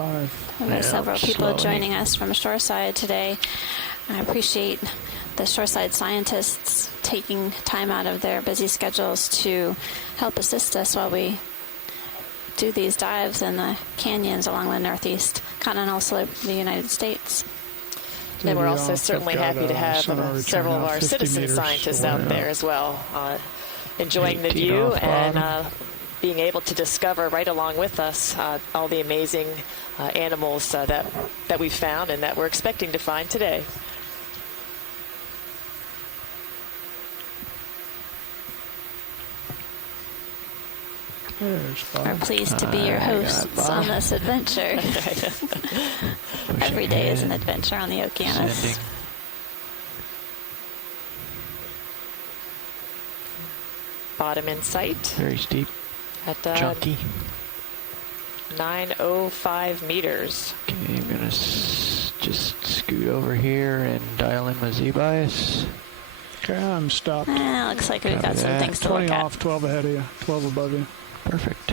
5. There's several people joining us from shoreside today. I appreciate the shoreside scientists taking time out of their busy schedules to help assist us while we do these dives in the canyons along the northeast continental slope of the United States. And we're also certainly happy to have several of our citizen scientists out there as well, enjoying the view and being able to discover right along with us all the amazing animals that we've found and that we're expecting to find today. We're pleased to be your hosts on this adventure. Every day is an adventure on the Okeanos. Bottom in sight. Very steep. At chunky. 905 meters. Okay, I'm going to just scoot over here and dial in my Z-bias. Okay, I'm stopped. Looks like we've got some things to look at. 20 off, 12 ahead of you, 12 above you. Perfect.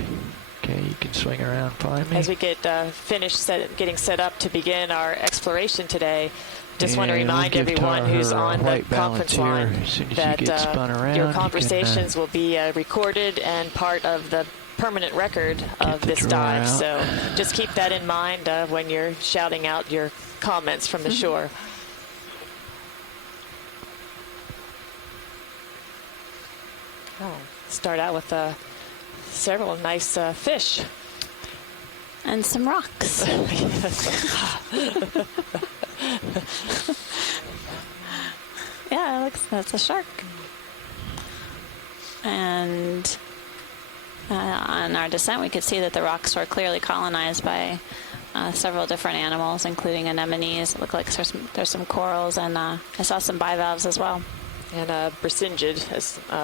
Okay, you can swing around fine. As we get finished getting set up to begin our exploration today, just want to remind everyone who's on the conference line that your conversations will be recorded and part of the permanent record of this dive. So just keep that in mind when you're shouting out your comments from the shore. Start out with several nice fish. And some rocks. Yeah, that's a shark. And on our descent, we could see that the rocks were clearly colonized by several different animals, including anemones. It looked like there's some corals, and I saw some bivalves as well. And brisingid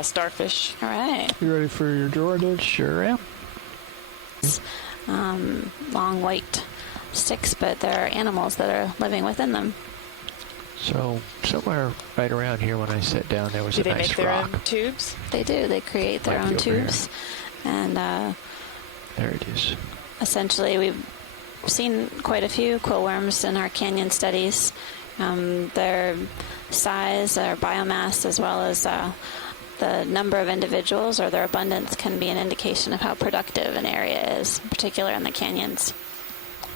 starfish. All right. You ready for your drawer, Dave? Sure am. Long white sticks, but there are animals that are living within them. So somewhere right around here when I sat down, there was a nice rock. Do they make their own tubes? They do. They create their own tubes. And there it is. Essentially, we've seen quite a few quillworms in our canyon studies. Their size, their biomass, as well as the number of individuals or their abundance can be an indication of how productive an area is, in particular in the canyons.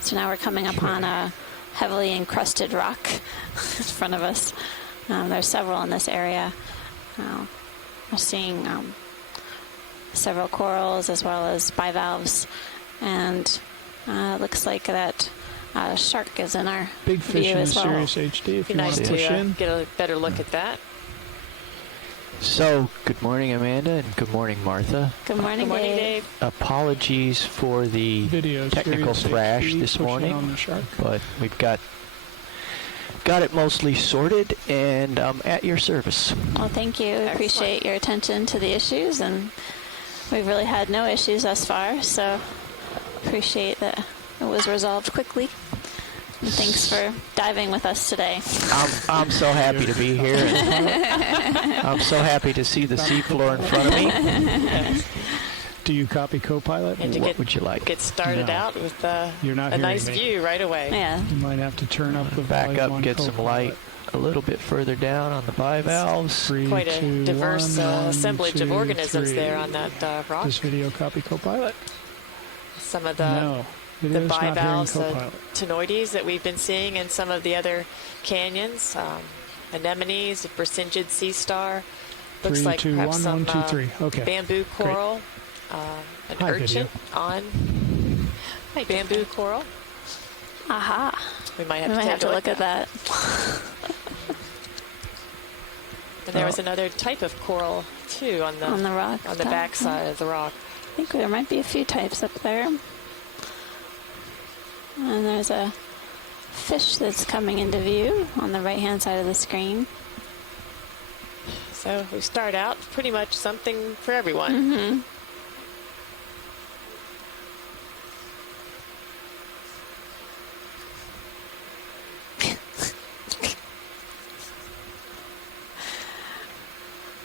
So now we're coming upon a heavily encrusted rock in front of us. There's several in this area. We're seeing several corals as well as bivalves, and it looks like that shark is in our big fish view in as well. Sirius HD if you want nice to push in. Get a better look at that. So, good morning, Amanda, and good morning, Martha. Good morning, Dave. Apologies for the technical thrash this morning, but we've got it mostly sorted, and I'm at your service. Well, thank you. We appreciate your attention to the issues, and we've really had no issues thus far, so appreciate that it was resolved quickly. And thanks for diving with us today. I'm so happy to be here. And I'm so happy to see the seafloor in front of me. Do you copy Copilot? And what would you like? Get started out with a nice view right away. Yeah. You might have to turn up the back up, get Copilot. some light a little bit further down on the bivalves. Quite a diverse assemblage of organisms there on that rock. Does video copy Copilot? Some of the bivalves, ctenoides that we've been seeing in some of the other canyons, anemones, a brisingid sea star. Looks like perhaps some bamboo coral, an urchin on bamboo coral. Aha. We might have to look at that. And there was another type of coral too on the rock, on the back side of the rock. I think there might be a few types up there. And there's a fish that's coming into view on the right-hand side of the screen. So we start out pretty much something for everyone. Mm-hmm.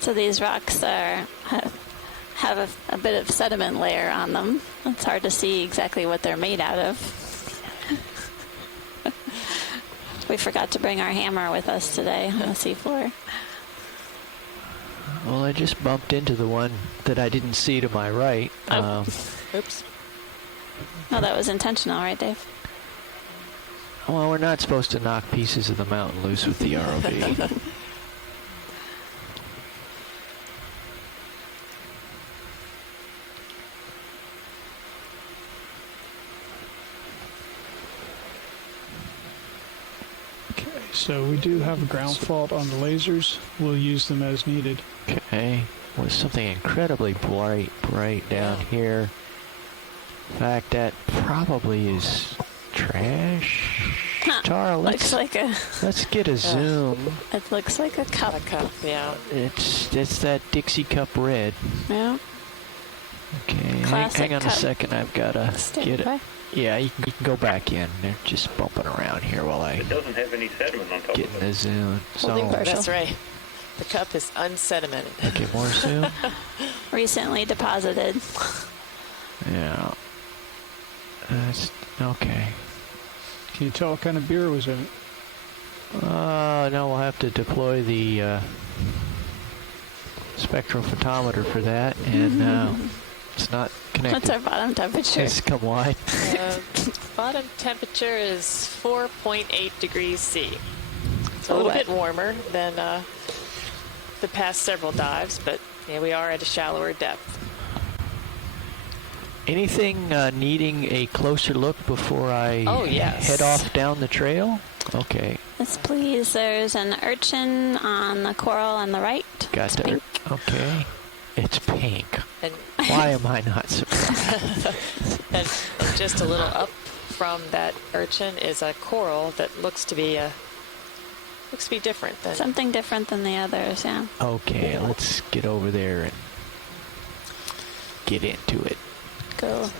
So these rocks have a bit of sediment layer on them. It's hard to see exactly what they're made out of. We forgot to bring our hammer with us today on the seafloor. Well, I just bumped into the one that I didn't see to my right. Oops. Oh, that was intentional, right, Dave? Well, we're not supposed to knock pieces of the mountain loose with the ROV. So we do have a ground fault on the lasers. We'll use them as needed. Okay. Was something incredibly bright down here. In fact, that probably is trash. Tara, let's get a zoom. It looks like a cup. A cup, yeah. It's that Dixie Cup red. Yeah. Okay, hang on a second. I've got to get it. Yeah, you can go back in. They're just bumping around here while I it doesn't have any sediment on top get of in the zoom. That's right. The cup is unsedimented. Okay, more zoom. Recently deposited. Yeah. That's okay. Can you tell what kind of beer was in it? No, we'll have to deploy the spectrophotometer for that, and it's not connected. What's our bottom temperature? It's come wide. Bottom temperature is 4.8 degrees C. It's a little bit warmer than the past several dives, but yeah, we are at a shallower depth. Anything needing a closer look before I head off down the trail? Okay. Yes, please. There's an urchin on the coral on the right. Got it's the pink. Okay. It's pink. And why am I not surprised? and just a little up from that urchin is a coral that looks to be different than something different than the others. Yeah. Okay, let's get over there and get into it. Go.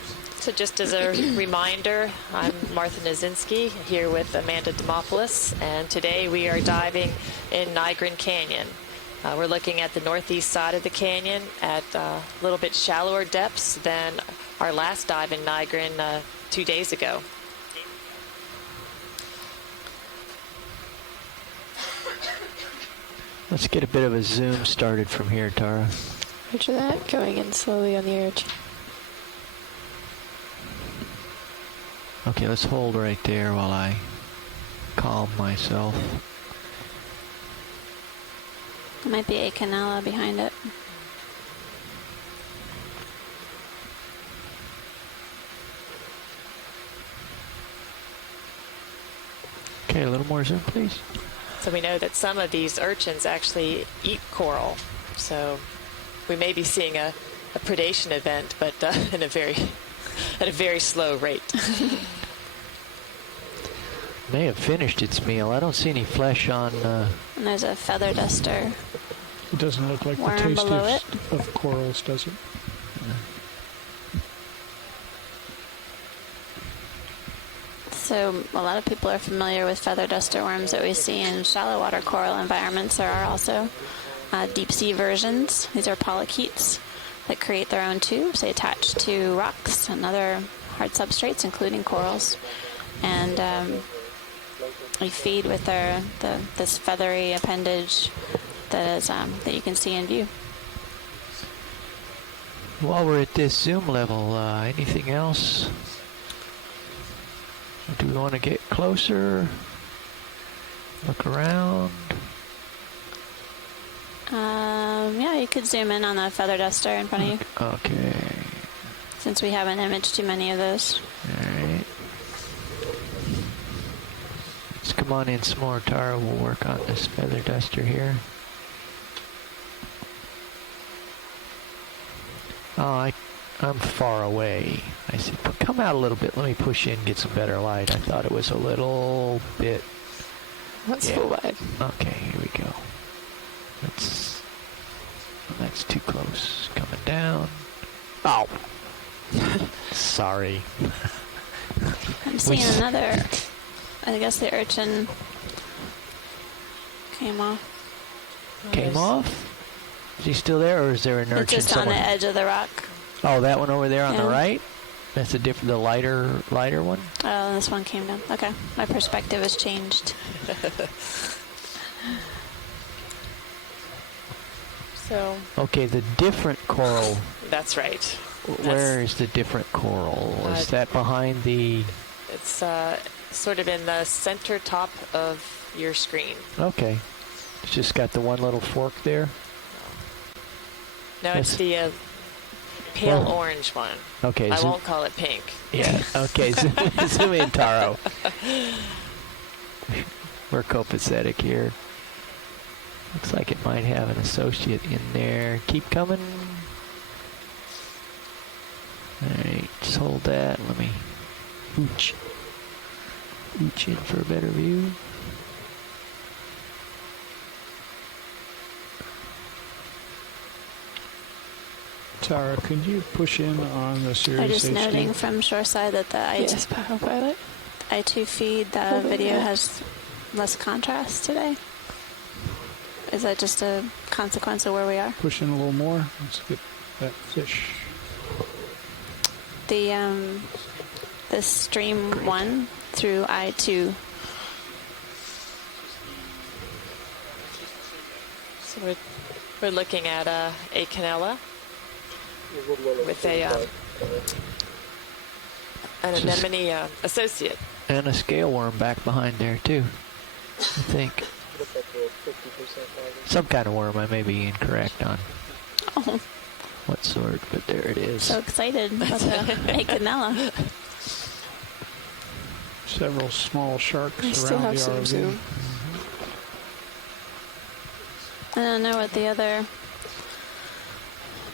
So just as a reminder, I'm Martha Nazinski here with Amanda Demopoulos, and today we are diving in Nygren Canyon. We're looking at the northeast side of the canyon at a little bit shallower depths than our last dive in Nygren 2 days ago. Let's get a bit of a zoom started from here, Tara. Roger that. Going in slowly on the edge. Okay, let's hold right there while I calm myself. There might be a canella behind it. Okay, a little more zoom, please. So we know that some of these urchins actually eat coral. So we may be seeing a predation event, but at a very slow rate. May have finished its meal. I don't see any flesh on... And there's a feather duster. It doesn't look like the Worm below it. taste of corals, does it? So a lot of people are familiar with feather duster worms that we see in shallow water coral environments. There are also deep sea versions. These are polychaetes that create their own tubes. They attach to rocks and other hard substrates, including corals, and they feed with this feathery appendage that you can see in view. While we're at this zoom level, anything else? Do we want to get closer? Look around? Yeah, you could zoom in on the feather duster in front of you. Okay. Since we haven't imaged too many of those. All right. Let's come on in some more, Tara. We'll work on this feather duster here. Oh, I'm far away. I see. Come out a little bit. Let me push in, get some better light. I thought it was a little bit. That's full wide. Okay, here we go. That's too close. Coming down. Oh. Sorry. I'm seeing another. I guess the urchin came off. Came off? Is he still there, or is there an urchin It's just on somewhere? the edge of the rock. Oh, that one over there on the right? That's the lighter one? Oh, this one came down. Okay. My perspective has changed. So. Okay, the different coral. That's right. Where is the different coral? Is that behind the... It's sort of in the center top of your screen. Okay. It's just got the one little fork there? No, it's the pale orange one. Okay. I won't call it pink. Yeah, okay. Zoom in, Taro. We're copacetic here. Looks like it might have an associate in there. Keep coming. Alright, just hold that. Let me ooch in for a better view. Tara, could you push in on the Sirius I'm just HD? noting from Shoreside that the I2 feed, the video has less contrast today. Is that just a consequence of where we are? Push in a little more. Let's get that fish. The stream 1 through I2. So we're looking at a canella with an anemone associate. And a scale worm back behind there too, I think. Some kind of worm, I may be incorrect on what sort, but there it is. So excited about the Okeanos. Several small sharks I still around have the some RV. zoom. I don't know what the other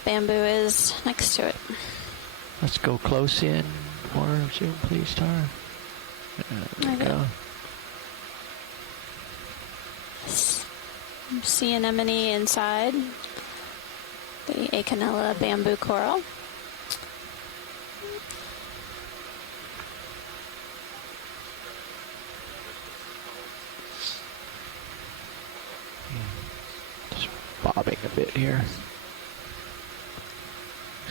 bamboo is next to it. Let's go close in. More zoom, please, Tara. There we go. Sea anemone inside the Okeanos bamboo coral. Just bobbing a bit here.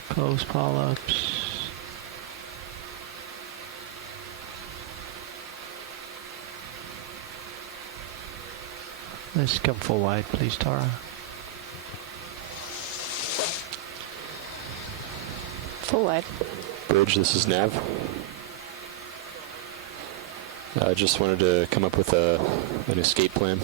Close polyps. Let's come full wide, please, Tara. Full wide. Bridge, this is Nav. I just wanted to come up with an escape plan.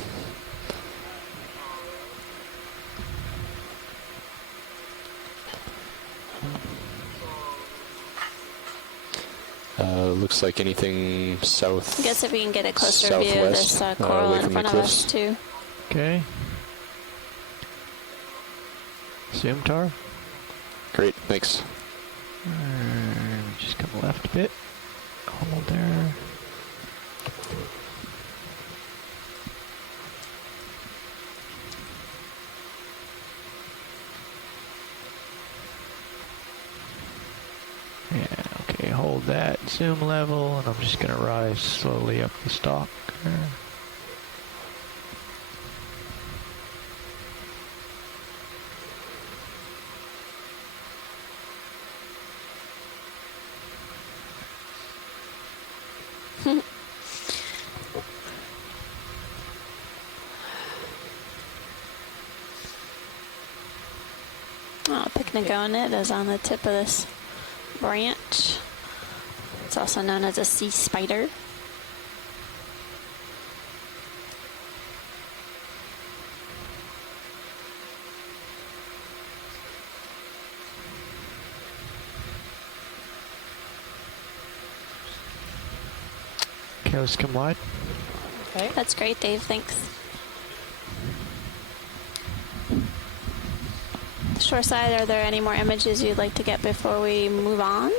Looks like anything south. I guess if we can get a closer view of this coral away in from front the of us, cliffs. too. Okay. Zoom, Tara. Great, thanks. Just come left a bit. Hold there. Yeah, okay, hold that zoom level, and I'm just going to rise slowly up the stalk there. Oh, Pycnogonid is on the tip of this branch. It's also known as a sea spider. Okay, let's come wide. Okay. That's great, Dave. Thanks. Shoreside, are there any more images you'd like to get before we move on?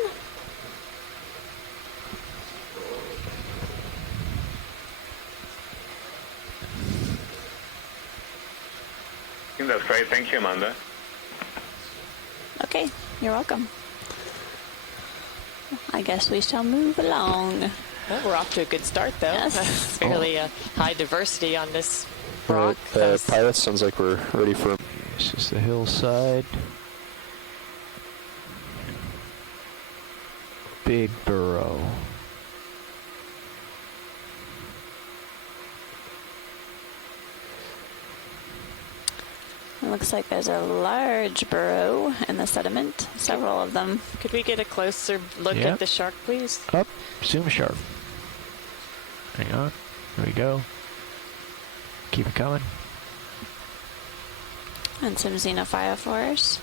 I think that's great. Thank you, Amanda. Okay, you're welcome. I guess we shall move along. Well, we're off to a good start, though. Yes. Fairly high diversity on this rock. Pilots, sounds like we're ready for... This is the hillside. big burrow. It looks like there's a large burrow in the sediment, several of them. Could we get a closer look at the shark, please? Up, zoom sharp. Hang on. There we go. Keep it coming. And some xenophytophores.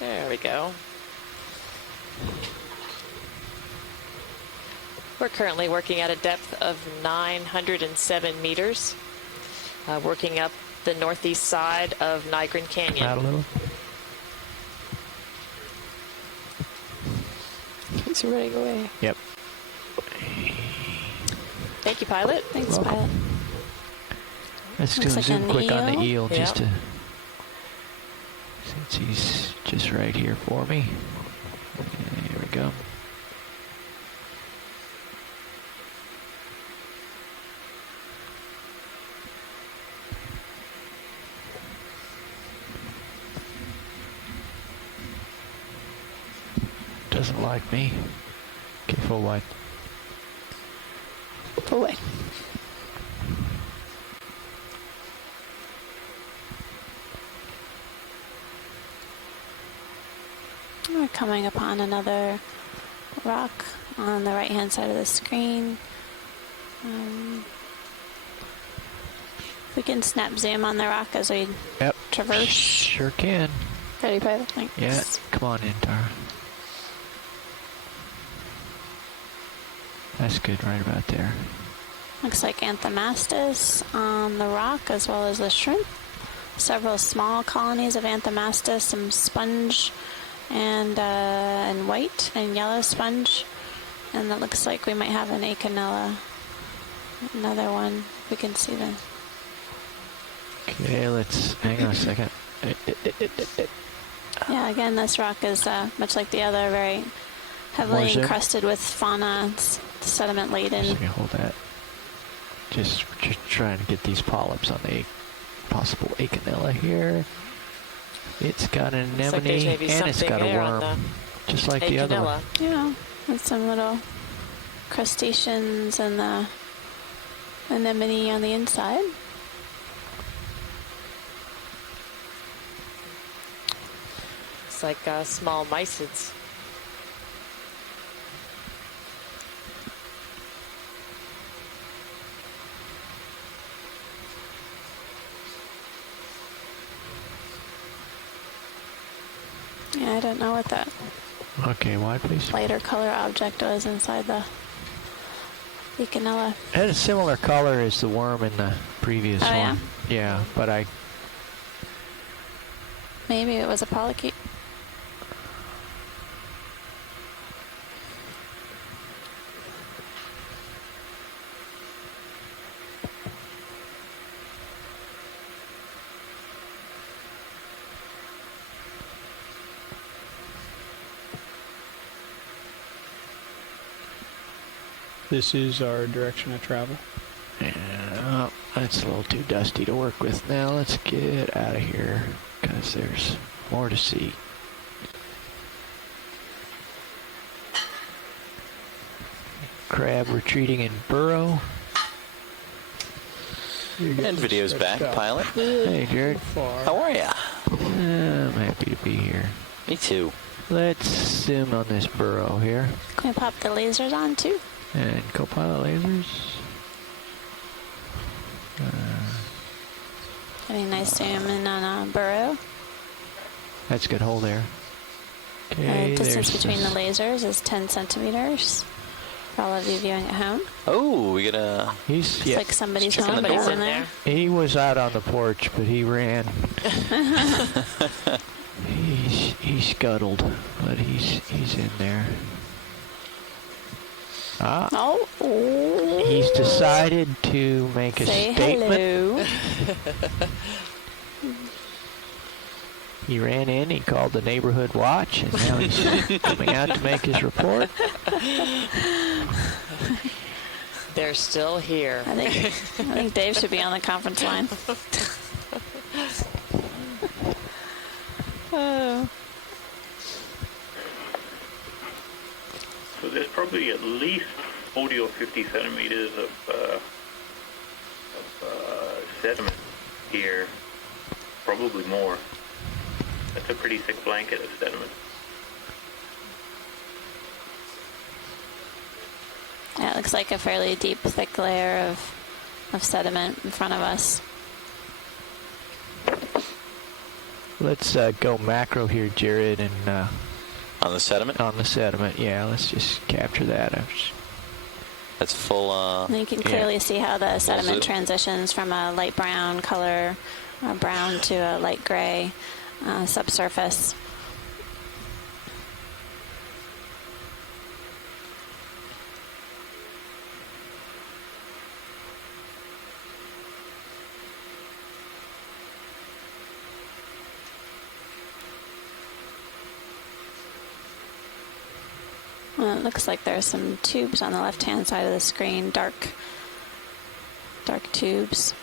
There we go. We're currently working at a depth of 907 meters, working up the northeast side of Nygren Canyon. Out a little. He's running away. Yep. Thank you, pilot. Thanks, pilot. Let's do Looks a like zoom an quick on the eel. eel just to, since he's just right here for me. There we go. Doesn't like me. Okay, full wide. Full way. We're coming upon another rock on the right-hand side of the screen. We can snap zoom on the rock as we traverse. Sure can. Ready, pilot? Thanks. Yeah, come on in, Tara. That's good, right about there. Looks like Anthomastus on the rock as well as the shrimp. Several small colonies of Anthomastus, some sponge and white and yellow sponge. And it looks like we might have an Okeanos. Another one. We can see them. Okay, let's hang on a second. Yeah, again, this rock is much like the other, very heavily encrusted with fauna. It's sediment laden. Just hold that. Just trying to get these polyps on the possible Okeanos here. It's got an anemone like and it's got a worm, just like the other one. Yeah, with some little crustaceans and the anemone on the inside. It's like small mysids. Yeah, I don't know what that Okay, wide please. lighter color object was inside the Okeanos. It had a similar color as the worm in the previous one. Yeah? Yeah, but Maybe it was a polychaete. This is our direction of travel. yeah, that's a little too dusty to work with now. Let's get out of here because there's more to see. Crab retreating in burrow. And video's back, pilot. Hey, Jared. How are ya? I'm happy to be here. Me too. Let's zoom on this burrow here. Can we pop the lasers on too? And co-pilot lasers. Getting a nice zoom in on a burrow. That's a good hole there. Okay, The distance there's between this. the lasers is 10 centimeters. For all of you viewing at home. Oh, we got a... He's It's like somebody's Chicken home in the door. in there. He was out on the porch, but he ran. He scuttled, but he's in there. Ah, Oh, he's decided to make a say statement. hello. He ran in, he called the neighborhood watch, and now he's coming out to make his report. They're still here. I think Dave should be on the conference line. Oh. So there's probably at least 40 or 50 centimeters of sediment here, probably more. That's a pretty thick blanket of sediment. Yeah, it looks like a fairly deep, thick layer of sediment in front of us. Let's go macro here, Jared, and on the sediment? On the sediment, yeah. Let's just capture that. That's full. And you can clearly see how the sediment transitions from a light brown color, brown to a light gray subsurface. Well, it looks like there's some tubes on the left-hand side of the screen, dark tubes.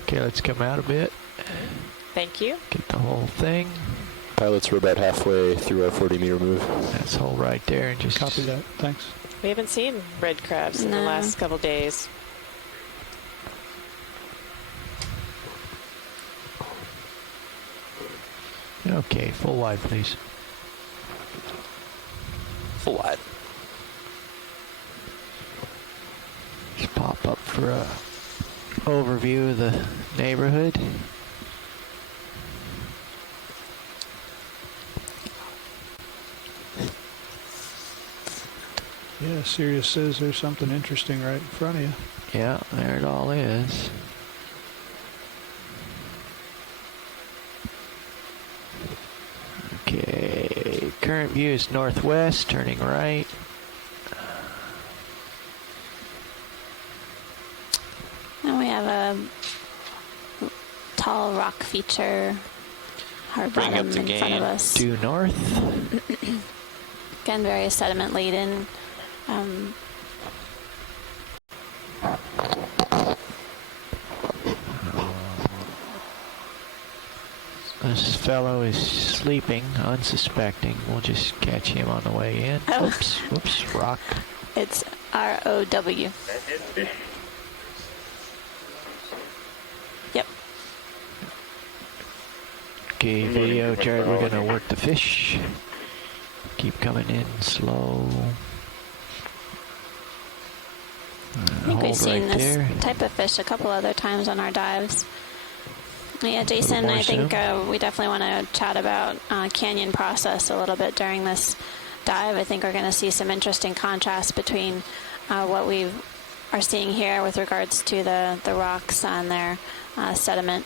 Okay, let's come out a bit. Thank you. Get the whole thing. Pilots, we're about halfway through our 40-meter move. That's hold right there and just copy that. Thanks. We haven't seen red crabs in the last couple days. Okay, full wide, please. Full wide. Just pop up for a overview of the neighborhood. Yeah, Sirius says there's something interesting right in front of you. Yeah, there it all is. Okay, current view is northwest, turning right. And we have a tall rock feature, hard bottom in front of us. Due north. Again, very sediment laden. This fellow is sleeping, unsuspecting. We'll just catch him on the way in. Oh. Oops, whoops, rock. It's ROW. Yep. Okay, video, Jared, we're gonna work the fish. Keep coming in slow. I think we've seen this type of fish a couple other times on our dives. Yeah, Jason, I think we definitely want to chat about canyon process a little bit during this dive. I think we're going to see some interesting contrast between what we are seeing here with regards to the rocks and their sediment,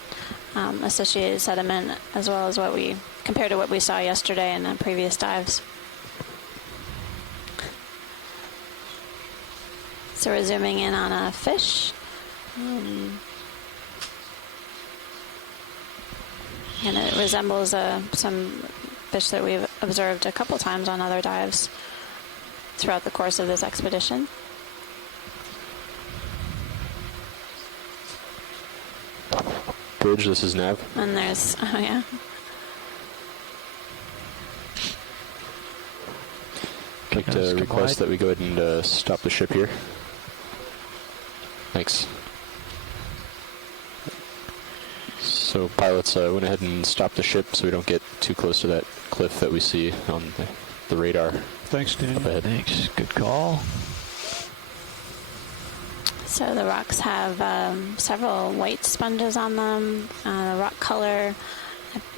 associated sediment, as well as what we compared to what we saw yesterday in the previous dives. So we're zooming in on a fish. And it resembles some fish that we've observed a couple times on other dives throughout the course of this expedition. Bridge, this is Nav. And there's, oh yeah. I'd like to request that we go ahead and stop the ship here. Thanks. So pilots went ahead and stopped the ship so we don't get too close to that cliff that we see on the radar. Thanks, Daniel. Up ahead. Thanks, good call. So the rocks have several white sponges on them. The rock color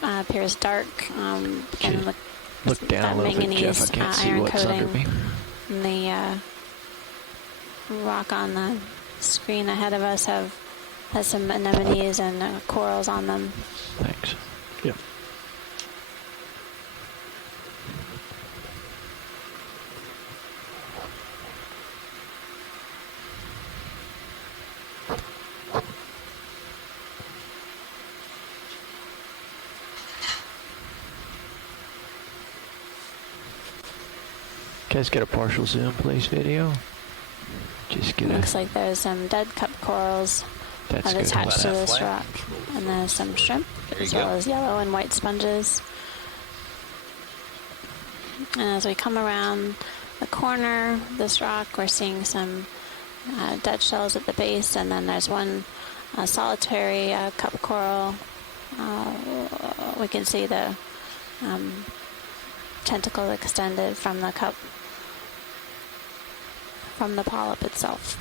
appears dark. And look down a little bit, Jeff. I can't see what's under me. And the rock on the screen ahead of us has some anemones and corals on them. Thanks. Yeah. Guys, get a partial zoom, please, video. Just get Looks like there's some dead cup corals That's attached to About this halfway. rock. And then some shrimp, There you as well go. as yellow and white sponges. And as we come around the corner of this rock, we're seeing some dead shells at the base, and then there's one solitary cup coral. We can see the tentacle extended from the cup, from the polyp itself.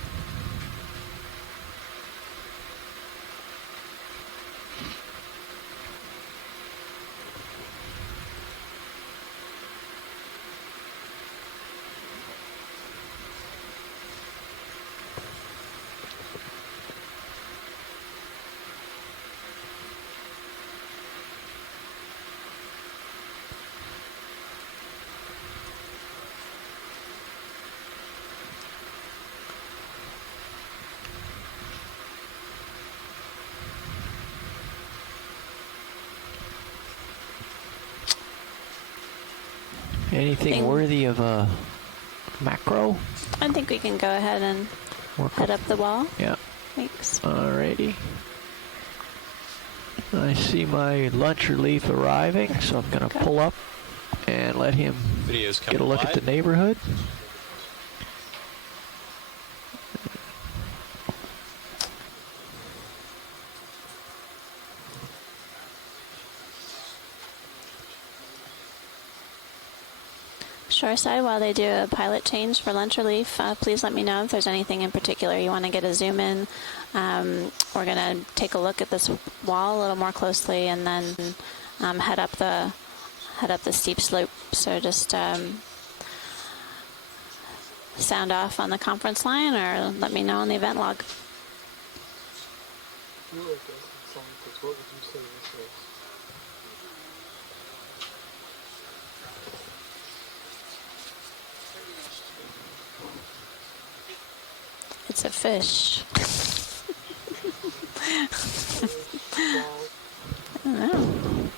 Anything worthy of a macro? I think we can go ahead and head up the wall. Yeah. Thanks. Alrighty. I see my lunch relief arriving, so I'm going to pull up and let him Video's get a coming look at the live. neighborhood. Shoreside, while they do a pilot change for lunch relief, please let me know if there's anything in particular you want to get a zoom in. We're going to take a look at this wall a little more closely, and then head up the steep slope. So just sound off on the conference line, or let me know on the event log. It's a fish. I don't know.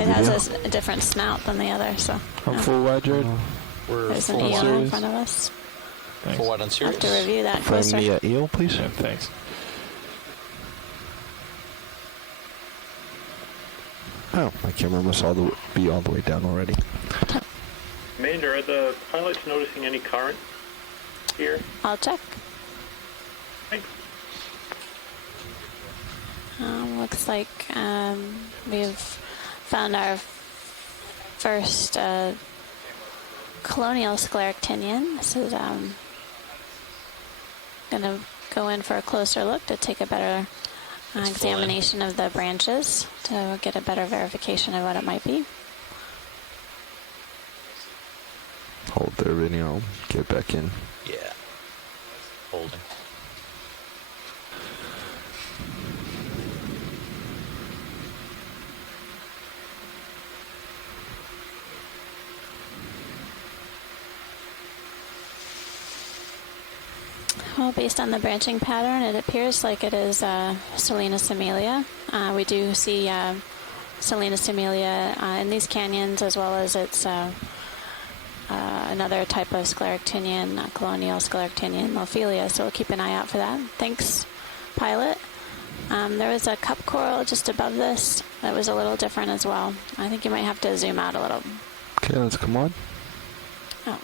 It has a different snout than the other, so. I'm full wide, Jared. We're There's an full eel on. in front of us. Full wide on I'll Sirius. have to review that Frame closer. me eel, please. Yeah, thanks. Oh, my camera must be all the way down already. Commander, are the pilots noticing any current here? I'll check. Thanks. Looks like we've found our first colonial scleractinian. This is going to go in for a closer look to take a better examination of the branches to get a better verification of what it might be. Hold there, Vinny. I'll get back in. Yeah. Holding. Well, based on the branching pattern, it appears like it is Selena similia. We do see Selena similia in these canyons, as well as it's another type of scleractinian, colonial scleractinian, Lophelia, so we'll keep an eye out for that. Thanks, pilot. There was a cup coral just above this that was a little different as well. I think you might have to zoom out a little. Okay, let's come on. Oh.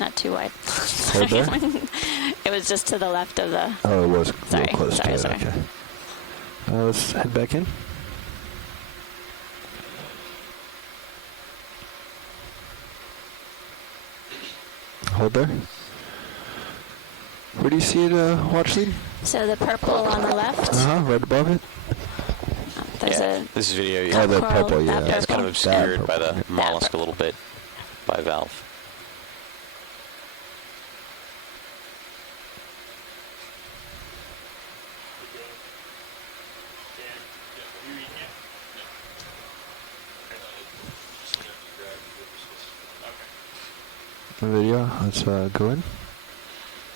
Not too wide. Hold there. It was just to the left of the... Oh, it was Sorry, real close to it. sorry. Okay. Let's head back in. Hold there. Where do you see it, watch lead? So the purple on the left. Right above it. There's Yeah, a this is video. Oh, the coral, purple, yeah. that Yeah, it's kind of purple. obscured by the That mollusk a little bit by valve. The video. Let's go in.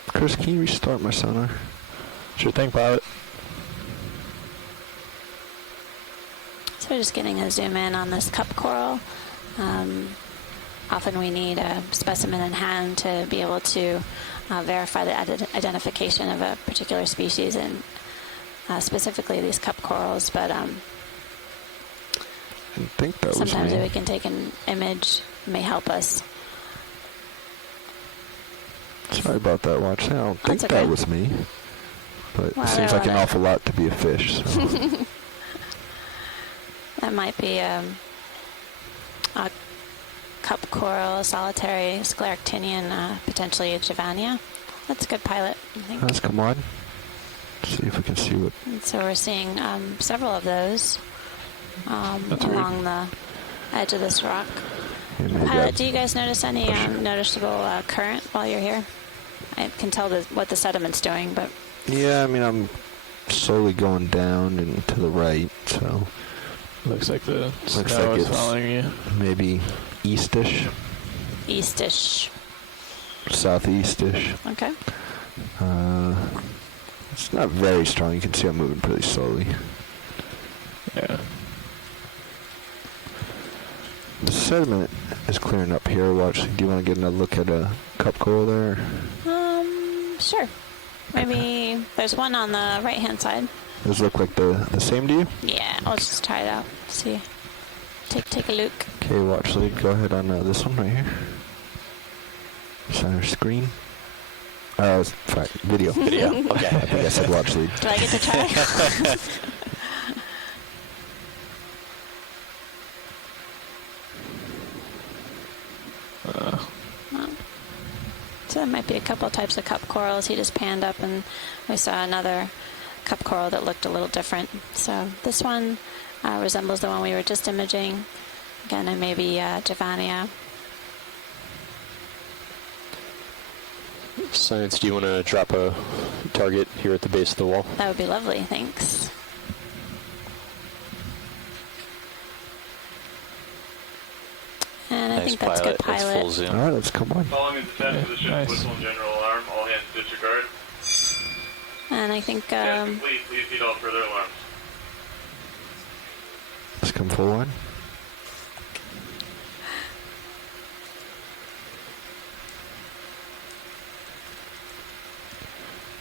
Chris, can you restart my sonar? Sure thing, pilot. So we're just getting a zoom in on this cup coral. often we need a specimen in hand to be able to verify the identification of a particular species, and specifically these cup corals. But I think that was sometimes me. we can take an image, may help us. Sorry about that, Watch. I don't think okay. that was me. But Well, it seems like an they're awful lot to be a fish. So. That might be a cup coral, solitary scleractinian, potentially a Javania. That's a good pilot, I think. Let's come on. See if we can see what. And so we're seeing several of those along the edge of this rock. Pilot, do you guys notice any noticeable current while you're here? I can tell what the sediment's doing, but... Yeah, I mean, I'm slowly going down and to the right, so... Looks like the snow is following you. Maybe eastish. Eastish. Southeastish. Okay. It's not very strong. You can see I'm moving pretty slowly. Yeah. The sediment is clearing up here. Watch. Do you want to get another look at a cup coral there? Sure. Maybe there's one on the right-hand side. Does it look like the same to you? Yeah, I'll just try it out. See. Take a look. Okay, watch lead. Go ahead on this one right here. Center screen. Sorry, video. Video. Okay. I think I said watch lead. Do I get to try? So there might be a couple types of cup corals. He just panned up and we saw another cup coral that looked a little different. So this one resembles the one we were just imaging. Again, it may be Javania. Science, do you want to drop a target here at the base of the wall? That would be lovely, thanks. And I think that's good pilot. Full zoom. All right, let's come on. Following is the test position, nice. whistle and general alarm. All hands disregard. And I think Test complete. Please heed all further alarms. Let's come full on.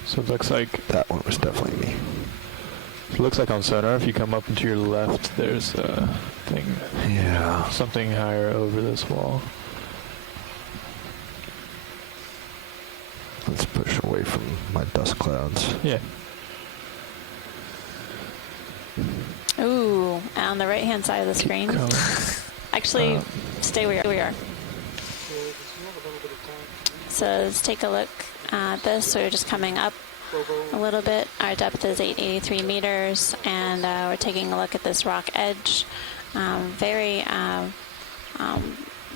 So it looks like That one was definitely me. it looks like on sonar. If you come up and to your left, there's a thing. Yeah. Something higher over this wall. Let's push away from my dust clouds. Yeah. ooh, on the right-hand side of the screen. Actually, stay where we are. So let's take a look at this. So we're just coming up a little bit. Our depth is 883 meters, and we're taking a look at this rock edge. Very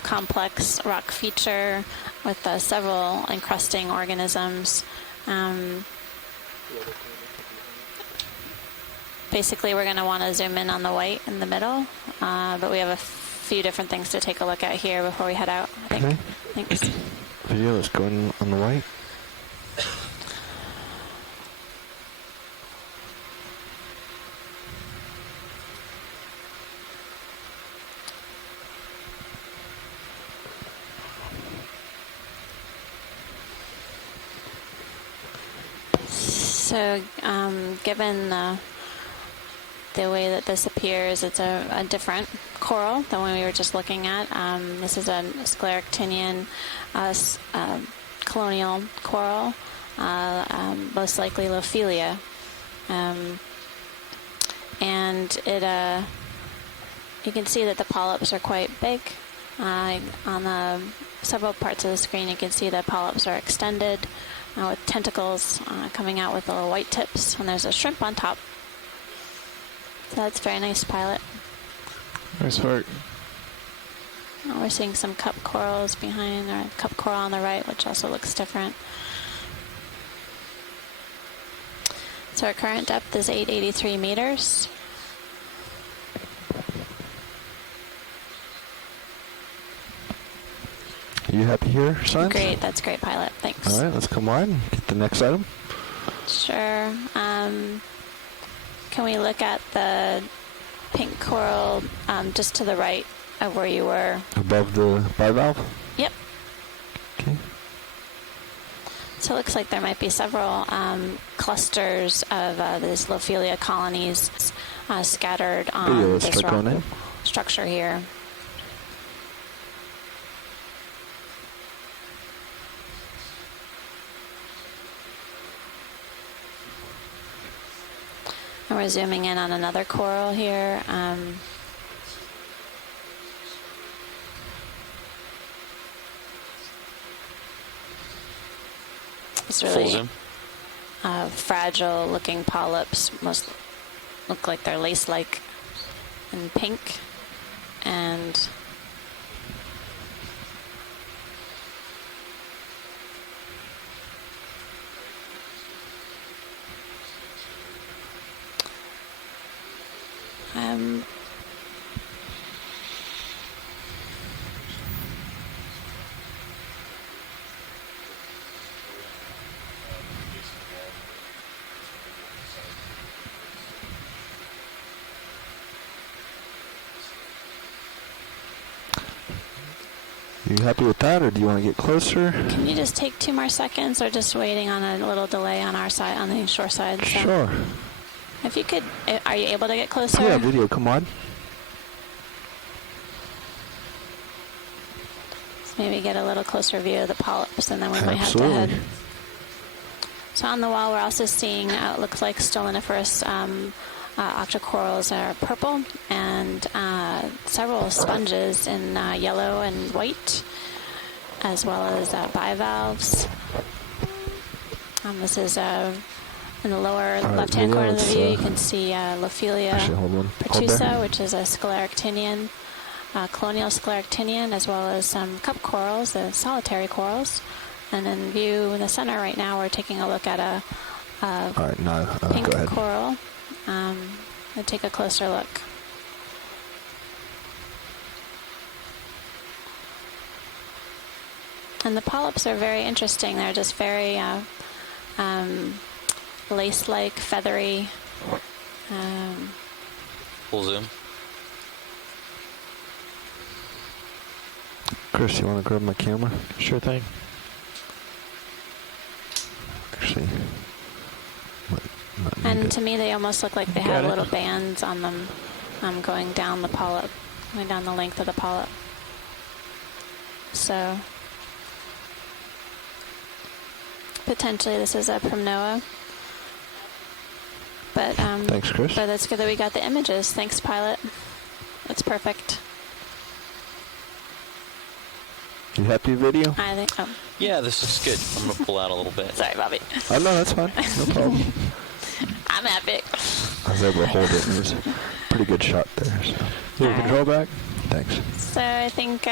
complex rock feature with several encrusting organisms. Basically, we're going to want to zoom in on the white in the middle, but we have a few different things to take a look at here before we head out, I think. Okay. Thanks. Video is going on the white. So, given the way that this appears, it's a different coral than one we were just looking at. This is a scleractinian colonial coral, most likely Lophelia. And it, you can see that the polyps are quite big. On the several parts of the screen, you can see the polyps are extended with tentacles coming out with little white tips, and there's a shrimp on top. So that's very nice, pilot. Nice work. We're seeing some cup corals behind, or cup coral on the right, which also looks different. So our current depth is 883 meters. Are you happy here, Science? Great, that's great, pilot. Thanks. All right, let's come on. Get the next item. Sure. Can we look at the pink coral just to the right where you were. Above the bivalve? Yep. Okay. So it looks like there might be several clusters of these Lophelia colonies scattered on this rock structure here. And we're zooming in on another coral here. It's really fragile looking polyps. Most look like they're lace-like in pink. And You happy with that, or do you want to get closer? Can you just take 2 more seconds, or just waiting on a little delay on our side, on the shore side? So sure. If you could, are you able to get closer? Yeah, video, come on. Let's maybe get a little closer view of the polyps, and then we might Absolutely. have to head. So on the wall, we're also seeing, it looks like stoloniferous octocorals are purple, and several sponges in yellow and white, as well as bivalves. This is in the lower left-hand corner of the view. You can see Lophelia pertusa, which is a scleractinian, colonial scleractinian, as well as some cup corals, the solitary corals. And in view in the center right now, we're taking a look at a pink coral. We'll take a closer look. And the polyps are very interesting. They're just very lace-like, feathery. Full zoom. Chris, you want to grab my camera? Sure thing. Actually, and to me, they almost look like they have little bands on them going down the polyp, going down the length of the polyp. So potentially this is a Primnoa. But thanks, Chris. But that's good that we got the images. Thanks, pilot. That's perfect. You happy video? I think. Oh. Yeah, this is good. I'm gonna pull out a little bit. Sorry, Bobby. Oh no, that's fine. No problem. I'm happy. I was able to hold it. It was a pretty good shot there. So. Your control back. Thanks. So I think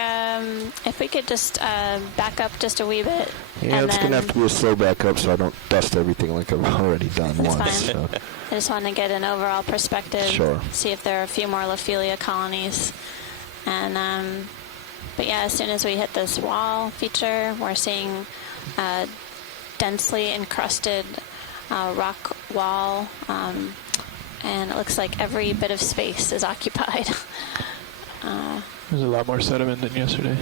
if we could just back up just a wee bit. Yeah, it's gonna have to be a slow back up so I don't dust everything like I've already done That's once. fine. So. I just want to get an overall perspective. Sure. See if there are a few more Lophelia colonies. And but yeah, as soon as we hit this wall feature, we're seeing densely encrusted rock wall, and it looks like every bit of space is occupied. There's a lot more sediment than yesterday.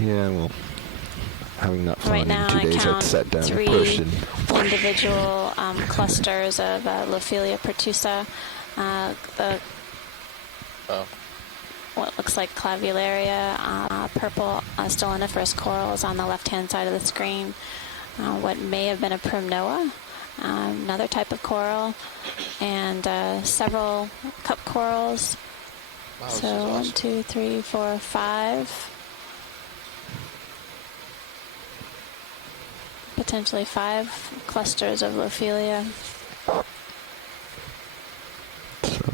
Yeah, well, having not flown Right now, in 2 days, I'd sat down and pushed and individual clusters of Lophelia pertusa. What looks like clavularia, purple stoloniferous corals on the left-hand side of the screen. What may have been a Primnoa, another type of coral, and several cup corals. Wow, so 1, 2, 3, 4, 5. Potentially 5 clusters of Lophelia. So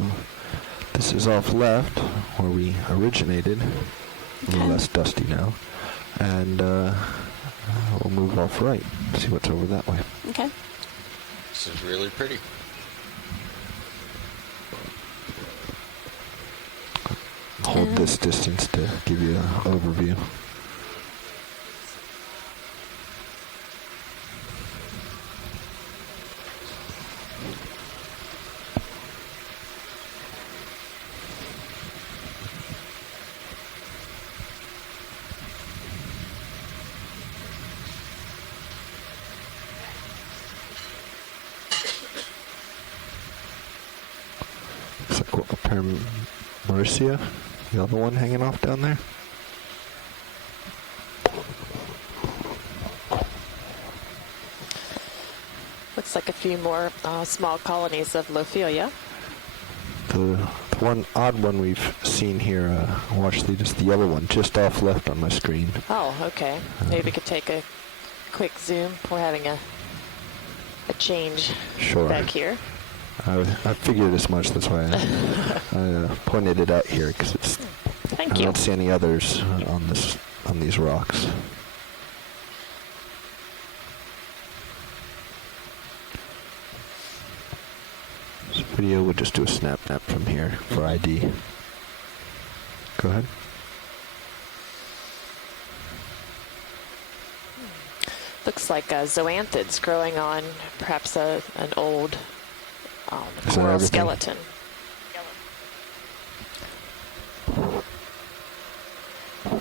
this is off left, where we originated. A little less dusty now. And we'll move off right, see what's over that way. Okay. This is really pretty. Hold this distance to give you an overview. Mauricia, the other one hanging off down there. Looks like a few more small colonies of Lophelia. The one odd one we've seen here, Washley, just the yellow one, just off left on my screen. Oh, okay. Maybe we could take a quick zoom. We're having a change back here. I figured as much. That's why I pointed it out here, because it's. I don't see any others on these rocks. This video, we'll just do a snap from here for ID. Go ahead. Looks like zoanthids growing on perhaps an old coral skeleton.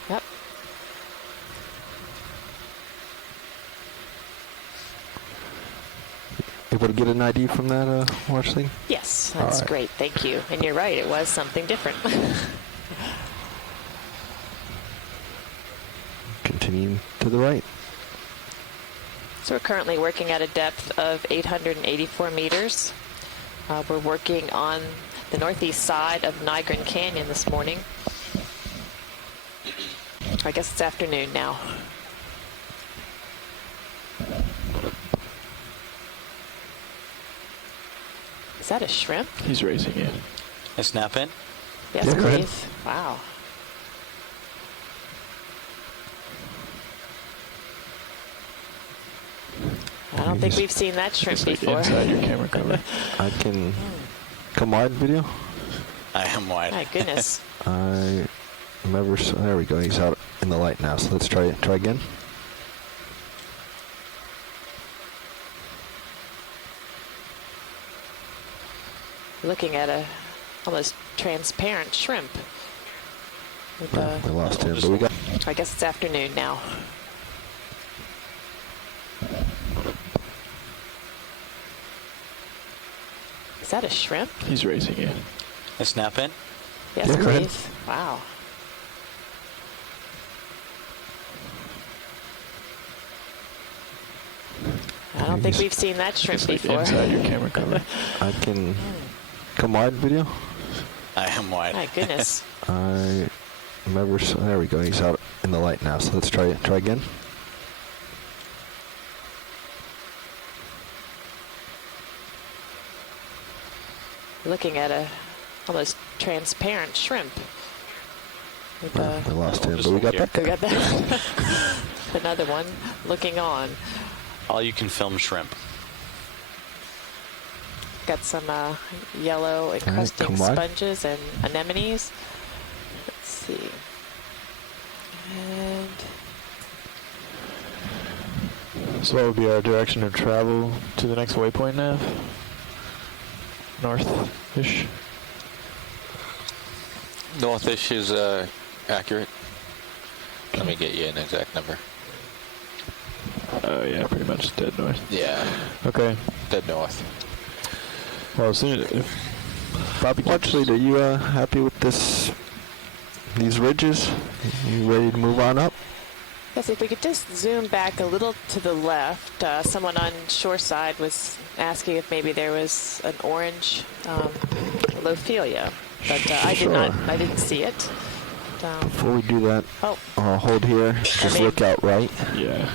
Yep. Able to get an ID from that, Washley? Yes, that's great. Thank you. And you're right, it was something different. Continuing to the right. So we're currently working at a depth of 884 meters. We're working on the northeast side of Nygren Canyon this morning. I guess it's afternoon now. Is that a shrimp? He's racing it. A snap in? Yes, yeah, please. Wow. I don't think we've seen that shrimp before. Inside your camera cover. I can come wide video. I am wide. My goodness. I remember. There we go. He's out in the light now. So let's try again. Looking at a almost transparent shrimp. With We lost him, but we got. I guess it's afternoon now. Is that a shrimp? He's racing it. A snap in? Yes, yeah, please. Wow. I don't think we've seen that shrimp before. Inside your camera cover. I can come wide video. I am wide. My goodness. I remember. There we go. He's out in the light now. So let's try again. Looking at a almost transparent shrimp. With We lost him, but we got that. we got that. Another one looking on. All you can film shrimp. Got some yellow encrusting sponges and anemones. Let's see. And So what would be our direction of travel to the next waypoint, Nav? North-ish? Northish is accurate. Let me get you an exact number. Oh yeah, pretty much dead north. Yeah. Okay. Dead north. Well, as soon as Bobby Actually, are you happy with these ridges? You ready to move on up? yes, if we could just zoom back a little to the left. Someone on shoreside was asking if maybe there was an orange Lophelia, but I didn't see it. Before we do that, hold here. Just look out right. Yeah.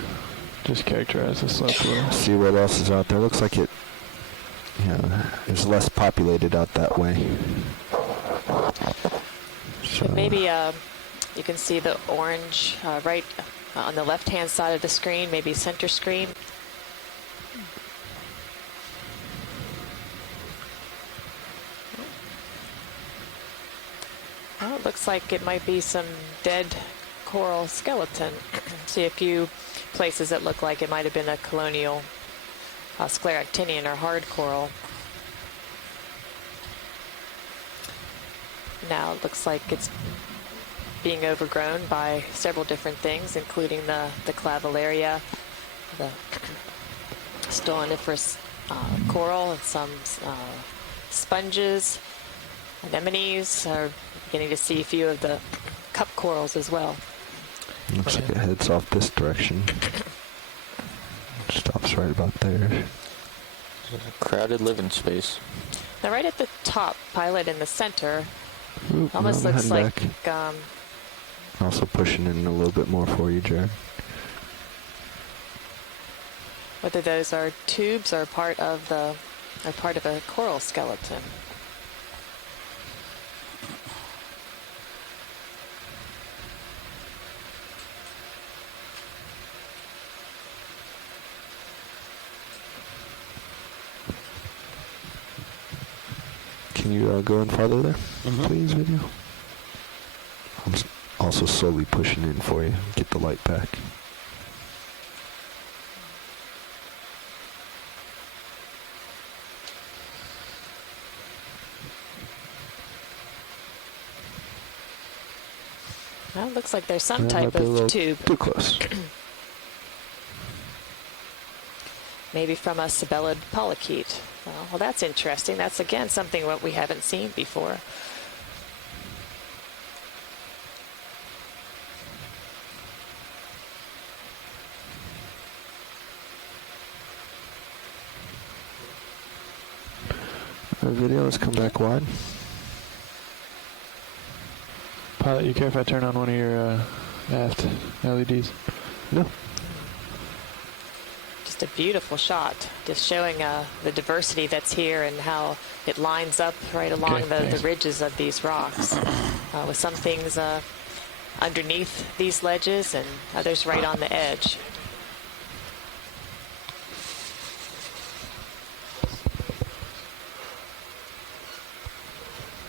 Just characterize the slope a little. See what else is out there. Looks like it. Is less populated out that way. So Maybe you can see the orange right on the left-hand side of the screen, maybe center screen. Well, it looks like it might be some dead coral skeleton. See a few places that look like it might have been a colonial scleractinian or hard coral. Now it looks like it's being overgrown by several different things, including the clavillaria, the stoloniferous coral, and some sponges, anemones. Are beginning to see a few of the cup corals as well. Looks like it heads off this direction. Stops right about there. Crowded living space. Now right at the top, Pilot in the center, Oop, almost no, I'm looks heading like back. Also pushing in a little bit more for you, Jared. whether those are tubes or part of a coral skeleton. Can you go in farther there, please, video? I'm also slowly pushing in for you. Get the light back. Well, it looks like there's some type of tube. Too close. Maybe from a sabellid polychaete. Well, that's interesting. That's, again, something what we haven't seen before. The video has come back wide. Pilot, you care if I turn on one of your aft LEDs? No. Just a beautiful shot, just showing the diversity that's here and how it lines up right along the ridges of these rocks. With some things underneath these ledges and others right on the edge.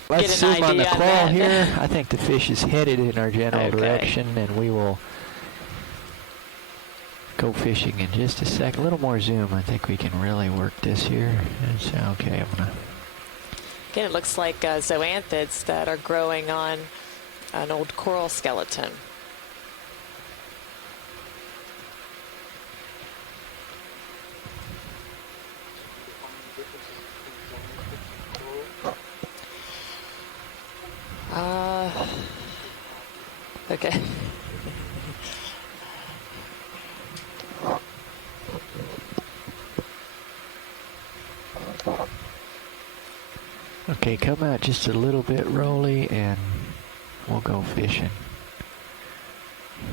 Let's zoom on the crawl here. I think the fish is headed in our general direction, and we will go fishing in just a sec. A little more zoom. I think we can really work this here. It's okay. I'm gonna. Again, it looks like zoanthids that are growing on an old coral skeleton. Okay. Okay, come out just a little bit, Rolly, and we'll go fishing.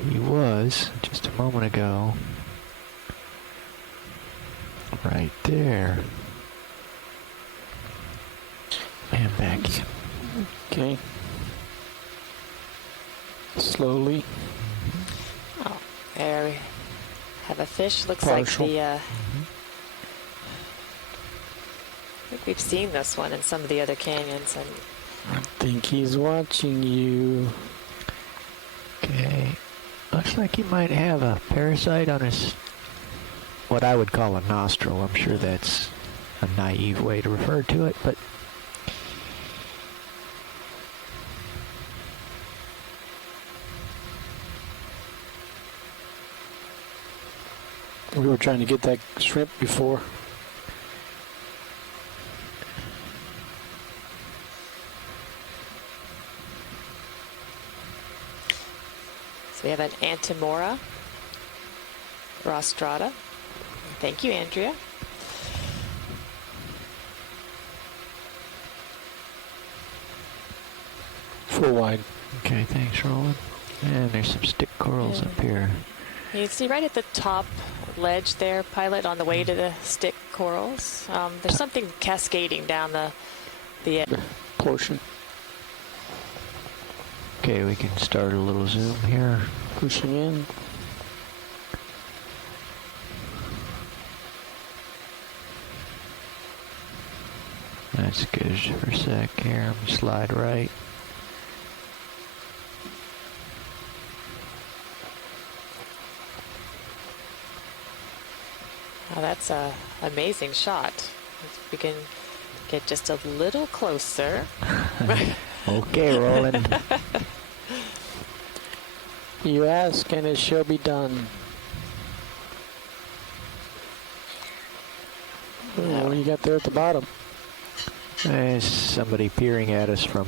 He was, just a moment ago, right there. And back in. Okay. Slowly. Oh, there we have a fish. Looks Partial. like the. I think we've seen this one in some of the other canyons, and I think he's watching you. Okay. Looks like he might have a parasite on his, what I would call a nostril. I'm sure that's a naive way to refer to it, but we were trying to get that shrimp before. so we have an Antimora rostrata. Thank you, Andrea. Full wide. okay, thanks, Roland. And there's some stick corals up here. You can see right at the top ledge there, Pilot, on the way to the stick corals. There's something cascading down the edge. Portion. Okay, we can start a little zoom here. Pushing in. That's good for a sec here. I'm gonna slide right. Oh, that's an amazing shot. If we can get just a little closer. Okay, Roland. You ask and it shall be done. Oh, what do you got there at the bottom? There's somebody peering at us from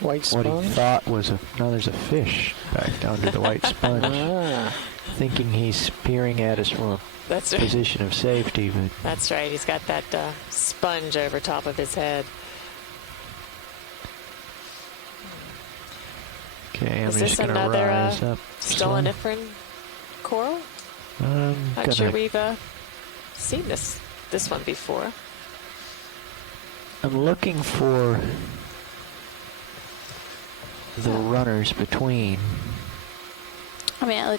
white sponge? What he thought was there's a fish back under the white sponge. Thinking he's peering at us from a position of safety, but that's right. He's got that sponge over top of his head. Okay, I'm Is just this going to another rise up. stoloniferen coral? Not sure we've seen this one before. I'm looking for the runners between. I mean, I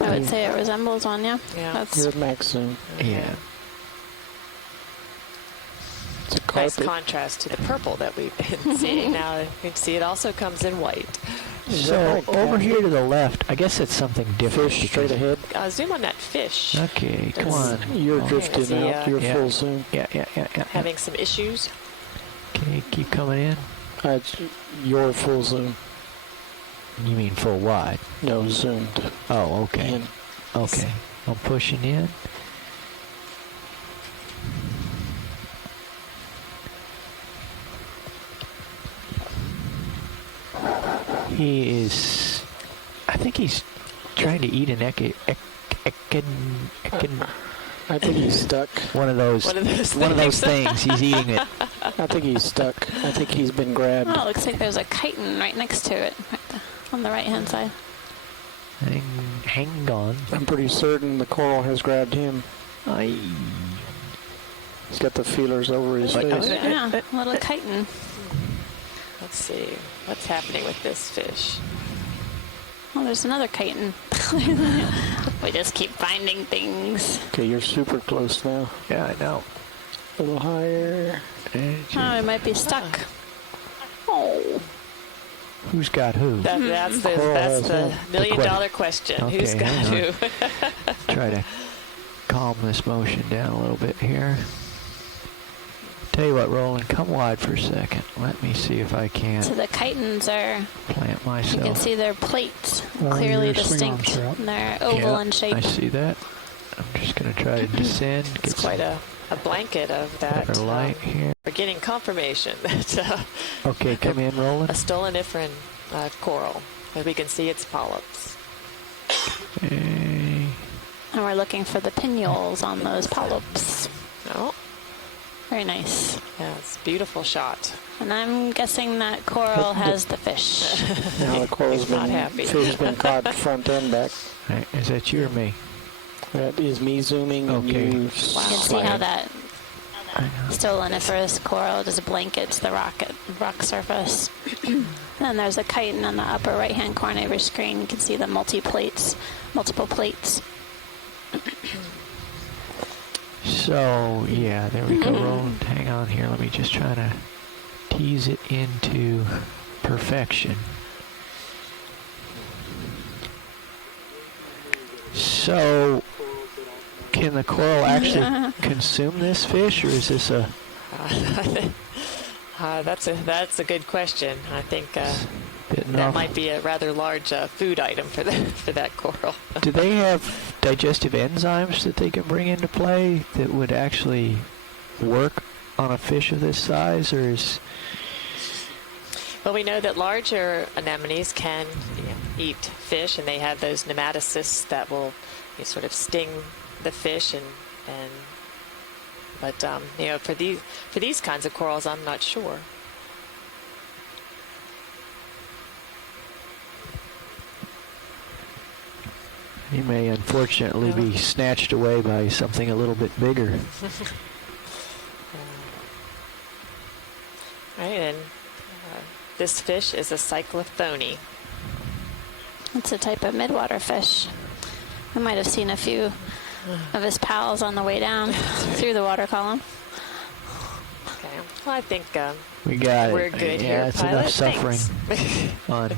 would say it resembles one, yeah. Yeah. That's good max zoom. Yeah. It's a nice carpet. contrast to the purple that we've been seeing. Now you can see it also comes in white. So over here to the left, I guess it's something different. Fish straight ahead. Zoom on that fish. Okay, come on. You're drifting out. You're full zoom. Yeah. Having some issues. Okay, keep coming in. You're full zoom. You mean full wide? No, zoomed. Oh, okay. In. Okay. I'm pushing in. He is, I think he's trying to eat an I think he's stuck. One of those things. He's eating it. I think he's stuck. I think he's been grabbed. Oh, it looks like there's a chitin right next to it, on the right-hand side. Hang on. I'm pretty certain the coral has grabbed him. He's got the feelers over his face. Yeah, a little chitin. Let's see what's happening with this fish. Oh, there's another chitin. We just keep finding things. Okay, you're super close now. Yeah, I know. A little higher. Oh, it might be stuck. Oh. Who's got who? That's the million-dollar question. Okay, Who's got who? Try to calm this motion down a little bit here. Tell you what, Roland, come wide for a second. Let me see if I can. So the chitins are, plant myself. you can see their plates clearly distinct. And they're oval in shape. I see that. I'm just going to try to descend. It's quite a blanket of that. Better light here. We're getting confirmation that okay, come in, Roland. A stoloniferen coral. As we can see its polyps. Okay. And we're looking for the pinnules on those polyps. Oh. Very nice. Yeah, it's a beautiful shot. And I'm guessing that coral has the fish. Now the coral's fish's been caught front and back. Right, is that you or me? That is me zooming. Okay. And you You can see how that stoloniferous coral just blankets the rock surface. Then there's a chitin on the upper right-hand corner of your screen. You can see the multiple plates. So, yeah, there we go, Roland. Hang on here. Let me just try to tease it into perfection. So, can the coral actually consume this fish, or is this a... That's a good question. I think that might be a rather large food item for that coral. Do they have digestive enzymes that they can bring into play that would actually work on a fish of this size, or is... Well, we know that larger anemones can eat fish, and they have those nematocysts that will sort of sting the fish, but for these kinds of corals, I'm not sure. He may unfortunately be snatched away by something a little bit bigger. Right, and this fish is a cyclophony. It's a type of midwater fish. I might have seen a few of his pals on the way down through the water column. Okay, well, I think we're good here. Yeah, it's Pilot. enough suffering. On.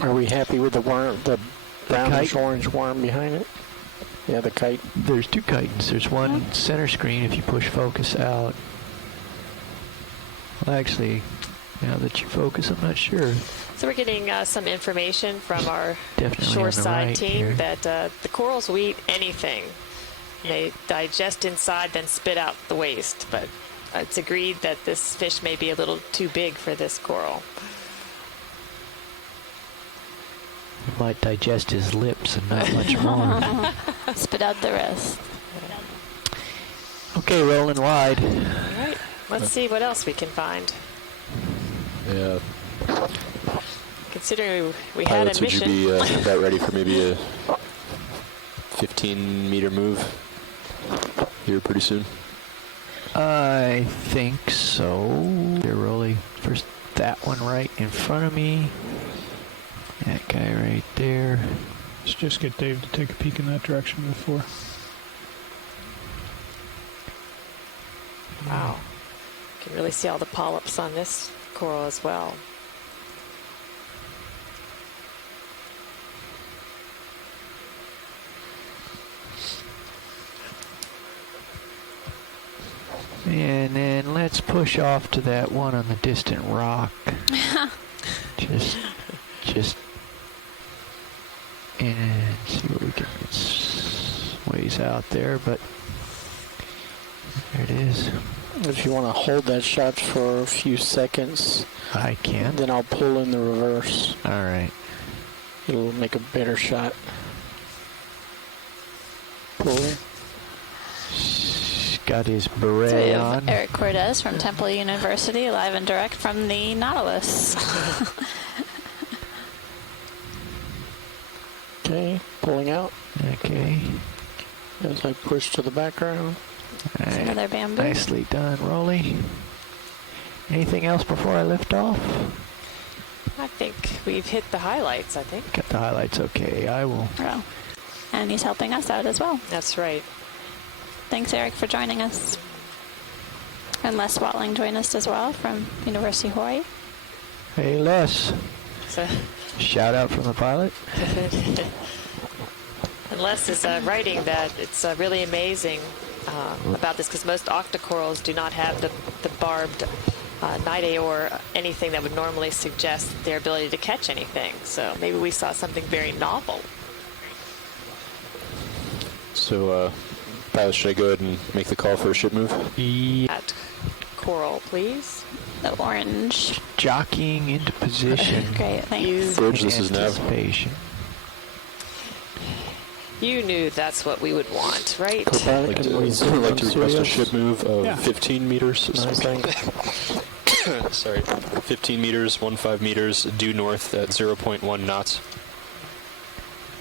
Are we happy with the worm, the brownish orange worm behind it? Yeah, the kite. There's two chitins. There's one center screen if you push focus out. Well, actually, now that you focus, I'm not sure. So we're getting some information from our Definitely shoreside team here. that the corals will eat anything. They digest inside, then spit out the waste. But it's agreed that this fish may be a little too big for this coral. Might digest his lips and not much more. Spit out the rest. Okay, rolling wide. All right, let's see what else we can find. Yeah. Considering we had Pilots, a mission. would you be about ready for maybe a 15-meter move here pretty soon? I think so. Here, Rolly. First, that one right in front of me. That guy right there. Let's just get Dave to take a peek in that direction before. Wow. You can really see all the polyps on this coral as well. And then let's push off to that one on the distant rock. just and see what we can. It's ways out there, but there it is. If you want to hold that shot for a few seconds, I can. Then I'll pull in the reverse. All right. It'll make a better shot. Pull. Got his So we beret have on. Eric Cortez from Temple University, live and direct from the Nautilus. Okay, pulling out. Okay. As I push to the background. All right. Another bamboo. Nicely done, Rolly. Anything else before I lift off? I think we've hit the highlights, I think. Got the highlights okay. I will. Oh. And he's helping us out as well. That's right. Thanks, Eric, for joining us. And Les Watling joined us as well from University of Hawaii. Hey, Les. So, shout out from the pilot. and Les is writing that it's really amazing about this because most octocorals do not have the barbed nidae or anything that would normally suggest their ability to catch anything. So maybe we saw something very novel. So, pilot, should I go ahead and make the call for a ship move? At coral, please. The orange. Jockeying into position. Great, thanks. Bridge, this is Nav. You knew that's what we would want, right? I'd like to request a ship move of 15 meters. Sorry, 15 meters, 15 meters, due north at 0.1 knots.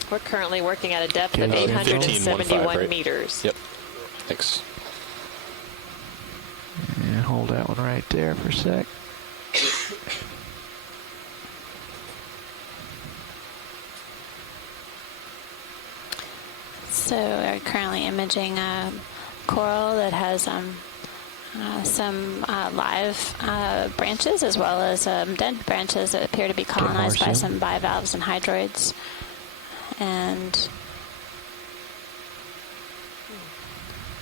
We're currently working at a depth of 15, 871 right? meters. Yep. Thanks. And hold that one right there for a sec. So we're currently imaging a coral that has some live branches as well as dead branches that appear to be colonized by some bivalves and hydroids. And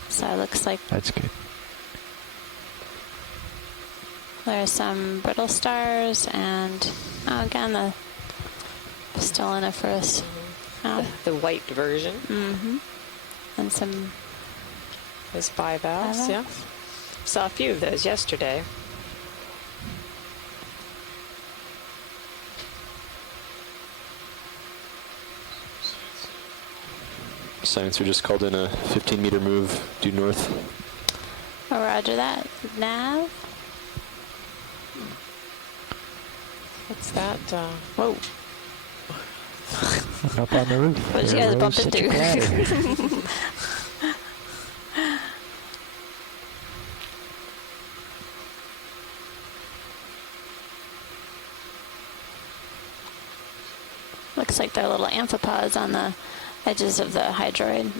so it looks like that's good. There are some brittle stars and again the stoloniferous. The white version. Mm-hmm. And some those bivalves, yeah. Saw a few of those yesterday. Science, we just called in a 15-meter move due north. Oh, roger that. Nav? What's that? Whoa. Up on the roof. What did you guys bump into? Looks like they're little amphipods on the edges of the hydroid.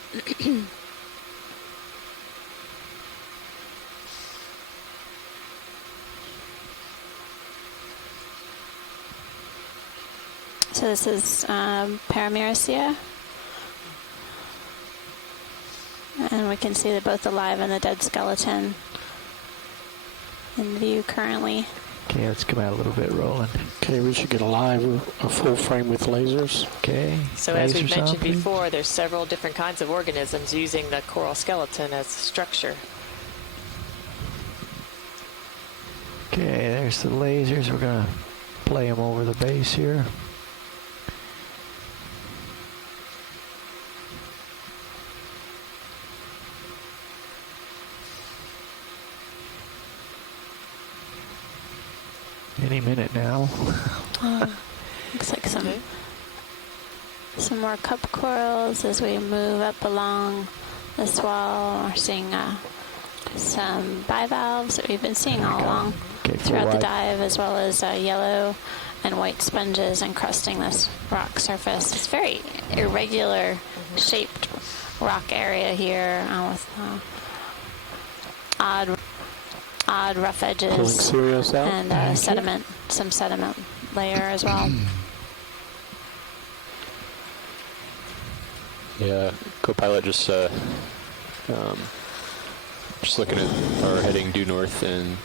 So this is Paramyricea. And we can see that both the live and the dead skeleton in view currently. Okay, let's come out a little bit, Roland. Okay, we should get a full frame with lasers. Okay. So as we mentioned before, there's several different kinds of organisms using the coral skeleton as a structure. Okay, there's the lasers. We're going to play them over the base here. Any minute now. Looks like some more cup corals as we move up along this wall. We're seeing some bivalves that we've been seeing all along throughout the dive, as well as yellow and white sponges encrusting this rock surface. It's very irregular shaped rock area here with odd rough edges and sediment, some sediment layer as well. Yeah, co-pilot just looking at our heading due north, and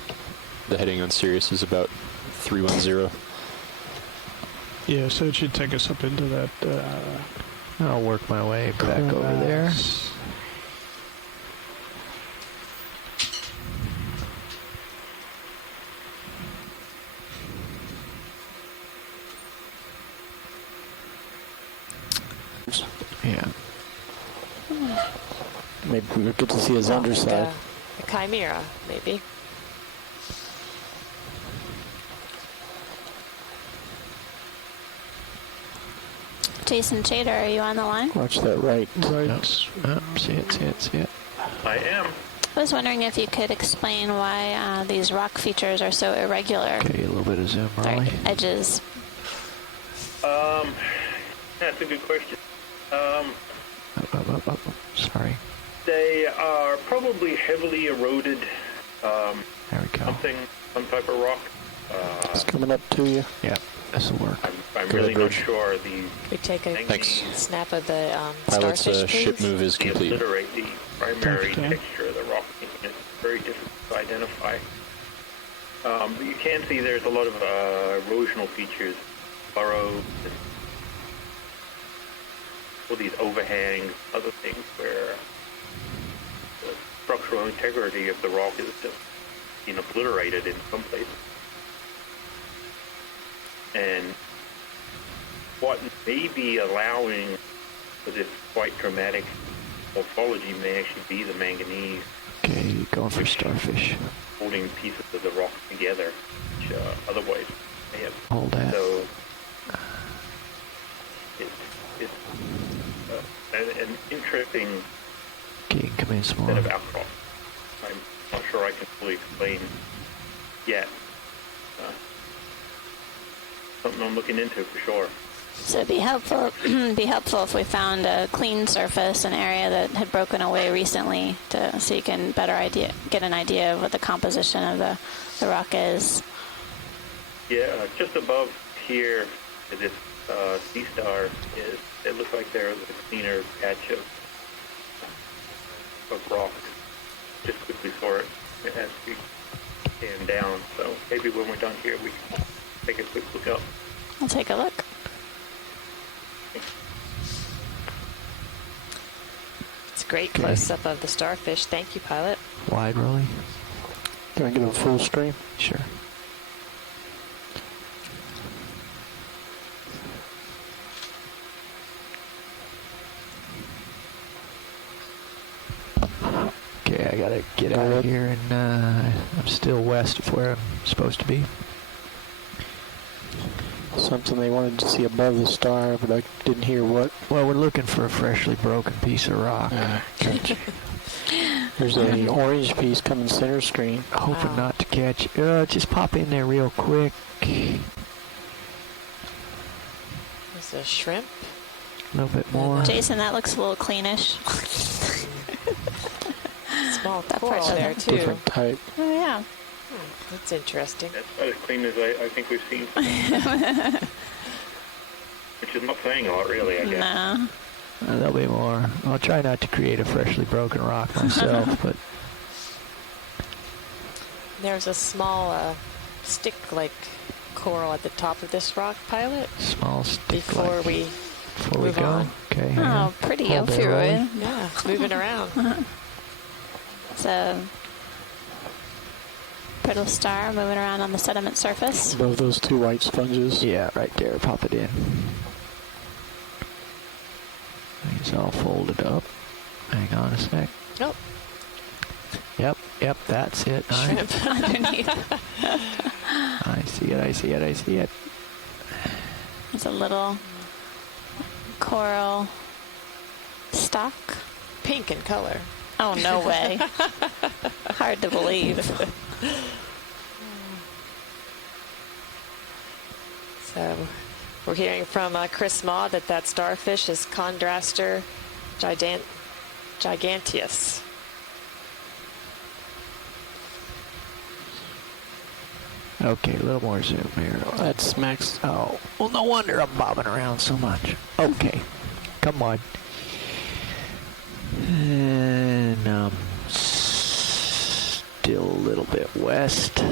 the heading on Sirius is about 310. Yeah, so it should take us up into that. I'll work my way back over there. Yeah. Maybe we'll get to see his underside. The Chimera, maybe. Jason Chater, are you on the line? Watch that right. See it. I am. I was wondering if you could explain why these rock features are so irregular. Okay, a little bit of zoom, Raleigh. Edges. That's a good question. Sorry. They are probably heavily eroded. There we go. Some type of rock. It's coming up to you. Yeah, this will work. I'm really not sure. We take a snap of the Pilot's starfish, ship move is complete. Obliterate the primary texture of the rock, making it very difficult to identify. But you can see there's a lot of erosional features, burrows, and all these overhangs, other things where the structural integrity of the rock is just being obliterated in some places. And what may be allowing for this quite dramatic morphology may actually be the manganese. Okay, going for starfish. Holding pieces of the rock together, which otherwise may have. Hold that. So it's an interesting come in some set more. of outcrops. I'm not sure I can fully explain yet. Something I'm looking into for sure. So it'd be helpful if we found a clean surface, an area that had broken away recently, so you can get an idea of what the composition of the rock is. Yeah, just above here, this sea star is. It looks like there is a cleaner patch of rock. Just quickly saw it as we came down. So maybe when we're done here, we can take a quick look up. I'll take a look. It's a great close-up of the starfish. Thank you, pilot. Wide, Rolly. Can I get a full stream? Sure. Okay, I gotta get out of here, and I'm still west of where I'm supposed to be. Something they wanted to see above the star, but I didn't hear what. Well, we're looking for a freshly broken piece of rock. Gotcha. There's an orange piece coming center screen. Hoping not to catch. Just pop in there real quick. There's a shrimp. A little bit more. Jason, that looks a little cleanish. Small coral there, too. Different type. Oh, yeah. That's interesting. That's about as clean as I think we've seen. Which is not saying a lot, really, I guess. No. There'll be more. I'll try not to create a freshly broken rock myself, but... There's a small stick-like coral at the top of this rock, pilot. Small stick-like. Before we go? On. Okay. Oh, pretty ophiuroid. Yeah, moving around. So... brittle star moving around on the sediment surface. Above those two white sponges. Yeah, right there. Pop it in. He's all folded up. Hang on a sec. Nope. Yep, that's it. Shrimp underneath. I see it. There's a little coral stalk. Pink in color. Oh, no way. Hard to believe. So we're hearing from Chris Maw that starfish is Chondraster giganteus. Okay, a little more zoom here. That's max. Oh, well, no wonder I'm bobbing around so much. Okay, come on. And still a little bit west.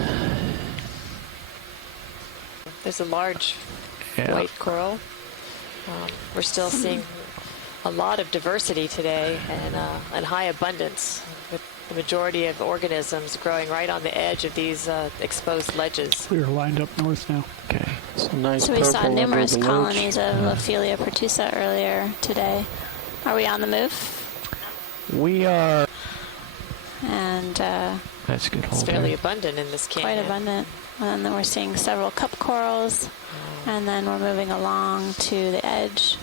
There's a large white coral. We're still seeing a lot of diversity today and high abundance, with the majority of organisms growing right on the edge of these exposed ledges. We are lined up north now. Okay. Nice. So we saw numerous colonies of Lophelia pertusa earlier today. Are we on the move? We are. And that's good. It's fairly abundant in this canyon. Quite abundant. And then we're seeing several cup corals. And then we're moving along to the edge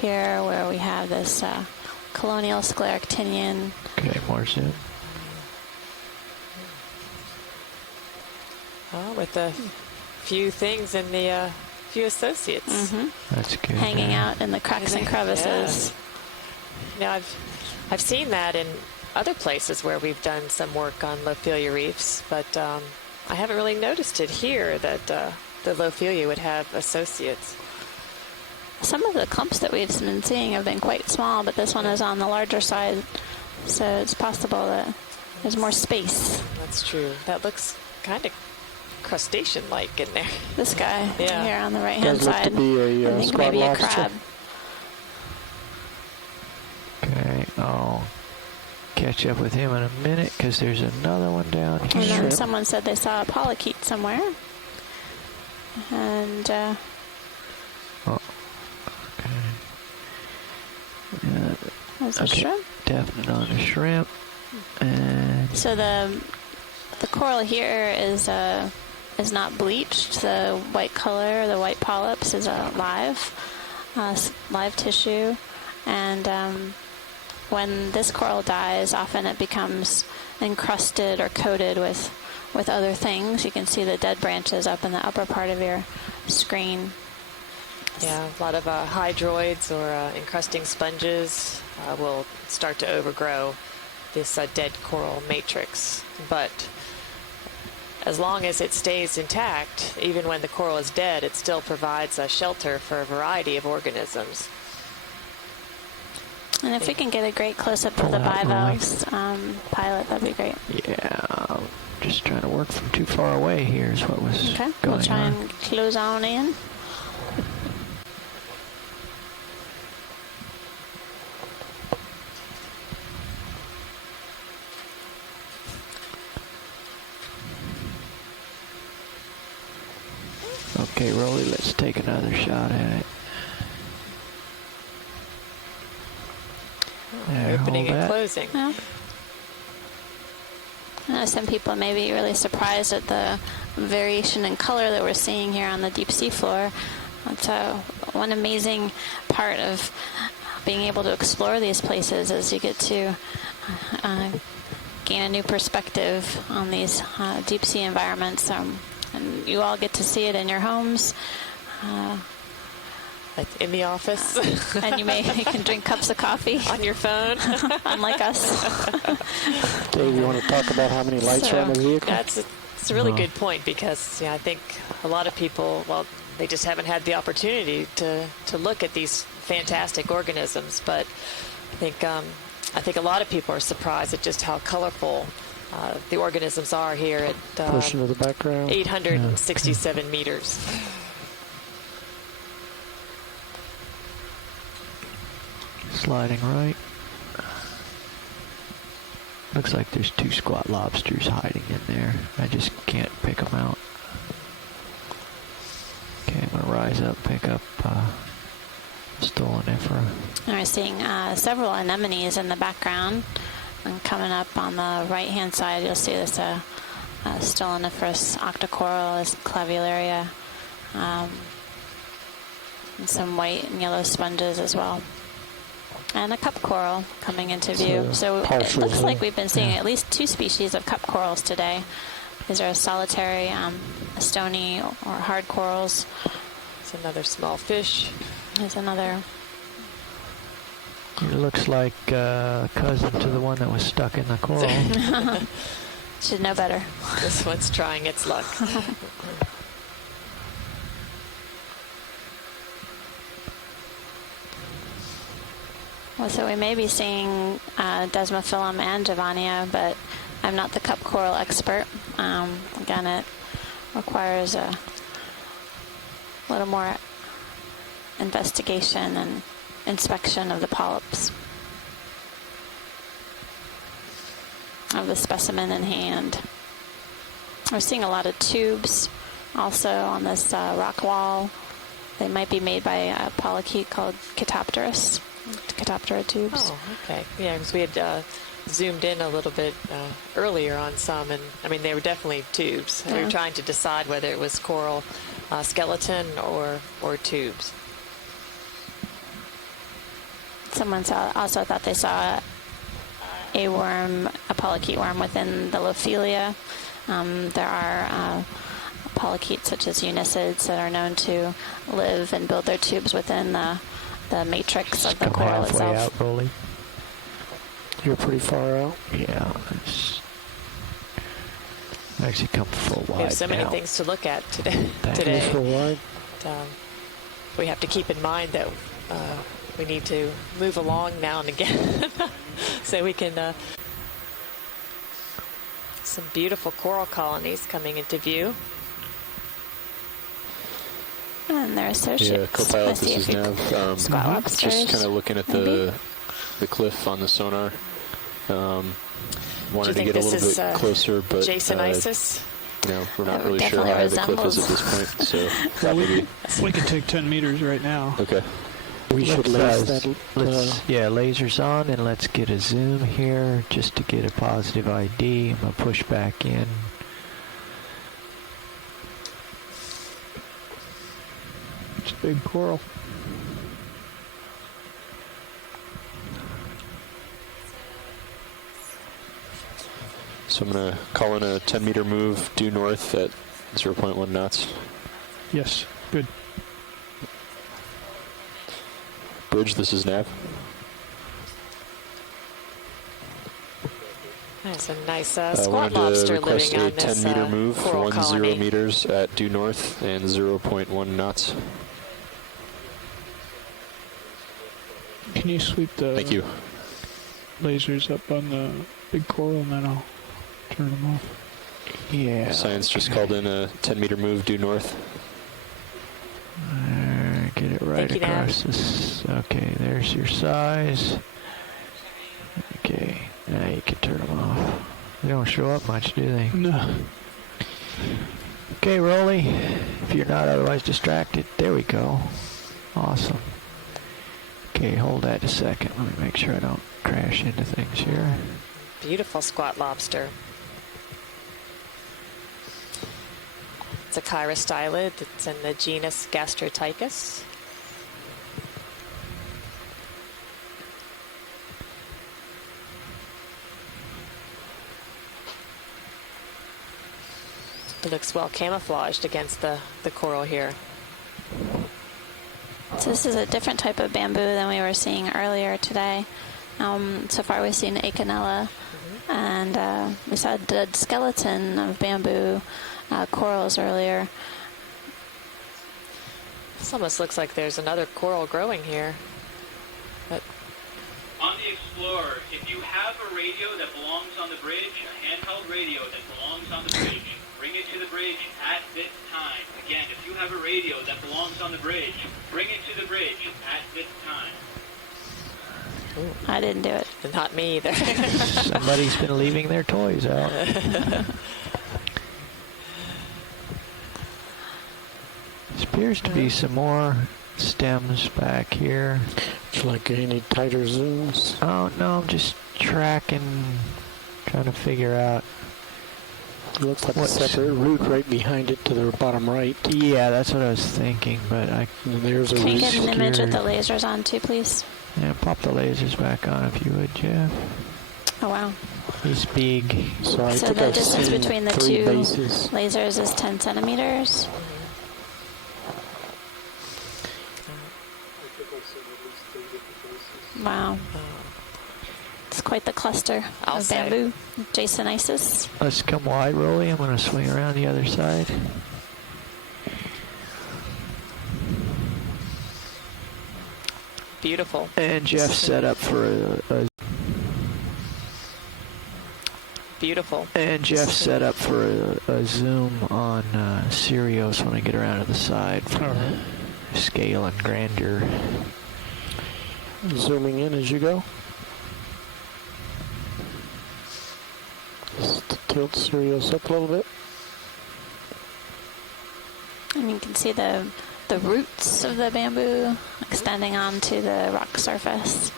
here where we have this colonial scleractinian. Okay, more zoom. Oh, with a few things in the few associates. Mm-hmm. That's good. Hanging out in the cracks and crevices. Yeah. Now, I've seen that in other places where we've done some work on Lophelia reefs, but I haven't really noticed it here that the Lophelia would have associates. Some of the clumps that we've been seeing have been quite small, but this one is on the larger side, so it's possible that there's more space. That's true. That looks kind of crustacean-like in there. This guy here on the right-hand Does look side, to be a I think squat maybe lobster. a crab. Okay, I'll catch up with him in a minute because there's another one down here. And then someone said they saw a polychaete somewhere. And there's a shrimp. Definite on a shrimp. And so the coral here is not bleached. The white color, the white polyps, is a live tissue, and when this coral dies, often it becomes encrusted or coated with other things. You can see the dead branches up in the upper part of your screen. Yeah, a lot of hydroids or encrusting sponges will start to overgrow this dead coral matrix. But as long as it stays intact, even when the coral is dead, it still provides a shelter for a variety of organisms. And if we can get a great close-up of the bivalves pilot, that'd be great. Yeah, I'm just trying to work from too far away here is what was going on. We'll try and close on in. Okay, Rolly, let's take another shot at it. There, opening and that. closing. Yeah. I know some people may be really surprised at the variation in color that we're seeing here on the deep sea floor. That's one amazing part of being able to explore these places, is you get to gain a new perspective on these deep sea environments. And you all get to see it in your homes. In the office. And you can drink cups of coffee. On your phone. Unlike us. Dave, you want to talk about how many lights are on the vehicle? It's a really good point, because I think a lot of people, they just haven't had the opportunity to look at these fantastic organisms. But I think a lot of people are surprised at just how colorful the organisms are here at Push into the background. 867 meters. Sliding right. Looks like there's 2 squat lobsters hiding in there. I just can't pick them out. Okay, I'm gonna rise up, pick up stolonifera. We're seeing several anemones in the background. And coming up on the right-hand side, you'll see this stoloniferous octocoral, this clavularia, and some white and yellow sponges as well. And a cup coral coming into view. So it looks like we've been seeing at least 2 species of cup corals today. These are solitary, stony or hard corals. It's another small fish. There's another. It looks like cousin to the one that was stuck in the coral. Should know better. This one's trying its luck. Well, so we may be seeing Desmophyllum and Javania, but I'm not the cup coral expert. Again, it requires a little more investigation and inspection of the polyps, of the specimen in hand. We're seeing a lot of tubes also on this rock wall. They might be made by a polychaete called Catoptera tubes. Oh, okay. Yeah, because we had zoomed in a little bit earlier on some, and I mean, they were definitely tubes. We were trying to decide whether it was coral skeleton or tubes. Someone also thought they saw a worm, a polychaete worm within the Lophelia. There are polychaetes such as unicids that are known to live and build their tubes within the matrix of the coral itself. Out, Rolly. You're pretty far out. Yeah. It's actually come full wide. We have so many things to look at today. Full wide. We have to keep in mind that we need to move along now and again so we can. Some beautiful coral colonies coming into view. And their associates. Yeah, co-pilot, this is Nav. Just kind of looking at the cliff on the sonar. Wanted to get a little bit closer, but Jason Isis? We're not really sure how high the cliff is at this point. So we could take 10 meters right now. Okay. We should lasers on, and let's get a zoom here just to get a positive ID. I'm gonna push back in. It's a big coral. So I'm going to call in a 10-meter move due north at 0.1 knots. Yes, good. Bridge, this is Nav. There's a nice squat lobster living on this 10-meter move, coral 10 meters at due north and 0.1 knots. Can you sweep the Thank you. lasers up on the big coral, and then I'll turn them off? Yeah. Science just called in a 10-meter move due north. Get it right across this. Okay, there's your size. Okay, now you can turn them off. They don't show up much, do they? No. Okay, Rolly, if you're not otherwise distracted. There we go. Awesome. Okay, hold that a second. Let me make sure I don't crash into things here. Beautiful squat lobster. It's a chirostylid. It's in the genus Gastrotychus. It looks well camouflaged against the coral here. So this is a different type of bamboo than we were seeing earlier today. So far we've seen Acanella, and we saw a dead skeleton of bamboo corals earlier. This almost looks like there's another coral growing here. But on the Explorer, if you have a radio that belongs on the bridge, a handheld radio that belongs on the bridge, bring it to the bridge at this time. Again, if you have a radio that belongs on the bridge, bring it to the bridge at this time. I didn't do it. Not me either. Somebody's been leaving their toys out. Appears to be some more stems back here. Would you like any tighter zooms? Oh, no, I'm just tracking, trying to figure out. It looks like a separate root right behind it to the bottom right. Yeah, that's what I was thinking, but there's a Can root. you get an image with the lasers on too, please? Yeah, pop the lasers back on if you would, Jeff. Oh, wow. He's big. So the distance between the two lasers is 10 centimeters. Wow. It's quite the cluster of bamboo. Jasonisis. Let's come wide, Rolly. I'm going to swing around the other side. Beautiful. And Jeff set up for a beautiful. And Jeff set up for a zoom on Sirius when I get around to the side for scale and grandeur. Zooming in as you go. Just tilt Sirius up a little bit. And you can see the roots of the bamboo extending onto the rock surface.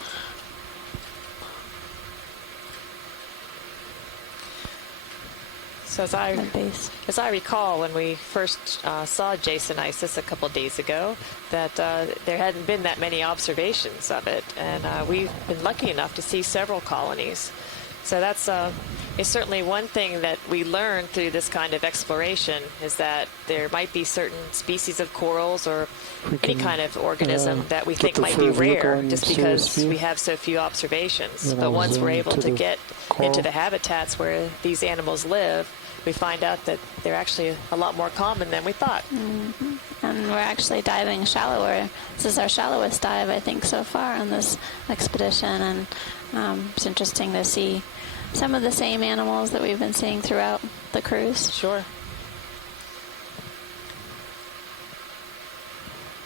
So as I recall, when we first saw Jasonisis a couple days ago, that there hadn't been that many observations of it, and we've been lucky enough to see several colonies. So that's is certainly one thing that we learned through this kind of exploration, is that there might be certain species of corals or any kind of organism that we think might be rare just because we have so few observations. But once we're able to get into the habitats where these animals live, we find out that they're actually a lot more common than we thought. Mm-hmm. And we're actually diving shallower. This is our shallowest dive, I think, so far on this expedition. And it's interesting to see some of the same animals that we've been seeing throughout the cruise. Sure.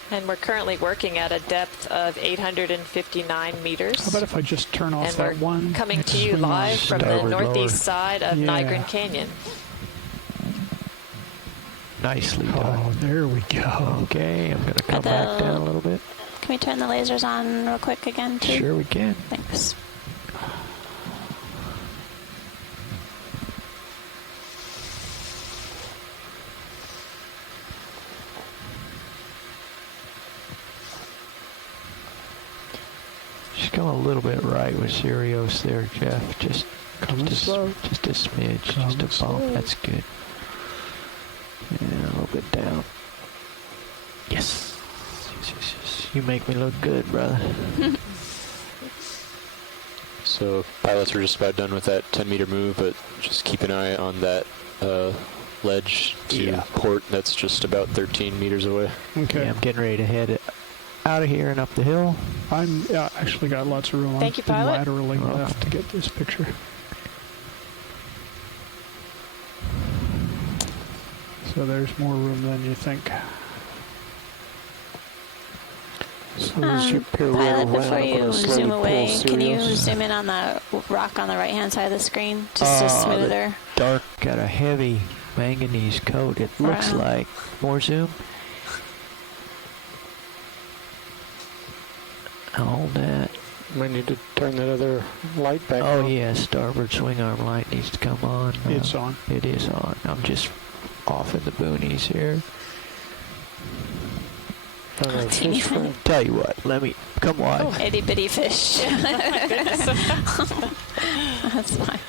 And we're currently working at a depth of 859 meters. How about if I just turn off that one? And we're coming to you live from the northeast side of Nygren Canyon. Nicely done. Oh, there we go. Okay, I'm going to come back down a little bit. Can we turn the lasers on real quick again, too? Sure we can. Thanks. Just go a little bit right with Sirius there, Jeff. Just slow. Just a smidge, just a bump. That's good. Yeah, a little bit down. Yes. Yes. You make me look good, brother. So pilots are just about done with that 10-meter move, but just keep an eye on that ledge to port. That's just about 13 meters away. Okay. Yeah, I'm getting ready to head out of here and up the hill. I'm actually got lots of room. Thank you, pilot. Laterally left to get this picture. So there's more room than you think. So your pilot, before you zoom away, can you zoom in on the rock on the right-hand side of the screen? Just a smoother. Dark, got a heavy manganese coat. It looks like. More zoom. Hold that. Might need to turn that other light back on. Oh, yeah, starboard swing arm light needs to come on. It's on. It is on. I'm just off in the boonies here. Tell you what, let me come wide. Oh, itty bitty fish. That's fine.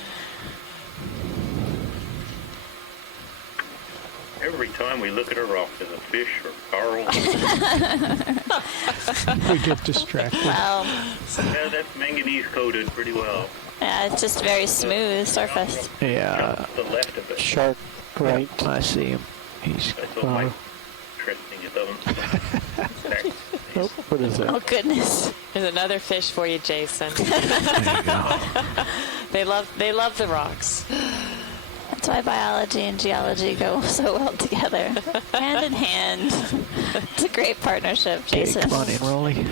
Every time we look at a rock, there's a fish or coral. We get distracted. Well, Yeah, that's manganese coated pretty well. yeah, it's just very smooth surface. Yeah. The left of it. Sharp right. I see him. He's That's what my interesting. It doesn't. Oh, what is that? Oh, goodness. There's another fish for you, Jason. They love the rocks. That's why biology and geology go so well together. Hand in hand. It's a great partnership, Jason. Come on in, Rolly.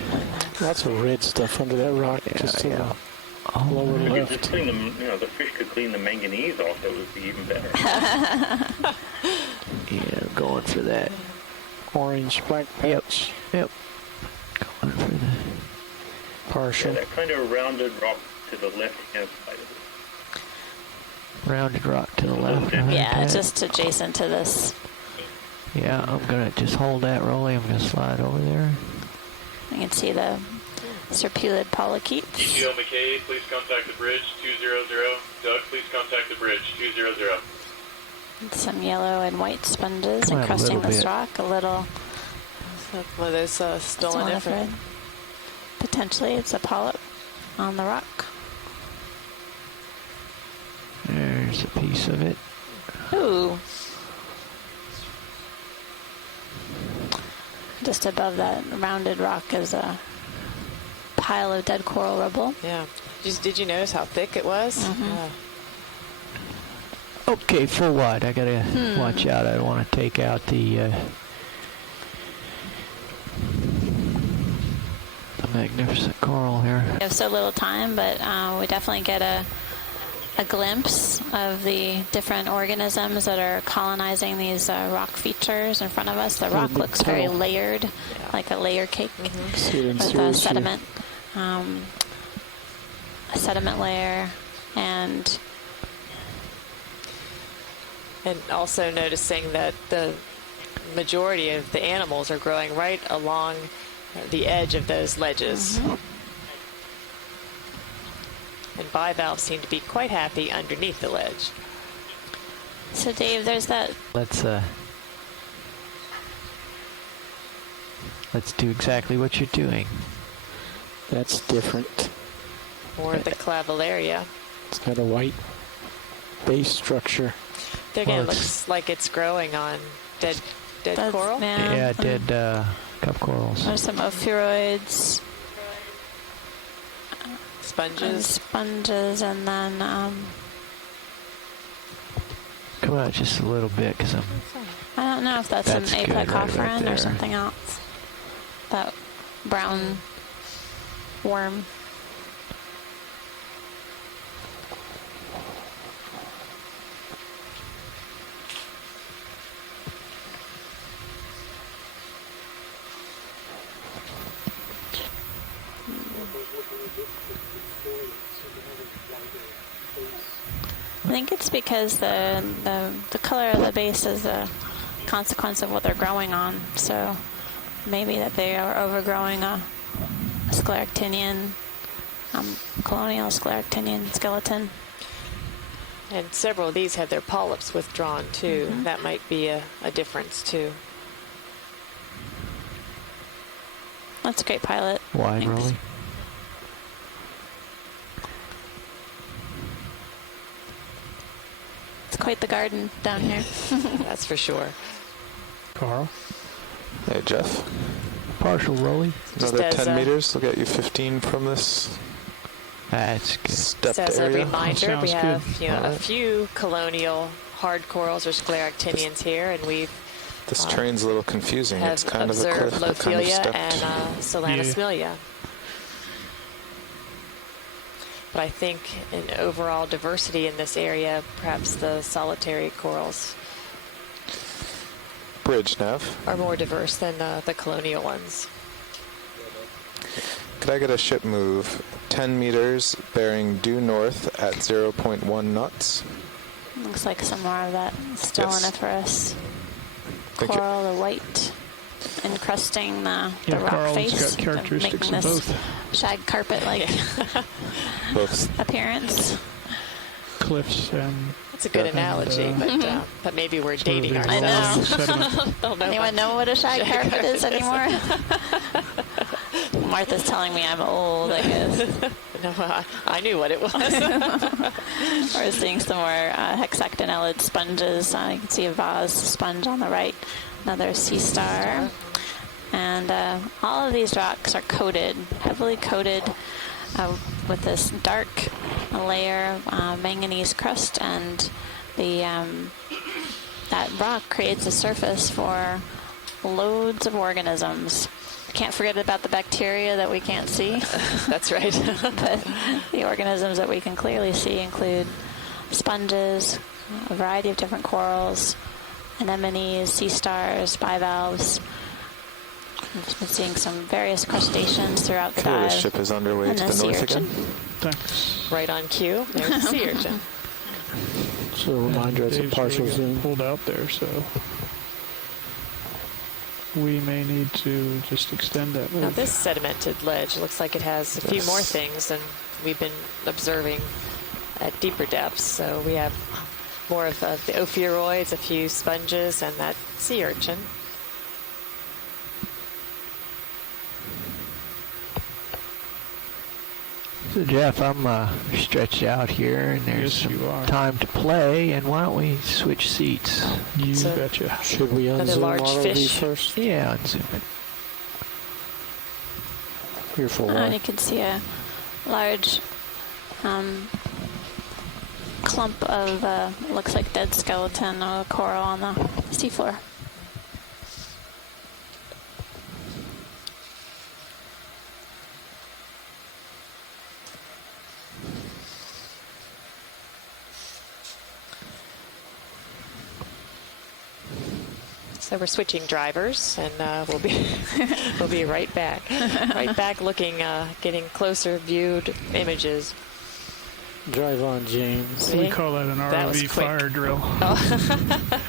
Lots of red stuff under that rock, just to the lower left. Just clean them, the fish could clean the manganese off, that would be even better. Yeah, going for that. Orange black patch. Yep. Going for the partial. Yeah, that kind of rounded rock to the left-hand side of it. Rounded rock to the left. Yeah, just adjacent to this. Yeah, I'm going to just hold that, Rolly. I'm going to slide over there. You can see the serpulid polychaetes. EGO McKay, please contact the bridge, 200. Doug, please contact the bridge, 200. Some yellow and white sponges Come on, encrusting a little this bit. rock. A little One of those stoloniferous. Potentially, it's a polyp on the rock. There's a piece of it. Ooh. Just above that rounded rock is a pile of dead coral rubble. Yeah. Did you notice how thick it was? Mm-hmm. Okay, full wide. I gotta watch out. I don't want to take out the magnificent coral here. We have so little time, but we definitely get a glimpse of the different organisms that are colonizing these rock features in front of us. The rock looks very layered, like a layer cake with sediment. A sediment layer and also noticing that the majority of the animals are growing right along the edge of those ledges. Mm-hmm. And bivalves seem to be quite happy underneath the ledge. So Dave, there's that. Let's do exactly what you're doing. That's different. More of the clavillaria. It's got a white base structure. There again, looks like it's growing on dead coral. Yeah, dead cup corals. There's some ophiuroids. Sponges. And then Come out just a little bit, because I don't know if that's an aplecophoran or something else. That brown worm. I think it's because the color of the base is a consequence of what they're growing on. So maybe that they are overgrowing a scleractinian, colonial scleractinian skeleton. And several of these have their polyps withdrawn too. Mm-hmm. That might be a difference too. That's a great pilot. Wide, Rolly. It's quite the garden down here. That's for sure. Carl? Hey, Jeff. Partial, Rolly. Another 10 meters. We'll get you 15 from this. That's good. Stepped As area. a reminder, we have Right. a few colonial hard corals or scleractinians here, and we've This terrain's a little confusing. It's kind of a cliff. observed Kind of Lophilia stepped. and Solanismilia. But I think in overall diversity in this area, perhaps the solitary corals Bridge, Nav. are more diverse than the colonial ones. Could I get a ship move 10 meters bearing due north at 0.1 knots? Looks like some more of that stoloniferous coral, the white encrusting the rock Carl's face, got characteristics making of this both. shag carpet-like Both. appearance. Cliffs and... That's a good analogy, but maybe we're dating the ourselves. sediment. Anyone know what a shag carpet is anymore? Martha's telling me I'm old, I guess. No, I knew what it was. We're seeing some more hexactinellid sponges. You can see a vase sponge on the right, another sea star. And all of these rocks are coated, heavily coated with this dark layer manganese crust, and that rock creates a surface for loads of organisms. can't forget about the bacteria that we can't see. That's right. But the organisms that we can clearly see include sponges, a variety of different corals, anemones, sea stars, bivalves. I've been seeing some various crustaceans throughout the dive. The ship is underway to the north again. Thanks. Right on cue. There's the sea urchin. So a reminder, it's a partial really zoom. Pulled out there, so we may need to just extend that. Now this sedimented ledge looks like it has a few more things than we've been observing at deeper depths. So we have more of the ophiuroids, a few sponges, and that sea urchin. So Jeff, I'm stretched out here, and there's some time to play. And why don't we switch seats? You betcha. Should we unzoom all of these first? Yeah, unzoom it. Here for And you can see a large clump of looks like dead skeleton or coral on the seafloor. So we're switching drivers, and we'll be right back. Right back, looking, getting closer viewed images. Drive on, James. See? We call that an ROV fire drill. Oh.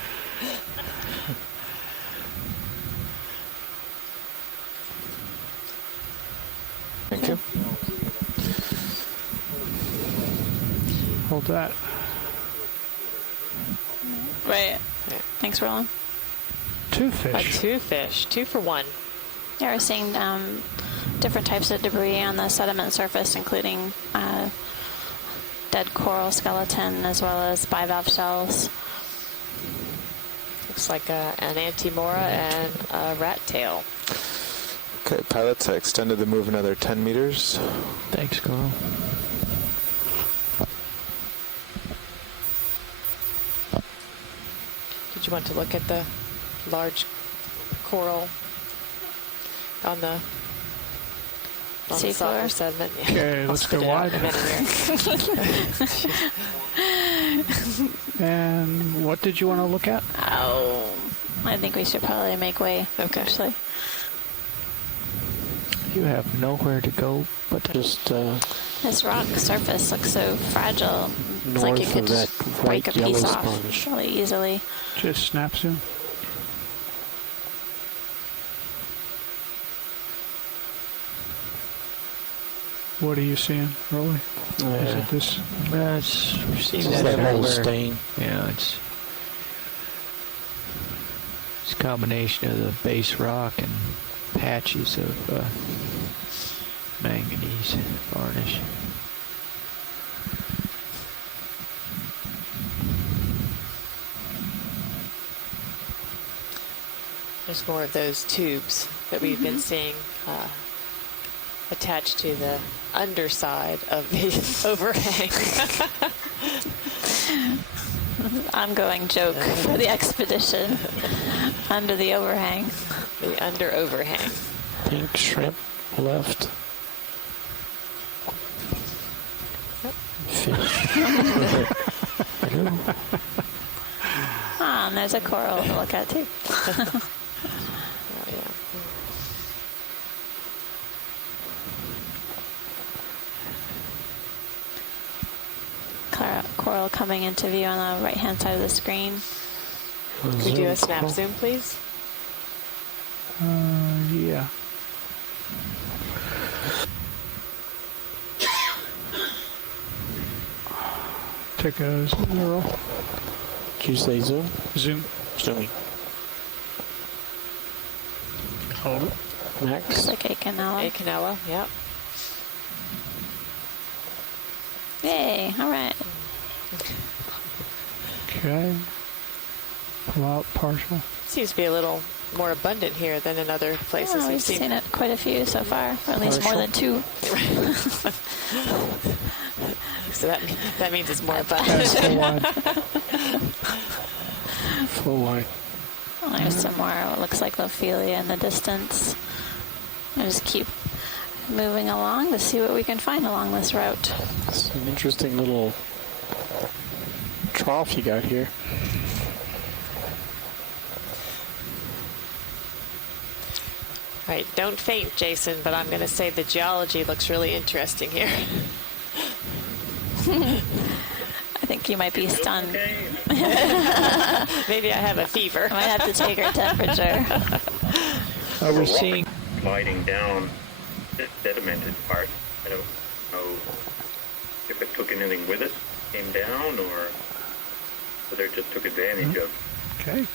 Thank you. Hold that. Right. Thanks, Roland. Two fish. Two fish. 2 for 1. Yeah, we're seeing different types of debris on the sediment surface, including dead coral skeleton as well as bivalve shells. Looks like an antemora and a rat tail. Okay, pilots, I extended the move another 10 meters. Thanks, Carl. Did you want to look at the large coral on the seafloor sediment? Okay, let's go wide. And what did you want to look at? Oh, I think we should probably make way. Okay. Actually, You have nowhere to go but just this rock surface looks so fragile. It's like you north could of just that break a white yellow piece off sponge. really easily. Just snap zoom. What are you seeing, Rolly? Is Yeah. it this? we've seen It's that that whole everywhere. stain. Yeah, it's a combination of the base rock and patches of manganese varnish. There's more of those tubes that we've been seeing attached to the underside of the overhang. Ongoing joke for the expedition. Under the overhang. The under overhang. Pink shrimp left. Fish. Ah, and there's a coral to look at too. Oh, yeah. Coral coming into view on the right-hand side of the screen. Could we do a snap zoom, please? Yeah. Take a zoom roll. Did you say zoom? Zoom. Zooming. Hold it. Max. Looks like Okeanos. Okeanos, yep. Yay, all right. Okay. Pull out partial. Seems to be a little more abundant here than in other places Yeah, we've we've seen. seen it quite a few so far, or at least more than 2. So that means it's more abundant. Full wide. Full wide. There's some more, what looks like Lophelia in the distance. I'll just keep moving along to see what we can find along this route. It's an interesting little trough you got here. All right, don't faint, Jason, but I'm going to say the geology looks really interesting here. I think you might be stunned. Maybe I have a fever. I might have to take her temperature. Are we seeing sliding down this sedimented part? I don't know if it took anything with it, came down, or whether it just took advantage of. Okay.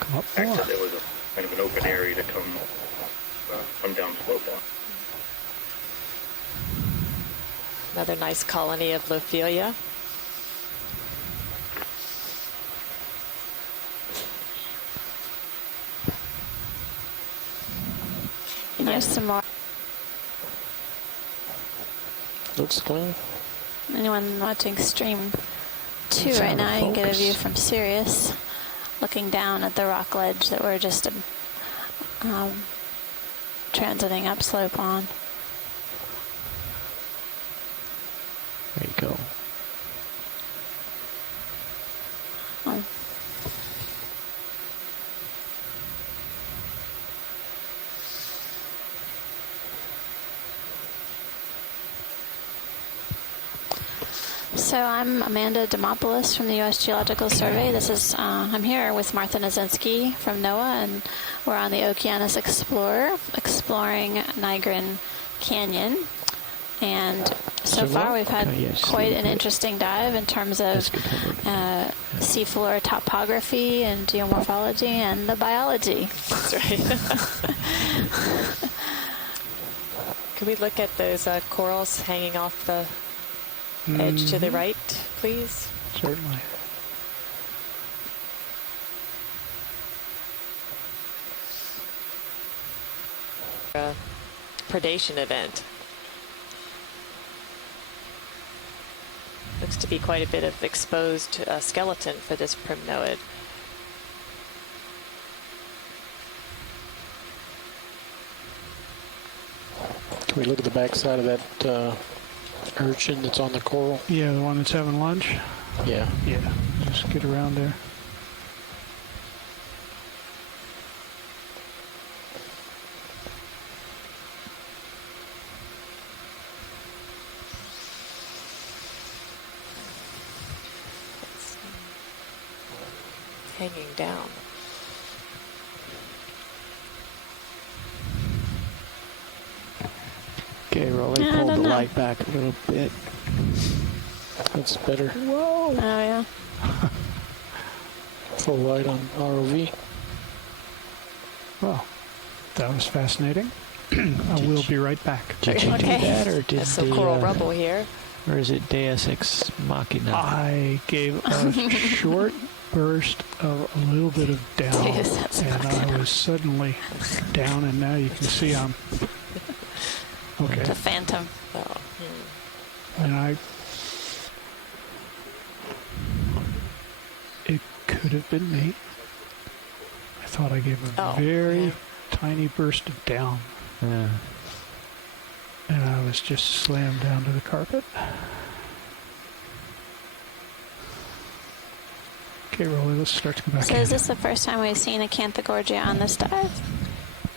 Come up more. Actually, there was a kind of an open area to come down slope on. Another nice colony of Lophelia. And there's some more. Looks clean. Anyone watching stream 2 right now, you can get a view from Sirius, looking down at the rock ledge that we're just transiting upslope on. There you go. Oh. So I'm Amanda Demopoulos from the U.S. Geological Survey. This is I'm here with Martha Nazinski from NOAA, and we're on the Okeanos Explorer exploring Nygren Canyon. And so far we've had quite an interesting dive in terms of seafloor topography and geomorphology and the biology. That's right. Can we look at those corals hanging off the edge to the right, please? Certainly. Predation event. Looks to be quite a bit of exposed skeleton for this primnoid. Can we look at the backside of that urchin that's on the coral? Yeah, the one that's having lunch? Yeah. Yeah, just get around there. Hanging down. Okay, Rolly, pull the light back a little bit. That's better. Whoa! Oh, yeah. Full light on ROV. Well, that was fascinating. I will be right back. Did you do that, or did There's some coral rubble here? Or is it Deus Ex Machina? I gave a short burst of a little bit of down, and I was suddenly down, and now you can see I'm okay. It's a phantom. Oh. And it could have been me. I thought I gave a very tiny burst of down. Yeah. And I was just slammed down to the carpet. Okay, Rolly, let's start to go back So in. is this the first time we've seen Acanthogorgia on this dive?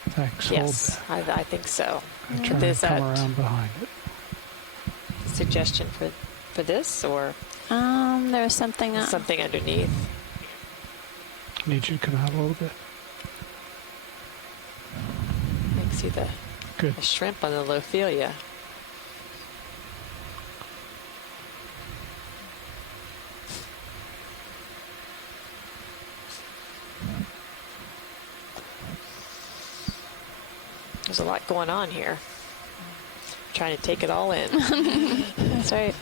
Thanks. Yes, I think so. I'm trying There's to come that around behind it. suggestion for this, or there's something something underneath. Need you to come out a little bit. I can see the shrimp on the Lophelia. There's a lot going on here. I'm trying to take it all in. That's right.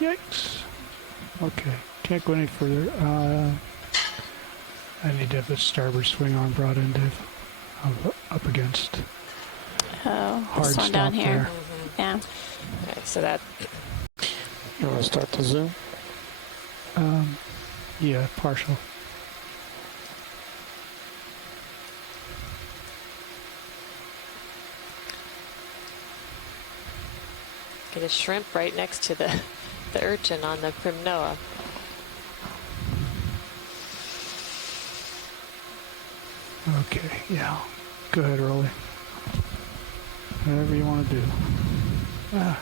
Yikes. Okay, can't go any further. I need to have the starboard swing arm brought in, Dave. I'm up against hard this one stop down here. there. Yeah. Okay, so that. You want to start the zoom? Yeah, partial. Get a shrimp right next to the urchin on the Primnoa. Okay, yeah. Go ahead, Rolly. Whatever you want to do. Ah.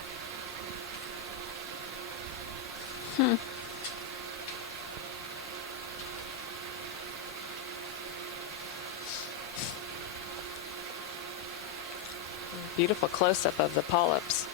Beautiful close-up of the polyps.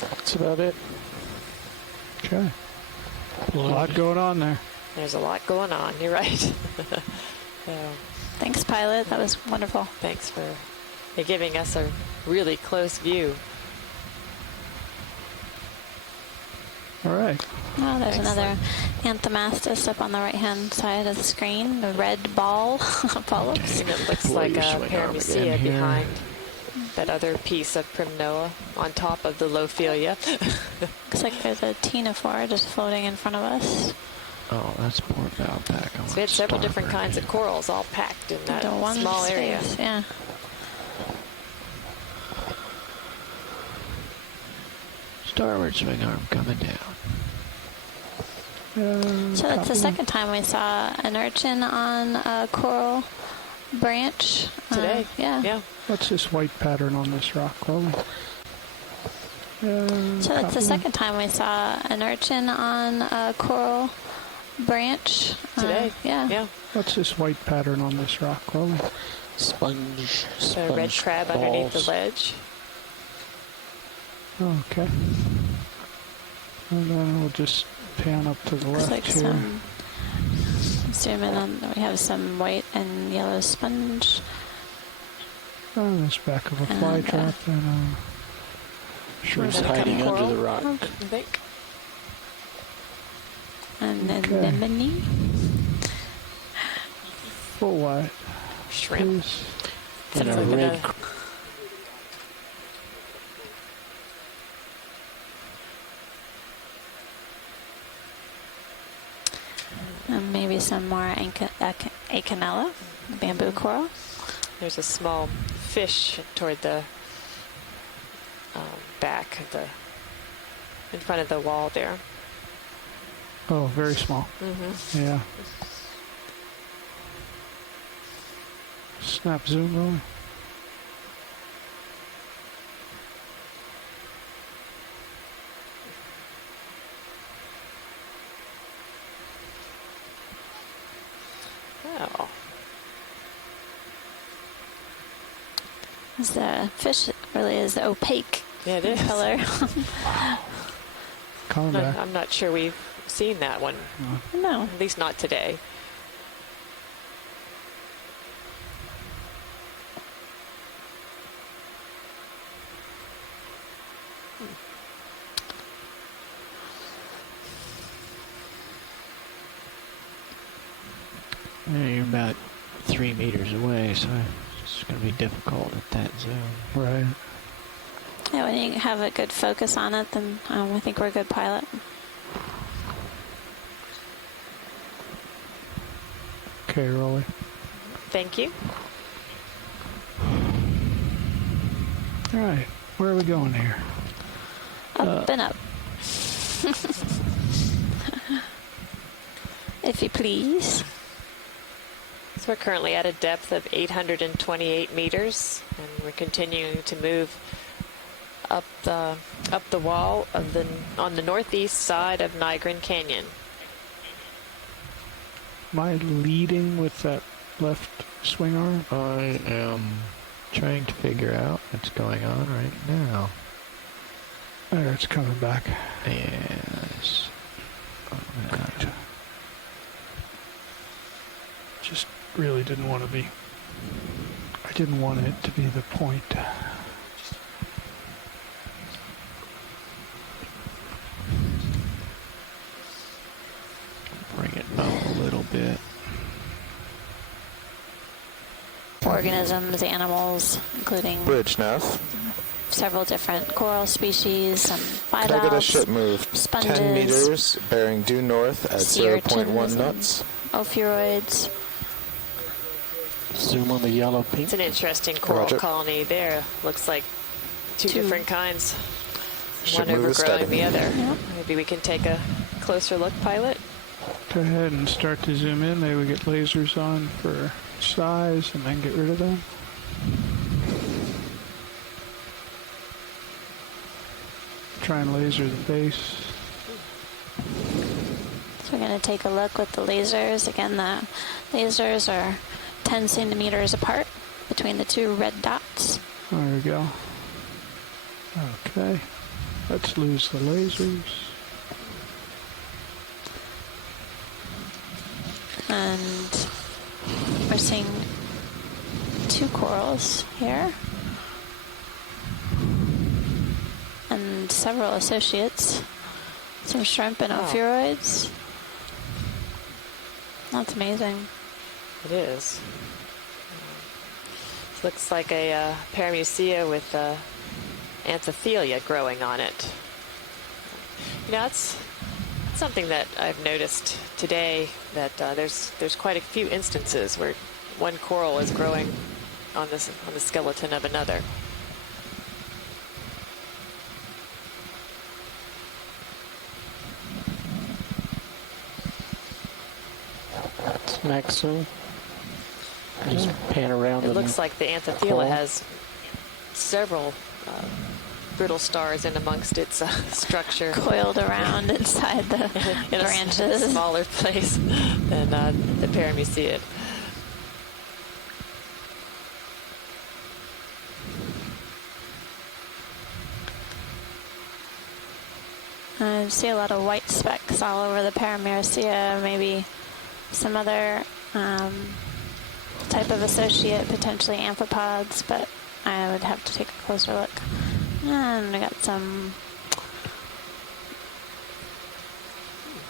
That's about it. Okay. A lot going on there. There's a lot going on. You're right. So, thanks, pilot. That was wonderful. Thanks for giving us a really close view. All right. Oh, there's Excellent. another Anthomastus up on the right-hand side of the screen. The red ball polyps. And it looks like a Paramusia behind that other piece of Primnoa on top of the Lophelia. Looks like there's a ctenophore just floating in front of us. Oh, that's poor Valpac. So we had several different kinds of corals all packed in that One small area. space, yeah. Starboard swing arm coming down. So that's the second time we saw an urchin on a coral branch. Today. Yeah. What's this white pattern on this rock, Rolly? So that's the second time we saw an urchin on a coral branch. Today. Yeah. What's this white pattern on this rock, Rolly? Sponge A red crab balls. underneath the ledge. Oh, okay. And then we'll just pan up to the Looks left like here. zoom in on. We have some white and yellow sponge. Oh, there's back of a fly trap and Shrimp's hiding under the rock. I think. And anemone. full white. Shrimp. And a red. And maybe some more Acanella, bamboo coral. There's a small fish toward the back of in front of the wall there. Oh, very small. Mm-hmm. Yeah. Snap zoom rolling. Oh. The fish really is opaque Yeah, it is. color. Coming back. I'm not sure we've seen that one. No. At least not today. You're about 3 meters away, so it's going to be difficult at that zoom. Right. Yeah, when you have a good focus on it, then I think we're a good pilot. Okay, Rolly. Thank you. All right. Where are we going here? Up and up. If you please. So we're currently at a depth of 828 meters, and we're continuing to move up the wall of on the northeast side of Nygren Canyon. Am I leading with that left swing arm? I am trying to figure out what's going on right now. There, it's coming back. Yes. Oh, Good. really didn't want to be. I didn't want it to be the point. Bring it up a little bit. Organisms, animals, including bridge nav. Several different coral species, some bivalves, Can I get a ship move? sponges, 10 meters, bearing due north at 0.1 knots. Ophiuroids. Zoom on the yellow pink. It's an interesting coral colony there. Looks like two different kinds. One overgrowing the other. Yeah. Maybe we can take a closer look, pilot. Go ahead and start to zoom in. Maybe we get lasers on for size and then get rid of them. Try and laser the base. So we're going to take a look with the lasers. Again, the lasers are 10 centimeters apart between the two red dots. There we go. Okay. Let's lose the lasers. And we're seeing two corals here. And several associates. Some shrimp and ophiuroids. That's amazing. It is. Looks like a paramucea with anthethelia growing on it. You know, it's something that I've noticed today, that there's quite a few instances where one coral is growing on the skeleton of another. Max zoom. Just pan around. It looks like the anthethelia has several brittle stars in amongst its structure. Coiled around inside the branches. A smaller place than the paramucea. I see a lot of white specks all over the paramucea, maybe some other type of associate, potentially amphipods, but I would have to take a closer look. And we got some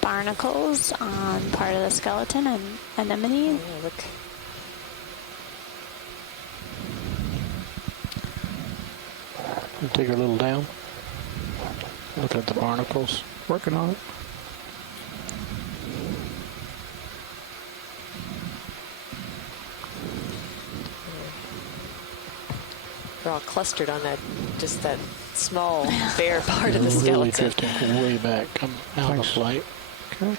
barnacles on part of the skeleton and anemone. Yeah, look. Take her a little down. Look at the barnacles. Working on it. They're all clustered on that, just that small, bare part of the skeleton. Really drifting way back. Come out of flight. Okay.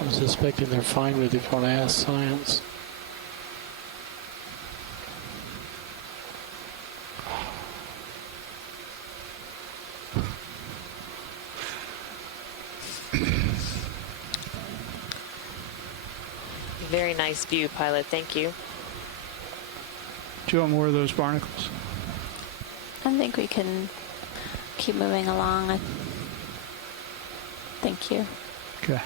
I'm suspecting they're fine with you if you want to ask science. Very nice view, pilot. Thank you. Do you want more of those barnacles? I think we can keep moving along. Thank you. Okay.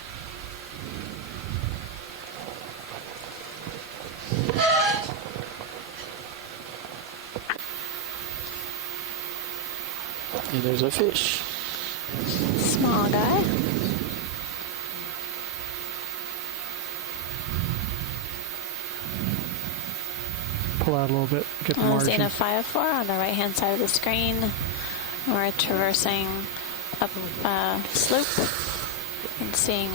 And there's a fish. Small guy. Pull out a little bit, get the margin. Xenophyophore on the right-hand side of the screen. We're traversing up a slope and seeing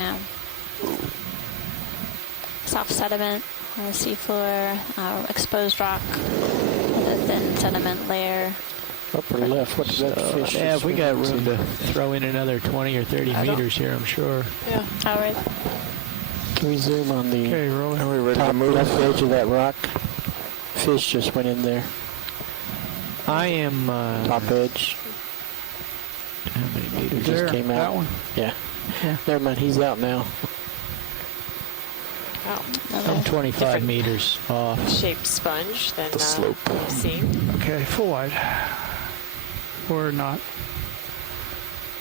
soft sediment on the seafloor, exposed rock with a thin sediment layer. Upper left, what does that fish? Yeah, we got room to throw in another 20 or 30 meters here, I'm sure. Yeah. All right. Can we zoom on the Are we ready top to move? left edge of that rock? Fish just went in there. I am... top edge. How many meters? Just came out. That one? Yeah. Never mind, he's out now. Wow. I'm 25 meters off. Shaped sponge than the slope we've seen. Okay, full wide. Or not.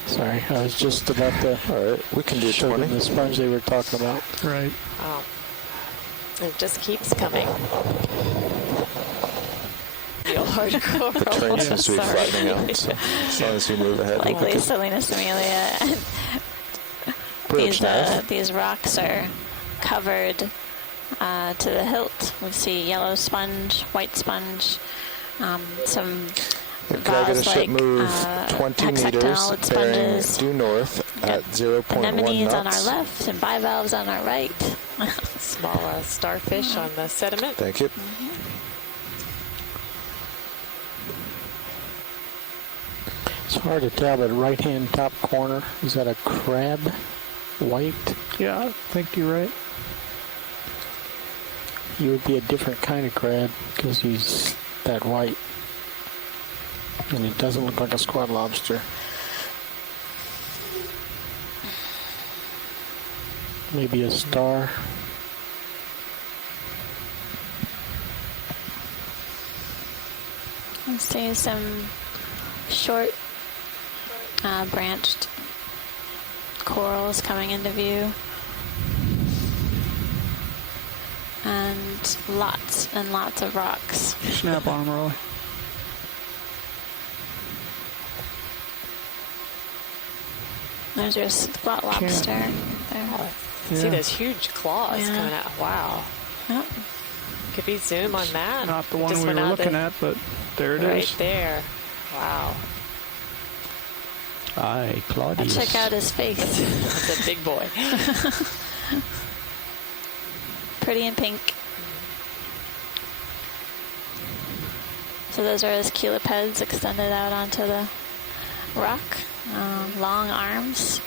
Sorry, I was just about to. All right, we can do show 20. them the sponge they were talking about. Right. Wow. It just keeps coming. Real hardcore. The train seems to be flattening out, so as long as we move ahead. Likely Salinas Amelia. These rocks are covered to the hilt. We see yellow sponge, white sponge, some Could I get a ship move 20 meters bearing due north at 0.1 anemones knots? on our left and bivalves on our right. Small starfish on the sediment. Thank you. It's hard to tell, but right-hand top corner, is that a crab? White? Yeah, I think you're right. He would be a different kind of crab because he's that white. And it doesn't look like a squat lobster. Maybe a star. I see some short branched corals coming into view. And lots and lots of rocks. Snap on them, Rolly. There's your spot lobster there. See those huge claws coming out. Wow. Yep. Could we zoom on that? Not the one we were looking at, but there it is. Right there. Wow. Aye, Claudius. Check out his face. That's a big boy. Pretty in pink. So those are his chelipeds extended out onto the rock. Long arms.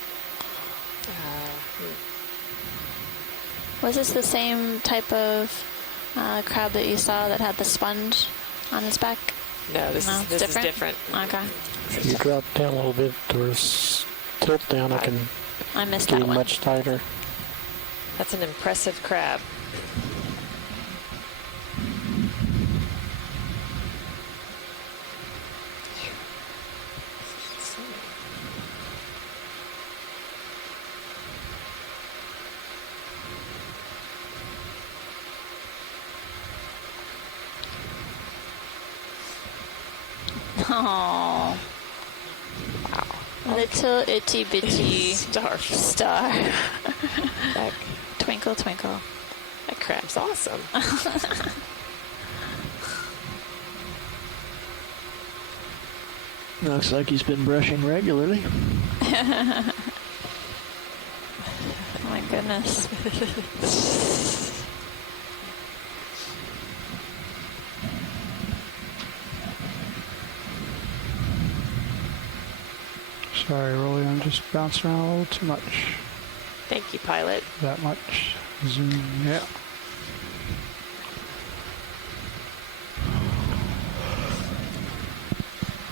Was this the same type of crab that you saw that had the sponge on his back? No, this is different. Okay. If you drop down a little bit towards tilt down, I missed get that one. much tighter. That's an impressive crab. Oh. Wow. Little itty bitty star. Twinkle, twinkle. That crab's awesome. Looks like he's been brushing regularly. Oh my goodness. Sorry, Rolly, I'm just bouncing around a little too much. Thank you, pilot. That much zoom, yeah.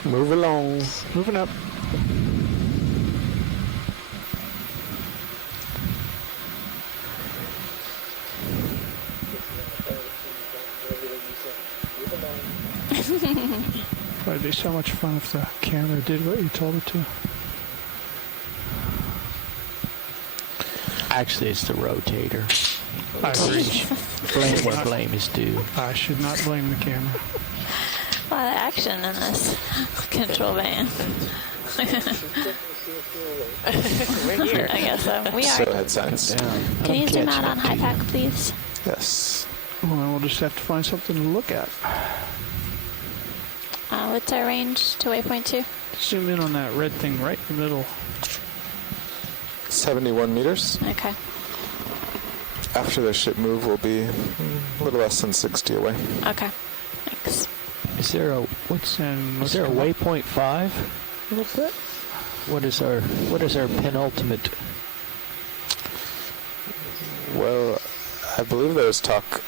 Move along. Moving up. It'd be so much fun if the camera did what you told it to. Actually, it's the rotator. I agree. Blame where blame is due. I should not blame the camera. A lot of action in this control van. We're here. I guess so. We So are. head signs. Can you zoom out on high pack, please? Yes. Well, then we'll just have to find something to look at. What's our range to waypoint 2? Zoom in on that red thing right in the middle. 71 meters. Okay. After the ship move, we'll be a little less than 60 away. Okay. Thanks. Is there a waypoint 5? A little bit. What is our penultimate? Well, I believe there was talk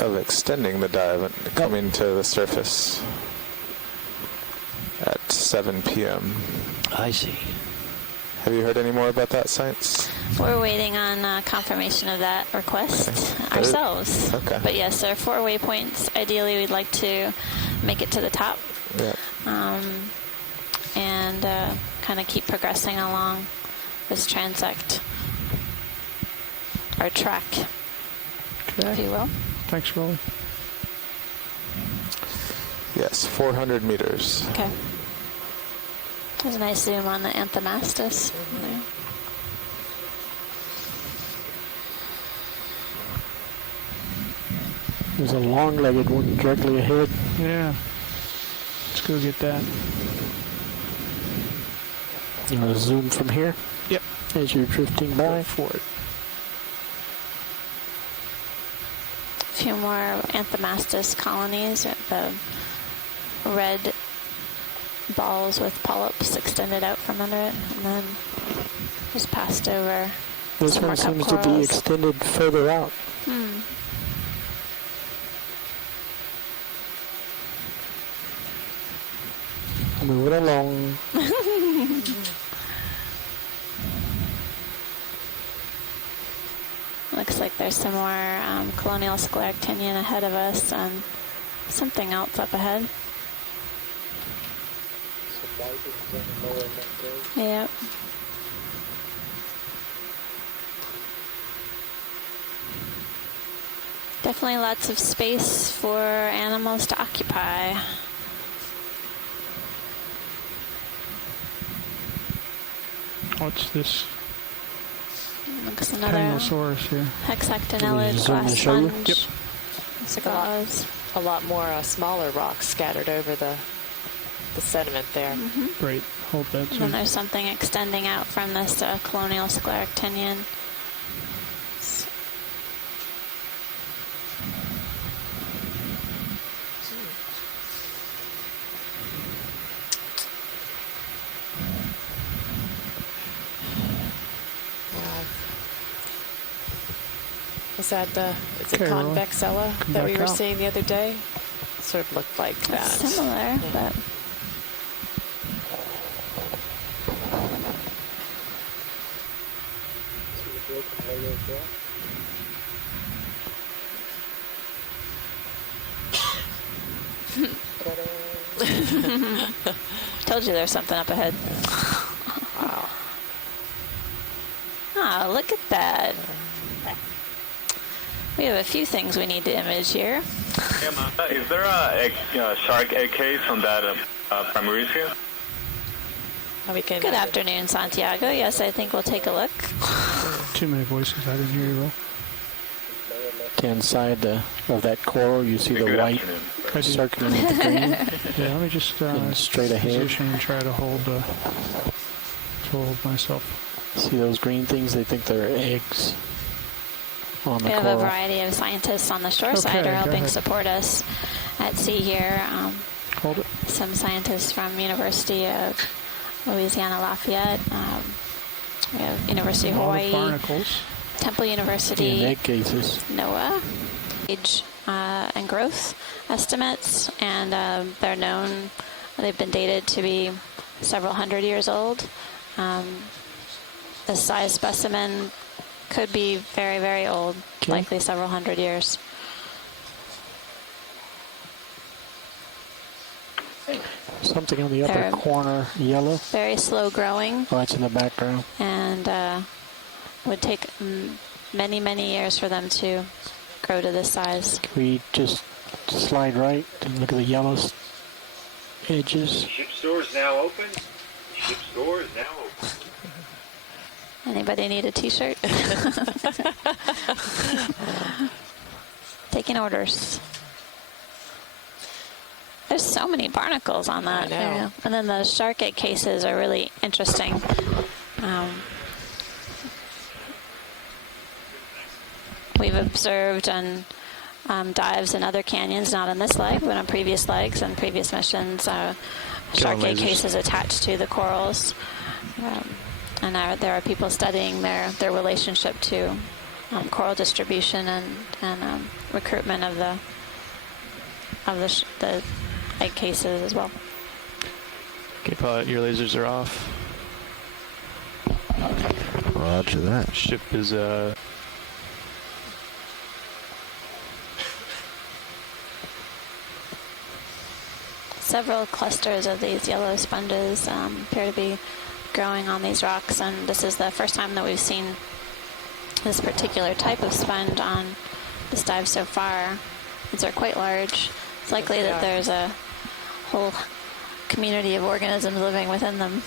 of extending the dive and coming to the surface at 7 p.m. I see. Have you heard any more about that, Science? We're waiting on confirmation of that request ourselves. Okay. But yes, there are 4 waypoints. Ideally, we'd like to make it to the top. Yep. And kind of keep progressing along this transect, or track, if you will. Thanks, Rolly. Yes, 400 meters. Okay. There's a nice zoom on the Anthomastus. There. There's a long-legged one directly ahead. Yeah. Let's go get that. You want to zoom from here? Yep. As you're drifting by? Go for it. A few more Anthomastus colonies, the red balls with polyps extended out from under it, and then just passed over. This one seems to be extended further out. Moving along. Looks like there's some more colonial scleractinian ahead of us and something else up ahead. Yep. Definitely lots of space for animals to occupy. What's this? Looks another Tyrannosaurus here. hexactinellid glass sponge. Yep. It's like a lot more smaller rocks scattered over the sediment there. Great. Hold that. And then there's something extending out from this colonial scleractinian. Is that is it convexella that we were seeing the other day? Sort of looked like that. Similar, but told you there's something up ahead. Wow. Oh, look at that. We have a few things we need to image here. Is there a shark egg case on that Primaricia? Good afternoon, Santiago. Yes, I think we'll take a look. Too many voices. I didn't hear you well. Inside of that coral, you see the white circling with the green. Yeah, let me just straight ahead position and try to hold myself. See those green things? They think they're eggs on the We have coral. a variety of scientists on the shore side who are helping support us at sea here. Hold it. Some scientists from University of Louisiana Lafayette. We have University of Hawaii, barnacles. Temple University, egg cases. NOAA, age and growth estimates, and they've been dated to be several hundred years old. The size specimen could be very, very old, likely several hundred years. Something on the upper corner, yellow. Very slow growing. Oh, it's in the background. And would take many, many years for them to grow to this size. Can we just slide right and look at the yellow edges? Ship store is now open. Ship store is now open. Anybody need a t-shirt? Taking orders. There's so many barnacles on that. Yeah. And then the shark egg cases are really interesting. We've observed on dives in other canyons, not on this leg, but on previous legs and previous missions, shark egg cases attached to the corals. And there are people studying their relationship to coral distribution and recruitment of the egg cases as well. Okay, pilot, your lasers are off. Roger that. Ship is Several clusters of these yellow sponges appear to be growing on these rocks, and this is the first time that we've seen this particular type of sponge on this dive so far. These are quite large. It's likely that there's a whole community of organisms living within them.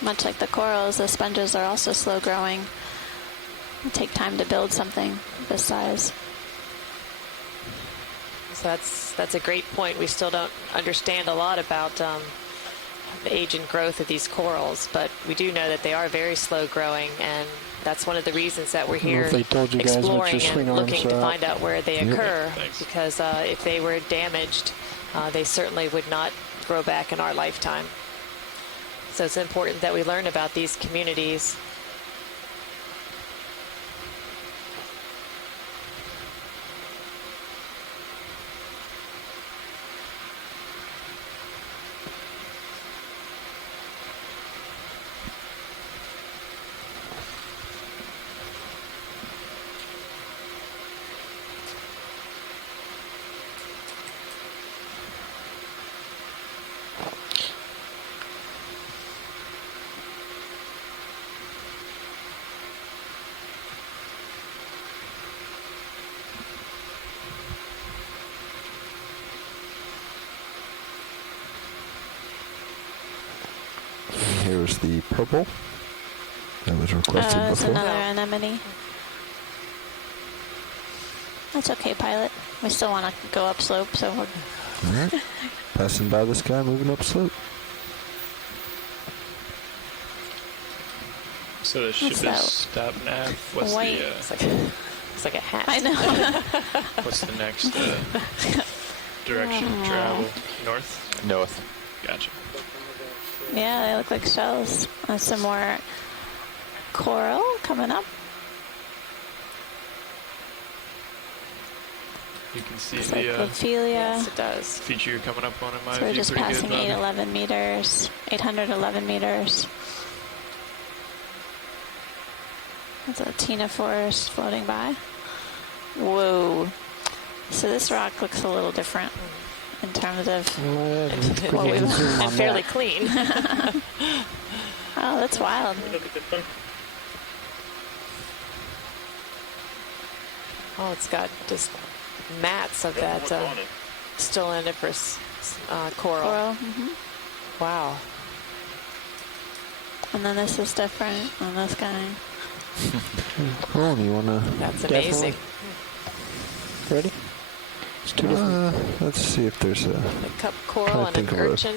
Much like the corals, the sponges are also slow growing. They take time to build something this size. So that's a great point. We still don't understand a lot about the age and growth of these corals, but we do know that they are very slow growing, and that's one of the reasons that we're here exploring and looking to find out where they occur, because if they were damaged, they certainly would not grow back in our lifetime. So it's important that we learn about these communities. Here's the purple that was requested That's before. another anemone. That's okay, pilot. We still want to go upslope, so we're... All right. Passing by this guy, moving up slope. So the ship is stop nav. What's white? the? It's like a hat. I know. What's the next direction of travel? North. North. Gotcha. Yeah, they look like shells. Some more coral coming up. You can see Looks the like Ophelia. Yes, it does. feature coming up on it. So we're just passing 811 meters, 811 meters. There's a Tina forest floating by. Whoa. So this rock looks a little different in terms of what we've and fairly clean. Oh, that's wild. Look at this one. Oh, it's got just mats of that stoloniferous coral. Wow. And then this is different on this guy. Cool, you wanna? That's amazing. Ready? It's two different. Let's see if there's a cup coral and an urchin.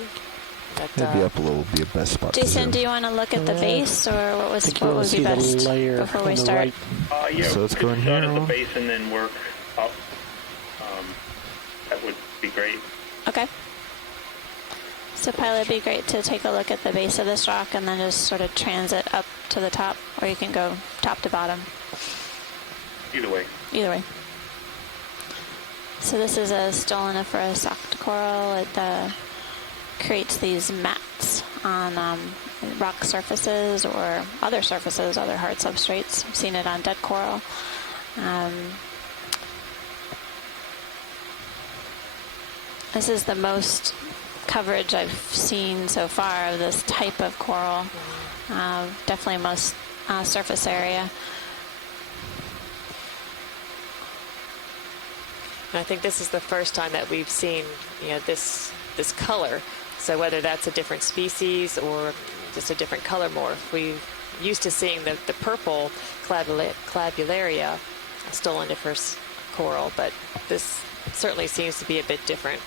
Maybe up a little would be a best spot. Jason, do you want to look at the base, or what would be best before we start? Yeah, so let's go in start here. at the base and then work up. That would be great. Okay. So pilot, it'd be great to take a look at the base of this rock and then just sort of transit up to the top, or you can go top to bottom. Either way. Either way. So this is a stoloniferous octocoral. It creates these mats on rock surfaces or other surfaces, other hard substrates. I've seen it on dead coral. This is the most coverage I've seen so far of this type of coral. Definitely most surface area. And I think this is the first time that we've seen, this color. So whether that's a different species or just a different color morph, we're used to seeing the purple Clavularia stoloniferous coral, but this certainly seems to be a bit different.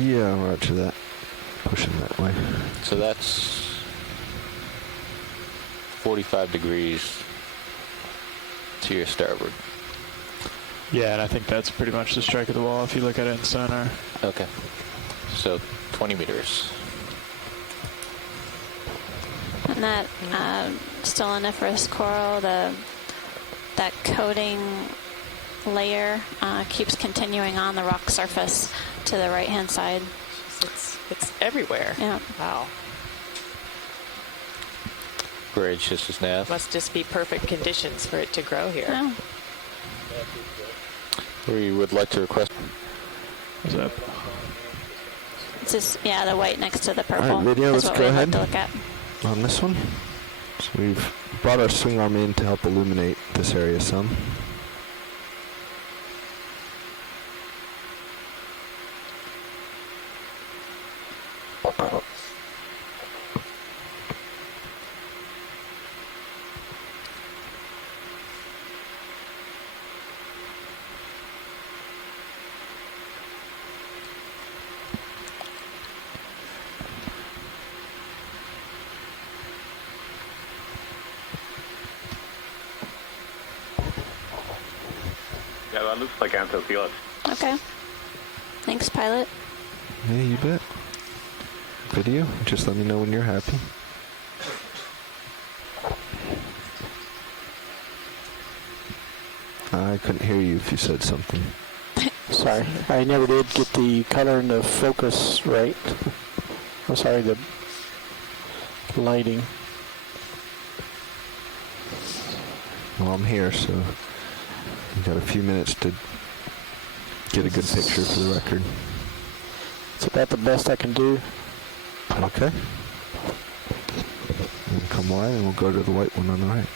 Yeah, roger that. Pushing that way. So that's 45 degrees to your starboard. Yeah, and I think that's pretty much the strike of the wall if you look at it in sonar. Okay. So 20 meters. And that stoloniferous coral, that coating layer keeps continuing on the rock surface to the right-hand side. It's everywhere. Yeah. Wow. Bridge, this is Nav. Must just be perfect conditions for it to grow here. Yeah. We would like to request. Is that? It's just, yeah, the white next to the purple. All right, video, That's let's what go we'd ahead. like to look at. On this one. So we've brought our swing arm in to help illuminate this area some. Yeah, that looks like Anthothelis. Okay. Thanks, pilot. Yeah, you bet. Video, just let me know when you're happy. I couldn't hear you if you said something. Sorry, I never did get the color and the focus right. I'm sorry, the lighting. Well, I'm here, so you got a few minutes to get a good picture for the record. It's about the best I can do. Okay. And come wide, and we'll go to the white one on the right.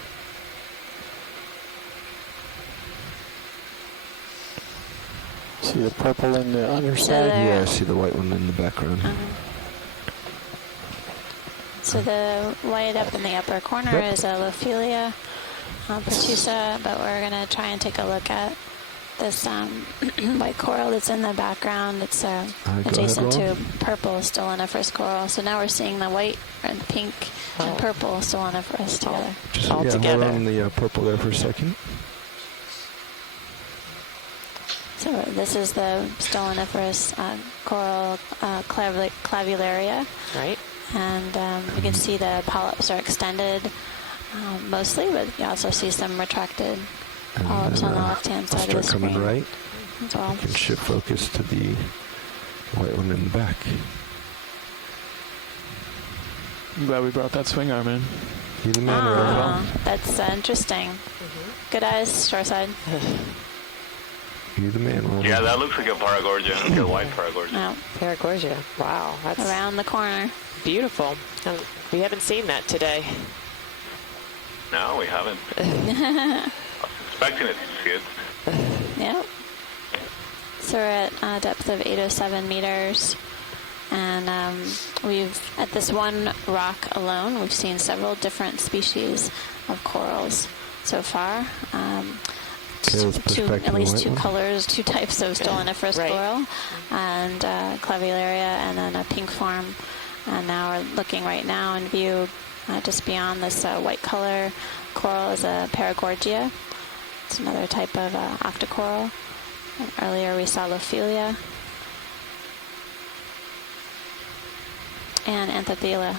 See the purple in the underside? Yeah, I see the white one in the background. So the white up in the upper corner is a Lophelia pertusa, but we're going to try and take a look at this white coral that's in the background. It's adjacent to purple stoloniferous coral. So now we're seeing the white and pink and purple stoloniferous together. All together. Hold on the purple there for a second. So this is the stoloniferous coral clavularia. Right. And you can see the polyps are extended mostly, but you also see some retracted polyps on the left-hand side of the screen. Start coming right. As well. You can shift focus to the white one in the back. I'm glad we brought that swing arm in. You the man, right? That's interesting. Good eyes, shoreside. You the man, Roland. Yeah, that looks like a Paragorgia, like a white Paragorgia. No. Paragorgia. Wow, that's around the corner. Beautiful. We haven't seen that today. No, we haven't. I was expecting it to see it. Yep. So we're at a depth of 807 meters. And we've, at this one rock alone, we've seen several different species of corals so far. At least two colors, two types of stoloniferous coral, and clavularia, and then a pink form. And now we're looking right now in view just beyond this white color coral is a Paragorgia. It's another type of octocoral. And earlier we saw Lophelia and Anthothelia.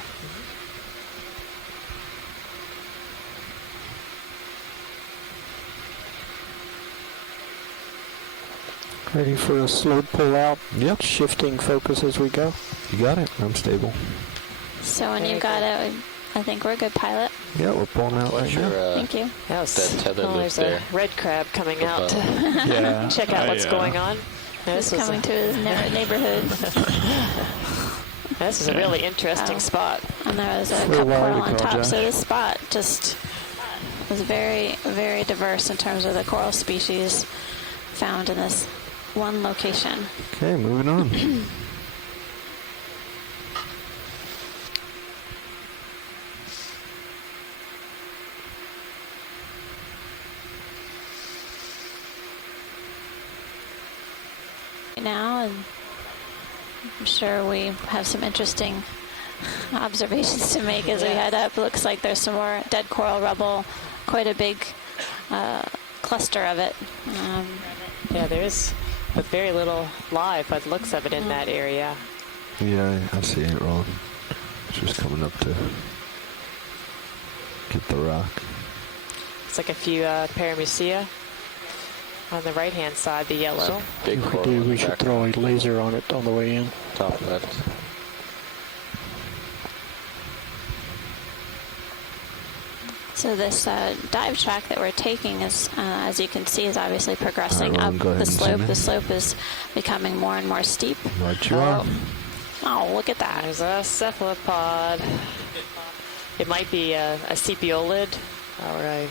Ready for a slow pull out? Yep. Shifting focus as we go? You got it. I'm stable. So when you've got it, I think we're good, pilot. Yeah, we're pulling out right now. Thank you. Yes. That tether loop there's there. a red crab coming out to check out what's going on. He's coming to his neighborhood. This is a really interesting spot. And there was a cup coral on top, so this spot just was very, very diverse in terms of the coral species found in this one location. Okay, moving on. Now, and I'm sure we have some interesting observations to make as we head up. It looks like there's some more dead coral rubble, quite a big cluster of it. Yeah, there's very little live by the looks of it in that area. Yeah, I see it, Roland. It's just coming up to Get the rock. It's like a few paramucia on the right-hand side, the yellow. Big if we do, we should throw a laser on it on the way in. Top left. So this dive track that we're taking is, as you can see, is obviously progressing up the slope. The slope is becoming more and more steep. Right you are. Oh, look at that. There's a cephalopod. It might be a sepiolid. All right.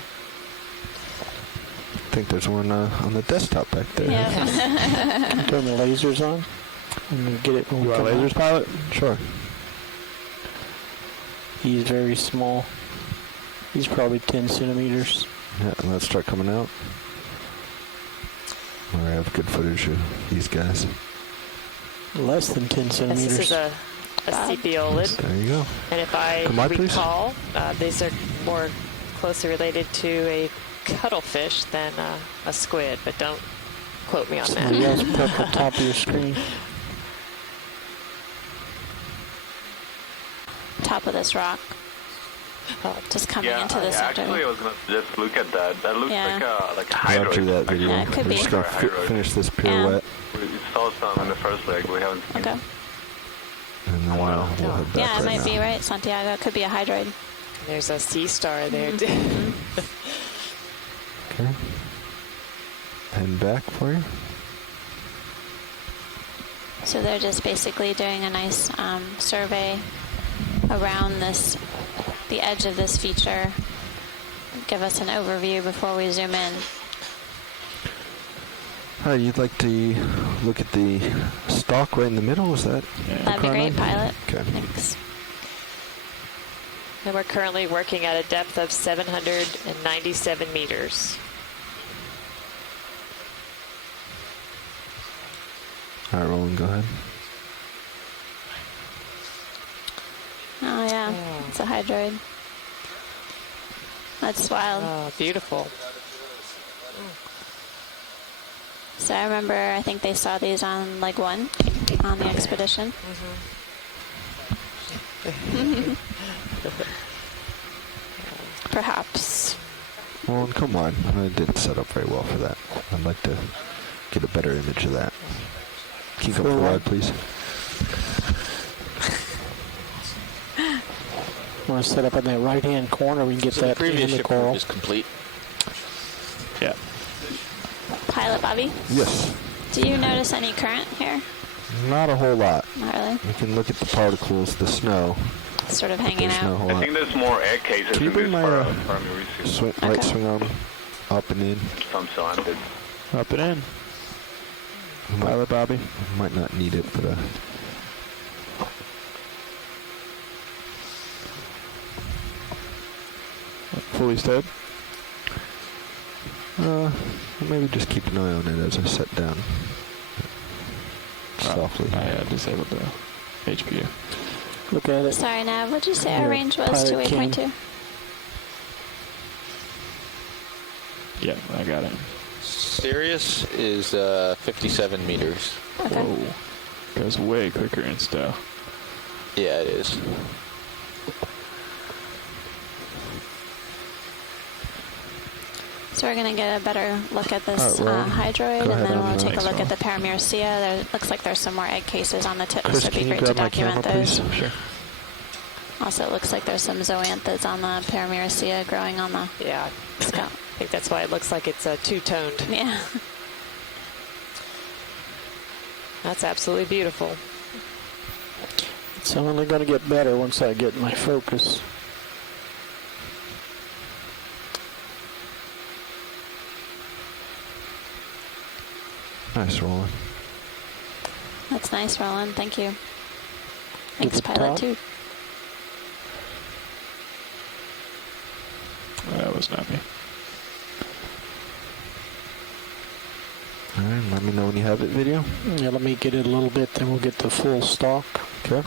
I think there's one on the desktop back there. Yeah. Turn the lasers on and get it when we want come lasers, out. pilot? Sure. He's very small. He's probably 10 centimeters. Yeah, let's start coming out. I have good footage of these guys. Less than 10 centimeters. This is a sepiolid. There you go. And if I recall, these are more closely related to a cuttlefish than a squid, but don't quote me on that. Somebody else put up the top of your screen. Top of this rock. Just coming into the center. Actually, I was going to just look at that. That looks like a hydroid. After that video, yeah, it could we're be. just going to finish this pirouette. We saw some in the first leg. We haven't seen Okay. And then we'll head back Yeah, it might now. be right, Santiago. It could be a hydroid. There's a sea star there, too. Okay. Heading back for you. So they're just basically doing a nice survey around the edge of this feature. Give us an overview before we zoom in. All right, you'd like to look at the stalk right in the middle? Is that? That'd be great, pilot. Okay. Thanks. And we're currently working at a depth of 797 meters. All right, Roland, go ahead. Oh, yeah. It's a hydroid. That's wild. Oh, beautiful. So I remember, I think they saw these on leg 1 on the expedition. Perhaps. Well, come on. I didn't set up very well for that. I'd like to get a better image of that. Can you go forward, please? Want to set up in that right-hand corner? We can get that in the coral. Is complete. Yeah. Pilot Bobby? Yes. Do you notice any current here? Not a whole lot. Not really. We can look at the particles, the snow. It's sort of hanging out. I think there's more egg cases Can you in bring this my light swing arm up and in? Some slanted. Up and in. Pilot Bobby. Might not need it, but Fully stowed. maybe just keep an eye on it as I set down. Softly. I disabled the HPU. Look at it. Sorry, Nav. What'd you say our range was to waypoint 2? Yeah, I got it. Sirius is 57 meters. Okay. Whoa. Goes way quicker in stow. Yeah, it is. So we're going to get a better look at this hydroid, and then we'll take a look at the paramuricea. There looks like there's some more egg cases on the tips, so it'd be great to document those. Sure. Also, it looks like there's some zoanthids on the paramuricea growing on the scalp. I think that's why it looks like it's two-toned. Yeah. That's absolutely beautiful. It's only going to get better once I get my focus. Nice, Roland. That's nice, Roland. Thank you. Thanks, Pilot 2. That was not me. All right, let me know when you have it, video. Yeah, let me get it a little bit, then we'll get the full stock. Okay.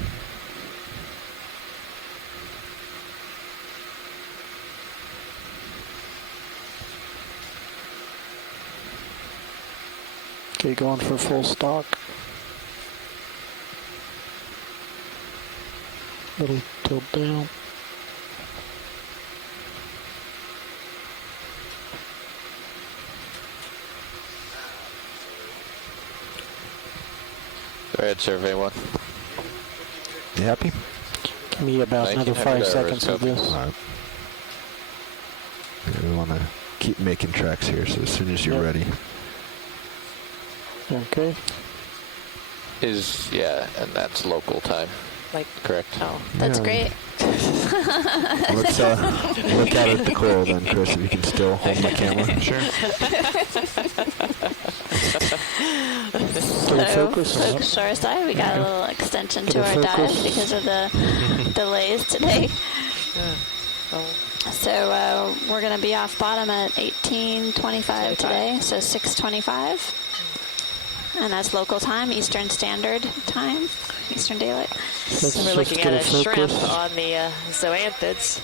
Okay, going for full stock. Little tilt down. Go ahead, survey one. You happy? Give me about another 5 seconds of this. All right. Yeah, we want to keep making tracks here, so as soon as you're ready. Okay. And that's local time. Like, correct? Oh, that's great. Let's look out at the coral then, Chris, if you can still hold my camera. Sure. So, shore side, we got a little extension to our dive because of the delays today. So we're going to be off bottom at 18:25 today, so 6:25. And that's local time, Eastern Standard Time, Eastern Daylight. So we're looking at a shrimp on the zoanthids.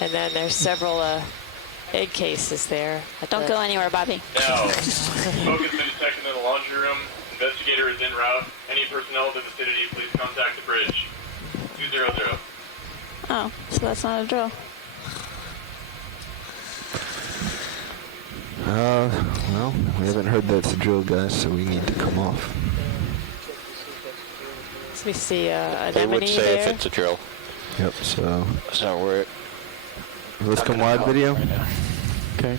And then there's several egg cases there. Don't go anywhere, Bobby. Now, smoke has been detected in the laundry room. Investigator is en route. Any personnel in the vicinity, please contact the bridge. 200. Oh, so that's not a drill. Well, we haven't heard that's a drill, guys, so we need to come off. Let me see an They anemone would say there. if it's a drill. Yep, so we're... Let's come wide video. Okay.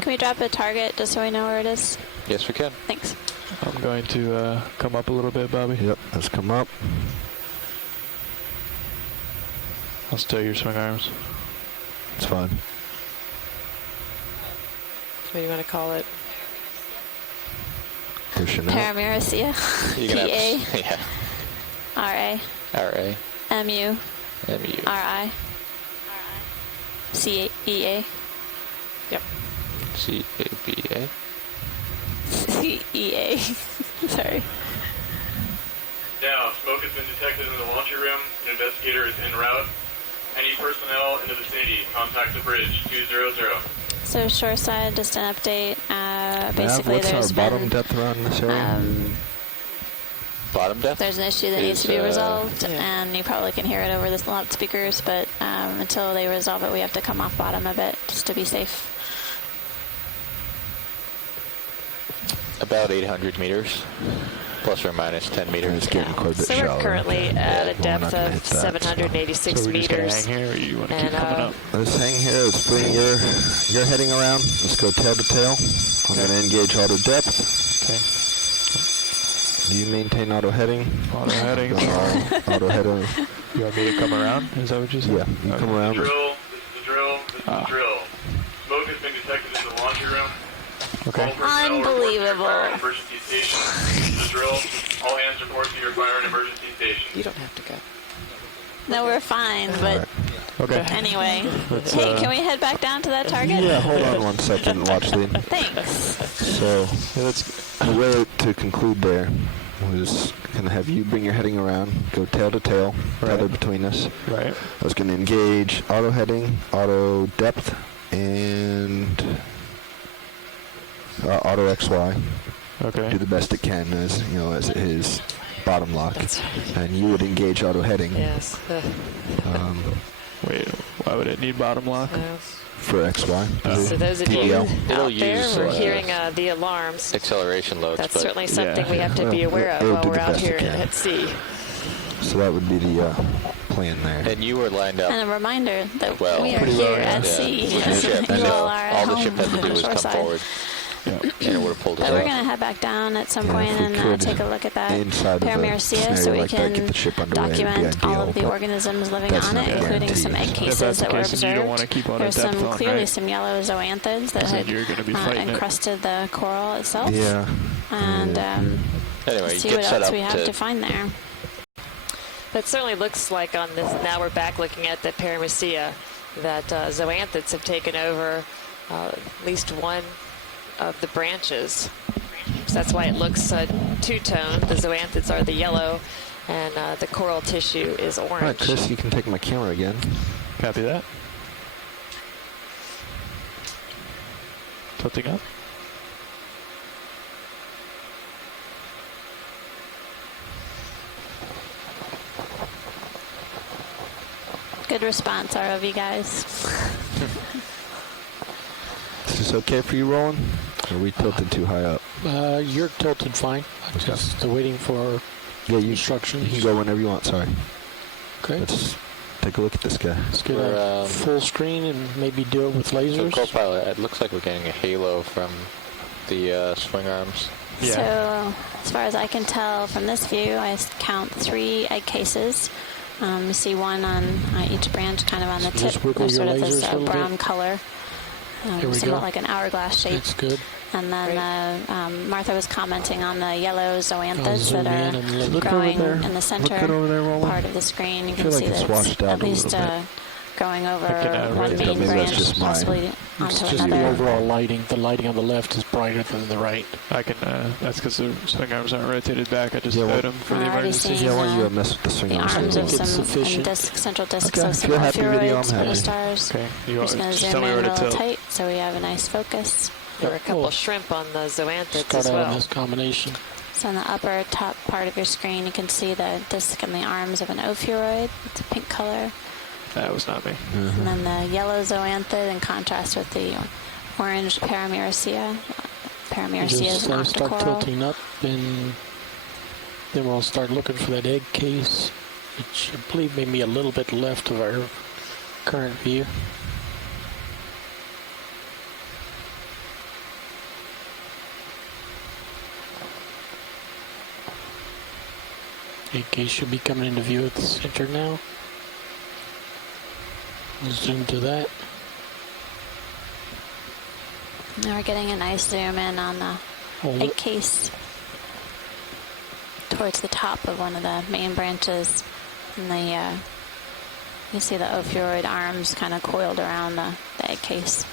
Can we drop a target just so we know where it is? Yes, we can. Thanks. I'm going to come up a little bit, Bobby. Yep, let's come up. I'll stow your swing arms. It's fine. What do you want to call it? Pushing out. Paramericia. PA. Yeah. RA. RA. MU. MU. RI. CEA. Yep. CABA. CEA. Sorry. Now, smoke has been detected in the laundry room. An investigator is en route. Any personnel in the vicinity, contact the bridge. 200. So shoreside, just an update. Basically, what's there's our been bottom depth around this area? Bottom depth? There's an issue that needs to be resolved, and you probably can hear it over the loudspeakers, but until they resolve it, we have to come off bottom a bit just to be safe. About 800 meters, plus or minus 10 meters. It's getting quite a bit So shallower. we're currently at a Well, we're not depth gonna of hit that, 786 So we're just gonna meters. hang here, or you want to And, keep coming up? Let's hang here. Let's bring your heading around. Let's go tail to tail. I'm going to engage auto depth. Okay. Do you maintain auto heading? Auto heading. Auto heading. You want me to come around? Is that what you said? Yeah, you come around. This is the drill. This is the drill. Smoke has been detected in the laundry room. Okay. Unbelievable. Fire and emergency station. This is the drill. All hands report to your fire and emergency station. You don't have to go. No, we're fine, but Okay. anyway. Let's, Hey, can we head back down to that target? Yeah, hold on 1 second, watch lead. Thanks. So, the way to conclude there was going to have you bring your heading around, go tail to tail, tether between us. Right. I was going to engage auto heading, auto depth, and auto XY. Okay. Do the best it can as it is bottom lock. And you would engage auto heading. Yes. Wait, why would it need bottom lock? For XY. So those of you PDL. out there who are hearing the alarms, acceleration loads. that's but certainly something we have to be aware of it'll while do we're the out best here it can. at sea. So that would be the plan there. And you were lined up. And a reminder that Well, we are pretty here well, at yeah. sea. The ship, You and all are at all the home ship had to on do the was come shoreside. forward. And it would have pulled us But we're out. going to head back down at some Yeah, point if we and could, take a look at that inside of a Paramericia so scenario we like that, can get the ship underway, it'd be document all ideal, of the but organisms living that's on not it, a including some egg guarantee. If cases that's the that were case, then you don't want to observed. keep auto There's depth some on, clearly right? some yellow zoanthids that So you're gonna be had fighting it. encrusted the coral itself. Yeah. And Anyway, see get what set else up we have to find there. But it certainly looks like on this, now we're back looking at the Paramericia, that zoanthids have taken over at least one of the branches. So that's why it looks two-toned. The zoanthids are the yellow, and the coral tissue is orange. All right, Chris, you can take my camera again. Copy that. Tilting up. Good response, ROV guys. Is this okay for you, Roland? Or are we tilted too high up? You're tilted fine. I'm just waiting for instructions. You can go whenever you want, sorry. Okay. Let's take a look at this guy. Let's get a full screen and maybe do it with lasers. So co-pilot, it looks like we're getting a halo from the swing arms. Yeah. So as far as I can tell from this view, I count 3 egg cases. You see one on each branch, kind of on the tip. There's sort of this brown color, somewhat like an hourglass shape. That's good. And then Martha was commenting on the yellow zoanthids that are growing in the center part of the screen. You can see that at least going over one main branch, possibly onto just another. The overall lighting. The lighting on the left is brighter than the right. I can. That's because the swing arms aren't rotated back. I just fed them for the emergency. Yeah, I want you to mess with the swing arms. The arms of some central discs of some ophiuroids, stars. Okay, I'm just going to zoom in a little tight so we have a nice focus. There were a couple of shrimp on the zoanthids Start as well. on this combination. So in the upper top part of your screen, you can see the disc and the arms of an ophiuroid. It's a pink color. That was not me. And then the yellow zoanthid in contrast with the orange paramyricea. Paramyricea is an start octocoral. tilting up, and then we'll start looking for that egg case, which I believe may be a little bit left of our current view. Egg case should be coming into view at the center now. Zoom to that. Now we're getting a nice zoom in on the egg case towards the top of one of the main branches. And you see the ophiuroid arms kind of coiled around the egg case.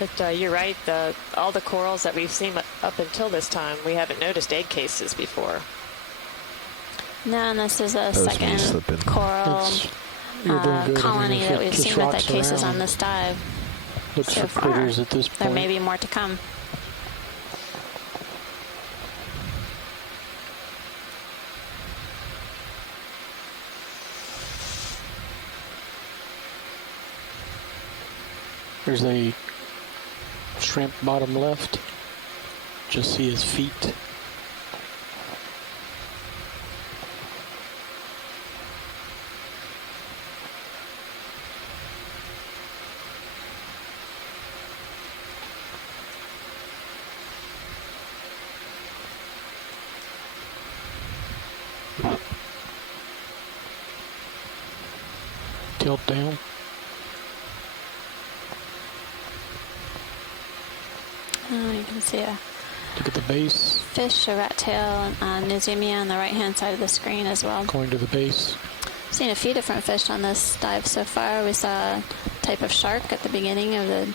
But you're right, all the corals that we've seen up until this time, we haven't noticed egg cases before. No, and this is a second coral colony that we've seen with egg cases on this dive. Looks for critters at this point. There may be more to come. There's a shrimp bottom left. Just see his feet. Tilt down. You can see a look at the base. Fish, a rat tail, Nizumia on the right-hand side of the screen as well. Going to the base. I've seen a few different fish on this dive so far. We saw a type of shark at the beginning of the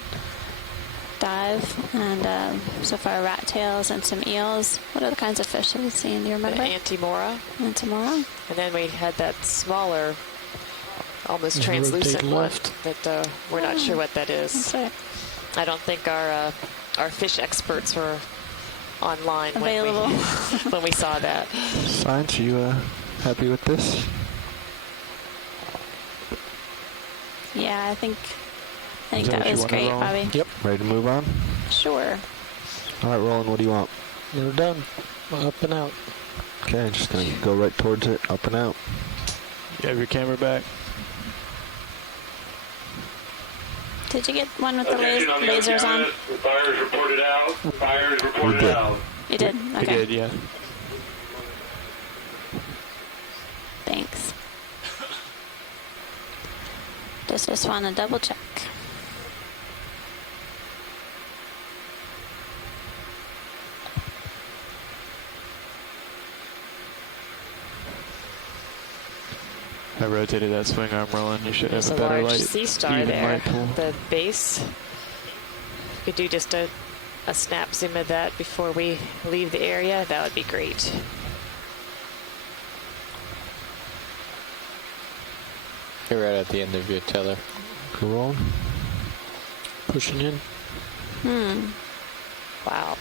dive, and so far rat tails and some eels. What other kinds of fish have you seen? Do you remember? The Antimora. Antimora. And then we had that smaller, almost translucent one that we're not sure what that is. That's right. I don't think our fish experts were online available when we saw that. Science, are you happy with this? Yeah, I think that was great, Bobby. Yep. Ready to move on? Sure. All right, Roland, what do you want? We're done. Up and out. Okay, just going to go right towards it, up and out. You have your camera back. Did you get one with the lasers on? Fires reported out. Fires reported out. You did? Okay. We did, yeah. Thanks. Just want to double check. I rotated that swing arm, Roland. You should have a better light. There's a large sea star there. The base. If you could do just a snap zoom of that before we leave the area, that would be great. You're right at the end of your tether. Cool. Pushing in. Wow.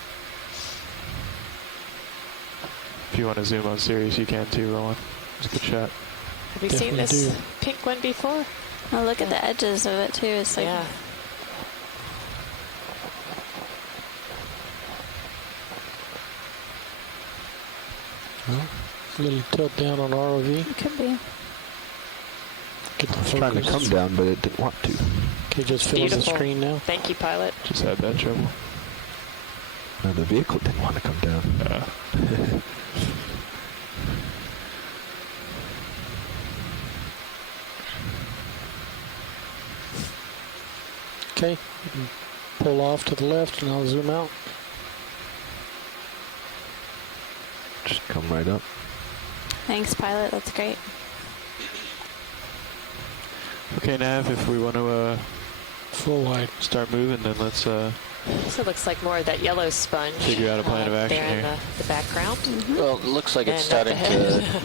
If you want to zoom on Sirius, you can too, Roland. It's a good shot. Have you seen this pink one before? Oh, look at the edges of it too. It's like A little tilt down on ROV. It could be. Get the I was trying to come down, but it didn't want to. Okay, just fill the screen now. Thank you, pilot. Just had that trouble. No, the vehicle didn't want to come down. Okay, pull off to the left and I'll zoom out. Just come right up. Thanks, pilot. That's great. Okay, Nav, if we want to full wide start moving, then let's So it looks like more of that yellow sponge. Figure out a plan of action there here. in the background. Well, it looks like it's And starting to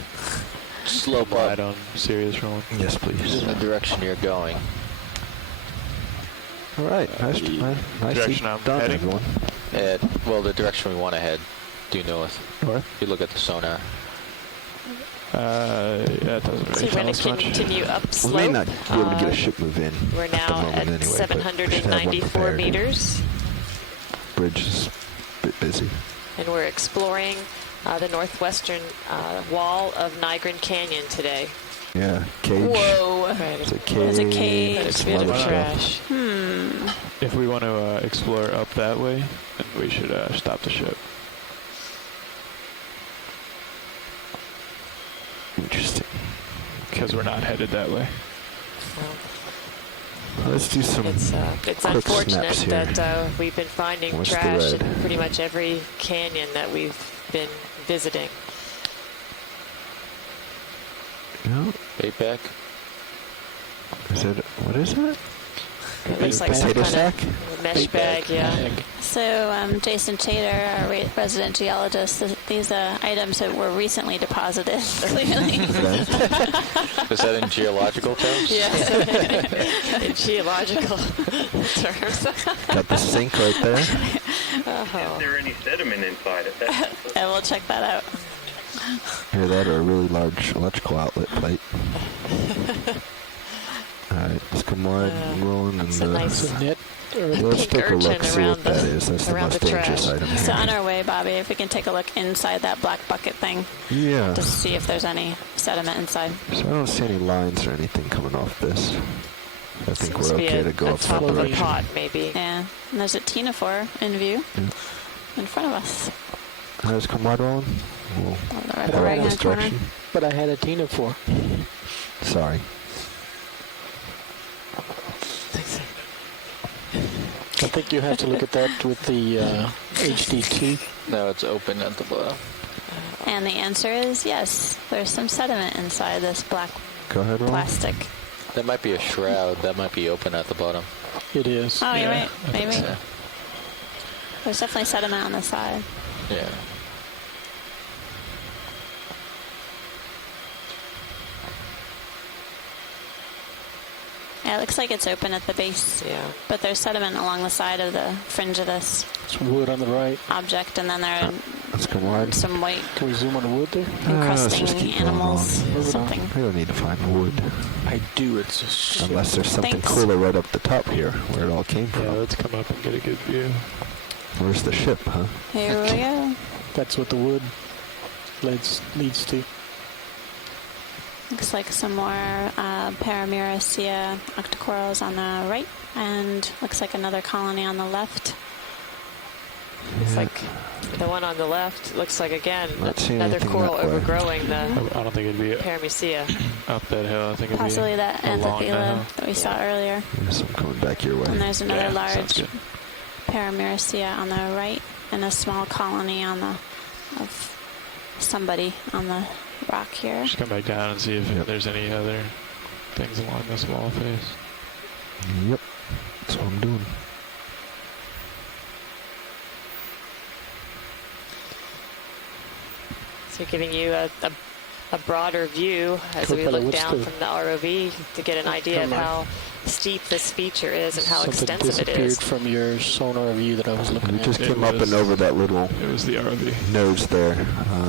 slope up. Right on Sirius rolling. Yes, please. In the direction you're going. All right, nicely direction I'm done, heading? everyone. Well, the direction we want to head, due north. North? If you look at the sonar. Yeah, it doesn't So really we're tell going us to much. continue We upslope. may not be able to get a ship move in. We're at the now moment at anyway, but we should have one 794 prepared. meters, Bridge is a bit busy. and we're exploring the northwestern wall of Nygren Canyon today. Yeah, cage. Whoa. Right. It's a cage. There's a cage. It's a some bit of other stuff. trash. If we want to explore up that way, then we should stop the ship. Interesting. Because we're not headed that way. Let's do some It's quick unfortunate snaps here. that we've been finding What's the trash red? in pretty much every canyon that we've been visiting. No. Bait back. Is it, what is it? It looks like some Potato kind sack? of mesh bag, yeah. So, Jason Chater, our resident geologist, these items that were recently deposited, clearly. Is that in geological terms? Yes, in geological terms. Got the sink right there. Is there any sediment inside it? I will check that out. Hear that, or a really large electrical outlet plate. Alright, let's come wide and rolling, and nice net. let's pink take a look, urchin see around what that is. That's the around most the dangerous trash. item So here. on our way, Bobby, if we can take a look inside that black bucket thing, Yeah. just to see if there's any sediment inside. So I don't see any lines or anything coming off this. I think Seems we're to be okay a to go off top that of a direction. pot, maybe. Yeah, and there's a Tinophore in view in front of us. Let's come wide rolling. We'll On the head right out this hand corner. direction. But I had a Tina for. Sorry. I think you have to look at that with the HD2. No, it's open at the bottom. And the answer is yes. There's some sediment inside this black Go ahead, roll. plastic. That might be a shroud. That might be open at the bottom. It is. Oh, you're right. I think Maybe. so. There's definitely sediment on the side. Yeah. Yeah, it looks like it's open at the base. Yeah. But there's sediment along the side of the fringe of this It's wood on the right. object, and then there are Let's come wide. some white Can we zoom on the wood there? Let's encrusting just keep going animals. on. Something. We don't need to find wood. I do. It's just Unless there's something Thanks. cooler right up the top here, where it all came Yeah, from. let's come up and get a good view. Where's the ship, huh? Here we go. that's what the wood leads to. Looks like some more Paramuricea octocorals on the right, and looks like another colony on the left. It's like the one on the left looks like, again, Not seeing another anything coral that way. overgrowing the I don't think it'd be Paramuricea. up that hill. I think it'd Possibly be that along the Anthophila hill. that we saw earlier. Yes, I'm coming back your way. And there's another Yeah, sounds large good. Paramuricea on the right, and a small colony on the of somebody on the rock here. Just come back down and see if there's any other things along this wall face. Yep, that's what I'm doing. So giving you a broader view as we look down from the ROV to get an idea of how steep this feature is and how Something extensive it disappeared is. from your sonar view that I was looking We at. just It came up was- and over that little It was the ROV. nose there,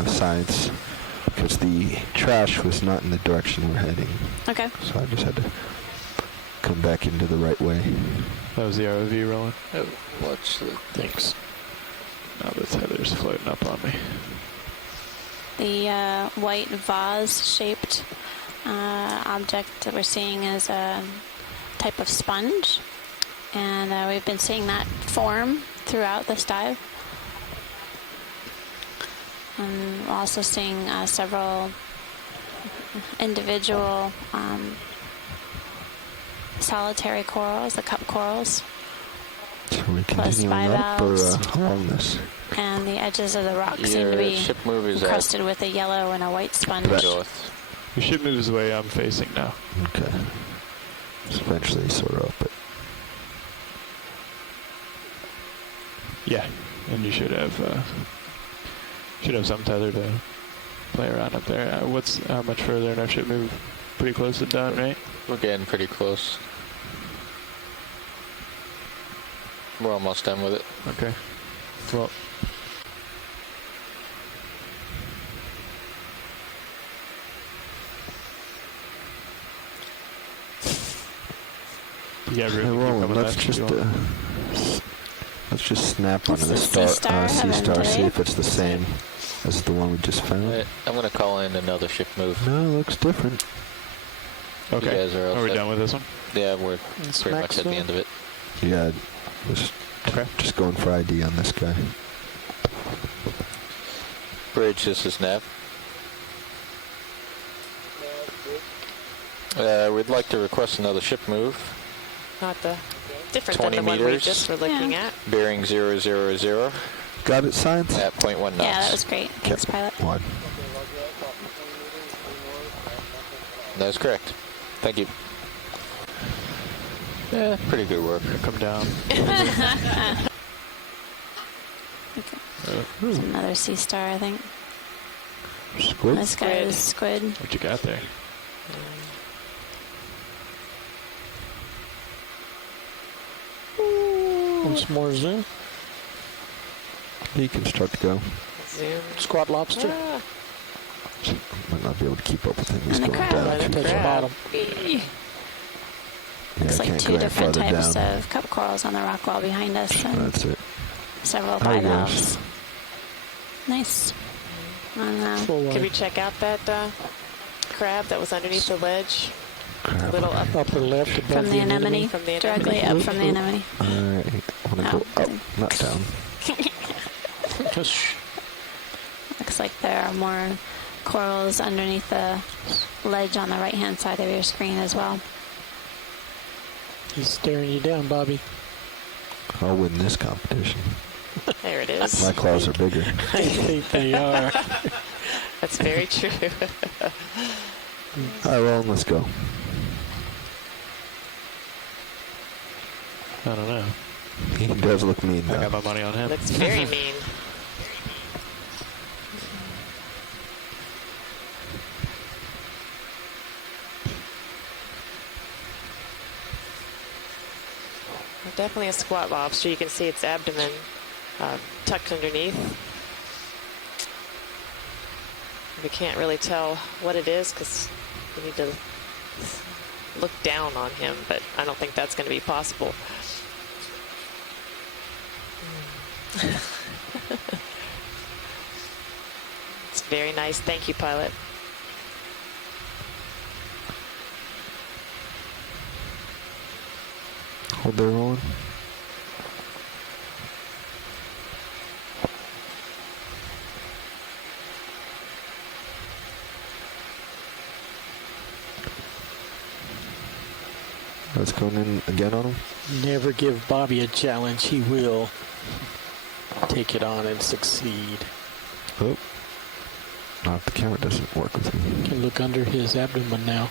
sides, because the trash was not in the direction we're heading. Okay. So I just had to come back into the right way. That was the ROV rolling. Oh, watch the... Thanks. Now this heather's floating up on me. The white vase-shaped object that we're seeing is a type of sponge, and we've been seeing that form throughout this dive. And we're also seeing several individual solitary corals, the cup corals. So we plus continuing up or along this? And the edges of the rock seem to be encrusted with a yellow and a white sponge. Your ship moves the way I'm facing now. Okay. So eventually sort of up it. Yeah, and you should have some tether to play around up there. How much further in our ship move? Pretty close to done, right? We're getting pretty close. We're almost done with it. Okay. Well. Yeah, really. Let's just snap onto the sea star, see if it's the same as the one we just found. I'm going to call in another shift move. No, it looks different. Okay. You guys are we done with this one? Yeah, we're pretty much at the end of it. Yeah, just going for ID on this guy. Bridge, this is Nav. We'd like to request another ship move. Not the different 20 than the meters, one we just were looking at. Bearing 000. Got it, science? At 0.1 knots. Yeah, that was great. Thanks, pilot. One. That's correct. Thank you. Yeah, pretty good work. Come down. Okay. There's another sea star, I think. Squid? This guy is squid. What you got there? Once more zoom. He can start to go. Zoom. Squat lobster. Might not be able to keep up with him. He's And the going crab. down too far. Bottom. Looks like can't two go any different farther types down. of cup corals on the rock wall behind us. And That's it. several There he bivalves. Nice. And, Can we check out that crab that was underneath the ledge? A little up. Upper left above from the anemone, From the directly up from the anemone. Alright, I want to go up, not down. Looks like there are more corals underneath the ledge on the right-hand side of your screen as well. He's staring you down, Bobby. I'll win this competition. There it is. My claws are bigger. I think they are. That's very true. Alright, well, let's go. I don't know. He does look mean, I though. got my money on him. Looks very mean. Definitely a squat lobster. You can see its abdomen tucked underneath. We can't really tell what it is because we need to look down on him, but I don't think that's going to be possible. It's very nice. Thank you, pilot. Hold there, rolling. Let's go in again on him. Never give Bobby a challenge. He will take it on and succeed. Oh. Not if the camera doesn't work with me. You can look under his abdomen now.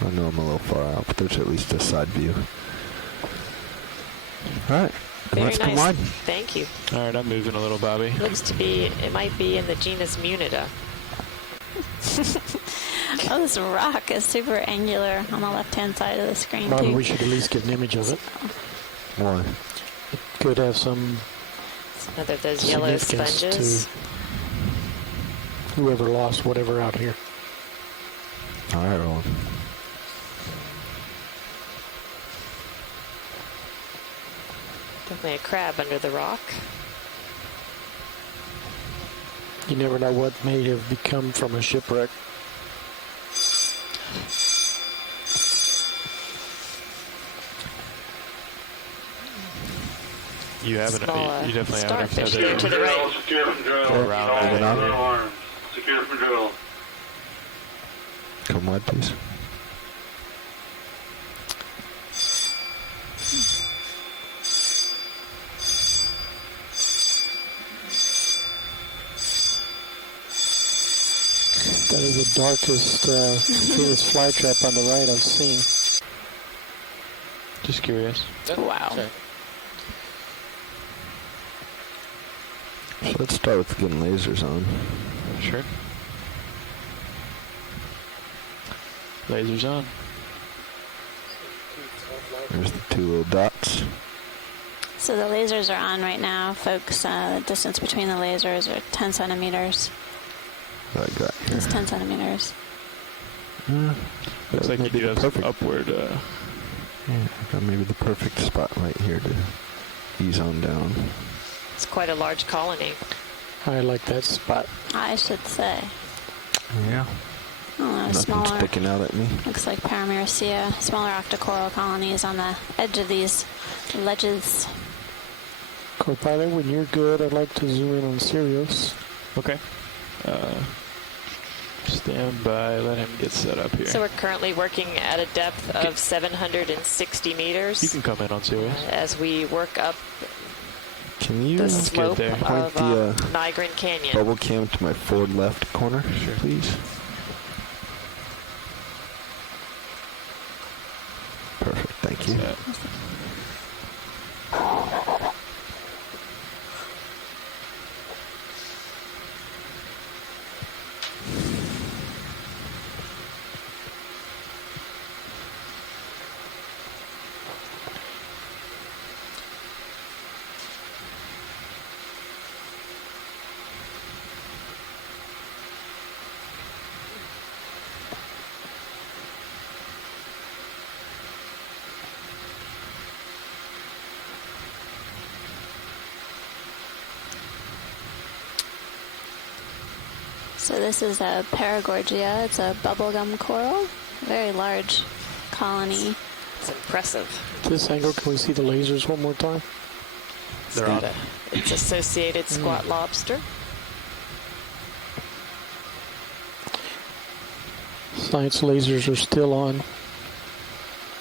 I know I'm a little far out, but there's at least a side view. All right. Very Let's nice. come on. Thank you. All right, I'm moving a little, Bobby. Looks to be, it might be in the genus Munida. Oh, this rock is super angular on the left-hand side of the screen, Bobby, too. we should at least get an image of it. Why? It could have some Another of those yellow significance sponges. to whoever lost whatever out here. All right, rolling. Definitely a crab under the rock. You never know what may have become from a shipwreck. You definitely haven't starfish here to the right. Secure from drill. Secure from drill. Come wide, please. That is the darkest Venus flytrap on the right I've seen. Just curious. Wow. Okay. So let's start with getting lasers on. Sure. Lasers on. There's the two little dots. So the lasers are on right now, folks. The distance between the lasers are 10 centimeters. What I got here. It's 10 centimeters. Looks like you do have some upward. Yeah, I got maybe the perfect spot right here to ease on down. It's quite a large colony. I like that spot. I should say. Yeah. Oh, Nothing smaller. sticking out at me. Looks like Paramyricea, smaller octocoral colonies on the edge of these ledges. Co-pilot, when you're good, I'd like to zoom in on Sirius. Okay. Stand by. Let him get set up here. So we're currently working at a depth of 760 meters. You can come in on Sirius. As we work up Can you the slope point of the Nygren Canyon. bubble cam to my forward left corner, Sure. please? Perfect, thank you. So this is a Paragorgia. It's a bubblegum coral. Very large colony. It's impressive. This angle, can we see the lasers one more time? They're on. It's associated squat lobster. Science lasers are still on.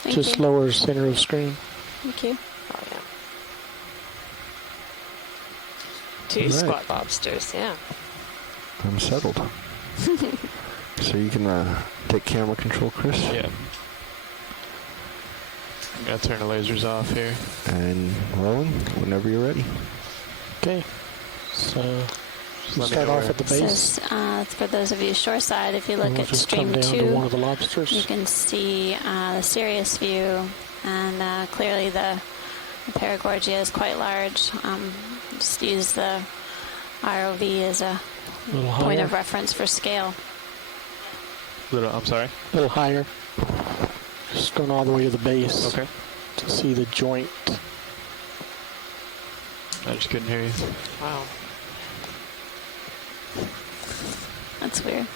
Thank Just you. lower center of screen. Thank you. Oh, yeah. Two All right. squat lobsters, yeah. I'm settled. So you can take camera control, Chris? Yeah. I'm going to turn the lasers off here. And rolling whenever you're ready. Okay. So Just we'll let me start know off where. at the base. For those of you shoreside, if you look And we'll at just stream come down to 2, one of the lobsters. you can see the Sirius view, and clearly the Paragorgia is quite large. Just use the ROV as a little point higher. of reference for scale. I'm sorry? A little higher. Just going all the way to the base. Okay. To see the joint. I just couldn't hear you. Wow. That's weird.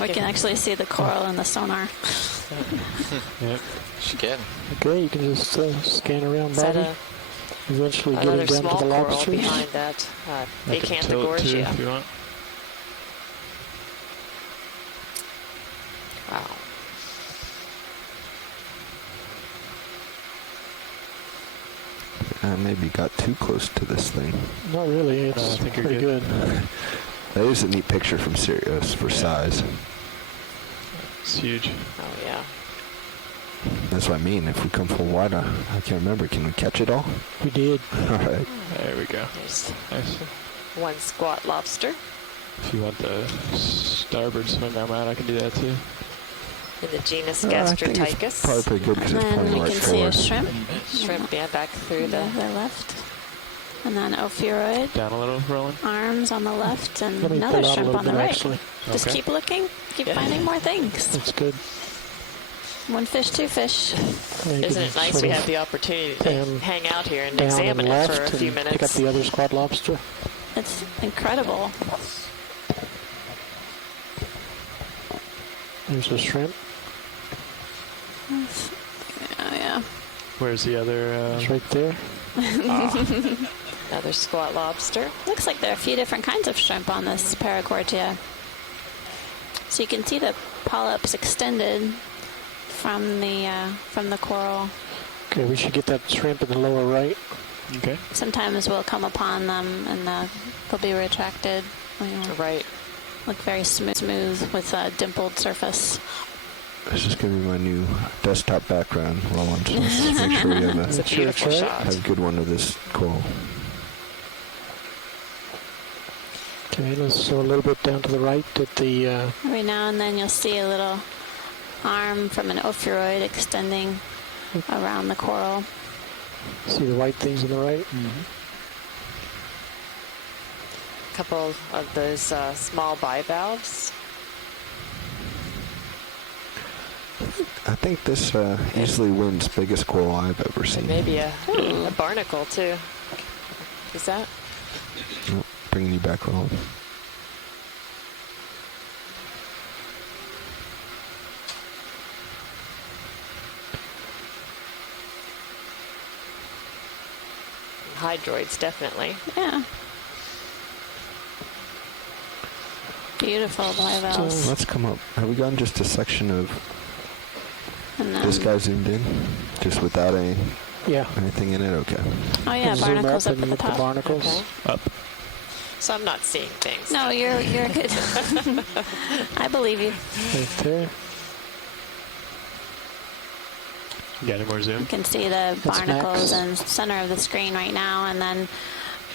We can actually see the coral in the sonar. Yep. She can. Okay, you can just scan around Is that body. Eventually another getting down small to the coral lobsters. behind that I can tilt too Acantagorgia? if you want. Wow. I maybe got too close to this thing. Not really. It's I think you're pretty good. That is a neat picture from Sirius for size. It's huge. Oh, yeah. That's what I mean. If we come full wide, I can't remember. Can we catch it all? We did. All right. There we go. There's Nice. one squat lobster If you want the starboard swing arm out, I can do that too. in the genus I think it's Gastrotechus. probably pretty good because And it's then pointing we right can see a forward. shrimp. Shrimp, yeah, back through The the... left. And then ophiuroid. Down a little, rolling. Arms on the left and Let me another pull out a shrimp little on the bit, right. actually. Just Okay. keep looking. Keep finding more things. That's good. One fish, two fish. Isn't it nice we have the opportunity to hang out here and examine it for a few minutes? Pick up the other squat lobster. It's incredible. There's a shrimp. Oh, yeah. Where's the other? It's right there. Another squat lobster. Looks like there are a few different kinds of shrimp on this Paragorgia. So you can see the polyps extended from the coral. Okay, we should get that shrimp in the lower right. Okay. Sometimes we'll come upon them and they'll be retracted. Right. Look very smooth with a dimpled surface. This is going to be my new desktop background while I'm just make sure we have It's a beautiful shot. have a good one of this coral. Okay, let's go a little bit down to the right at the... Every now and then you'll see a little arm from an ophiuroid extending around the coral. See the white things on the right? Mm-hmm. A couple of those small bivalves. I think this easily wins biggest coral I've ever seen. Maybe a barnacle, too. Is that? Oh, bringing you back home. Hydroids, definitely. Yeah. Beautiful bivalves. So let's come up. Have we gone just a section of this guy zoomed in? Just without anything in it? Okay. Oh yeah, barnacles up at the top. Barnacles. Okay. Up. So I'm not seeing things. No, you're good. I believe you. Right there. You got any more zoom? You can see the barnacles in the center of the screen right now, and then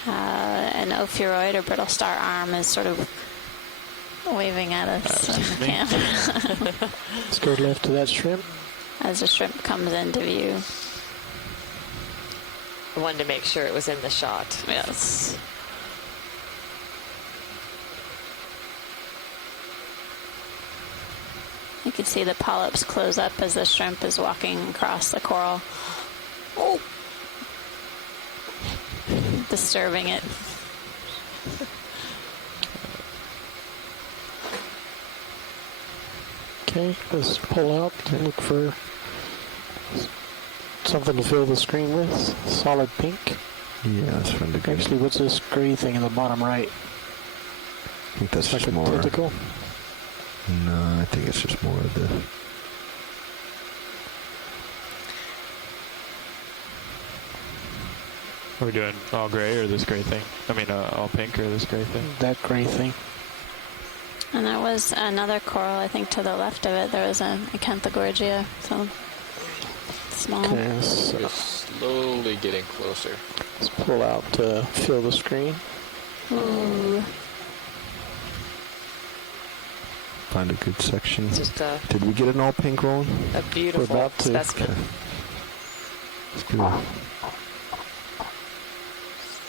an ophiuroid or brittle star arm is sort of waving at us on the camera. Let's go left to that shrimp. As the shrimp comes into view. I wanted to make sure it was in the shot. Yes. You can see the polyps close up as the shrimp is walking across the coral. Oh! Disturbing it. Okay, let's pull out and look for something to fill the screen with. Solid pink. Yeah, that's fun to go. Actually, what's this gray thing in the bottom right? I think that's like just a more. tentacle? No, I think it's just more of the. Are we doing all gray or this gray thing? I mean, all pink or this gray thing? That gray thing. And there was another coral, I think, to the left of it. There was a Acanthogorgia, so small. Okay, We're slowly getting closer. Let's pull out to fill the screen. Ooh. Find a good section. Just Did we get an all pink rolling? a beautiful We're about to. specimen. Okay. Let's do it.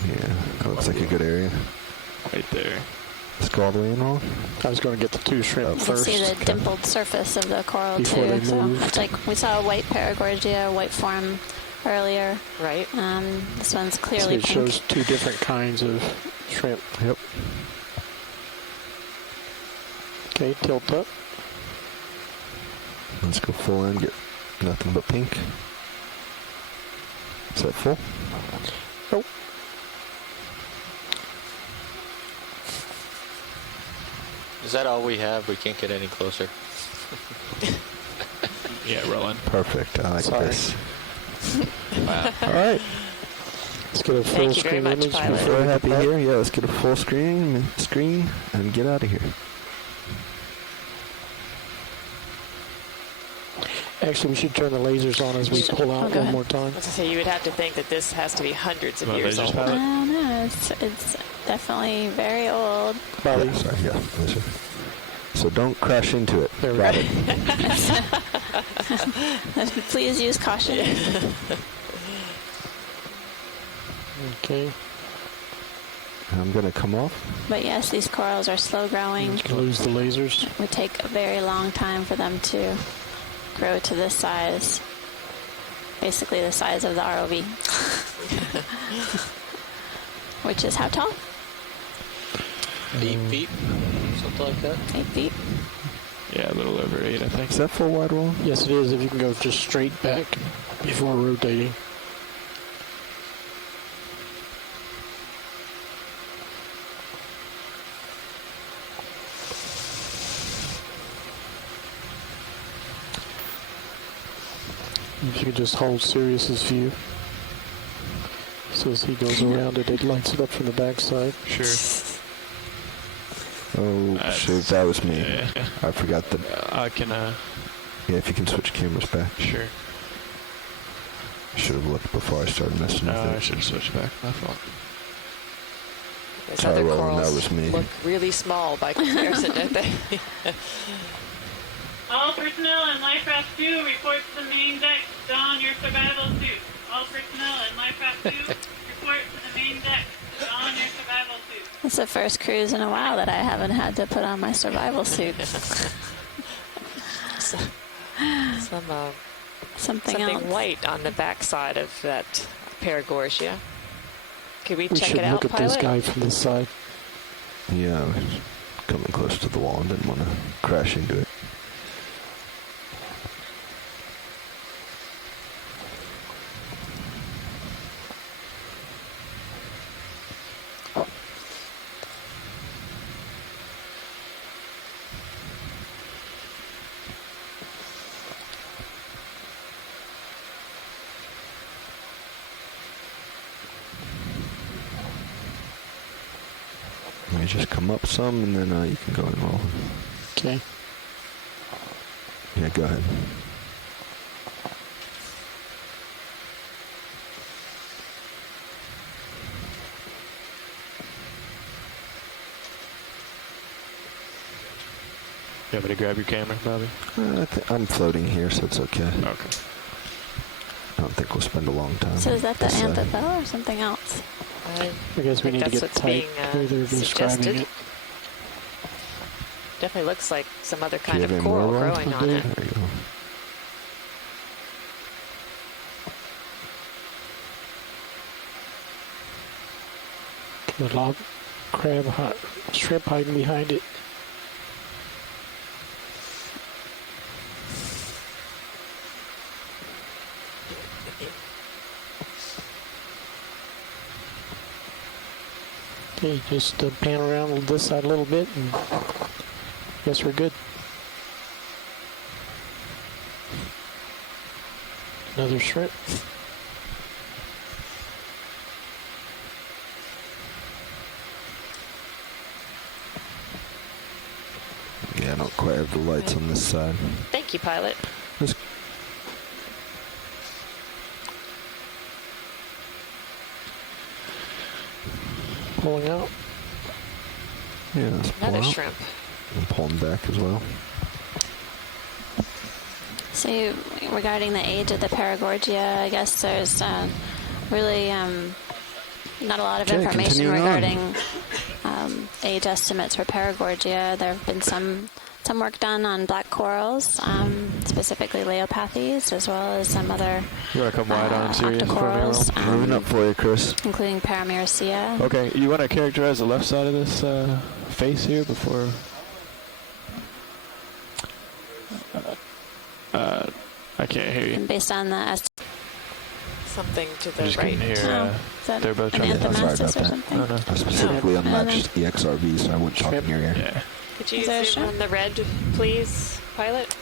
Yeah, that looks like a good area. Right there. Let's go all the way in, Roll. I was going to get the two shrimp You can first. see the dimpled surface of the coral Before they too. So moved. it's like we saw a white Paragorgia, white form earlier. Right. This one's So clearly it pink. shows two different kinds of shrimp. Yep. Okay, tilt up. Let's go full in, get nothing but pink. Is that full? Nope. Is that all we have? We can't get any closer. Yeah, rolling. Perfect. I like Sorry. this. Wow. All right. Let's get a full Thank you very screen much, image Pilot. before We're we happy depart. here. Yeah, let's get a full screen and get out of here. Actually, we should turn the lasers on as we pull out go one ahead. more time. I was gonna say, you would have to think that this has to be hundreds of Well, years lasers old. pilot? I don't know. It's definitely very old. Probably. Sorry, yeah. Listen. So don't crash into it. There we Got go. it. Please use caution. Okay. I'm going to come off. But yes, these corals are slow growing. You can lose the lasers. It would take a very long time for them to grow to this size, basically the size of the ROV, which is how tall? 8 feet, something like that. 8 feet. Yeah, a little over 8, I think. Is that full wide roll? Yes, it is. If you can go just straight back before rotating. If you could just hold Sirius's view. So as he goes around it, it lights it up from the backside. Sure. Oh, shoot, that was me. Yeah. I forgot that. I can, Yeah, if you can switch cameras back. Sure. I should have looked before I started messing with it. I should have switched back. My fault. Those other Tyrone, that corals was me. look really small by comparison, don't they? All personnel in Life Raft 2 report to the main deck. Don your survival suit. All personnel in Life Raft 2 report to the main deck. Don your survival suit. It's the first cruise in a while that I haven't had to put on my survival suit. Something else. White on the backside of that Paragorgia. Could we We check should it out, look at pilot? this guy from this side. Yeah, I was coming close to the wall and didn't want to crash into it. You just come up some and then you can go and roll. Okay. Yeah, go ahead. You want me to grab your camera, Bobby? I'm floating here, so it's okay. Okay. I don't think we'll spend a long time. So is that the anthophil or something else? I guess we need to get tight. They're describing it. Definitely looks like some other Do kind you of have any coral more, Ron? growing on it. There you go. The log crab shrimp hiding behind it. Okay, just pan around this side a little bit and guess we're good. Another shrimp. Yeah, I don't quite have the lights on this side. Thank you, pilot. Pulling out. Yeah, let's pull Another out. shrimp. And pulling back as well. So regarding the age of the Paragorgia, I guess there's really not a lot of information regarding age estimates for Paragorgia. There have been some work done on black corals, specifically Leopathes, as well as some other You want to come wide on Sirius for me, octocorals, Moving up for you, Chris. including Paramyricea. Okay, you want to characterize the left side of this face here before... I can't hear you. And based on the Something to the I just right. couldn't hear. is that They're both an trying to... sorry about Anthomastus or that. something? No, no. I specifically unlatched EXRV, so I wouldn't talk in your ear. Yeah. Could you Is there a zoom shrimp? on the red, please, pilot?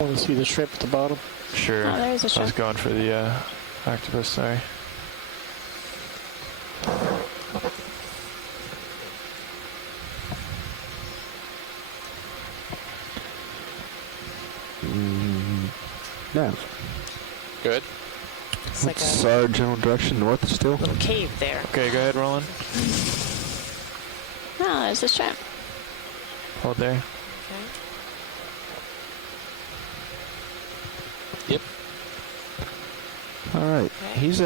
I want to see the shrimp at the bottom. Sure. Oh, there's a I was shrimp. going for the octopus, sorry. Yeah. Good. It's like What's a our general direction? North still? little cave there. Okay, go ahead, Roland. Oh, there's a shrimp. Hold there. Okay. Yep. All right. Okay. He's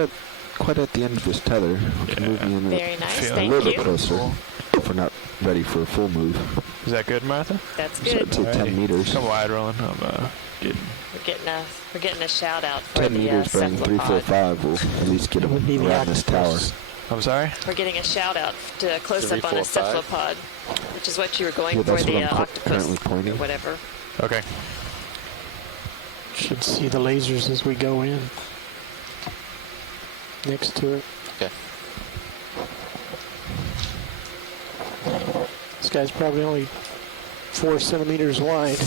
quite at the end of his tether. We can move me in Very nice, a thank little you. bit closer if we're not ready for a full move. Is that good, Martha? That's So good. I'd say 10 meters. Come wide, Roland. I'm getting... We're getting a shout out for 10 the meters bring cephalopod. 345 will at least get them around this tower. I'm sorry? We're getting a shout out to close up on a 345. cephalopod, which is what you were going Yeah, for, that's the what I'm octopus currently pointing. or whatever. Okay. Should see the lasers as we go in. Next to it. Okay. This guy's probably only 4 centimeters wide.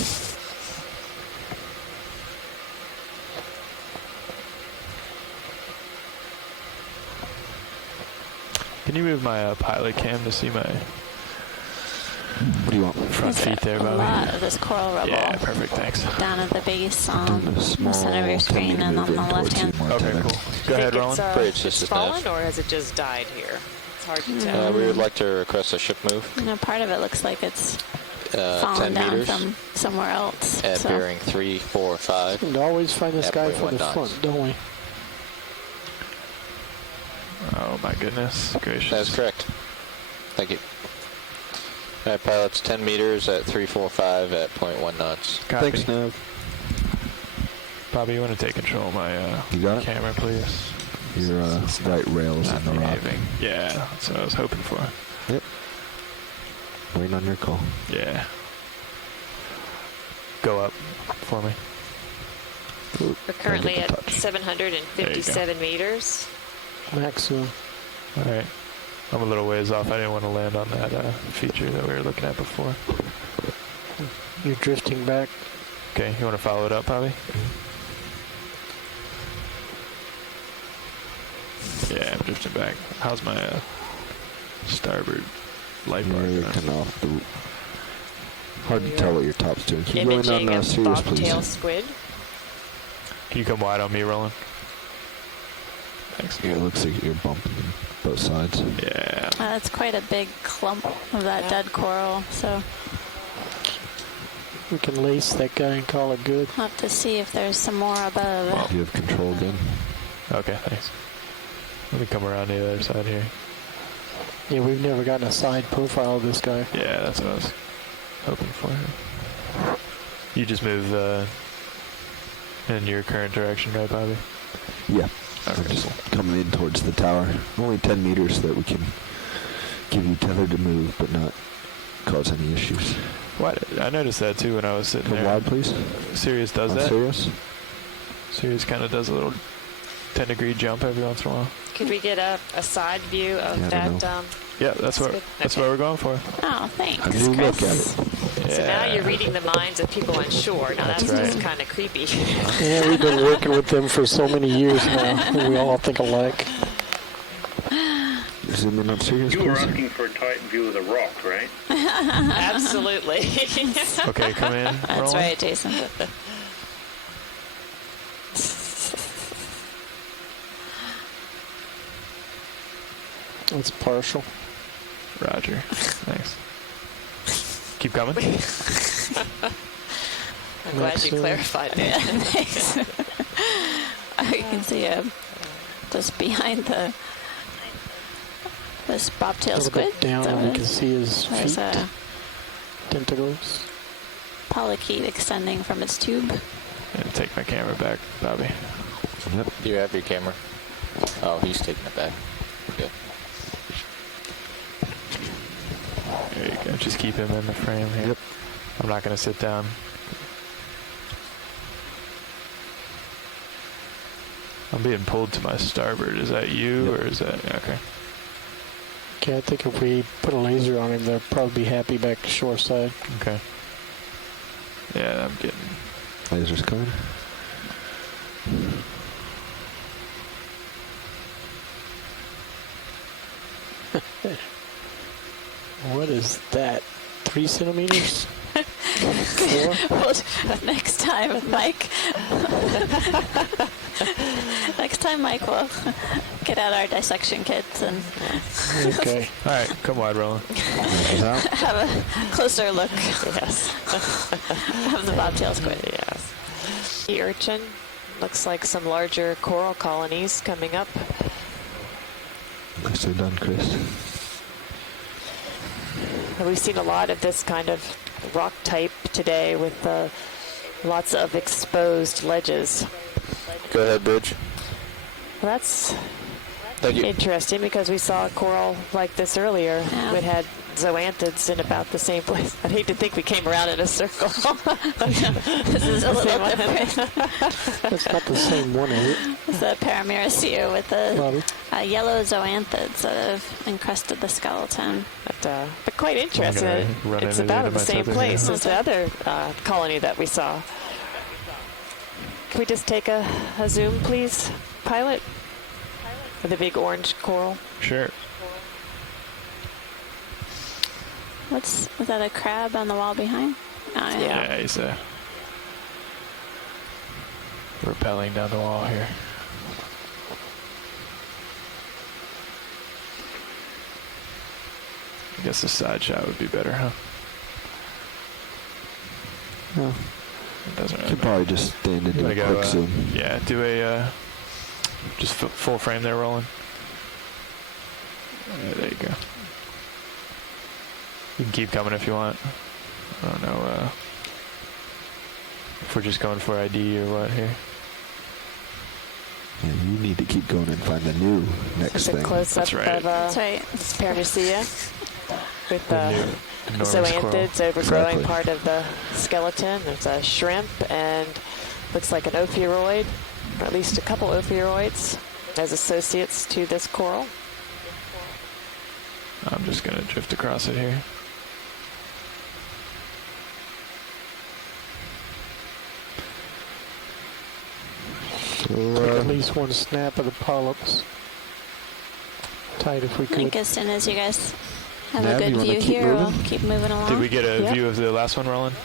Can you move my pilot cam to see my What do you want? front feet there, Bobby? A lot of this coral rubble. Yeah, perfect, thanks. Down at the base on Doing a the small center of your 10 screen meter and on move the in left towards hand. you, more Okay, tether. cool. Go ahead, Roland. Bridge, It's this is fallen, Nev. or has it just died here? It's hard to tell. We would like to request a ship move. You know, part of it looks like it's 10 fallen down meters from somewhere else. at so. bearing 345. We always find this At guy 0.1 for the knots. front, don't we? Oh my goodness gracious. That is correct. Thank you. All right, pilots, 10 meters at 345 at 0.1 knots. Copy. Thanks, Nev. Bobby, you want to take control of my You got it? camera, please? Your right rails in the rock. Behaving. Yeah, that's what I was hoping for. Yep. Waiting on your call. Yeah. Go up for me. Ooh, We're currently don't get at the touch. 757 meters. Maximum. All right. I'm a little ways off. I didn't want to land on that feature that we were looking at before. You're drifting back. Okay, you want to follow it up, Bobby? Yeah, I'm drifting back. How's my starboard light bar? You're kind of off the... Hard to tell what your top's doing. Keep going Imaging on of Sirius, bobtail please. squid. Can you come wide on me, Roland? Thanks. Yeah, it looks like you're bumping both sides. Yeah. That's quite a big clump of that dead coral, so We can lace that guy and call it good. I'll have to see if there's some more above it. You have control again. Okay, thanks. Let me come around the other side here. Yeah, we've never gotten a side profile of this guy. Yeah, that's what I was hoping for. You just move in your current direction, right, Bobby? Yeah. Okay, I'm just cool. coming in towards the tower. Only 10 meters so that we can give you tether to move, but not cause any issues. What? I noticed that too when I was sitting Come there. wide, please. Sirius does On that. Sirius? Sirius kind of does a little 10-degree jump every once in a while. Could we get a side view of Yeah, I that? don't know. Yeah, that's what Okay. we're going for. Oh, thanks, A new look at Chris. it. So now Yeah. you're reading the minds of people on shore. Now that's That's just right. kind of creepy. Yeah, we've been working with them for so many years now. We all think alike. Zoom in on Sirius, You were please. asking for a tight view of the rock, right? Absolutely. Okay, come in. That's Roland. right, Jason. It's partial. Roger. Thanks. Keep coming. I'm glad you clarified Yeah, that. thanks. You can see just behind this A bobtail little squid. bit down, So and we can see his there's feet, a tentacles. polychaete extending from its tube. And take my camera back, Bobby. Yep. Do you have your camera? Oh, he's taking it back. Good. There you go. Just keep him in the frame here. Yep. I'm not going to sit down. I'm being pulled to my starboard. Is that you or is that... Okay. Okay, I think if we put a laser on him, they'll probably be happy back to shore side. Okay. Yeah, I'm getting... Laser's coming. What is that? 3 centimeters? 4? Well, next time, Mike. Next time, Mike will get out our dissection kits and Okay. All right, come wide, Roland. have a closer look. Yes. Of the bobtail squid. Yes. The urchin looks like some larger coral colonies coming up. Nicely done, Chris. We've seen a lot of this kind of rock type today with the lots of exposed ledges. Go ahead, Bridge. Well, that's Thank you. interesting because we saw a coral like this earlier. It had zoanthids in about the same place. I'd hate to think we came around in a circle. This is a little different. That's not the same one, is it? It's a Paramyrisea with the yellow zoanthids that have encrusted the skeleton. But quite interesting. It's about in the same place as the other colony that we saw. Can we just take a zoom, please, pilot? For the big orange coral. Sure. Is that a crab on the wall behind? Oh, yeah. Yeah, he's rappelling down the wall here. I guess the side shot would be better, huh? No. It doesn't really Could probably just stand into a quick zoom. Yeah, do a just full frame there, Roland. There you go. You can keep coming if you want. I don't know if we're just going for ID or what here. Yeah, you need to keep going and find the new next thing. Close-up of Paramyrisea with the zoanthids overgrowing part of the skeleton. There's a shrimp and looks like an ophiuroid, or at least a couple ophiuroids as associates to this coral. I'm just going to drift across it here. Take at least one snap of the polyps. Tight if we I could. think as soon as you guys have a good view here, we'll keep moving along. Did we get a view of the last one, Roland?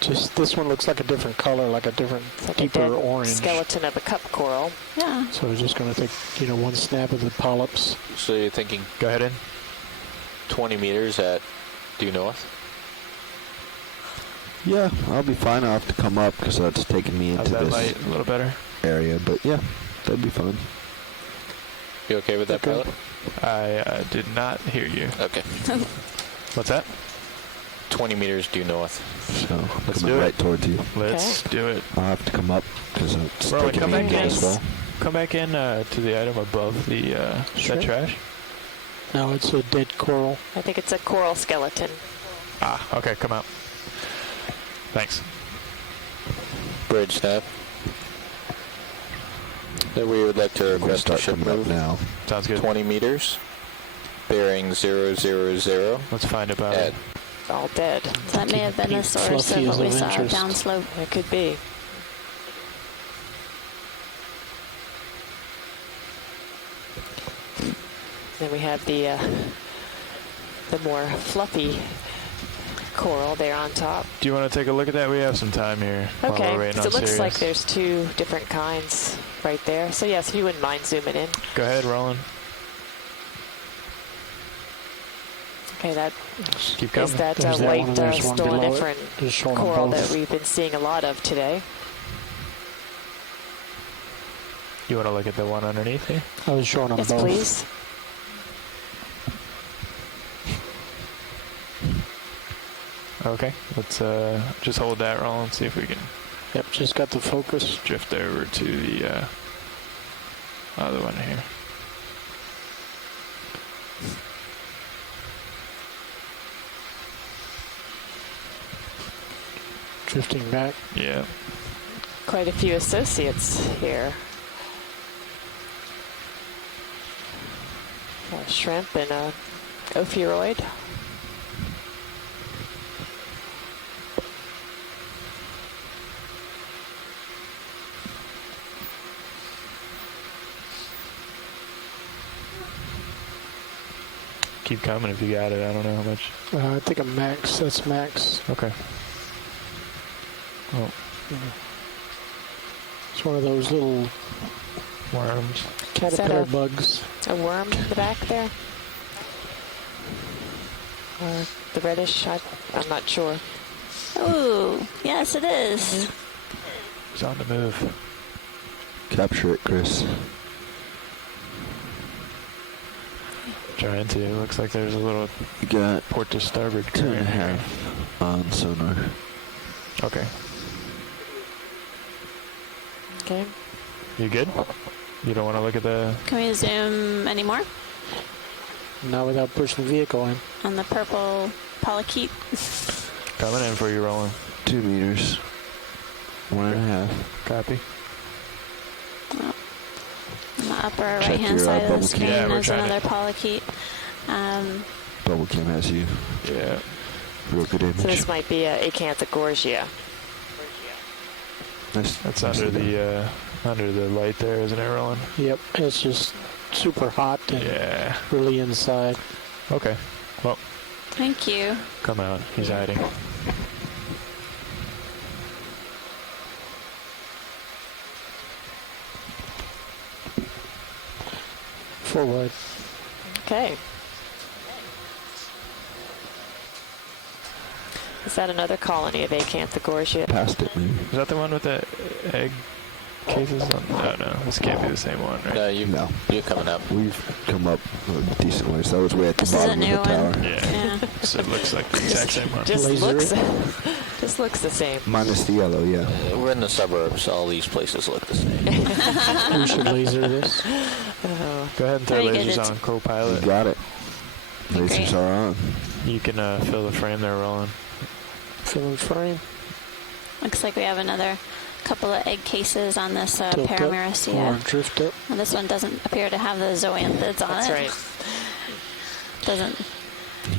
This one looks like a different color, like a different, deeper orange. Skeleton of a cup coral. Yeah. So we're just going to take, one snap of the polyps. So you're thinking? Go ahead in. 20 meters at due north. Yeah, I'll be fine. I'll have to come up because that's taking me into that this light a little better area. But yeah, that'd be fine. You okay with that, pilot? I did not hear you. Okay. What's that? 20 meters due north. So Let's coming do right it. towards you. Let's do it. I'll have to come up because it's Roland, taking come me back into in. this wall. Come back in to the item above the that trash. No, it's a dead coral. I think it's a coral skeleton. Okay, come out. Thanks. Bridge snap. Then we would like to request a ship move now. Sounds good. 20 meters. Bearing 000. Let's find about it. All dead. That may have been the source of what we saw downslope. It could be. Then we have the more fluffy coral there on top. Do you want to take a look at that? We have some time here. Okay, while we're waiting on it looks Sirius. like there's two different kinds right there. So yes, if you wouldn't mind zooming in. Go ahead, Roland. Okay, that Keep coming. is that white stoloniferen coral that we've been seeing a lot of today. You want to look at the one underneath here? I was showing them Yes, both. please. Okay, let's just hold that, Roland, see if we can. Yep, just got the focus. Drift over to the other one here. Drifting back. Yeah. Quite a few associates here. A shrimp and a ophiuroid. Keep coming if you got it. I don't know how much. I think a max. That's max. Okay. Oh. It's one of those little worms. Caterpillar bugs. A worm in the back there? Or the reddish? I'm not sure. Ooh, yes it is. It's on the move. Capture it, Chris. Trying to. It looks like there's a little You got port to starboard. 2.5 on sonar. Okay. Okay. You good? You don't want to look at the... Can we zoom anymore? Not without pushing the vehicle in. On the purple polychaete. Coming in for you, Roland. 2 meters. 1.5. Copy. Oh. On the upper Check right-hand your, side of the bubble screen, cam. there's Yeah, we're another polychaete. Bubble cam has you. Yeah. Real good image. So this might be Acanthogorgia. Nice. That's under the light there, isn't it, Roland? Yep, it's just super hot and really inside. Okay. Well, Thank you. come out. He's hiding. Forward. Okay. Is that another colony of Acanthogorgia? Past it, maybe. Is that the one with the egg cases on? No, this can't be the same one, right? No, you're coming up. We've come up a decent ways. That was way at the This is a bottom new of the tower. one. Yeah. So it looks like the exact same one. Just looks the same. Minus the yellow, yeah. We're in the suburbs. All these places look the same. We should laser this. Go ahead and throw Very good. lasers on co-pilot. You got it. Lasers Great. are on. You can fill the frame there, Roland. Filling frame. Looks like we have another couple of egg cases on this Tilt up or Paramyricea. drift up. Well, this one doesn't appear to have the zoanthids on That's it. right. Doesn't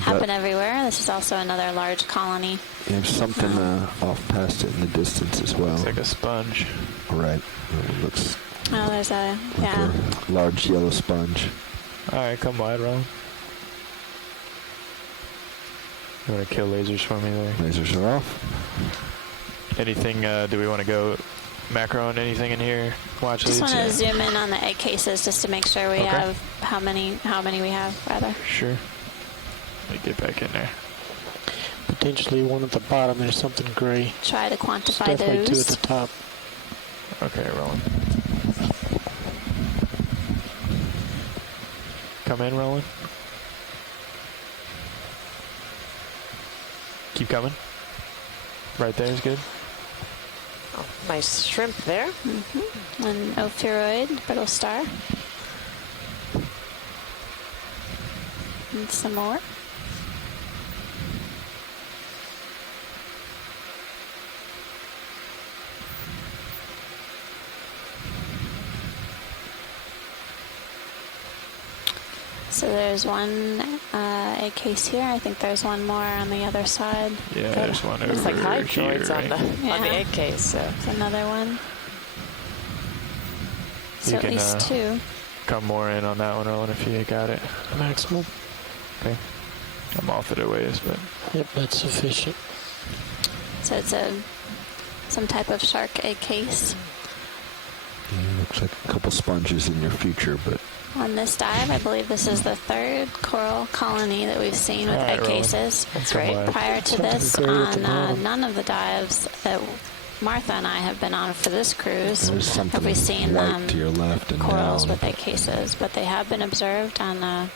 happen everywhere. This is also another large colony. You have something off past it in the distance as well. It's like a sponge. Right. It looks Oh, there's a, like a large yellow sponge. All right, come wide, Roland. You want to kill lasers for me there? Lasers are off. Anything, do we want to go macro on anything in here? Watch Just leads? want to zoom in on the egg cases just to make sure we Okay. have how many we have, rather. Sure. Let me get back in there. Potentially one at the bottom. There's something gray. Try to quantify Definitely two those. at the top. Okay, Roland. Come in, Roland. Keep coming. Right there is good. Oh, nice shrimp there. An ophiuroid, brittle star. And some more. So there's one egg case here. I think there's one more on the other side. Yeah, there's one over Looks like here, hydroids on right? the egg case. So. There's another one. So You at can, least two. Come more in on that one, Roland, if you got it. Maximum. Okay. I'm off it a ways, but... Yep, that's sufficient. So it's some type of shark egg case. Yeah, looks like a couple sponges in your future, but... On this dive, I believe this is the third coral colony that we've seen with egg cases. That's right. Prior to this, on none of the dives that Martha and I have been on for this cruise There's something have we seen white to your left and corals down. with egg cases, but they have been observed on the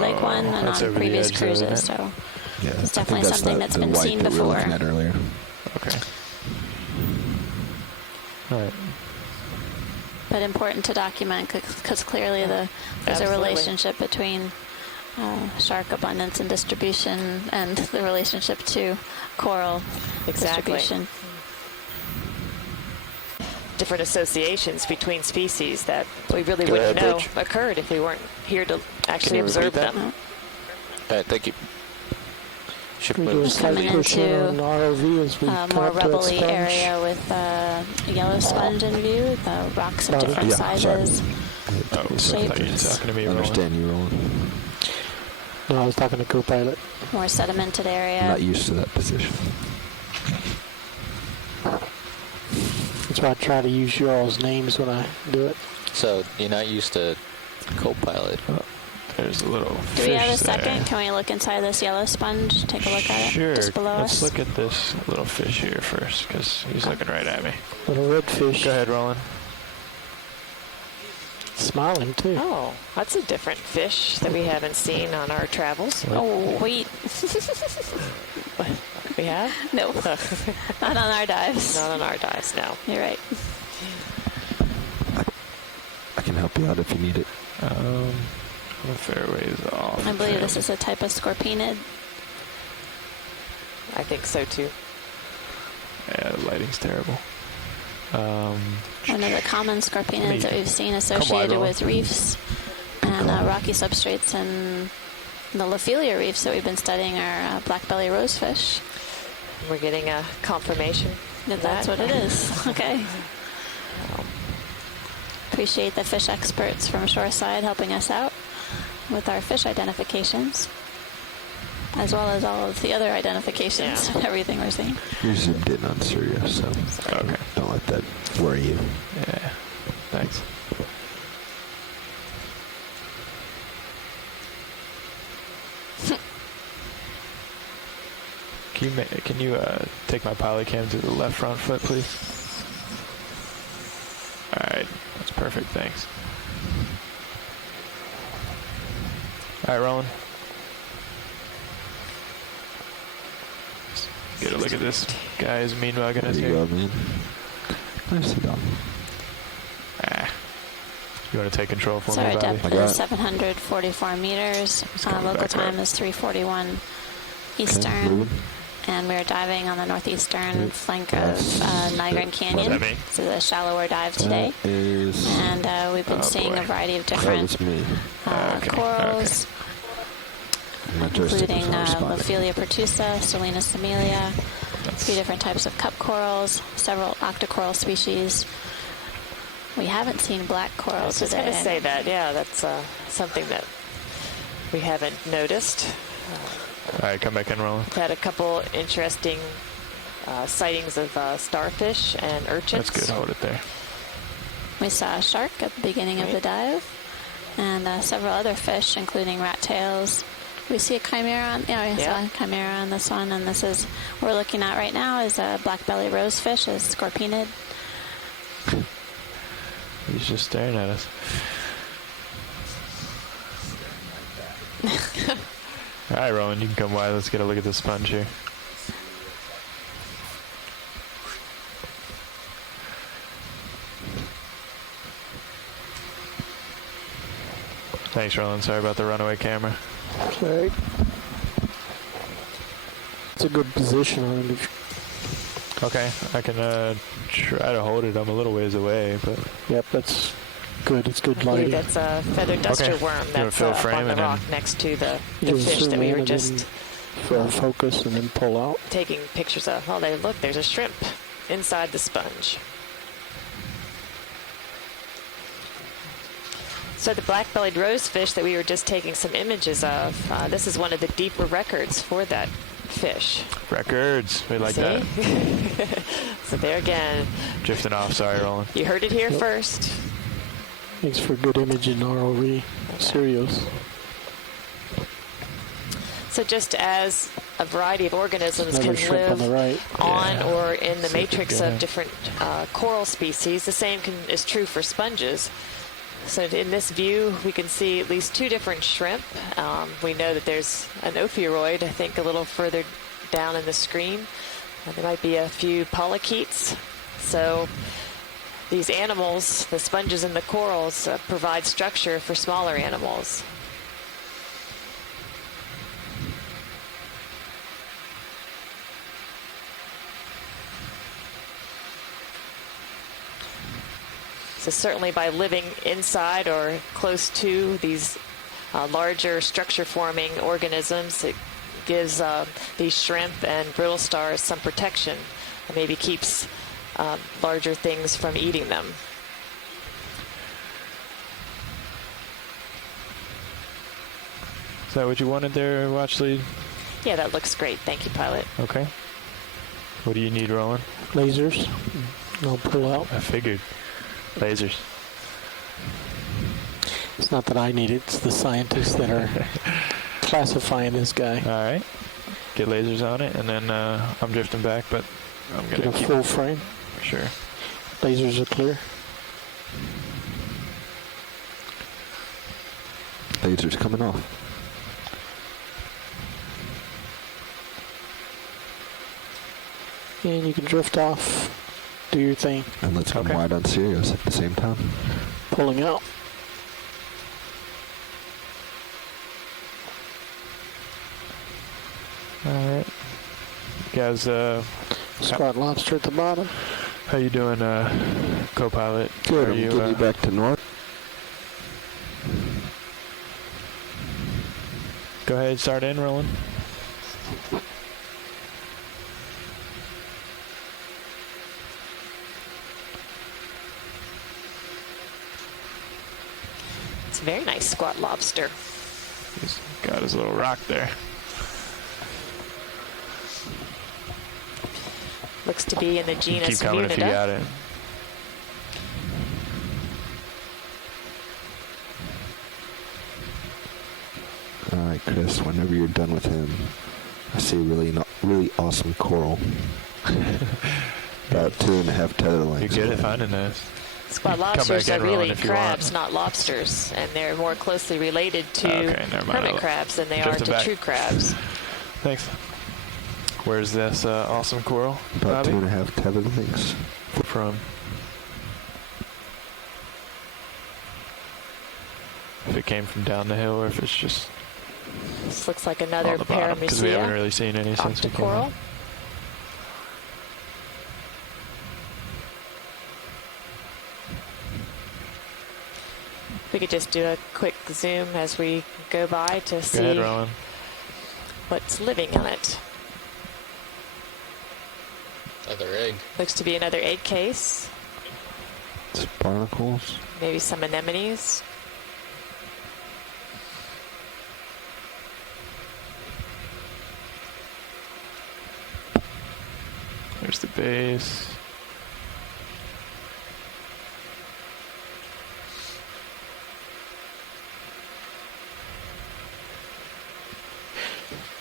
lake one and that's on over the previous edge there, isn't cruises. it? So Yeah, it's I think definitely something that's the been white seen that we were before. looking at earlier. Okay. All right. But important to document because clearly there's Absolutely. a relationship between shark abundance and distribution and the relationship to coral distribution. Different associations between species that we really wouldn't know occurred if we weren't here to actually observe them. All right, thank you. We do a slight Coming push in into on the ROV as we come more up to that rubbly sponge. area with a yellow sponge in view, the rocks of different sizes. Oh, so I thought you were talking to me, Roland. Understand you, Roland. No, I was talking to co-pilot. More sedimented area. I'm not used to that position. That's why I try to use your all's names when I do it. So you're not used to co-pilot. There's a little Do we have a fish there. second? Can we look inside this yellow sponge? Take a look at it Sure. just below Let's us. look at this little fish here first, because he's looking right at me. Little red fish. Go ahead, Roland. Smiling too. Oh, that's a different fish that we haven't seen on our travels. Oh, wait. We have? No. Not on our dives. Not on our dives, no. You're right. you out if you need it. The fairway is off. I believe this is a type of scorpionid. I think so too. Yeah, the lighting's terrible. One of the common scorpionids that we've seen associated with reefs and rocky substrates and the Lophelia reefs that we've been studying are black belly rosefish. We're getting a confirmation. That's what it is. Okay. Appreciate the fish experts from Shoreside helping us out with our fish identifications, as well as all of the other identifications and everything we're seeing. You're zoomed in on Sirius, so okay. Don't let that worry you. Yeah, thanks. Can you take my polycam to the left front foot, please? All right, that's perfect. Thanks. All right, Roland. Get a look at this guy's mean mugging us here. There you go, man. Nicely done. You want to take control for so me, our Bobby? depth is 744 meters. Local time is 3:41 Eastern. And we're diving on the northeastern flank of Nygren Canyon. This is a shallower dive today. And we've been seeing a variety of different corals, including Lophelia pertusa, Selena similia, 3 different types of cup corals, several octocoral species. We haven't seen black coral I was just today. going to say that. Yeah, that's something that we haven't noticed. All right, come back in, Roland. We've had a couple interesting sightings of starfish and urchins. That's good. Hold it there. We saw a shark at the beginning of the dive, and several other fish, including rat tails. We see a chimera on. Yeah, we saw a chimera on this one, and this is what we're looking at right now is a black belly rosefish, a scorpionid. He's just staring at us. All right, Roland, you can come wide. Let's get a look at the sponge here. Thanks, Roland. Sorry about the runaway camera. Okay. It's a good position on it. Okay, I can try to hold it. I'm a little ways away, but... Yep, that's good. It's good I believe lighting. that's a feathered duster worm that's up on the rock next to the fish that we were just for focus and then pull out. taking pictures of. Oh, there's a shrimp inside the sponge. So the black-bellied rosefish that we were just taking some images of, this is one of the deeper records for that fish. Records. We like that. So there again. Drifting off. Sorry, Roland. You heard it here first. Thanks for good image in ROV. Sirius. So just as a variety of organisms Another can shrimp live on the right. on or in the matrix of different coral species, the same is true for sponges. So in this view, we can see at least 2 different shrimp. We know that there's an ophiuroid, I think, a little further down in the screen. There might be a few polychaetes. So these animals, the sponges and the corals, provide structure for smaller animals. So certainly by living inside or close to these larger structure-forming organisms, it gives these shrimp and brittle stars some protection and maybe keeps larger things from eating them. Is that what you wanted there, watch lead? Yeah, that looks great. Thank you, pilot. Okay. What do you need, Roland? Lasers. I'll pull out. I figured. Lasers. It's not that I need it. It's the scientists that are classifying this guy. All right. Get lasers on it, and then I'm drifting back, but I'm going to keep full frame. Sure. Lasers are clear. Lasers coming off. And you can drift off, do your thing. And let's come wide on Sirius at the same time. Pulling out. How's Squat lobster at the bottom. How you doing, co-pilot? Good. Are I'm you, getting you back to north. Go ahead, start in, Roland. It's a very nice squat lobster. He's got his little rock there. Looks to be in the genus Keep coming Munida. if you got it. All right, Chris. Whenever you're done with him, I see really awesome coral. About 2.5 tether lengths. You're good at finding those. Squat lobsters are really crabs, not lobsters, and they're more closely related to hermit crabs than they are to true crabs. Thanks. Where's this awesome coral? About Bobby? 2.5 tether lengths. From? If it came from down the hill, or if it's just. This looks like another because we haven't really seen any since we came out. We could just do a quick zoom as we go by to see what's living on it. Another egg. Looks to be another egg case. It's barnacles. Maybe some anemones. There's the base.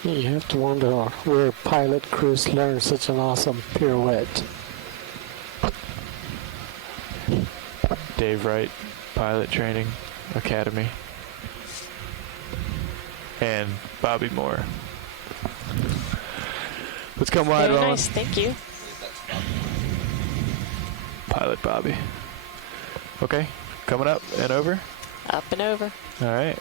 You have to wonder where pilot Chris learned such an awesome pirouette. Dave Wright Pilot Training Academy. And Bobby Moore. Let's come wide, Very Roland. nice, thank you. Pilot Bobby. Okay, coming up and over. Up and over. All right.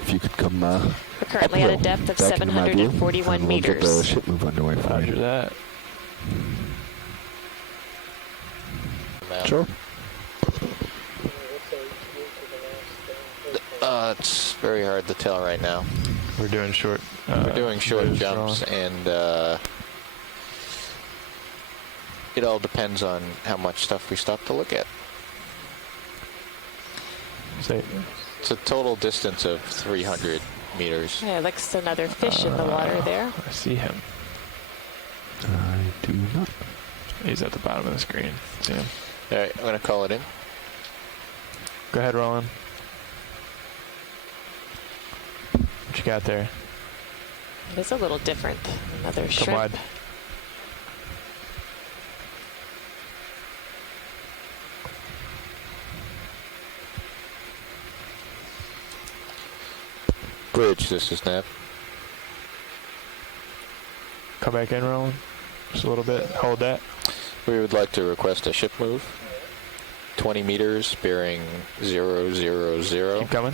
If you could come. We're currently at a depth of 741 meters. We'll get the ship move underway for Roger you. that. Sure. It's very hard to tell right now. We're doing short. We're doing short jumps, and it all depends on how much stuff we stop to look at. It's a total distance of 300 meters. Yeah, looks another fish in the water there. I see him. I do not. He's at the bottom of the screen. See him. All right, I'm going to call it in. Go ahead, Roland. What you got there? It's a little different. Another Come shrimp. wide. Bridge, this is Nav. Come back in, Roland. Just a little bit. Hold that. We would like to request a ship move. 20 meters, bearing 000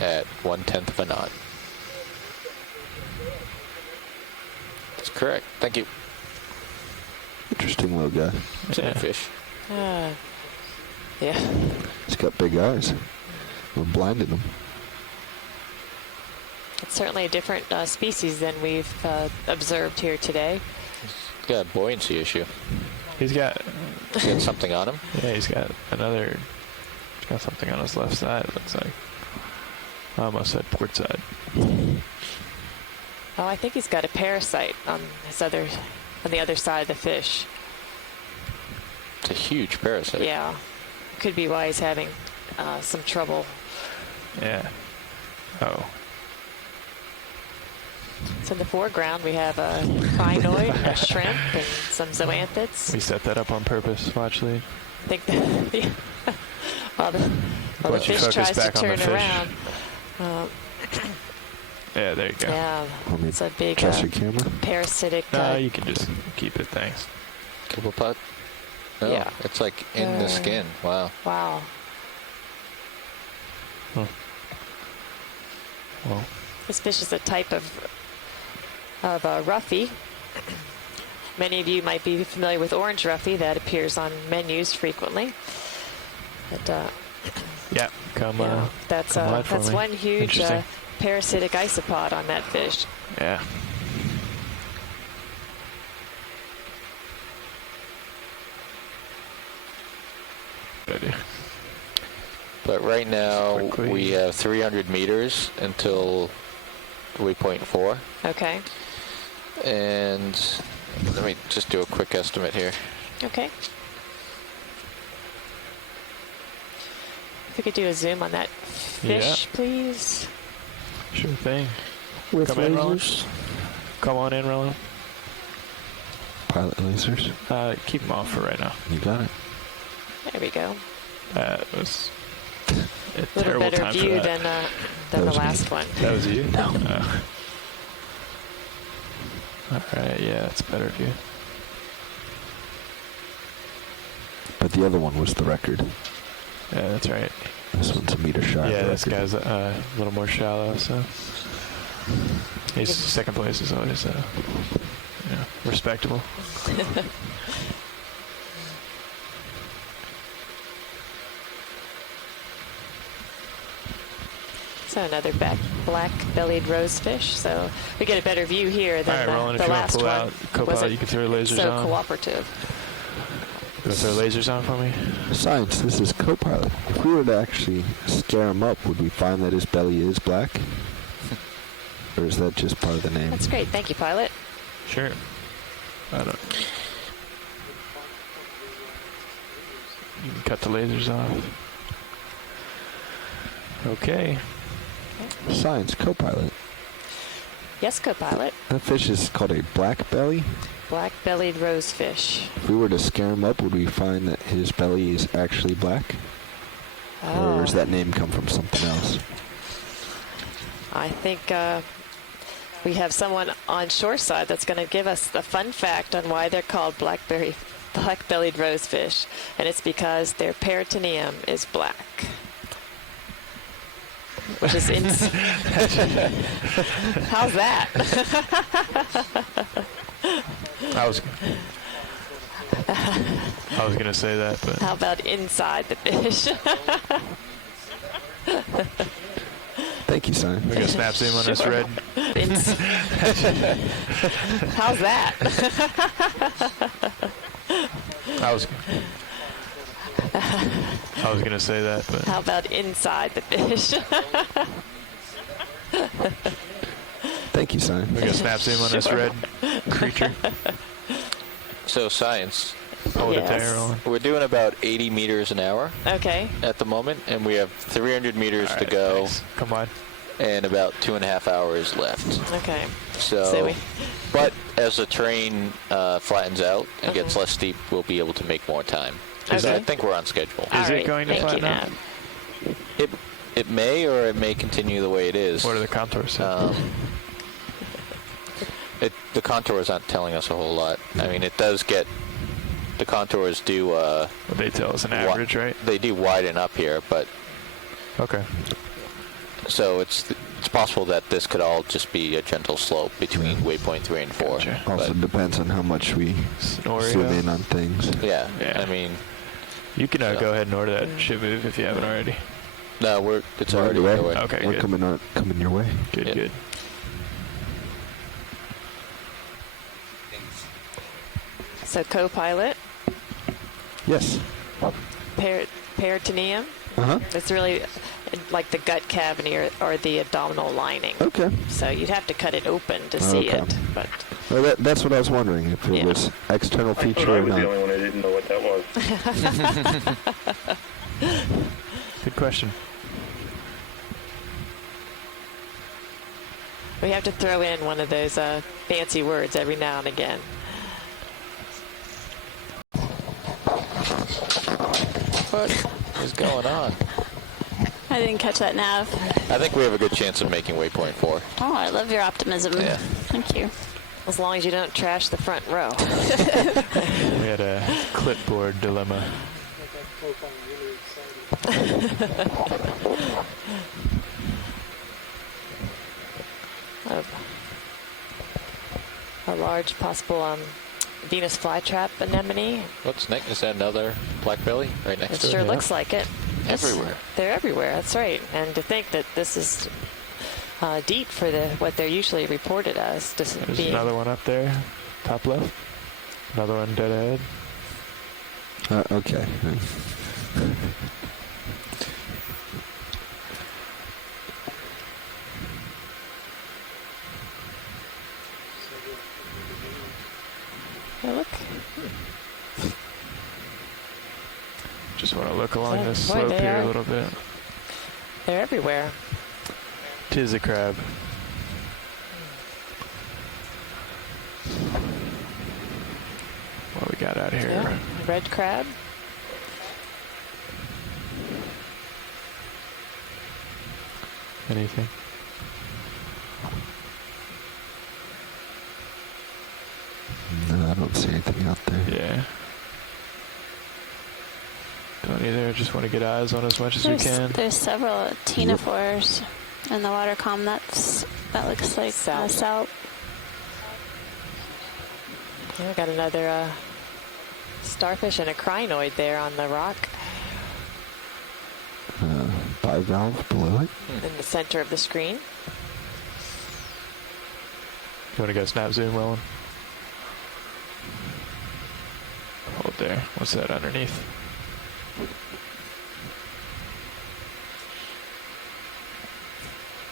at 1/10 of a knot. That's correct. Thank you. Interesting little guy. It's a fish. Yeah. He's got big eyes. We're blinding him. It's certainly a different species than we've observed here today. He's got a buoyancy issue. He's got something on him? Yeah, he's got something on his left side, it looks like. I almost said port side. Oh, I think he's got a parasite on the other side of the fish. It's a huge parasite. Yeah. Could be why he's having some trouble. Yeah. Oh. So in the foreground, we have a crinoid, a shrimp, and some zoanthids. We set that up on purpose. Watch lead. I think that while the fish tries to turn around. Yeah, there you go. Yeah, it's a big parasitic. No, you can just keep it. Thanks. Kibble pot? No, yeah. It's like in the skin. Wow. Wow. Huh. Well. This fish is a type of of Ruffy. Many of you might be familiar with orange Ruffy that appears on menus frequently. But, yeah, that's one huge parasitic isopod on that fish. Yeah. But right now we have 300 meters until waypoint 4. Okay. And let me just do a quick estimate here. Okay. If we could do a zoom on that fish, please. Sure thing. With Come in, Roland. lasers. Come on in, Roland. Pilot lasers. Keep them off for right now. You got it. There we go. That was a little terrible better time view for that. than the last one. That was you? No. All right, yeah, that's a better view. But the other one was the record. Yeah, that's right. This one's a meter shy. Yeah, this guy's a little more shallow, so he's second place is always respectable. So another black-bellied rosefish. So we get a better view here than Roland, the if last you want to pull one. out Copilot, you can throw lasers so on. Cooperative. You want to throw lasers on for me? Science, this is Copilot. If we were to actually scare him up, would we find that his belly is black? Or is that just part of the name? That's great. Thank you, pilot. Sure. I don't. You can cut the lasers off. Okay. Science, Copilot. Yes, Copilot. That fish is called a black belly. Black-bellied rosefish. If we were to scare him up, would we find that his belly is actually black? Oh. Or does that name come from something else? I think we have someone on shoreside that's going to give us the fun fact on why they're called black-bellied rosefish, and it's because their peritoneum is black. Which is how's that? I was gonna say that, but how about inside the fish? Thank you, son. We're gonna snap zoom on this red. How's that? I was gonna say that, but how about inside the fish? Thank you, son. We're gonna snap zoom on this red creature. So science. Yes. We're doing about 80 meters an hour. Okay. At the moment, and we have 300 meters to go. Nice. Come on. And about 2.5 hours left. Okay. So but as the terrain flattens out and gets less steep, we'll be able to make more time. Okay. I think we're on schedule. Is it going to flatten out? It may, or it may continue the way it is. What are the contours? The contours aren't telling us a whole lot. I mean, it does get. The contours do. They tell us an average, right? They do widen up here, but. Okay. So it's possible that this could all just be a gentle slope between waypoint 3 and 4. Gotcha. Also depends on how much we zoom in on things. Yeah. I mean, you can go ahead and order that ship move if you haven't already. No, it's already underway. Okay, we're good. coming your way. Good, good. So co-pilot. Yes. Peritoneum. It's really like the gut cavity or the abdominal lining. Okay. So you'd have to cut it open to see it. But well, that's what I was wondering, if it was external feature or I was not. the only one who didn't know what that was. Good question. We have to throw in one of those fancy words every now and again. What is going on? I didn't catch that nav. I think we have a good chance of making waypoint 4. Oh, I love your optimism. Yeah. Thank you. As long as you don't trash the front row. We had a clipboard dilemma. large possible Venus flytrap anemone. What's next? Is that another black belly right next to it? It sure looks like it. Everywhere. They're everywhere. That's right. And to think that this is deep for what they're usually reported as. There's another one up there, top left. Another one dead ahead. Okay. Yeah, look. Just want to look along this slope here a little bit. They're everywhere. 'Tis a crab. What we got out here? Yeah. Red crab. Anything? No, I don't see anything out there. Yeah. Don't either. Just want to get eyes on as much as we can. There's several ctenophores in the water column. That looks like salt. Yeah, got another starfish and a crinoid there on the rock. Bivalve below it. In the center of the screen. You want to go snap zoom, Roland? Hold there. What's that underneath?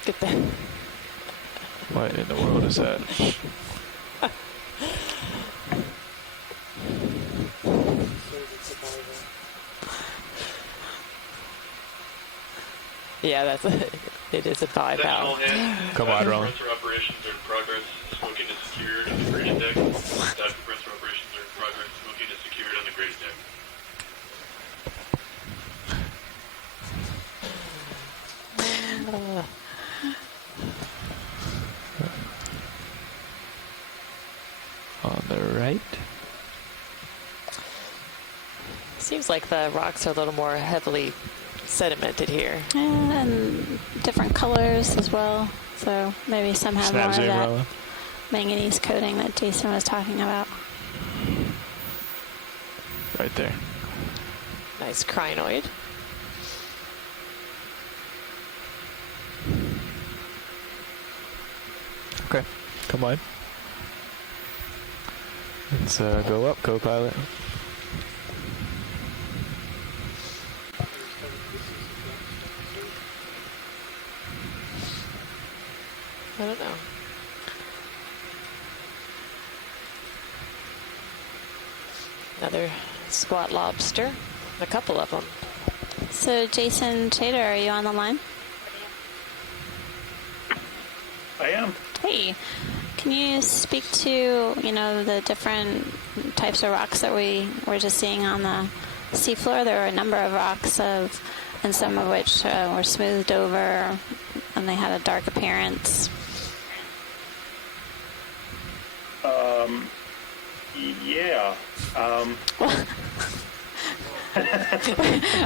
Get that. What in the world is that? Yeah, it is a bivalve. Come on, Roland. Compressor operations are in progress. Smoking is secured on the graded deck. Dive compressor operations are in progress. Smoking is secured on the graded deck. On the right. Seems like the rocks are a little more heavily sedimented here. And different colors as well. So maybe some have more of that manganese coating that Jason was talking about. Right there. Nice crinoid. Okay, come on. Let's go up, co-pilot. I don't know. Another squat lobster. A couple of them. So Jason Chater, are you on the line? I am. Hey, can you speak to, the different types of rocks that we were just seeing on the seafloor? There were a number of rocks and some of which were smoothed over and they had a dark appearance. Yeah.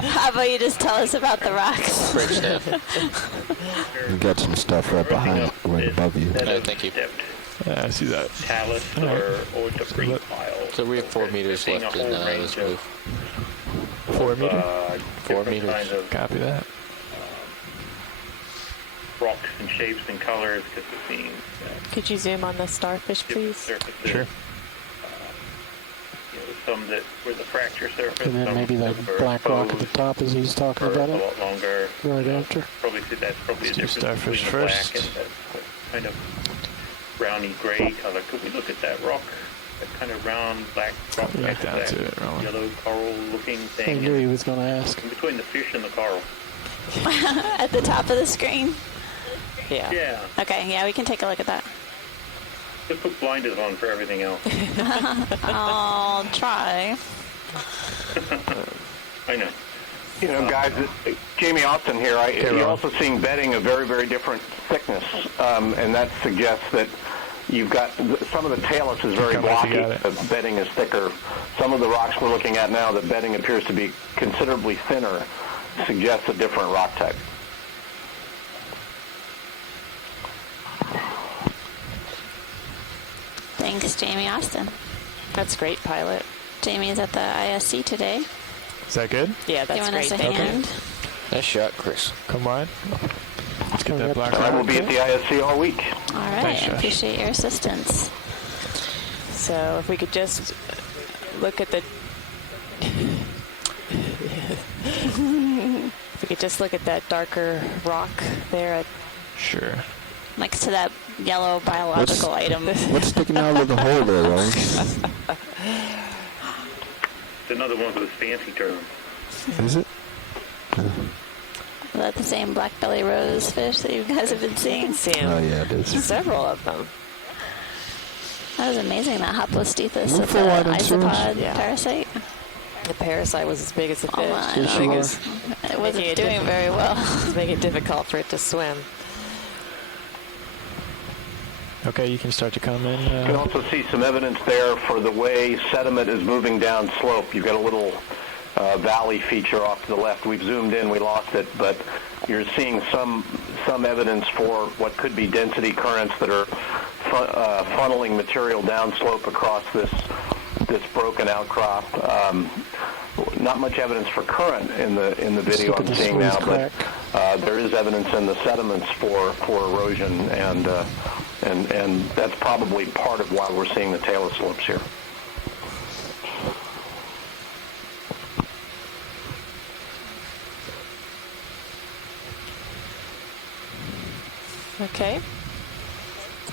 How about you just tell us about the rocks? We got some stuff right behind, right above you. Thank you. Yeah, I see that. Talus or debris piles. So we have 4 meters left in this move. 4 meters? 4 meters. Copy that. Rocks and shapes and colors because we're seeing. Could you zoom on the starfish, please? Surfaces. Sure. Some that were the fracture surface. And then maybe that black rock at the top as he's talking about a it. lot longer. Right after. That's probably a difference starfish between the first. black and that kind of browny gray color. Could we look at that rock? That kind of round black rock. Right down that to it, Roland. yellow coral looking I thing. knew he was going to ask. In between the fish and the coral. At the top of the screen? Yeah. Yeah. Okay, yeah, we can take a look at that. Just put blinders on for everything else. I'll try. I know. Guys, Jamie Austin here. You're also seeing bedding of very, very different thickness, and that suggests that you've got some of the talus is very blocky, the bedding is thicker. Some of the rocks we're looking at now, the bedding appears to be considerably thinner, suggests a different rock type. Thanks, Jamie Austin. That's great, pilot. Jamie's at the ISC today. Is that good? Yeah, that's giving great. us a hand. Nice shot, Chris. Come on. Let's get that black I will be at the ISC all week. All right, Thanks, Josh. appreciate your assistance. So if we could just look at the... if we could just look at that darker rock there. Sure. Next to that yellow biological item. What's sticking out of the hole there, Roland? It's another one of those fancy terms. Is it? Is that the same black belly rose fish that you guys have been seeing? Oh, yeah, it is. Several of them. That was amazing, that Hoplostethus Move with the forward, I'm isopod Yeah. parasite. The parasite was as big as the Oh, fish. my. It It wasn't doing very well. It's making it difficult for it to swim. Okay, you can start to come in. You can also see some evidence there for the way sediment is moving down slope. You've got a little valley feature off to the left. We've zoomed in, we lost it, but you're seeing some evidence for what could be density currents that are funneling material downslope across this broken outcrop. Not much evidence for current in the video I'm seeing now, but there is evidence in the sediments for erosion, and that's probably part of why we're seeing the talus slopes here. Okay.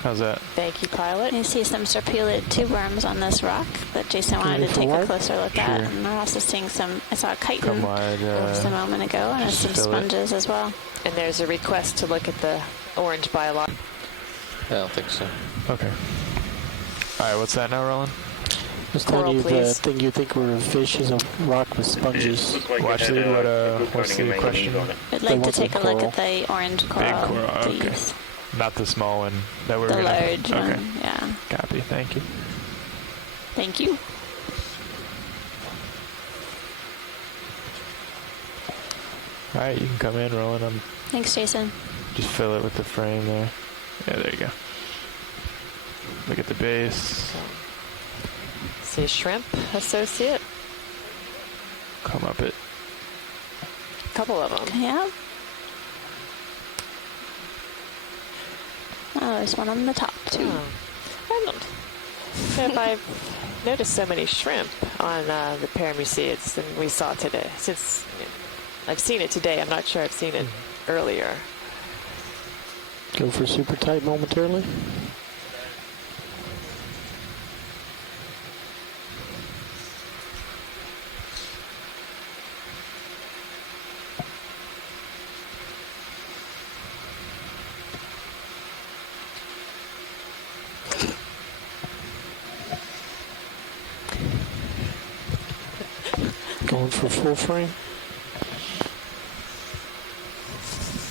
How's that? Thank you, pilot. You see some serpulid tube worms on this rock that Jason wanted to take a closer look at. And we're also seeing some, I saw a chitin just a moment ago, and there's some sponges as well. And there's a request to look at the orange biological. I don't think so. Okay. All right, what's that now, Roland? Just telling you the thing you think were a fish is a rock with sponges. Watch lead, what's the question? I'd like to take a look at the orange coral, Big coral, please. okay. Not the small one that we're The gonna... large okay. one, yeah. Copy, thank you. Thank you. All right, you can come in, Roland. Thanks, Jason. Just fill it with the frame there. Yeah, there you go. Look at the base. See shrimp associate. Come up it. A couple of them. Yeah. Oh, there's one on the top, too. I don't know if I've noticed so many shrimp on the paramuciids than we saw today. Since I've seen it today, I'm not sure I've seen it earlier. Go for super tight momentarily. Going for full frame.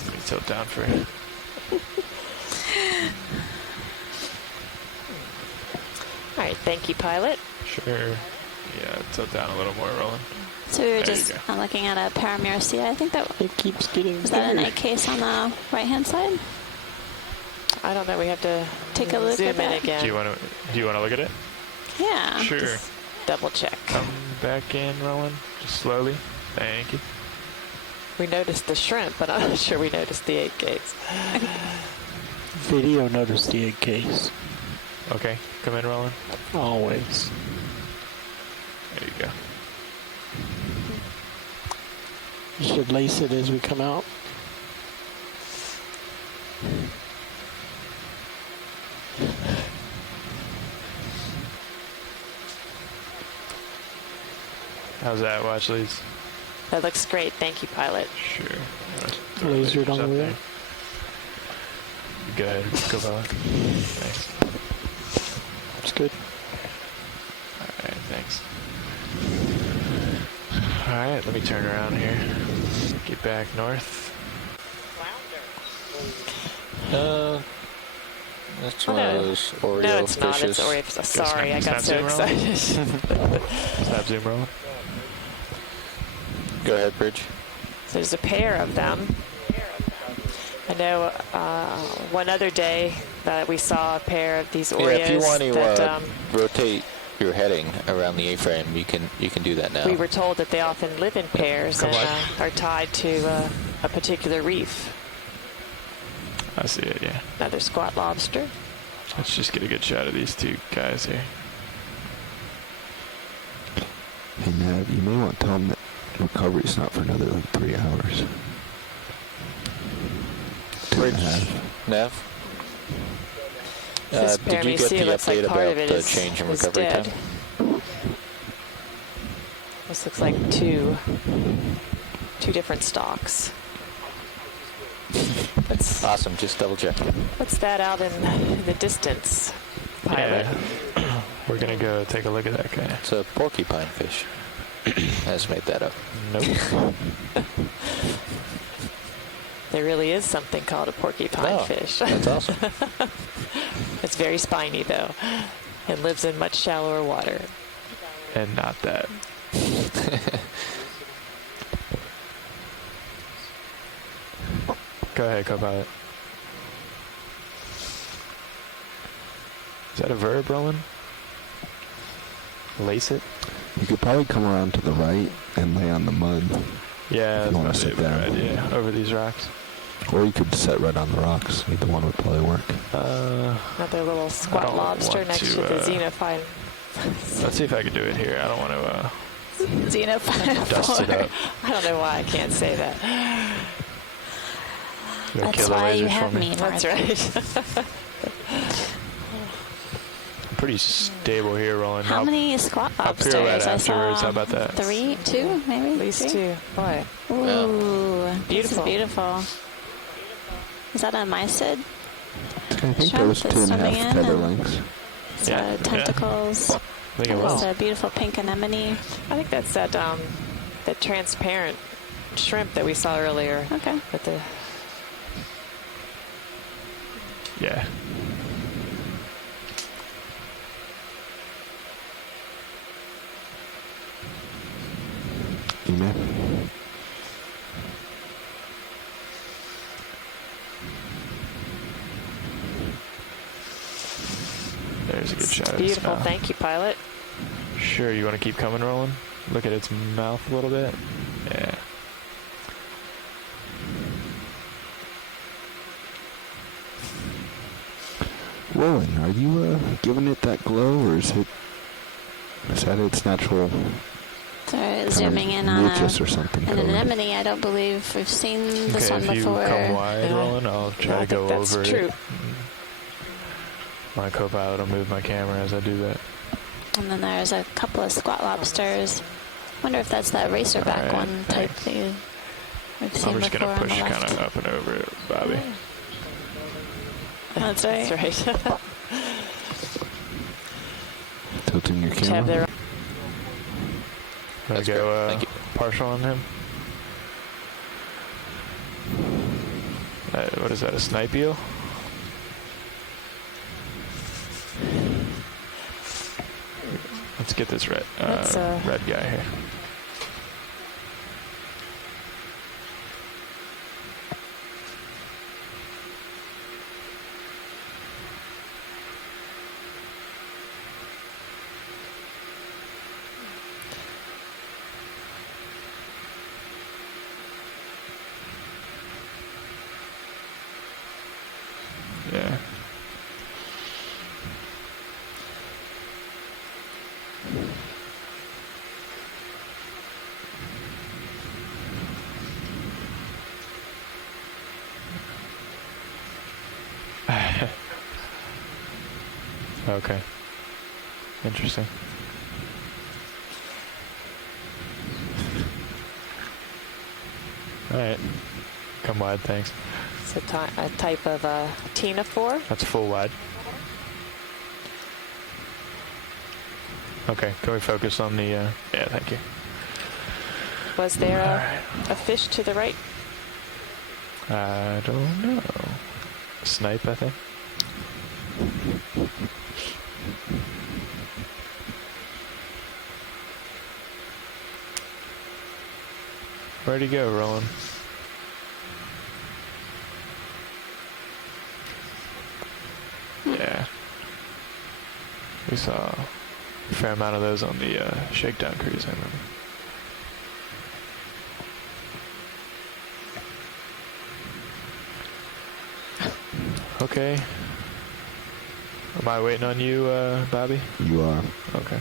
Let me tilt down for All right, thank you, pilot. Sure. Yeah, tilt down a little more, Roland. So we were There just looking at a paramuricea. I think that it keeps getting. Is that an egg case on the right-hand side? I don't know. We have to take a look zoom at that. in again. Do you want to look at it? Yeah. Sure. Just double check. Come back in, Roland. Just slowly. Thank you. We noticed the shrimp, but I'm not sure we noticed the egg case. Video noticed the egg case. Okay, come in, Roland. Always. There you go. You should lace it as we come out. How's that, watch leads? That looks great. Thank you, pilot. Sure. Laser it on the way. Go ahead. Go back. Thanks. It's good. All right, thanks. All right, let me turn around here. Get back north. That's one of those Oreo No, it's not. fishes. It's Oreo. Sorry, I got so excited. Snap zoom roll. Go ahead, Bridge. So there's a pair of them. I know one other day that we saw a pair of these Oreos. Yeah, if you want to that, rotate your heading around the A-frame, you can do that now. We were told that they often live in pairs and are tied to a particular reef. I see it, yeah. Another squat lobster. Let's just get a good shot of these two guys here. Hey, Nav, you may want to tell them that recovery's not for another, 3 hours. 2.5. Nav? This did you get the update about the change in recovery dead. time? This looks like two different stocks. That's awesome. Just double check. What's that out in the distance, pilot? Yeah. We're going to go take a look at that guy. It's a porcupine fish. I just made that up. Nope. There really is something called a porcupine fish. That's awesome. It's very spiny, though, and lives in much shallower water. And not that. Go ahead, co-pilot. Is that a verb, Roland? Lace it? You could probably come around to the right and lay on the mud. Yeah, if you want to sit there. Right, yeah, over these rocks. Or you could set right on the rocks. Either one would probably work. Another little squat lobster next to the xenophile. Let's see if I can do it here. I don't want to xenophile. dust it up. I don't know why I can't say that. That's why you have me. That's right. Pretty stable here, Roland. How many squat lobsters? Up here right I afterwards. saw How about that? 3, 2, maybe? At least 2. Boy. Ooh, Beautiful. Beautiful. Is that a mysid? I think there was 2.5 feather lengths. So tentacles. I think it was. It's a beautiful pink anemone. I think that's that transparent shrimp that we saw earlier. Okay. With the Yeah. Email. There's a good shot. Beautiful. Thank you, pilot. Sure. You want to keep coming, Roland? Look at its mouth a little bit. Yeah. Roland, are you giving it that glow, or is that its natural? So zooming in on or something an anemone, I don't believe we've seen this one if before. you come wide, Roland, I'll try to go over true. it. My co-pilot will move my camera as I do that. And then there's a couple of squat lobsters. Wonder if that's that racerback one type that we've seen I'm just before going to on the push left. kind of up and over it, Bobby. That's right. That's right. Tilting your camera. Let's go partial on him. What is that, a snipe eel? Let's get this red guy here. Yeah. Okay. Interesting. All right. Come wide, thanks. It's a type of Tina 4. That's full wide. Okay, can we focus on the, yeah, thank you. Was there a fish to the right? I don't know. Snipe, I think. Where'd he go, Roland? We saw a fair amount of those on the shakedown cruise, I remember. Okay. Am I waiting on you, Bobby? You are. Okay.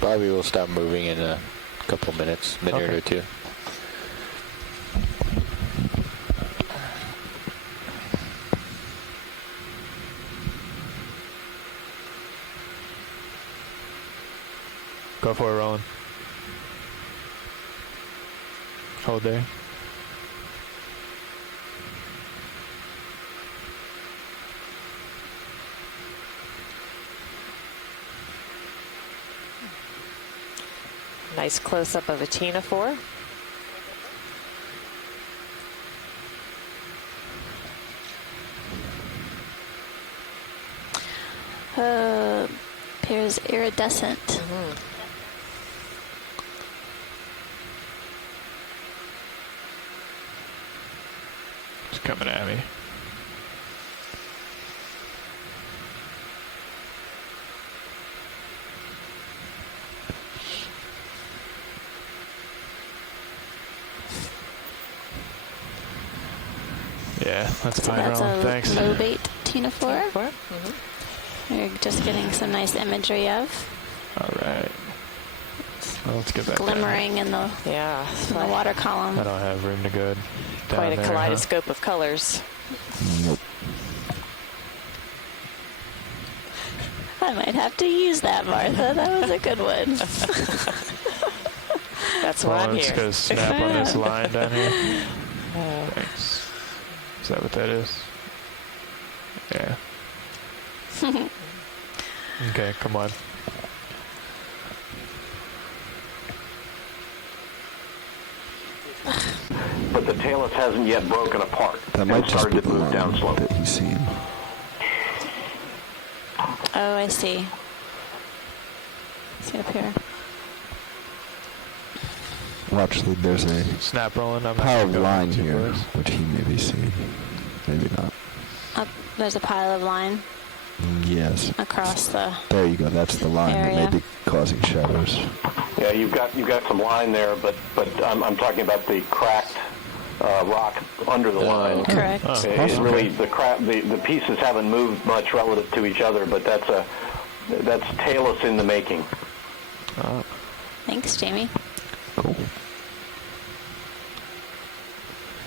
Bobby will stop moving in a couple minutes, minute or two. Go for it, Roland. Hold there. Nice close-up of Okeanos. Appears iridescent. It's coming at me. Yeah, that's so fine, that's Roland. Thanks. Low bait Okeanos. We're just getting some nice imagery of. All right. Well, let's get back glimmering in the in the water column. I don't have room to go down Quite a there, kaleidoscope of colors. Nope. I might have to use that, Martha. That was a good one. That's why I'm here. Let's go snap on this line down here. Thanks. Is that what that is? Yeah. Okay, come on. But the talus hasn't yet broken apart. That might just be started to move down slope. that he's seen. Oh, I see. See up here. Well, actually, there's a snap rolling. I'm pile of line here, which he may be seeing. Maybe not. Up, there's a pile of line. Yes. Across the. There you go. That's the line area. that may be causing shadows. Yeah, you've got some line there, but I'm talking about the cracked rock under the line. Correct. It's really the pieces haven't moved much relative to each other, but that's talus in the making. Thanks, Jamie. Cool.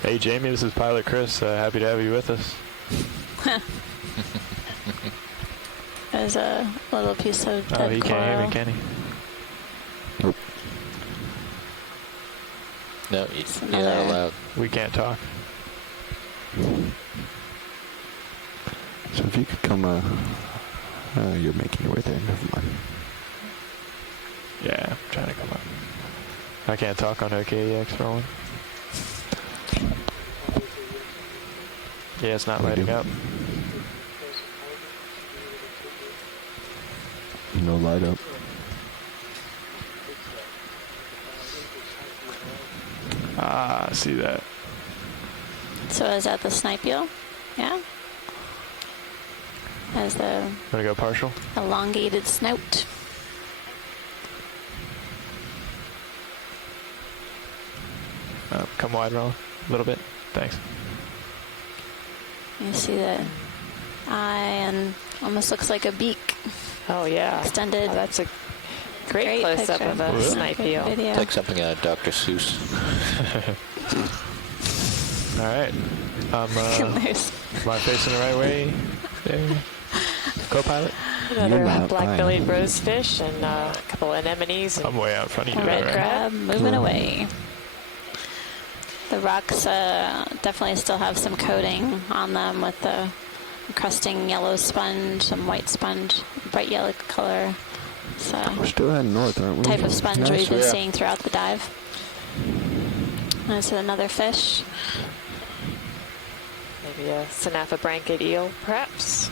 Hey, Jamie, this is Pilot Chris. Happy to have you with us. There's a little piece of dead he can't hear me, can he? Nope. No, you're not allowed. We can't talk. So if you could come, you're making your way there. Never mind. Yeah, I'm trying to come up. I can't talk on OKEX rolling. Yeah, it's not lighting up. No light up. Ah, I see that. So is that the snipe eel? Yeah. Has the Gonna go partial? elongated snout. Come wide, roll a little bit. Thanks. You see the eye and almost looks like a beak. Oh, yeah. Extended. Oh, that's a great close-up of a snipe eel. Video. Like something out of Dr. Seuss. All right. Am I facing the right way there? Co-pilot? Another black-bellied rosefish and a couple anemones. I'm way out in front of you. Red right? crab moving away. The rocks definitely still have some coating on them with the encrusting yellow sponge, some white sponge, bright yellow color. So We're still heading north, aren't we? Type of sponge Nice, we've been yeah. seeing throughout the dive. There's another fish. Maybe a Synapha eel, perhaps.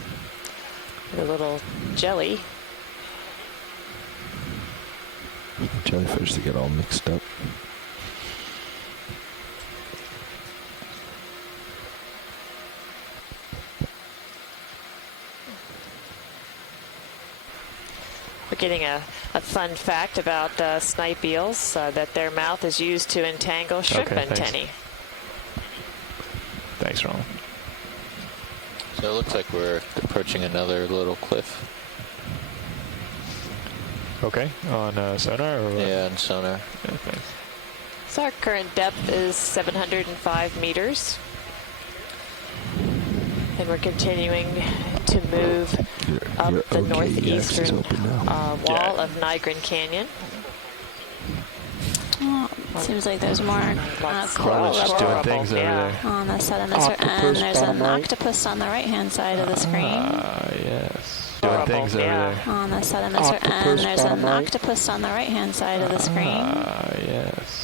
With a little jelly. Jellyfish to get all mixed up. We're getting a fun fact about snipe eels, that their mouth is used to entangle shrimp antennae. Thanks, Ron. So it looks like we're approaching another little cliff. Okay, on sonar? Or yeah, on sonar. Yeah, thanks. So our current depth is 705 meters. And we're continuing to move up the northeastern wall of Nygren Canyon. Oh, seems like there's more coral just doing things over there. on the sediment, and there's an octopus on the right-hand side of the screen. Yes. Doing things over there. On the sediment, and there's an octopus on the right-hand side of the screen. Yes.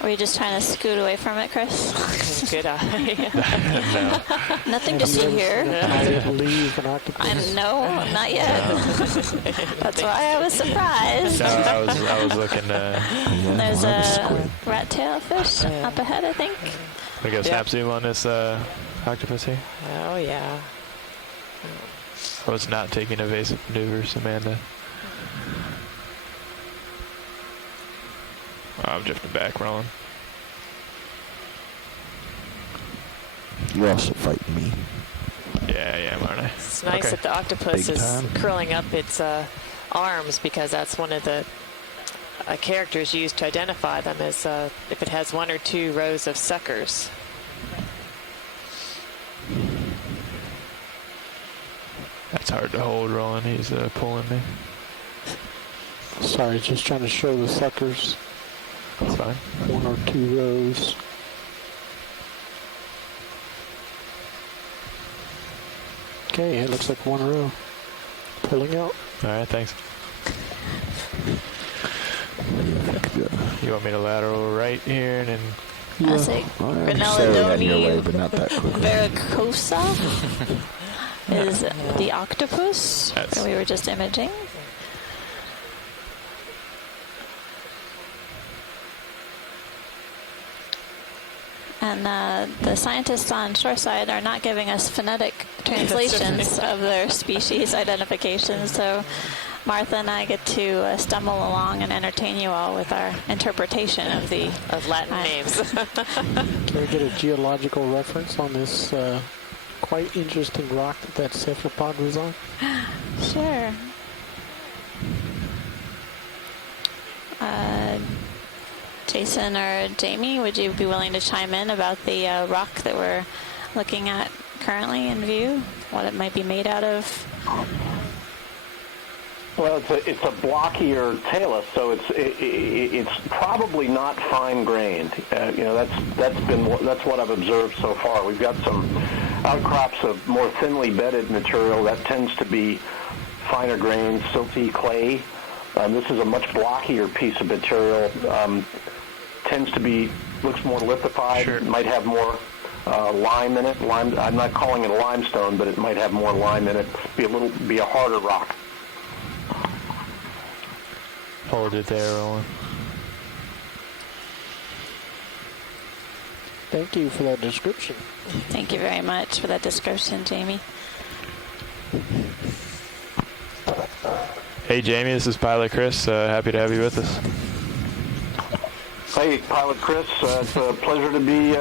Are you just trying to scoot away from it, Chris? Good eye. No. Nothing to see here. No, not yet. That's why I was surprised. No, I was looking. There's a rat tail fish up ahead, I think. We got a snap zoom on this octopus here. Oh yeah. I was not taking evasive maneuvers, Amanda. I'm drifting back, Roland. You're also fighting me. Yeah, I am, aren't I? It's nice that the octopus is curling up its arms, because that's one of the characters used to identify them, is if it has 1 or 2 rows of suckers. That's hard to hold, Roland. He's pulling me. Sorry, just trying to show the suckers. That's fine. 1 or 2 rows. Okay, it looks like 1 row. Pulling out. All right, thanks. You want me to lateral right here and then? I say Granelodoni varicosa is the octopus that we were just imaging. And the scientists on shoreside are not giving us phonetic translations of their species identifications, so Martha and I get to stumble along and entertain you all with our interpretation of Latin names. Can we get a geological reference on this quite interesting rock that cephalopod was on? Sure. Jason or Jamie, would you be willing to chime in about the rock that we're looking at currently in view? What it might be made out of? Well, it's a blockier talus, so it's probably not fine grained. That's what I've observed so far. We've got some outcrops of more thinly bedded material that tends to be finer grained, silty clay. This is a much blockier piece of material. Looks more lithified. Sure. Might have more lime in it. I'm not calling it a limestone, but it might have more lime in it. Be a harder rock. Hold it there, Roland. Thank you for that description. Thank you very much for that description, Jamie. Hey, Jamie, this is Pilot Chris. Happy to have you with us. Hey, Pilot Chris. It's a pleasure to be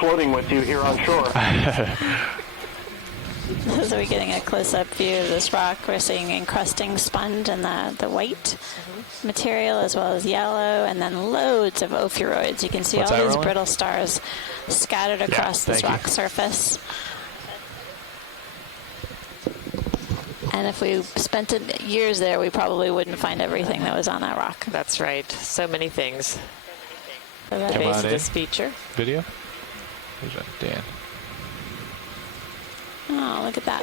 floating with you here on shore. So we're getting a close-up view of this rock. We're seeing encrusting sponge and the white material, as well as yellow, and then loads of ophiuroids. You can see all these brittle stars scattered across this rock surface. And if we spent years there, we probably wouldn't find everything that was on that rock. That's right. So many things. So that Come on this feature. Video? Where's that? Dan. Oh, look at that.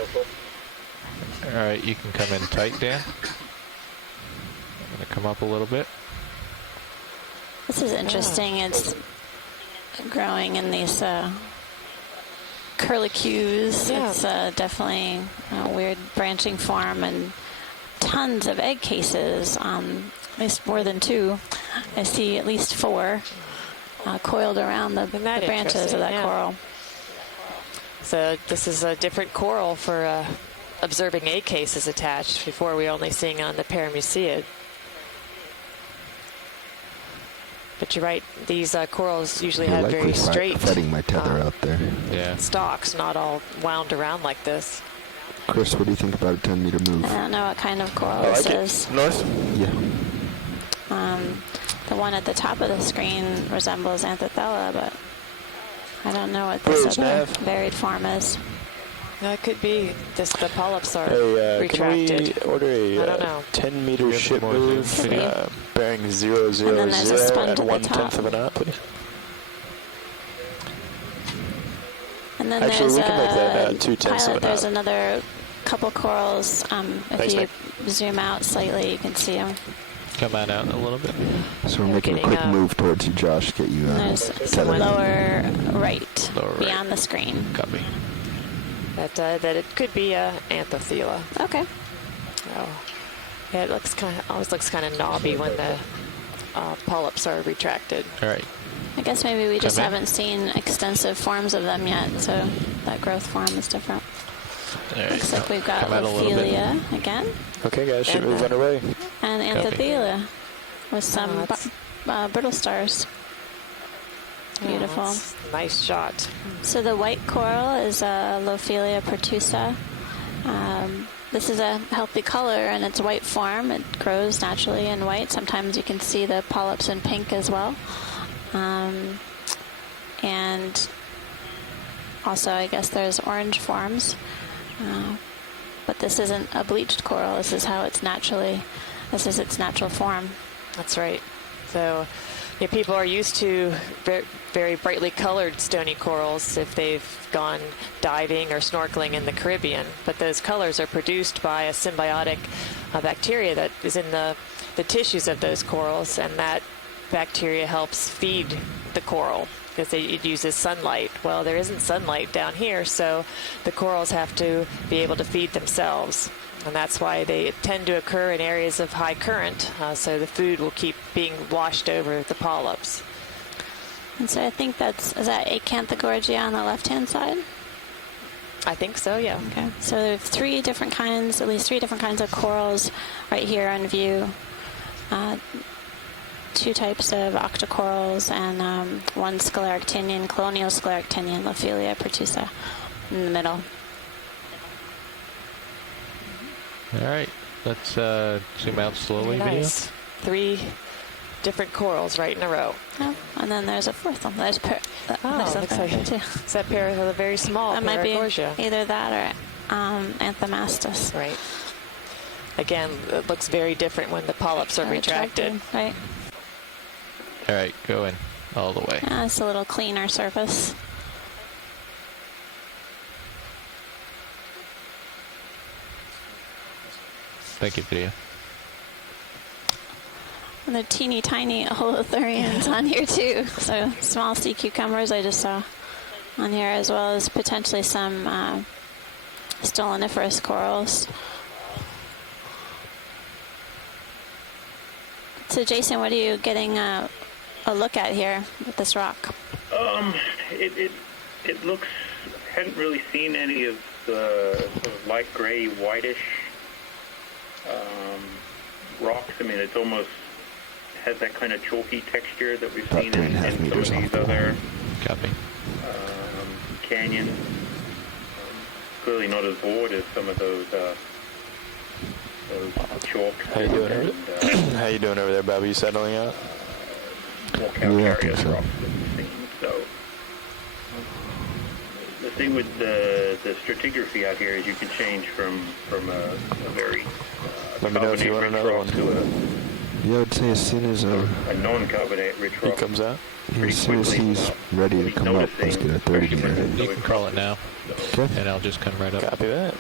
All right, you can come in tight, Dan. I'm going to come up a little bit. This is interesting. It's growing in these curlicues. Yeah. It's definitely a weird branching form, and tons of egg cases, at least more than 2. I see at least 4 coiled around the branches of that coral. So this is a different coral for observing A cases attached. Before we were only seeing on the paramuseid. But you're right, these corals usually have very straight fighting my tether out there. Yeah. Stalks, not all wound around like this. Chris, what do you think about a 10-meter move? I don't know what kind of coral this is. North? Yeah. The one at the top of the screen resembles Anthothella, but I don't know what this other varied form is. No, it could be just the polyps are Can retracted. we order a 10-meter ship move bearing 000 at 1/10 of a knot, please? And then actually, we can make that 2/10 of a knot. There's another couple corals. If you zoom out slightly, you can see them. Come on out a little bit. So we're making a quick move towards you, Josh. Get you. There's some lower right beyond the screen. Copy. That it could be Anthothella. Okay. Oh, yeah, it always looks kind of knobby when the polyps are retracted. All right. I guess maybe we just haven't seen extensive forms of them yet, so that growth form is different. Right. Looks like we've got Ophelia again. Okay, guys, ship move underway. And Anthothella with some brittle stars. Beautiful. Oh, nice shot. So the white coral is Lophelia pertusa. This is a healthy color in its white form. It grows naturally in white. Sometimes you can see the polyps in pink as well. And also, I guess there's orange forms. But this isn't a bleached coral. This is its natural form. That's right. So yeah, people are used to very brightly colored stony corals if they've gone diving or snorkeling in the Caribbean. But those colors are produced by a symbiotic bacteria that is in the tissues of those corals, and that bacteria helps feed the coral because it uses sunlight. Well, there isn't sunlight down here, so the corals have to be able to feed themselves. And that's why they tend to occur in areas of high current, so the food will keep being washed over the polyps. And so I think is that Acanthogorgia on the left-hand side? I think so, yeah. Okay, so there are at least three different kinds of corals right here on view. 2 types of octocorals and one scleractinian, colonial scleractinian, Lophelia pertusa, in the middle. All right, let's zoom out slowly. Nice. Video. 3 different corals right in a row. Oh, and then there's a fourth one. There's looks like it's that pair of very small. That might be either that or Anthomastus. Right. Again, it looks very different when the polyps are retracted. Right. All right, go in all the way. Yeah, it's a little cleaner surface. Thank you, video. And there are teeny tiny holothurians on here too. So small sea cucumbers I just saw on here, as well as potentially some stoloniferous corals. So Jason, what are you getting a look at here with this rock? It looks, hadn't really seen any of the sort of light gray, whitish rocks. I mean, it's almost has that kind of chalky texture that we've seen in some of these other canyons. Clearly not as broad as some of those chalks. How you doing? How you doing over there, Bobby? You settling out? Yeah, I think so. So the thing with the stratigraphy out here is you can change from a very let me know if you want another one. Yeah, I'd say as soon as a non-carbonate rich rock. He comes out. As soon as he's ready to come up, let's get a 30 meter. You can call it now. Okay. And I'll just come right up. Copy that.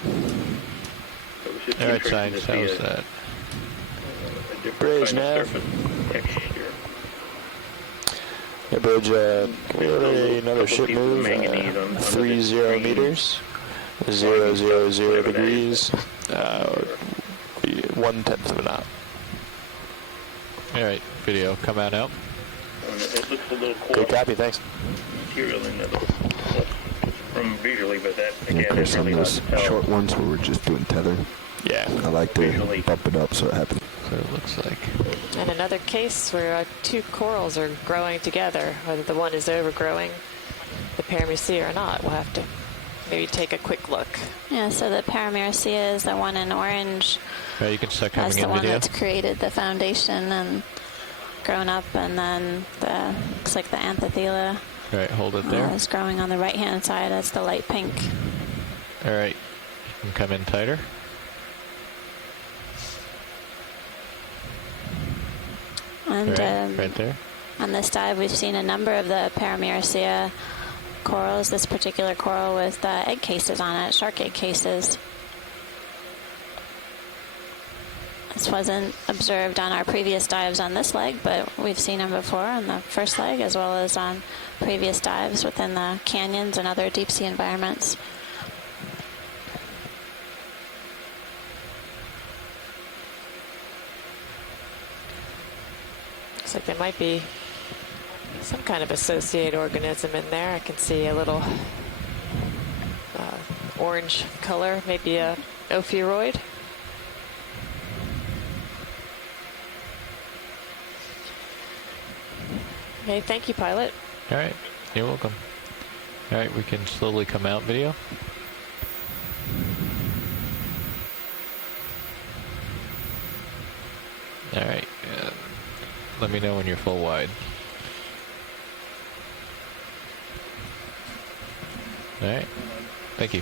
All right, Science, how's that? Bridge now. Yeah, Bridge, can we order another ship move? 30 meters, 000 degrees, 1/10 of a knot. All right, video, come out It looks a little cool. Good copy, thanks. Material in there. from visually, but that, Yeah, again, Chris, is on really hard those to tell. short ones where we're just doing tether, yeah, I like to bump it up so it happens. So it looks like. And another case where two corals are growing together, whether the one is overgrowing the Parameciea or not. We'll have to maybe take a quick look. Yeah, so the Parameciea is the one in orange. You can start coming That's in the one video. that's created the foundation and grown up, and then the looks like the Anthothela. All right, hold it there. Is growing on the right-hand side. That's the light pink. All right, you can come in tighter. And right there. On this dive, we've seen a number of the Parameciea corals. This particular coral with egg cases on it, shark egg cases. This wasn't observed on our previous dives on this leg, but we've seen them before on the first leg, as well as on previous dives within the canyons and other deep sea environments. Looks like there might be some kind of associated organism in there. I can see a little orange color, maybe a ophiuroid. Okay, thank you, pilot. All right, you're welcome. All right, we can slowly come out video. All right, let me know when you're full wide. All right, thank you.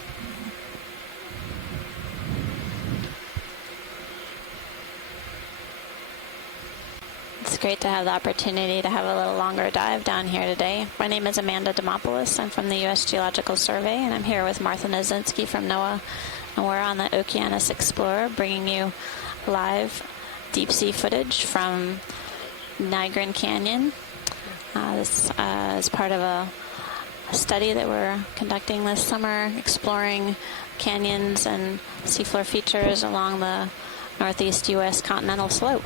It's great to have the opportunity to have a little longer dive down here today. My name is Amanda Demopoulos. I'm from the U.S. Geological Survey, and I'm here with Martha Nozinski from NOAA. And we're on the Okeanos Explorer, bringing you live deep sea footage from Nygren Canyon. This is part of a study that we're conducting this summer, exploring canyons and seafloor features along the northeast U.S. continental slope.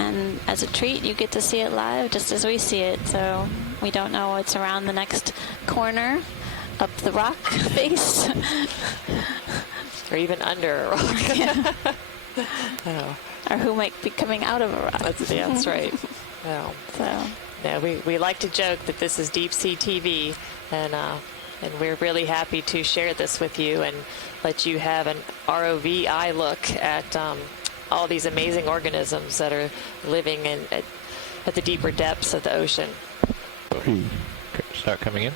And as a treat, you get to see it live just as we see it. So we don't know what's around the next corner, up the rock face. Or even under a rock. Yeah. Oh. Or who might be coming out of a rock. That's right. Well, so. Yeah, we like to joke that this is deep sea TV, and we're really happy to share this with you and let you have an ROV eye look at all these amazing organisms that are living at the deeper depths of the ocean. Okay, start coming in.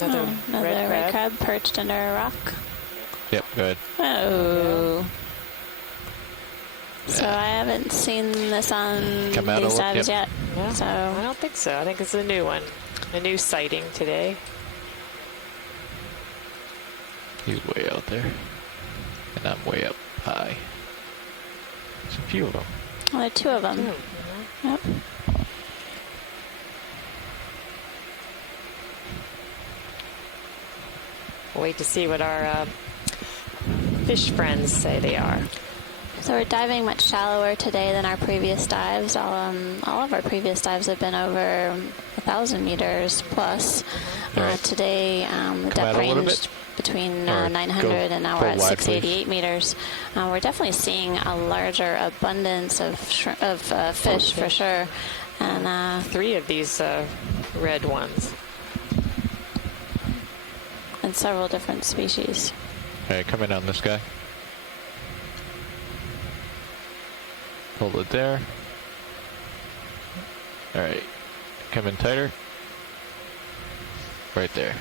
Another red crab perched under a rock. Yep, go ahead. Oh. So I haven't seen this on these dives yet. Yeah, so I don't think so. I think it's a new one, a new sighting today. He's way out there, and I'm way up high. There's a few of them. Well, there are two of them. Yep. Wait to see what our fish friends say they are. So we're diving much shallower today than our previous dives. All of our previous dives have been over 1,000 meters plus. Today, the depth ranged between 900 and now we're at 688 meters. We're definitely seeing a larger abundance of fish for sure. And 3 of these red ones. And several different species. Okay, come in on this guy. Hold it there. All right, come in tighter. Right there.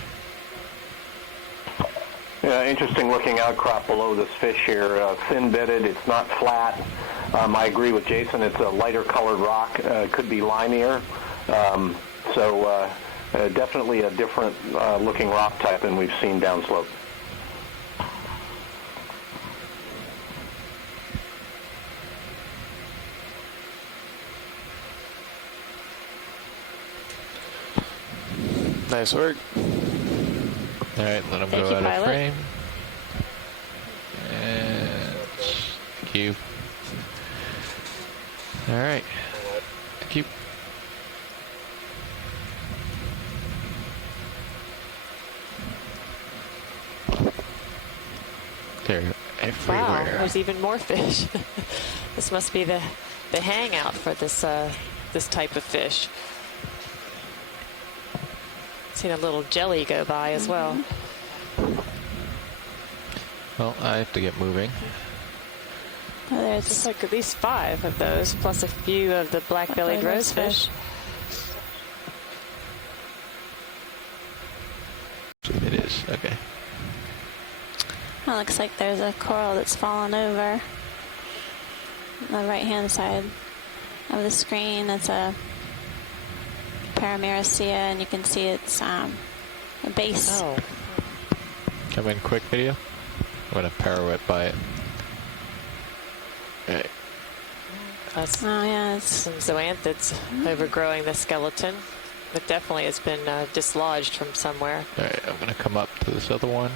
Yeah, interesting looking outcrop below this fish here. Thin bedded, it's not flat. I agree with Jason, it's a lighter colored rock. Could be limier. Definitely a different looking rock type than we've seen downslope. Nice work. All right, let him Thank go you, out pilot. of frame. Thank you. All right. Thank you. They're everywhere. Wow, there's even more fish. This must be the hangout for this this type of fish. Seen a little jelly go by as well. Well, I have to get moving. Well, there's just like at least 5 of those, plus a few of the black-bellied rosefish. It is, okay. It looks like there's a coral that's fallen over on the right-hand side of the screen. It's a Paramericea, and you can see its a base. Oh. Come in quick, video. I'm going to pirouette by it. All right. That's yeah, it's some zoanthids overgrowing the skeleton. It definitely has been dislodged from somewhere. All right, I'm going to come up to this other one.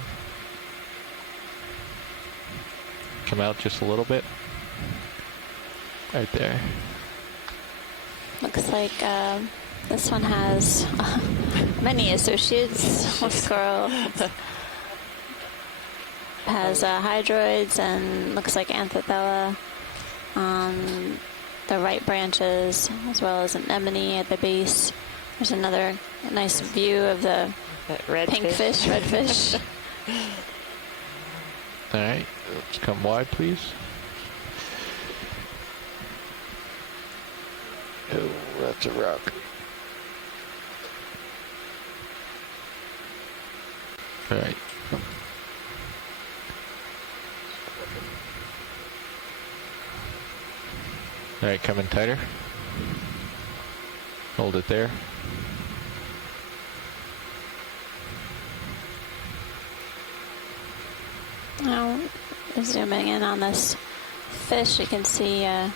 Come out just a little bit. Right there. looks like this one has many associates with coral. Has hydroids and looks like Anthothella on the right branches, as well as an anemone at the base. There's another nice view of the pink fish, redfish. All right, let's come wide, please. Oh, that's a rock. All right. All right, come in tighter. Hold it there. Now, zooming in on this fish, you can see a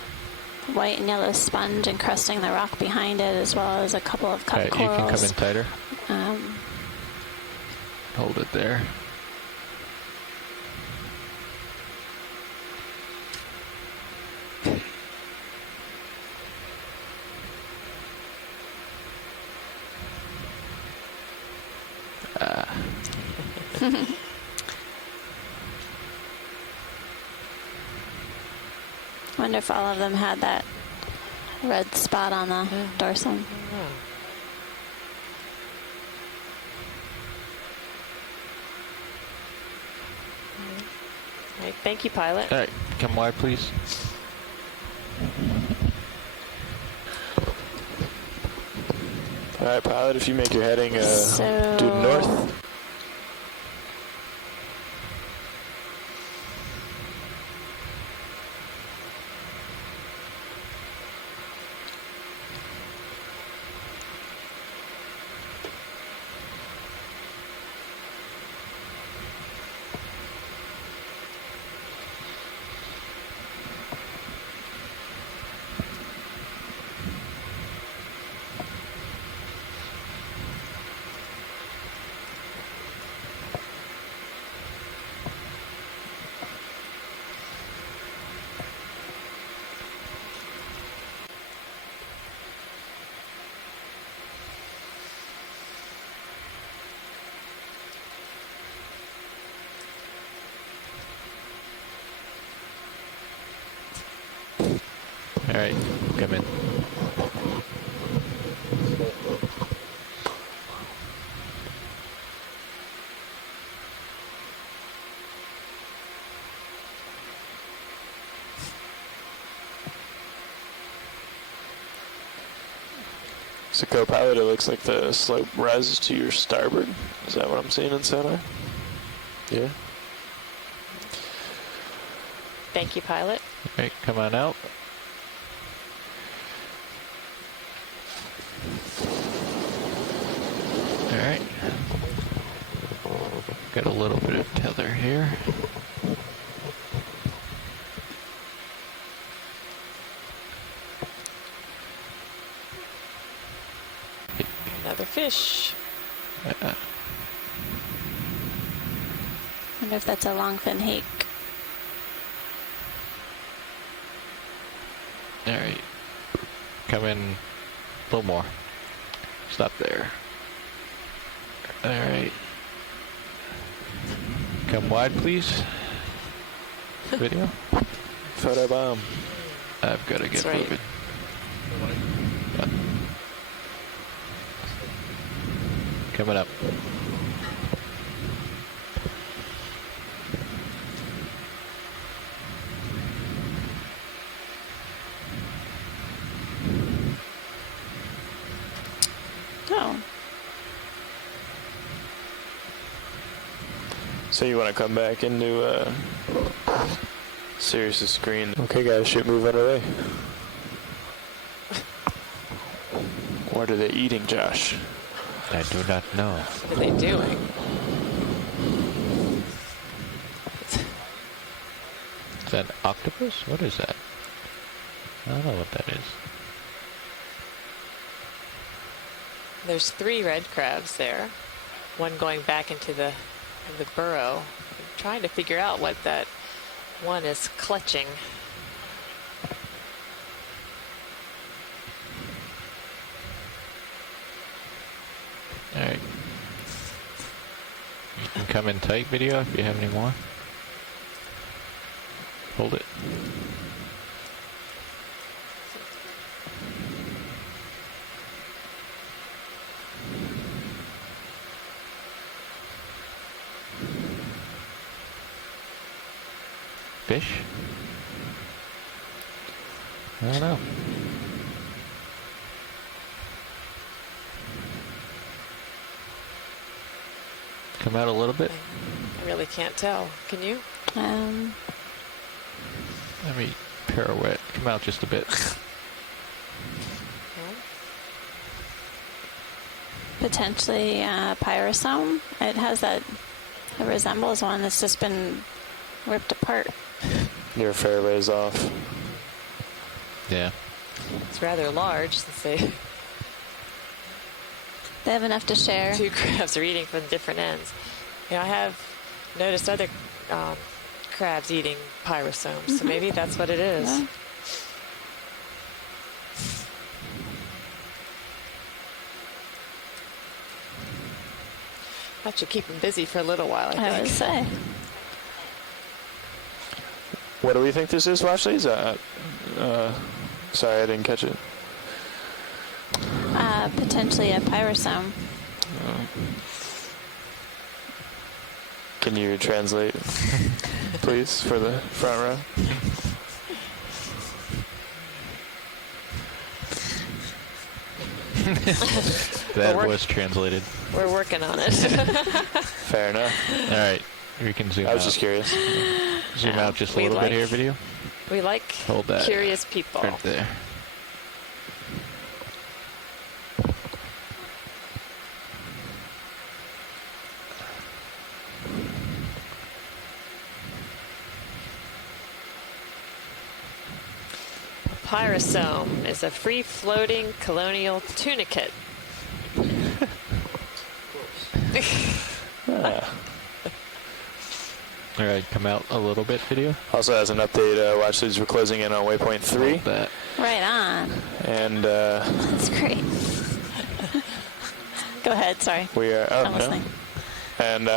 white and yellow sponge encrusting the rock behind it, as well as a couple of cup corals. You can come in tighter. Hold it there. Wonder if all of them had that red spot on the dorsum. All right, thank you, pilot. All right, come wide, please. All right, pilot, if you make your heading due north. All right, come in. So, co-pilot, it looks like the slope rises to your starboard. Is that what I'm seeing in sonar? Yeah. Thank you, pilot. All right, come on out. All right. Got a little bit of tether here. Another fish. Wonder if that's a longfin hake. All right. Come in a little more. Stop there. All right. Come wide, please. Video. Photo bomb. I've got to get moving. Yep. Coming up. Oh. So you want to come back into Sirius's screen? Okay, guys, ship move underway. What are they eating, Josh? I do not know. What are they doing? Is that an octopus? What is that? I don't know what that is. There's 3 red crabs there. One going back into the burrow. I'm trying to figure out what that one is clutching. All right. You can come in tight, video, if you have any more. Hold it. Fish? I don't know. Come out a little bit. I really can't tell. Can you? Let me pirouette. Come out just a bit. Potentially pyrosome. It has that. It resembles one that's just been ripped apart. Your fairway's off. Yeah. It's rather large since they have enough to share. 2 crabs are eating from different ends. You know, I have noticed other crabs eating pyrosomes, so maybe that's what it is. Yeah. That should keep them busy for a little while, I think. I would say. What do we think this is, Washley? Is that, sorry, I didn't catch it. Potentially a pyrosome. Can you translate, please, for the front row? That was translated. We're working on it. Fair enough. All right, we can zoom out. I was just curious. Zoom out just a little bit here, video. We like Hold that curious people. right there. Pyrosome is a free-floating colonial tunicate. All right, come out a little bit, video. Also, as an update, Watchleads, we're closing in on waypoint 3. That. Right on. And that's great. Go ahead. Sorry. We are. Oh, no. And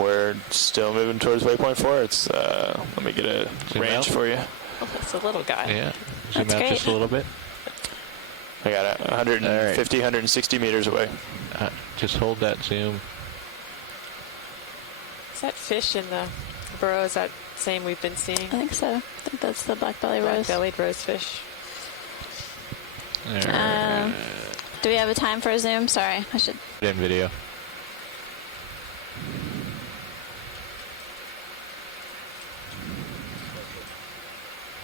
we're still moving towards waypoint 4. It's let me get a zoom range out for you. Oh, that's a little guy. Yeah. Zoom That's out great. just a little bit. I got it. 150, 160 meters away. Just hold that zoom. Is that fish in the burrow? Is that same we've been seeing? I think so. I think that's the black-bellied rose. Black-bellied rosefish. Do we have a time for a zoom? Sorry, I should. In video.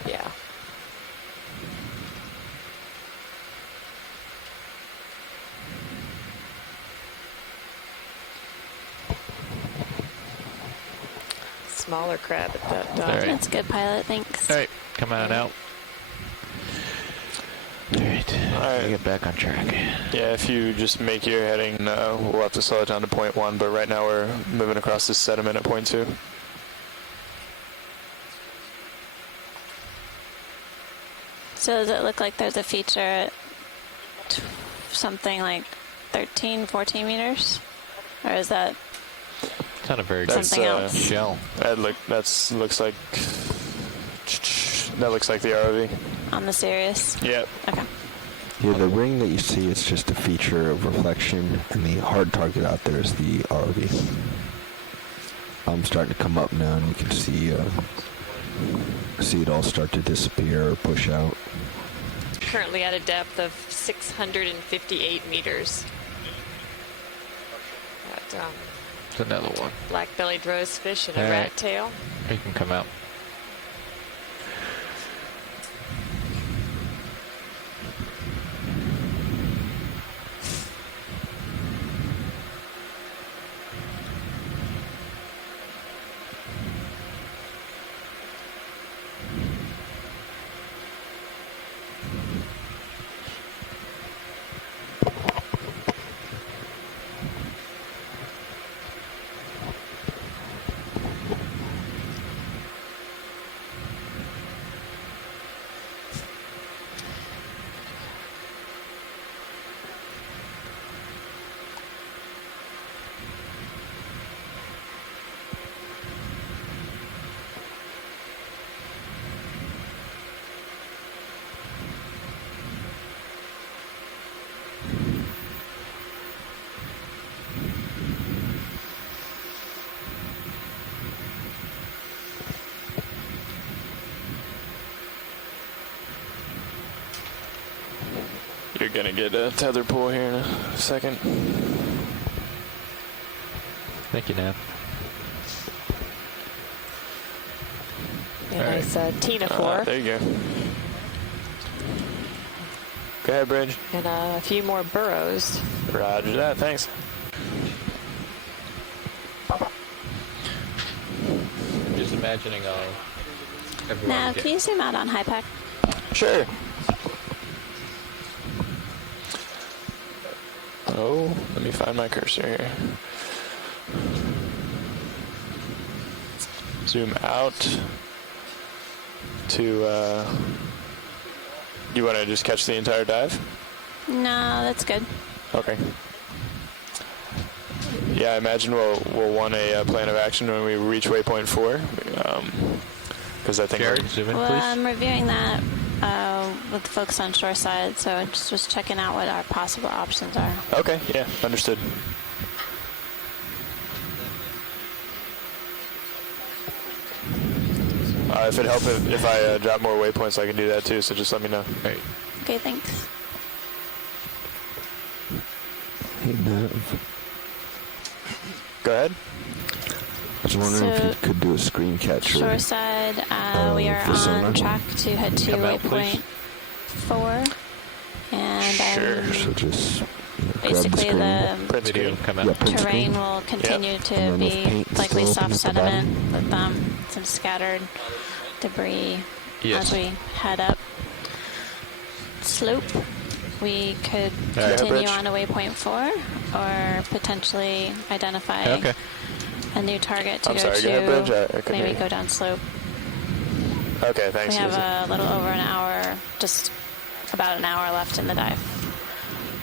Yeah. Smaller crab at that. Right. That's a good pilot. Thanks. All right, come on out. All right, get back on track. Yeah, if you just make your heading, we'll have to slow it down to point 1, but right now we're moving across this sediment at point 2. So does it look like there's a feature at something like 13, 14 meters? Or is that It's not a very something else? shell. That looks like the ROV. On the Sirius? Yep. Okay. Yeah, the ring that you see is just a feature of reflection, and the hard target out there is the ROV. I'm starting to come up now, and you can see it all start to disappear or push out. Currently at a depth of 658 meters. It's another one. Black-bellied rosefish and a All right. rat tail. You can come out. You're gonna get a tether pull here in a second. Thank you, Nav. A nice Tina 4. There you go. Go ahead, Bridge. And a few more burrows. Roger that, thanks. Just imagining everyone. Now, can you zoom out on HiPAC? Sure. Oh, let me find my cursor here. Zoom out to, you want to just catch the entire dive? No, that's good. Okay. Yeah, I imagine we'll want a plan of action when we reach waypoint 4. Because I think Jared, zoom in, Well, please. I'm reviewing that with the folks on shoreside, so just checking out what our possible options are. Okay, yeah, understood. If it helps if I drop more waypoints, I can do that too, so just let me know. Right. Okay, thanks. Hey, Nav. Go ahead. I was wondering if you could do a screen capture. Shoreside, we are for sonar. on track to head to Come out, waypoint 4. And Sure. So just basically grab the the Video, come out. Yeah, print terrain screen. will continue to And then with be paint likely still soft open at the bottom. sediment with some scattered debris Yes. as we head up slope. We could right, continue Bridge. on to waypoint 4 or potentially identify Okay. a new target to I'm go sorry, to, go ahead, Bridge. I couldn't maybe hear you. go down slope. Okay, thanks. We have Susie. a little over an hour, just about an hour left in the dive.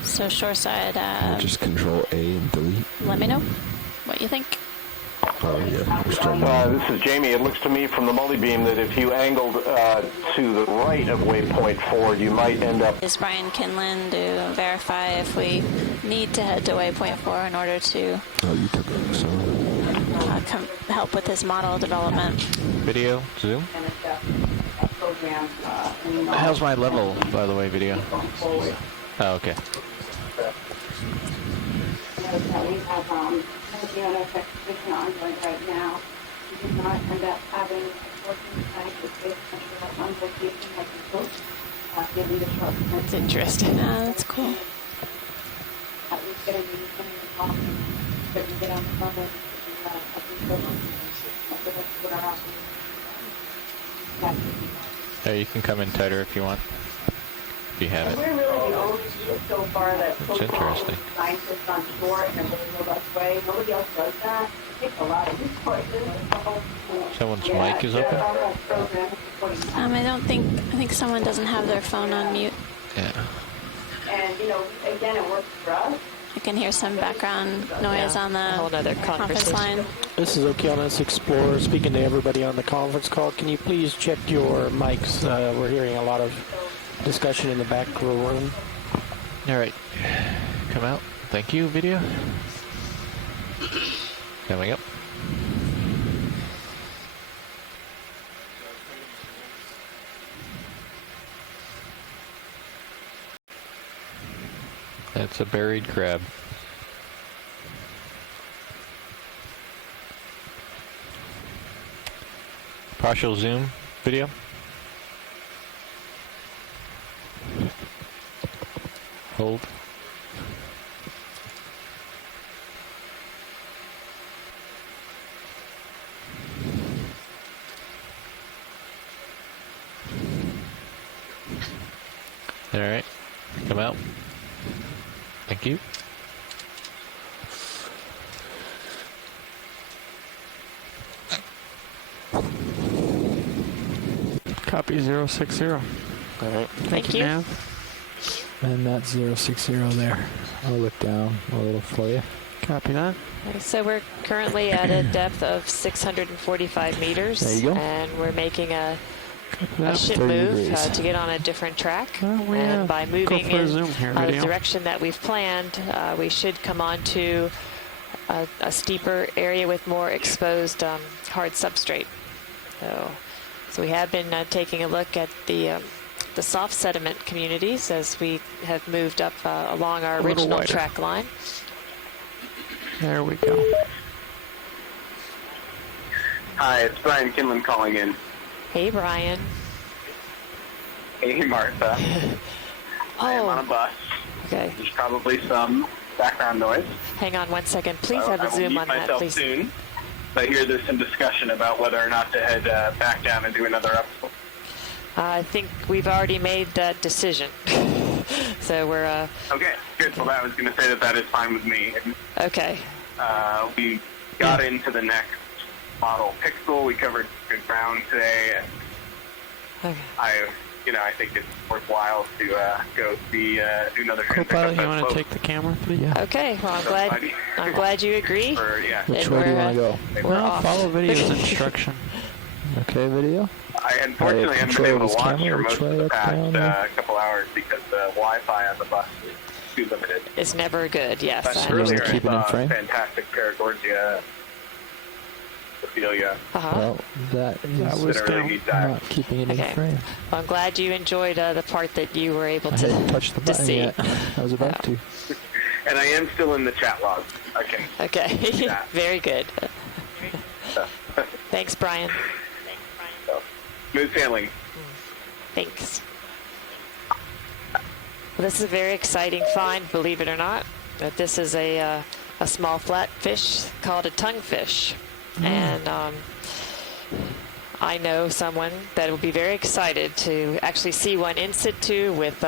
So shoreside, just Control A and delete. let me know what you think. Oh yeah, we're starting. This is Jamie. It looks to me from the multi-beam that if you angled to the right of waypoint 4, you might end up... Is Brian Kinlan to verify if we need to head to waypoint 4 in order to Oh, you took it. So help with his model development. Video, zoom. How's my level, by the way, video? Oh, okay. We have Okeanos expedition ongoing right now. We did not end up having a working scientist based on location like we hoped, given the short. That's interesting. That's cool. We're going to be sending the call so we can get on the phone with what our options are. There, you can come in tighter if you want. If you have it. We're really the only group so far that It's interesting. scientists on shore in a really robust way. Nobody else does that. It takes a lot of resources. Someone's mic is open. Our whole program I think someone doesn't have their phone on mute. Yeah. And, again, it works for us. I can hear some background noise on the whole other conference line. This is Okeanos Explorer speaking to everybody on the conference call. Can you please check your mics? We're hearing a lot of discussion in the back room. All right. Come out. Thank you, video. Coming up. That's a buried crab. Partial zoom video. Hold. All right, come out. Thank you. Copy 060. All right. Thank you. Nav. And that's 060 there. I'll look down a little for you. Copy that. So we're currently at a depth of 645 meters. There you go. And we're making a ship 30 move degrees. to get on a different track. And by moving in the video. direction that we've planned, we should come onto a steeper area with more exposed hard substrate. So we have been taking a look at the soft sediment communities as we have moved up along our original track line. There we go. Hi, it's Brian Kinlan calling in. Hey, Brian. Hey, Martha. I am on a bus. Okay. There's probably some background noise. Hang on one second. Please have a zoom on that, please. Soon. I hear there's some discussion about whether or not to head back down and do another episode. I think we've already made that decision. So we're... Okay, good. Well, I was going to say that is fine with me. Okay. We got into the next model pixel. We covered good ground today. And okay. I think it's worthwhile to go see do another. Co-pilot, you want to take the camera, please? Yeah. Okay. Well, I'm glad you agree. Which way do you want to go? Well, follow video's instruction. Okay, video. I unfortunately haven't been able to watch for most of the past couple hours because the Wi-Fi on the bus is too limited. It's never good, yes. But earlier I saw a fantastic Paragorgia Ophelia. Well, that was not keeping it in frame. Well, I'm glad you enjoyed the part that you were able I to hadn't touched the button see. yet. I was about to. And I am still in the chat log. Okay. Very good. Thanks, Brian. Smooth sailing. Thanks. Well, this is a very exciting find, believe it or not. That this is a small flat fish called a tonguefish. And I know someone that will be very excited to actually see one in situ with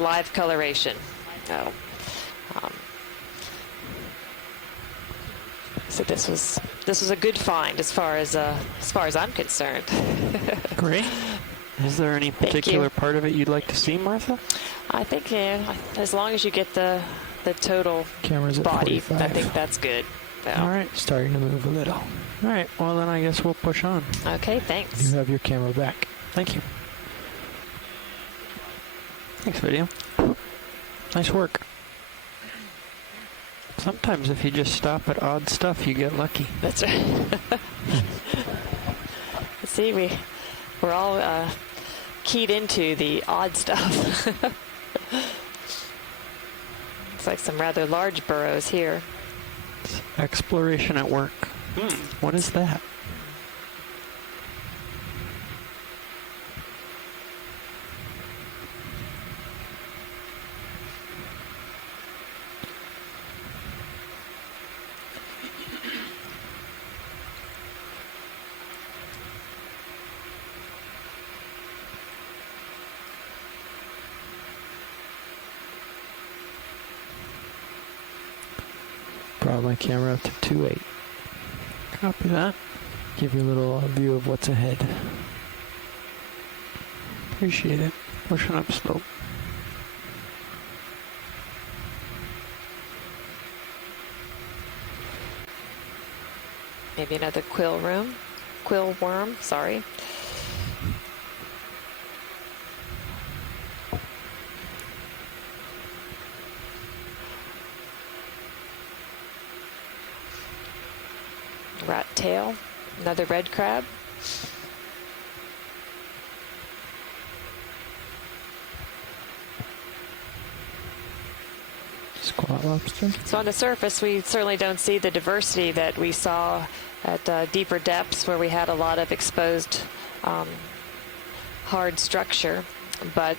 live coloration. So this was a good find as far as I'm concerned. Great. Is there any particular part of it you'd like to see, Martha? I think as long as you get the total Camera's at body, 45. I think that's good. So. All right. Starting to move a little. All right. Well, then I guess we'll push on. Okay, thanks. You have your camera back. Thank you. Thanks, video. Nice work. Sometimes if you just stop at odd stuff, you get lucky. That's right. See, we're all keyed into the odd stuff. Looks like some rather large burrows here. Exploration at work. What is that? Brought my camera up to 2.8. Copy that. Give you a little view of what's ahead. Appreciate it. Pushing up slope. Maybe another quill worm, sorry. Rat tail, another red crab. Squat lobster. So on the surface, we certainly don't see the diversity that we saw at deeper depths where we had a lot of exposed hard structure. But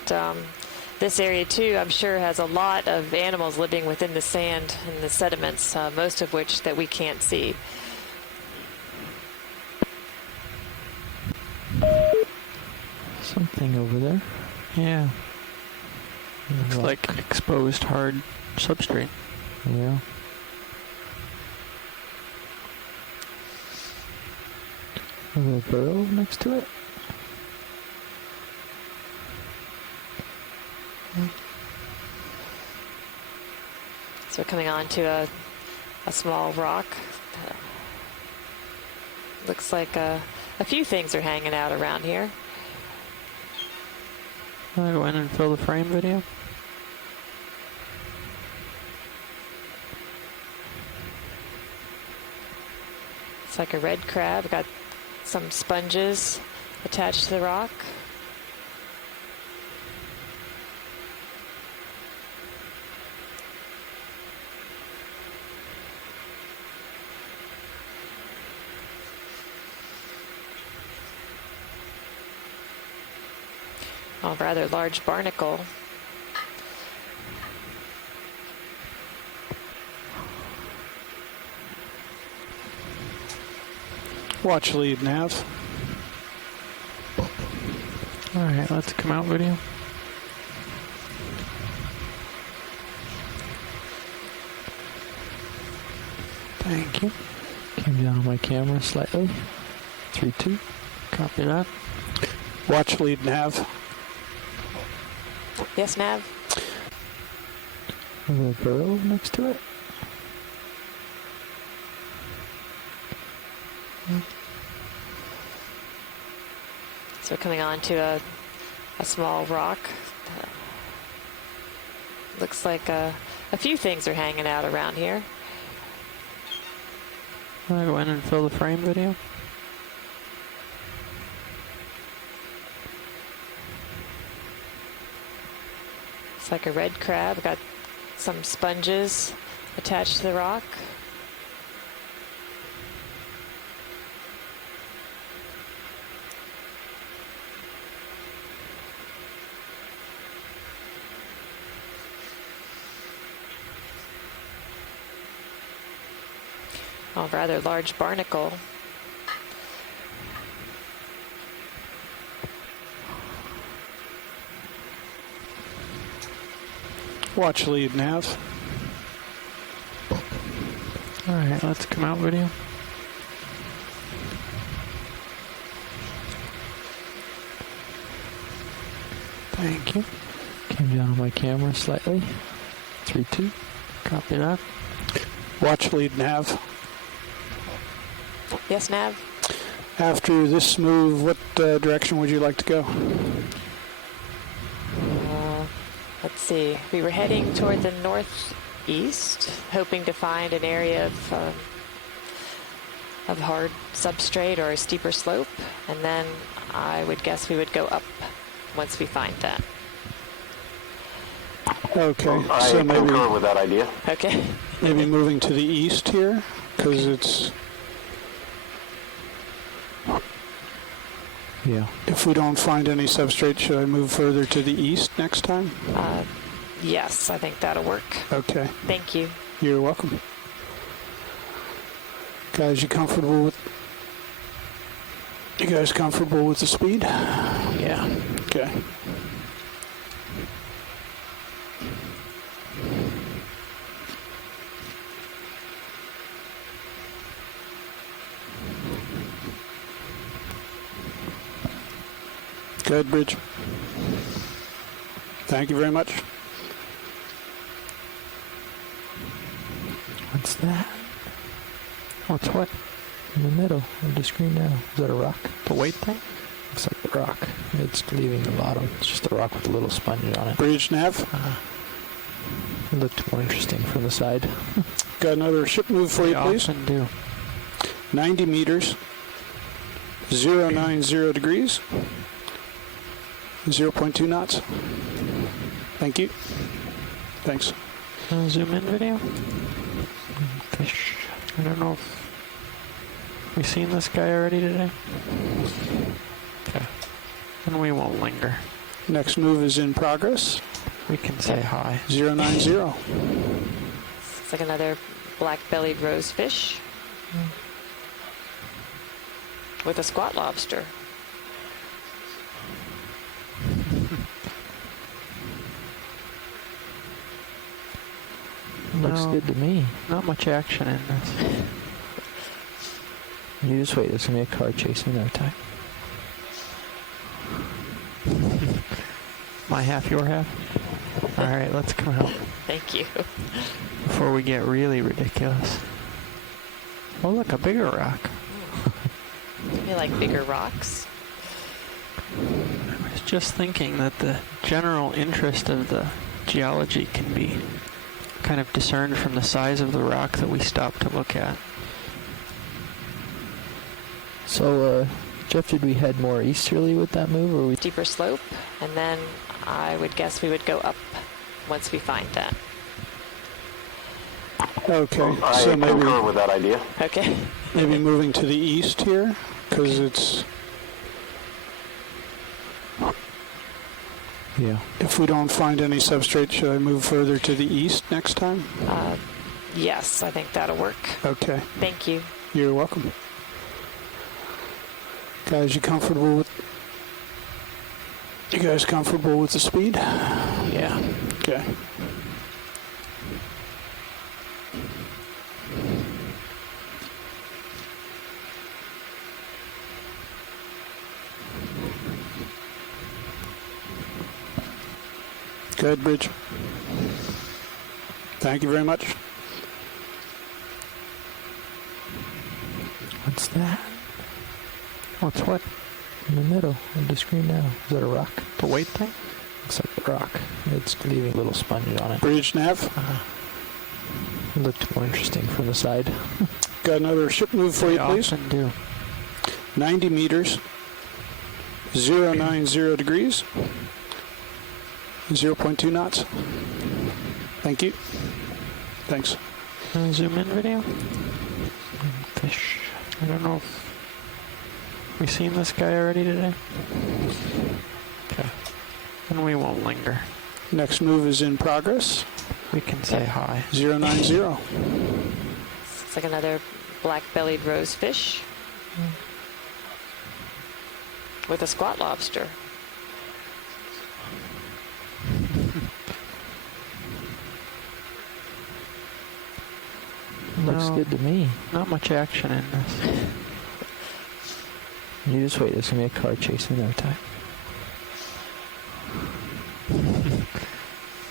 this area too, I'm sure, has a lot of animals living within the sand and the sediments, most of which that we can't see. Something over there. Yeah. Looks like exposed hard substrate. Yeah. A little burrow next to it. So we're coming on to a small rock. Looks like a few things are hanging out around here. I'll go in and fill the frame video. It's like a red crab. Got some sponges attached to the rock. A rather large barnacle. Watch lead nav. All right, let's come out video. Thank you. Came down on my camera slightly. 3, 2. Copy that. Watch lead nav. Yes, nav. A little burrow next to it. So we're coming on to a small rock. Looks like a few things are hanging out around here. I'll go in and fill the frame video. It's like a red crab. Got some sponges attached to the rock. A rather large barnacle. Watch lead nav. All right, let's come out video. Thank you. Came down on my camera slightly. 3, 2. Copy that. Watch lead nav. Yes, nav. After this move, what direction would you like to go? Let's see. We were heading toward the northeast, hoping to find an area of hard substrate or a steeper slope, and then I would guess we would go up once we find that. Okay, I so maybe concur with that idea. Okay. Maybe moving to the east here, because it's. Yeah. If we don't find any substrate, should I move further to the east next time? Yes, I think that'll work. Okay. Thank you. You're welcome. Guys, you comfortable with? You guys comfortable with the speed? Yeah. Okay. Go ahead, Bridge. Thank you very much. What's that? What's what? In the middle of the screen now. Is that a rock? The weight thing? Looks like the rock. It's leaving the bottom. It's just a rock with a little sponge on it. Bridge nav. It looked more interesting from the side. Got another ship move for you, please. Often do. 90 meters. 090 degrees. 0.2 knots. Thank you. Thanks. Zoom in video. Fish. I don't know if we've seen this guy already today. Okay. And we won't linger. Next move is in progress. We can say hi. 090. It's like another black-bellied rosefish with a squat lobster. Looks good to me. Not much action in this. You just wait. There's going to be a car chasing no time. My half, your half? All right, let's come out. Thank you. Before we get really ridiculous. Oh, look, a bigger rock. You like bigger rocks? I was just thinking that the general interest of the geology can be kind of discerned from the size of the rock that we stop to look at. So, Jeff, did we head more easterly with that move, or we steeper slope, and then I would guess we would go up once we find that. Okay, I so maybe concur with that idea. Okay. Maybe moving to the east here, because it's. Yeah. If we don't find any substrate, should I move further to the east next time? Yes, I think that'll work. Okay. Thank you. You're welcome. Guys, you comfortable with? You guys comfortable with the speed? Yeah. Okay. Go ahead, Bridge. Thank you very much. What's that? What's what? In the middle of the screen now. Is that a rock? The weight thing? Looks like a rock. It's leaving a little sponge on it. Bridge nav. It looked more interesting from the side. Got another ship move for you, please. Often do. 90 meters. 090 degrees. 0.2 knots. Thank you. Thanks. Zoom in video. Fish. I don't know if we've seen this guy already today. Okay. And we won't linger. Next move is in progress. We can say hi. 090. It's like another black-bellied rosefish with a squat lobster. Looks good to me. Not much action in this. You just wait. There's going to be a car chasing no time.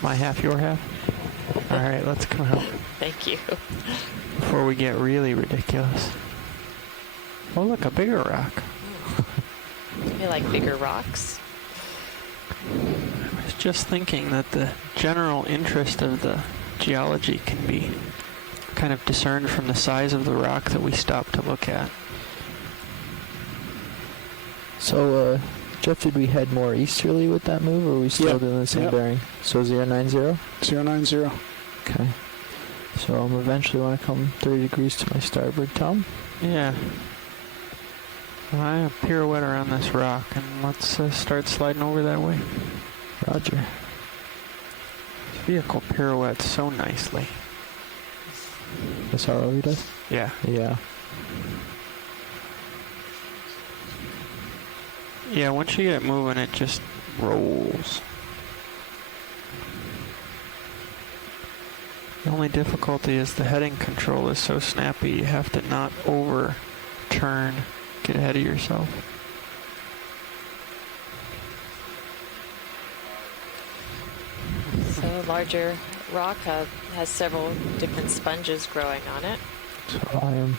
My half, your half? All right, let's come out. Thank you. Before we get really ridiculous. Oh, look, a bigger rock. You like bigger rocks? I was just thinking that the general interest of the geology can be kind of discerned from the size of the rock that we stop to look at. So, Jeff, did we head more easterly with that move, or are we still doing the same bearing? So 090? 090. Okay. So I'm eventually want to come 30 degrees to my starboard, Tom? Yeah. Well, I pirouette around this rock, and let's start sliding over that way. Roger. This vehicle pirouettes so nicely. This ROV does? Yeah. Yeah. Yeah, once you get it moving, it just rolls. The only difficulty is the heading control is so snappy, you have to not overturn, get ahead of yourself. larger rock has several different sponges growing on it. So I am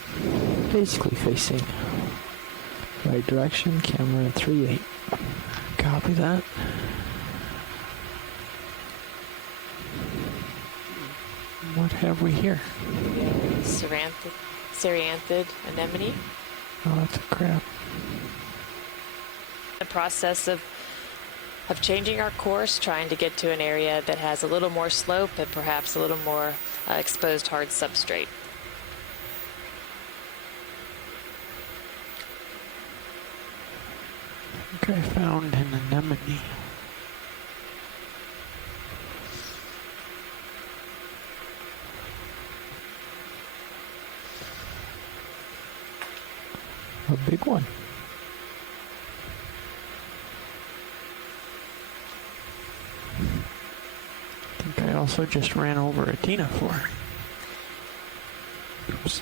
basically facing right direction, camera at 3.8. Copy that. What have we here? Ceranthid anemone. Oh, that's a crab. The process of changing our course, trying to get to an area that has a little more slope and perhaps a little more exposed hard substrate. Okay, found an anemone. A big one. I think I also just ran over a ctenophore. Oops.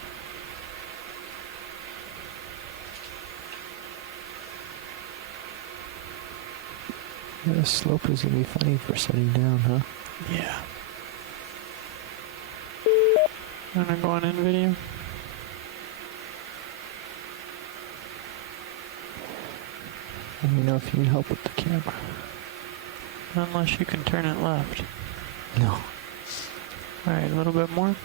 Yeah, the slope is going to be funny for setting down, huh? Yeah. Wanna go on in video? Let me know if you need help with the camera. Unless you can turn it left. No. Alright, a little bit more.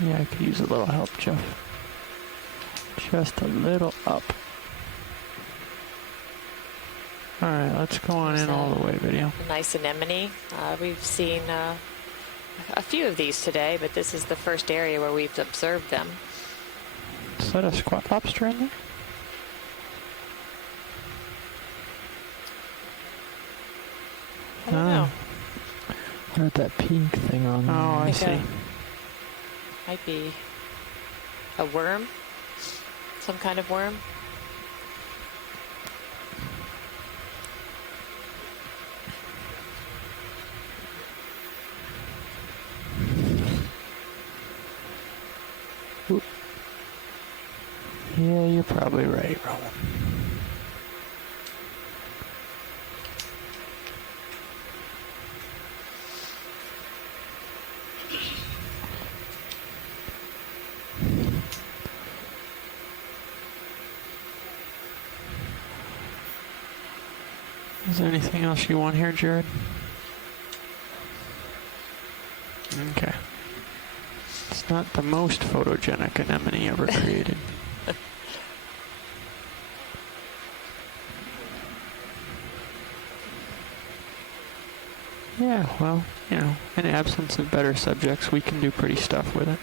Yeah, I could use a little help, Jeff. Just a little up. Alright, let's go on in all the way, video. A nice anemone. We've seen a few of these today, but this is the first area where we've observed them. Is that a squat lobster in there? I don't know. What about that pink thing on there? Oh, I see. Might be a worm. Some kind of worm. Oop. Yeah, you're probably right, Roland. Is there anything else you want here, Jared? Okay. It's not the most photogenic anemone ever created. Yeah, well, you know, in absence of better subjects, we can do pretty stuff with it.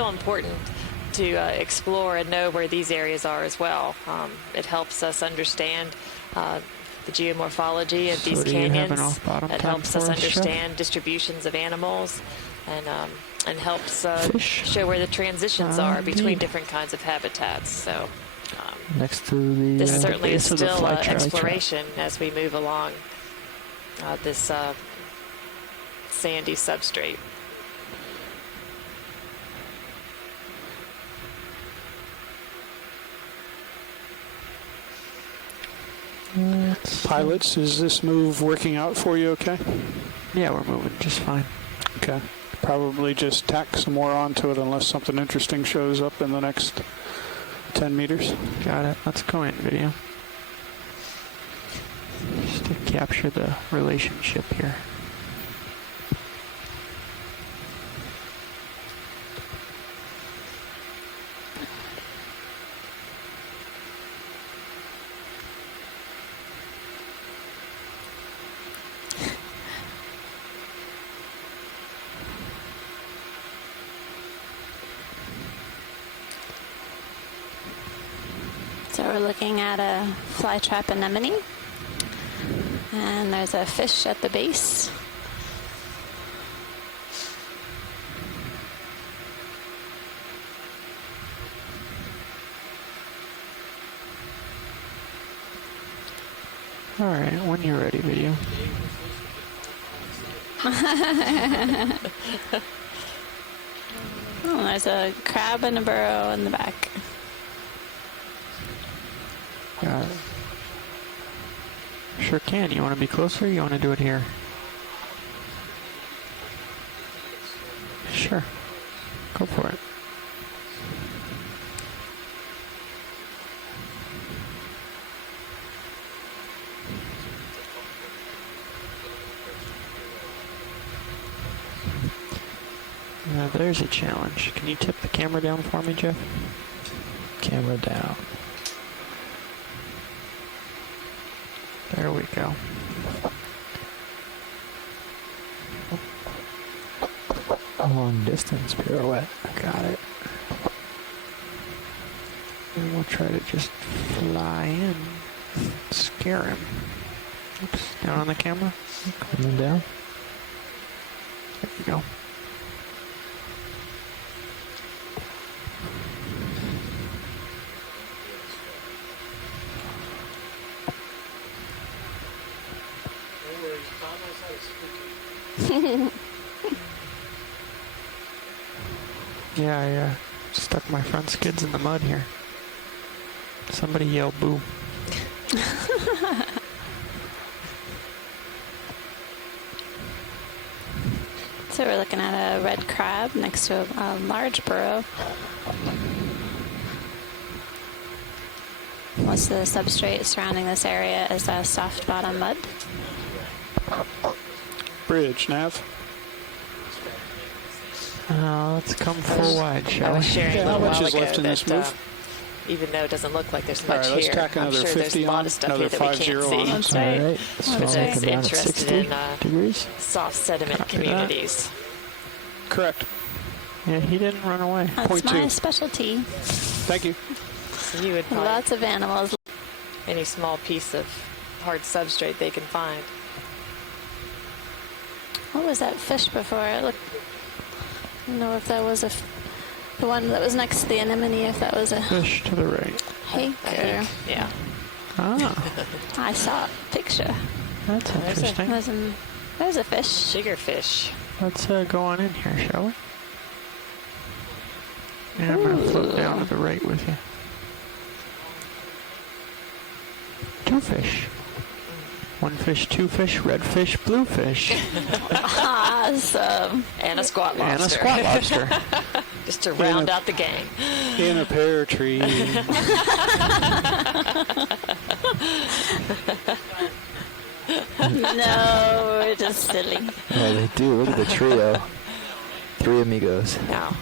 Important to explore and know where these areas are as well. It helps us understand the geomorphology of these canyons. It helps us understand distributions of animals and helps show where the transitions are between different kinds of habitats. So next to the this certainly is still exploration as we move along this sandy substrate. Pilots, is this move working out for you okay? Yeah, we're moving just fine. Okay. Probably just tack some more onto it unless something interesting shows up in the next 10 meters. Got it. Let's go in video. Just to capture the relationship here. So we're looking at a flytrap anemone, and there's a fish at the base. All right, when you're ready, video. Oh, there's a crab and a burrow in the back. Got it. Sure can. You want to be closer? Or you want to do it here? Sure. Go for it. Now there's a challenge. Can you tip the camera down for me, Jeff? Camera down. There we go. Long distance pirouette. Got it. And we'll try to just fly in. Scare him. Oops. Down on the camera. Coming down. There you go. Yeah, I stuck my front skids in the mud here. Somebody yell boo. So we're looking at a red crab next to a large burrow. Most of the substrate surrounding this area is a soft bottom mud. Bridge, Nav. Let's come full wide, shall we? I was sharing a How little much while is ago left in this that, move? Even though it doesn't look like there's All much right, let's here, tack I'm another sure there's 50 a lot on, of stuff another here that we 50 can't on. see. That's right. All right. So Which I'm is looking down at interested 60 in degrees. soft sediment Copy communities. Correct. Yeah, he didn't run away. That's Point my two. specialty. Thank you. So you would find Lots of animals. any small piece of hard substrate they can find. What was that fish before? It looked, I don't know if that was the one that was next to the anemone, if that was a Fish to the right. hake or... Yeah. Ah, I saw a picture. that's interesting. There's a fish. Sugarfish. Let's go on in here, shall we? Yeah, I'm going to float down to the right with you. Two fish. One fish, two fish, red fish, blue fish. Awesome. And a squat lobster. And a squat lobster. Just to round out the gang. In a pear tree. No, we're just silly. Oh, they do. Look at the trio. Three amigos. Now,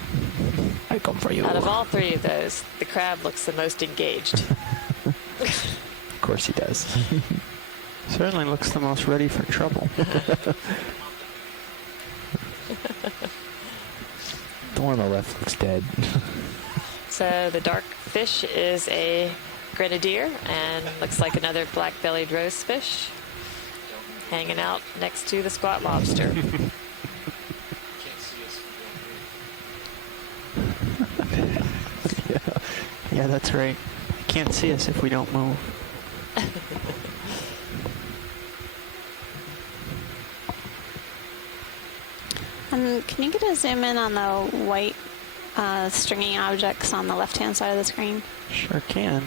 I come for you. out of all three of those, the crab looks the most engaged. Of course he does. Certainly looks the most ready for trouble. The one on the left looks dead. So the dark fish is a grenadier and looks like another black-bellied rosefish hanging out next to the squat lobster. Yeah, that's right. You can't see us if we don't move. Can you get a zoom in on the white stringy objects on the left-hand side of the screen? Sure can.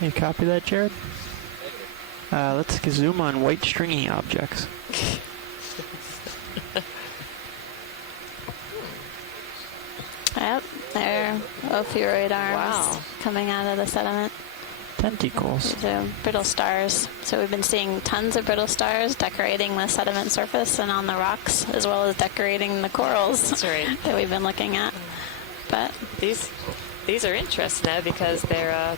You copy that, Jared? Let's zoom on white stringy objects. Yep, they're ophiuroid arms Wow. coming out of the sediment. Tentacles. These are brittle stars. So we've been seeing tons of brittle stars decorating the sediment surface and on the rocks, as well as decorating the corals. That's right. That we've been looking at. But These are interesting though because their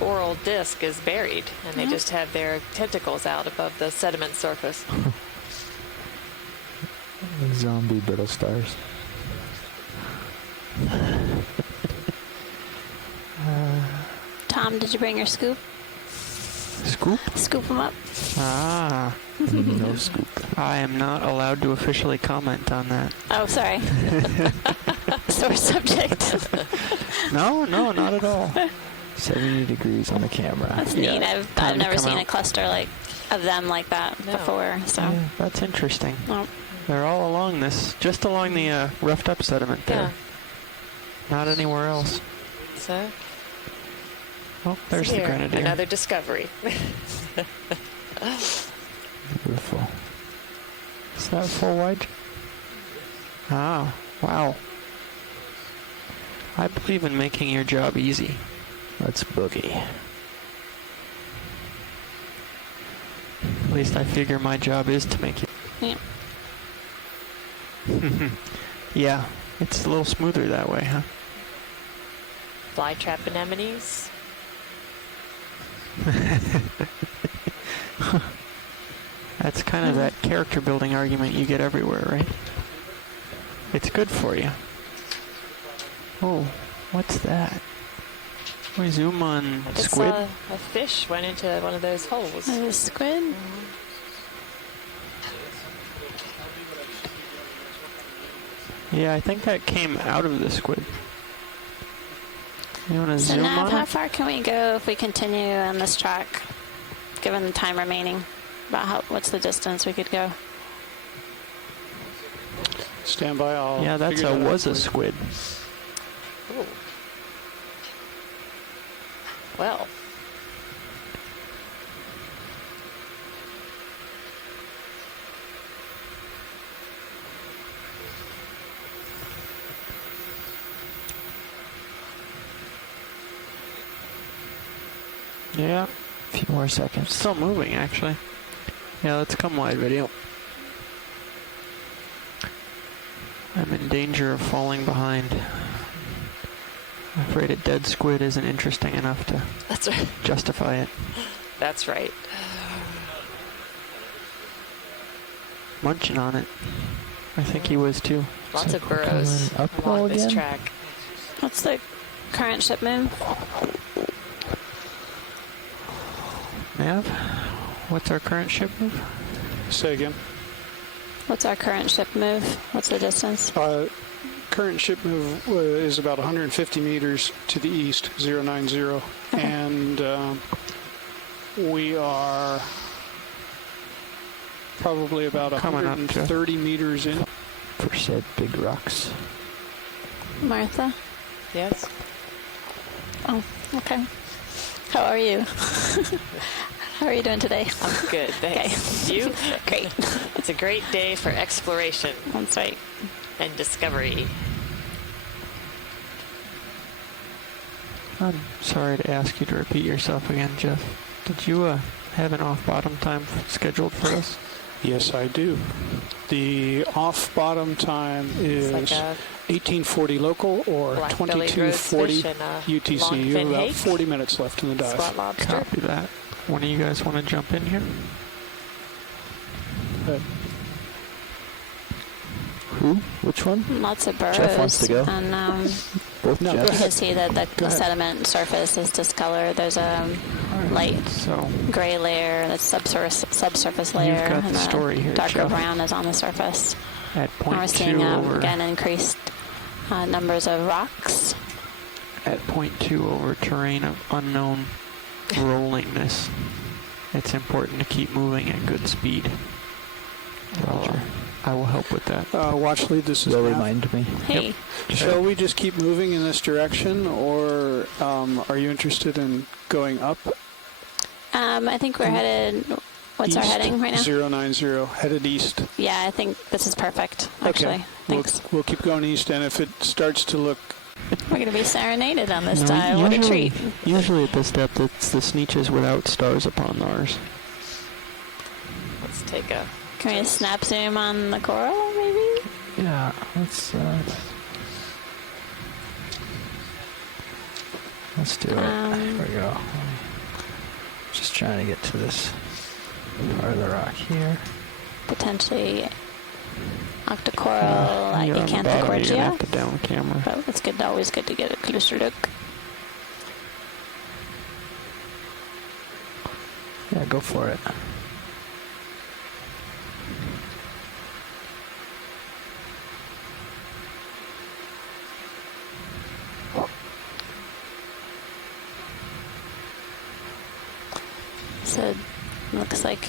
oral disc is buried and they just have their tentacles out above the sediment surface. Zombie brittle stars. Tom, did you bring your scoop? Scoop? Scoop them up. Ah. No scoop. I am not allowed to officially comment on that. Oh, sorry. Sore subject. No, not at all. 70 degrees on the camera. That's neat. I've never seen a cluster of them like that before. So that's interesting. Oh. They're all along just along the roughed up sediment there. Not anywhere else. So. Oh, there's the grenadier. Another discovery. Beautiful. Is that full wide? Ah, wow. I believe in making your job easy. Let's boogie. At least I figure my job is to make it. Yeah. Yeah, it's a little smoother that way, huh? Flytrap anemones. That's kind of that character building argument you get everywhere, right? It's good for you. Oh, what's that? We zoom on squid. A fish went into one of those holes. A squid? Yeah, I think that came out of the squid. You want to zoom Nav, on how it? far can we go if we continue on this track, given the time remaining? What's the distance we could go? Stand by. Yeah, that's was a squid. Ooh. Well. Yeah, a few more seconds. Still moving, actually. Yeah, let's come wide video. I'm in danger of falling behind. I'm afraid a dead squid isn't interesting enough to justify it. That's right. Munching on it. I think he was too. Lots of burrows along this track. What's the current ship move? Nav, what's our current ship move? Say again. What's our current ship move? What's the distance? Current ship move is about 150 meters to the east, 090, and we are probably about 130 meters in. For said big rocks. Martha? Yes? Oh, okay. How are you? How are you doing today? I'm good, thanks. Okay. You? Great. It's a great day for exploration. That's right. And discovery. I'm sorry to ask you to repeat yourself again, Jeff. Did you have an off-bottom time scheduled for us? Yes, I do. The off-bottom time is 1840 local or 2240 UTC. You have about 40 minutes left in the dive. Spot lobster. Copy that. One of you guys want to jump in here? Who? Which one? Lots of burrows. Jeff wants to go. And both you Jeffs. can see that the sediment surface is discolored. There's a light gray layer, that's subsurface layer, got and the story here, darker Jeff. brown is on the surface. At And we're 0.2 seeing over again increased numbers of rocks. at 0.2 over terrain of unknown rollingness. It's important to keep moving at good speed. Roger. I will help with that. Watch lead, this is They'll Matt. remind me. Hey. Yep. Shall we just keep moving in this direction, or are you interested in going up? I think we're headed. What's our heading right now? 090, headed east. Yeah, I think this is perfect, actually. Okay. Thanks. We'll keep going east, and if it starts to look... We're going to be serenaded on this No, dive. What a treat. Usually at this depth, it's the sneeches without stars upon ours. Let's take a... Can we snap zoom on the coral, maybe? Yeah, let's do it. There we go. Just trying to get to this part of the rock here. Potentially octocoral acanthocordia. The down camera. But it's good. Always good to get a closer look. Yeah, go for it. looks like.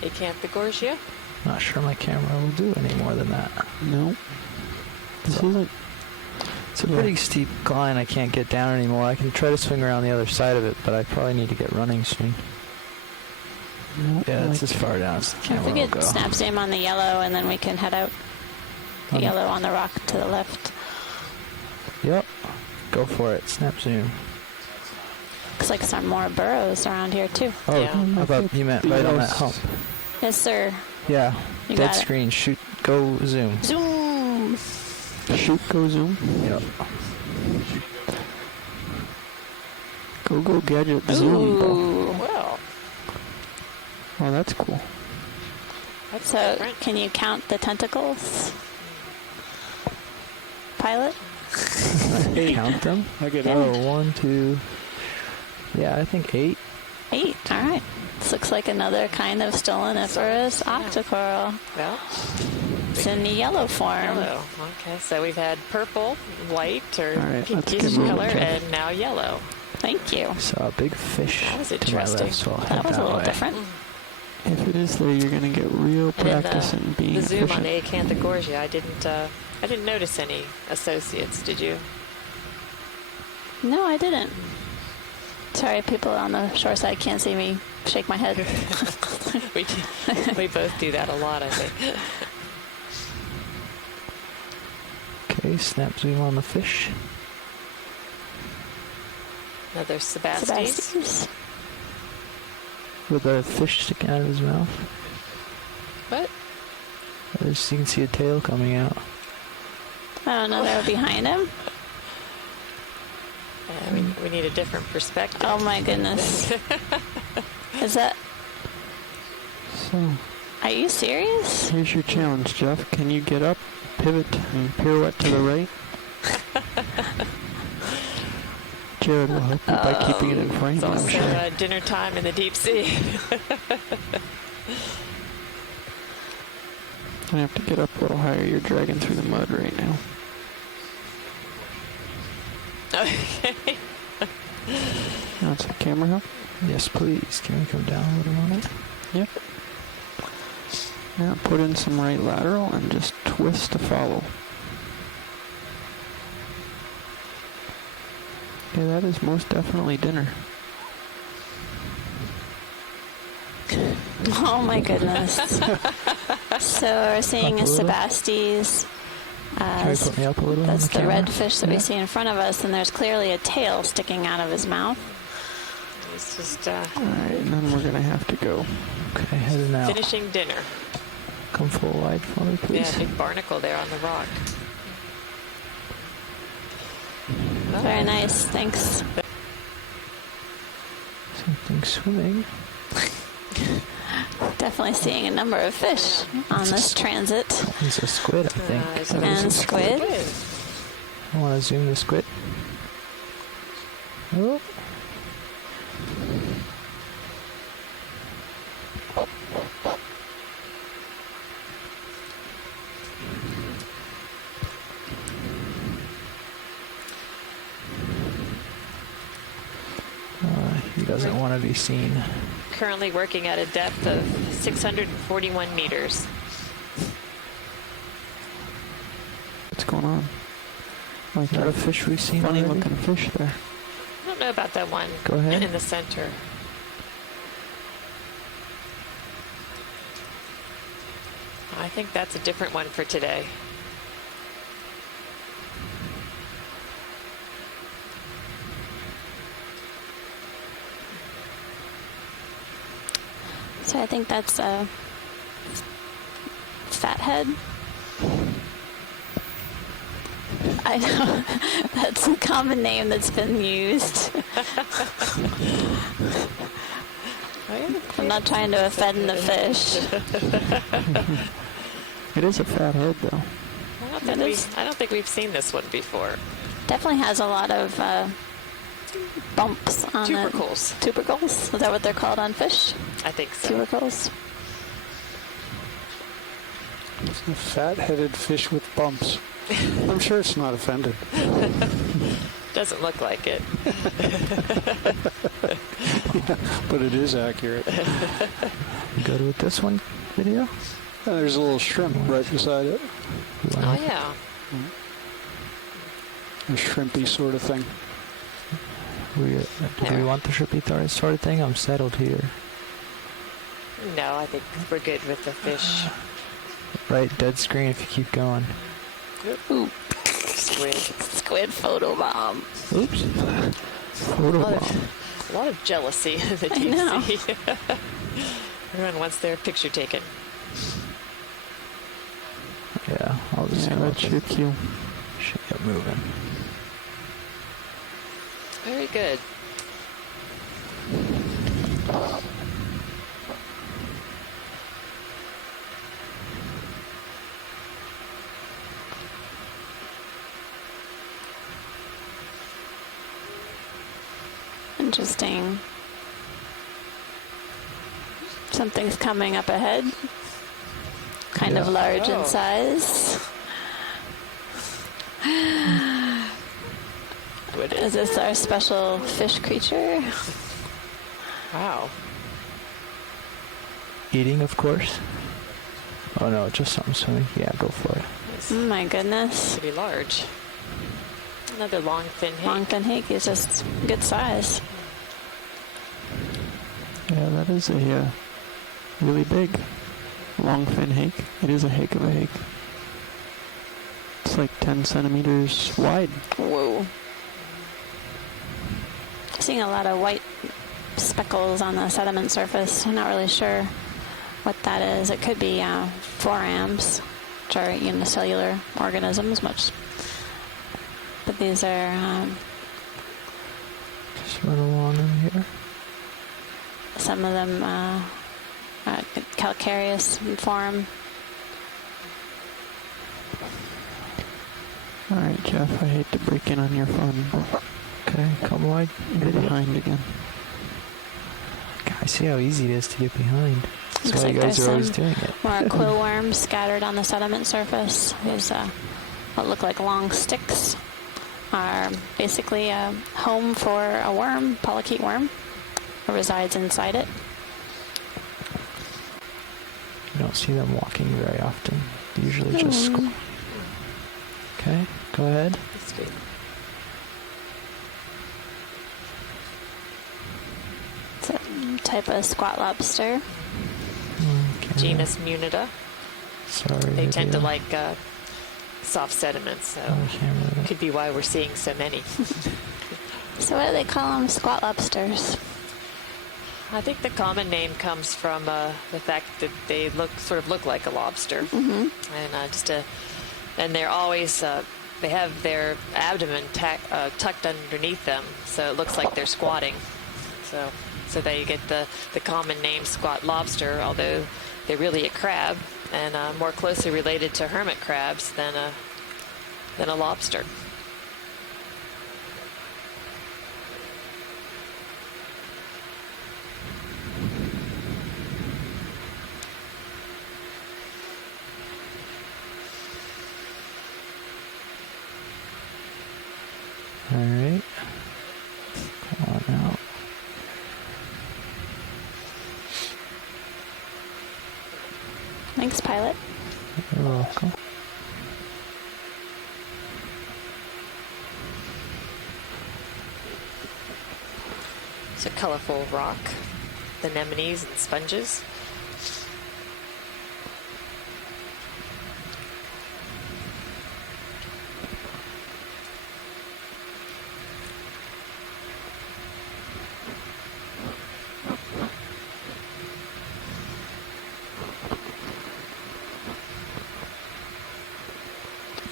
Acanthogorgia? Not sure my camera will do any more than that. No. This isn't. It's a pretty steep climb. I can't get down anymore. I can try to swing around the other side of it, but I probably need to get running soon. Yeah, it's as far down as the camera If we will could go. snap zoom on the yellow, and then we can head out. The yellow on the rock to the left. Yep. Go for it. Snap zoom. Looks like some more burrows around here, too. Oh, how about you meant right on that hump? Yes, sir. Yeah. You Dead got it. screen. Shoot. Go zoom. Zoom! Shoot, go zoom. Yep. Go gadget zoom. Ooh. Well. Oh, that's cool. So, can you count the tentacles? Pilot? Count them? I get 1, 2. Yeah, I think 8. 8. All right. This looks like another kind of stoloniferous octocoral. Well, it's in the yellow form. Yellow. Okay, so we've had purple, white, or pinkish color, and now yellow. Thank you. Saw a big fish. That was to my interesting. left, so I'll That head was a little way. different. If it is there, you're going to get real practice in being The zoom on efficient. the Acanthogorgia, I didn't notice any associates. Did you? No, I didn't. Sorry, people on the shore side can't see me shake my head. we both do that a lot, I think. Okay, snap zoom on the fish. Another Sebastes. With a fish sticking out of his mouth. What? You can see a tail coming out. I don't know, they're behind him. We need a different perspective. Oh my goodness. Is that... So, are you serious? here's your challenge, Jeff. Can you get up, pivot, and pirouette to the right? Jared will help you by keeping it in frame, It's I'm also sure. dinner time in the deep sea. I have to get up a little higher. You're dragging through the mud right now. Okay. That's the camera help? Yes, please. Can we come down a little on it? Yep. Now put in some right lateral and just twist to follow. Yeah, that is most definitely dinner. Oh my goodness. So we're seeing a Sebastes. Can you put me up a little? That's on the camera? red fish that we see in front of us, and there's clearly a tail sticking out of his mouth. It's just Alright, and then we're going to have to go. Okay, heading out. finishing dinner. Come full wide for me, please. Yeah, big barnacle there on the rock. Very nice, thanks. Something swimming. Definitely seeing a number of fish on this transit. It's a squid, I think. And squid. I want to zoom the squid. Oh. He doesn't want to be seen. Currently working at a depth of 641 meters. What's going on? Like that a fish we've seen funny already? looking fish there. I don't know about that one. Go ahead. In the center. I think that's a different one for today. So I think that's a fathead. I know that's a common name that's been used. I'm not trying to offend the fish. It is a fat head, though. I don't think we've seen this one before. Definitely has a lot of bumps on Tubercles. it. Tubercles? Is that what they're called on fish? I think so. Tubercles. It's a fat-headed fish with bumps. I'm sure it's not offended. Doesn't look like it. Yeah, but it is accurate. Good with this one video? There's a little shrimp right beside it. Oh, yeah. A shrimpy sort of thing. Do we want the shrimpy sort of thing? I'm settled here. No, I think we're good with the fish. Right, dead screen if you keep going. Ooh. Squid photo bomb. Oops. Photo bomb. A lot of jealousy in the I know. deep sea. Everyone wants their picture taken. Yeah, I'll just let your cue. Should get moving. Very good. Interesting. Something's coming up ahead. Kind of large in size. Is this our special fish creature? Wow. Eating, of course. Oh no, just something swimming. Yeah, go for it. Oh my goodness. Pretty large. Another long, thin hake. Long, thin hake is just good size. Yeah, that is a really big long fin hake. It is a hake of a hake. It's like 10 centimeters wide. Whoa. Seeing a lot of white speckles on the sediment surface. I'm not really sure what that is. It could be forams, which are unicellular organisms, but these are just run along in here. Some of them calcareous in form. All right, Jeff, I hate to break in on your fun. Okay, come wide. You're behind again. God, I see how easy it is to get behind. That's Looks why like you guys there's are always some doing it. more quill worms scattered on the sediment surface. These what look like long sticks are basically a home for a worm, polychaete worm. It resides inside it. You don't see them walking very often. They usually just... Okay, go ahead. That's good. It's a type of squat lobster. Okay. Genus Munida. Sorry. They tend to like soft sediments, so could be why we're seeing so many. So what do they call them? Squat lobsters. I think the common name comes from the fact that they look like a lobster, and and they're always they have their abdomen tucked underneath them, so it looks like they're squatting. So they get the common name squat lobster, although they're really a crab and more closely related to hermit crabs than a lobster. All right. Come on out. Thanks, pilot. You're welcome. It's a colorful rock, anemones and sponges.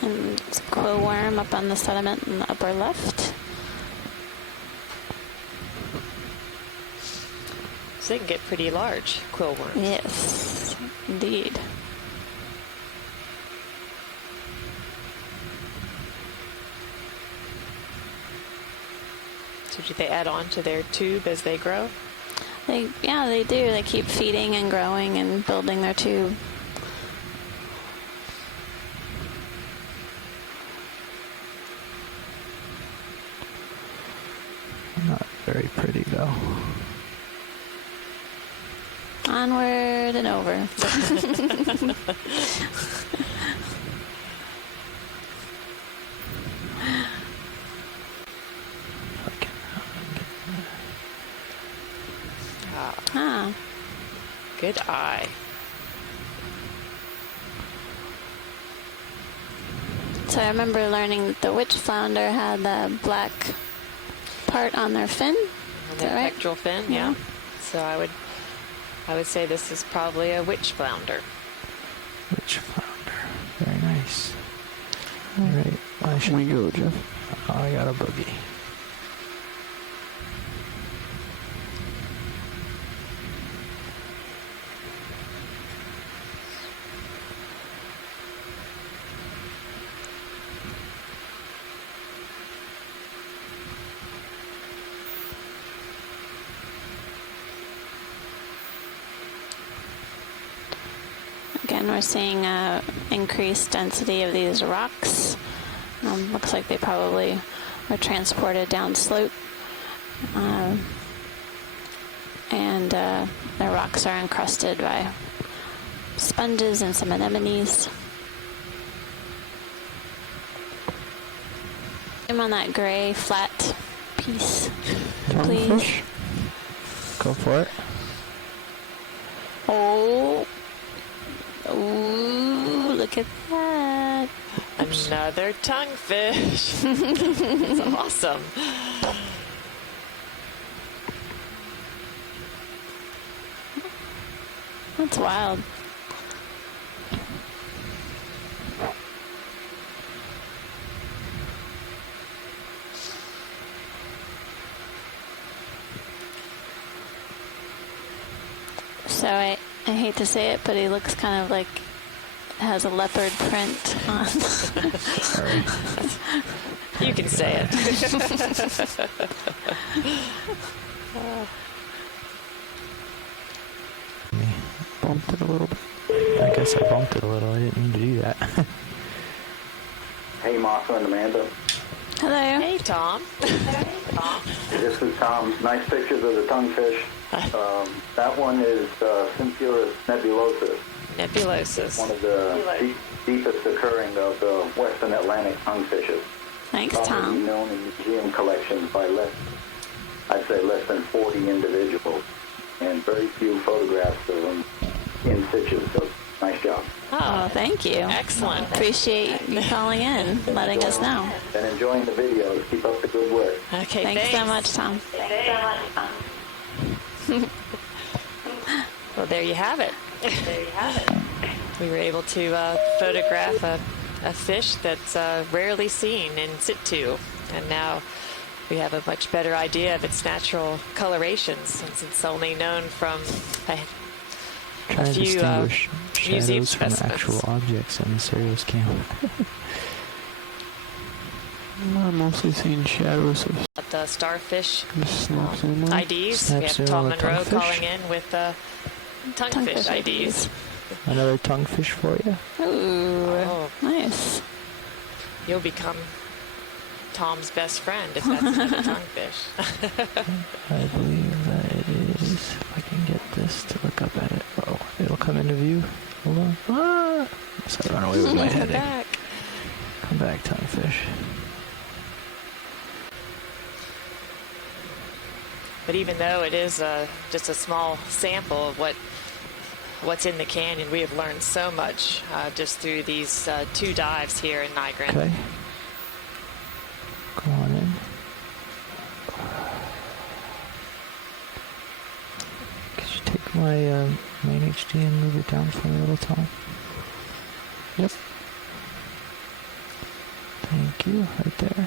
And it's a quill worm up on the sediment in the upper left. So they can get pretty large, quill worms. Yes, indeed. So do they add on to their tube as they grow? They do. They keep feeding and growing and building their tube. very pretty, though. Onward and over. Ah. Good eye. So I remember learning that the witch flounder had the black part on their fin. On their pectoral fin, yeah. So I would say this is probably a witch flounder. Witch flounder. Very nice. All right. Where should we go, Jeff? Oh, I got a boogie. Again, we're seeing increased density of these rocks. Looks like they probably were transported down slope. And the rocks are encrusted by sponges and some anemones. I'm on that gray flat piece, please. Go for it. Oh. Ooh, look at that. Another tonguefish. That's awesome. That's wild. So I hate to say it, but he looks kind of like has a leopard print on. Sorry. You can say it. Bumped it a little bit. I guess I bumped it a little. I didn't mean to do that. Hey, Martha and Amanda. Hello. Hey, Tom. This is Tom. Nice pictures of the tonguefish. That one is Symphurus nebulosus. Nebulosus. One of the deepest occurring of the Western Atlantic tonguefishes. Thanks, Tom. Tom. Known in museum collections by less than 40 individuals, and very few photographs of them in situ. So nice job. Oh, thank you. Excellent. Appreciate you calling in, letting us know. And enjoying the videos. Keep up the good work. Okay, thanks so much, Tom. Well, there you have it. We were able to photograph a fish that's rarely seen in situ, and now we have a much better idea of its natural coloration, since it's only known from a few distinguish museum shadows from specimens. actual objects on the serious camera. I'm mostly seeing shadows of The starfish snap IDs. We have Tom Monroe calling in with tonguefish IDs. Another tonguefish for you. Ooh, nice. You'll become Tom's best friend if that's another tonguefish. I believe that it is. If I can get this to look up at it. Oh, it'll come into view. Hold on. Ah! So I run away with my heading. Come back, tonguefish. But even though it is just a small sample of what's in the canyon, we have learned so much just through these 2 dives here in Nygren. Okay. Go on in. Could you take my main HD and move it down for me a little, Tom? Yep. Thank you. Right there.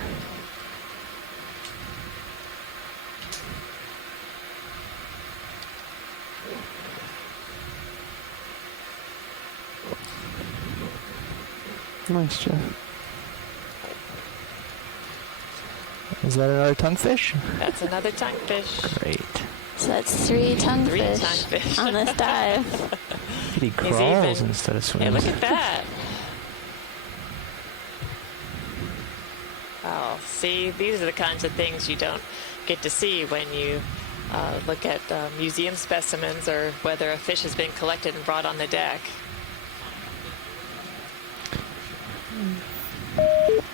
Nice, Jeff. Is that another tonguefish? That's another tonguefish. Great. So that's 3 tonguefish on this dive. He crawls instead of swimming. Yeah, look at that. Oh, see, these are the kinds of things you don't get to see when you look at museum specimens or whether a fish has been collected and brought on the deck.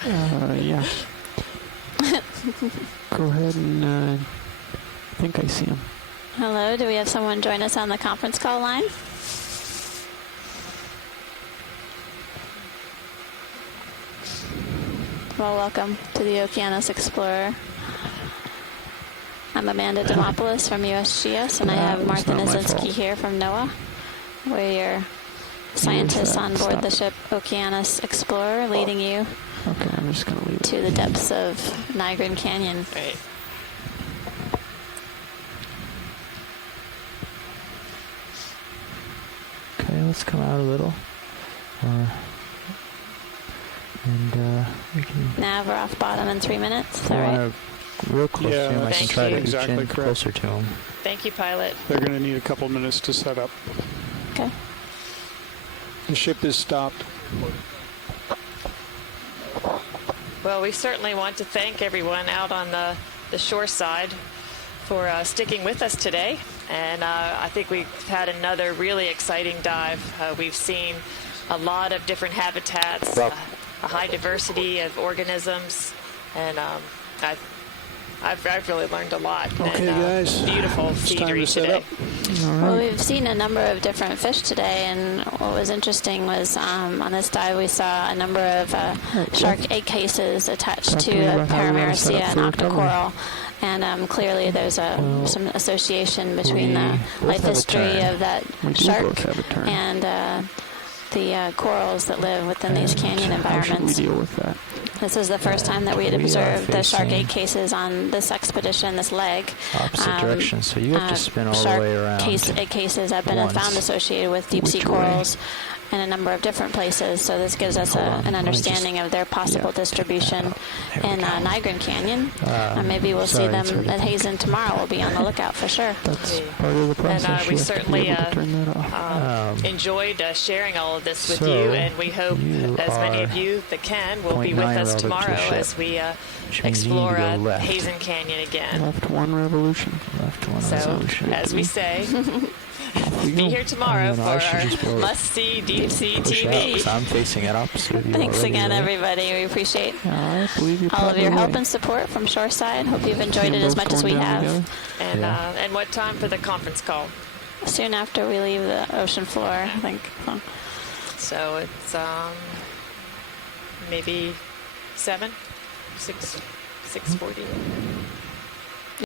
Yeah. Go ahead and I think I see him. Hello, do we have someone join us on the conference call line? Well, welcome to the Okeanos Explorer. I'm Amanda Demopoulos from USGS, and I have Martha Nizinski here from NOAA. We're your scientists on board the ship Okeanos Explorer, leading you I'm just gonna leave to the depths of Nygren Canyon. Right. Okay, let's come out a little. We can... Nav, we're off bottom in 3 minutes. Is that right? Real close to him. I can try to reach in closer to him. Thank you, pilot. They're going to need a couple minutes to set up. Okay. The ship is stopped. Well, we certainly want to thank everyone out on the shore side for sticking with us today. And I think we've had another really exciting dive. We've seen a lot of different habitats, a high diversity of organisms, and I've really learned a lot. Okay, and, guys. Beautiful scenery today. Well, we've seen a number of different fish today, and what was interesting was on this dive we saw a number of shark egg cases attached to a Paramerisea and octocoral. And clearly there's some association between the life history of that shark and the corals that live within these canyon environments. How should we deal with that? This is the first time that we had observed the shark egg cases on this expedition, this leg. Opposite direction, so you have to spin all the way around. Egg cases have been found associated with deep sea corals in a number of different places, so this gives us an understanding of their possible distribution in Nygren Canyon. Maybe we'll see them at Hazen tomorrow. We'll be on the lookout for sure. That's part of the process. And we certainly enjoyed sharing all of this with you, and we hope as many of you that can will be with us tomorrow as we explore Hazen Canyon again. Left one revolution. So, as we say, be here tomorrow for our must-see deep sea TV. I'm facing it opposite of you. Thanks again, everybody. We appreciate all of your help and support from Shoreside. Hope you've enjoyed it as much as we have. And what time for the conference call? Soon after we leave the ocean floor, I think. So it's maybe 6:40.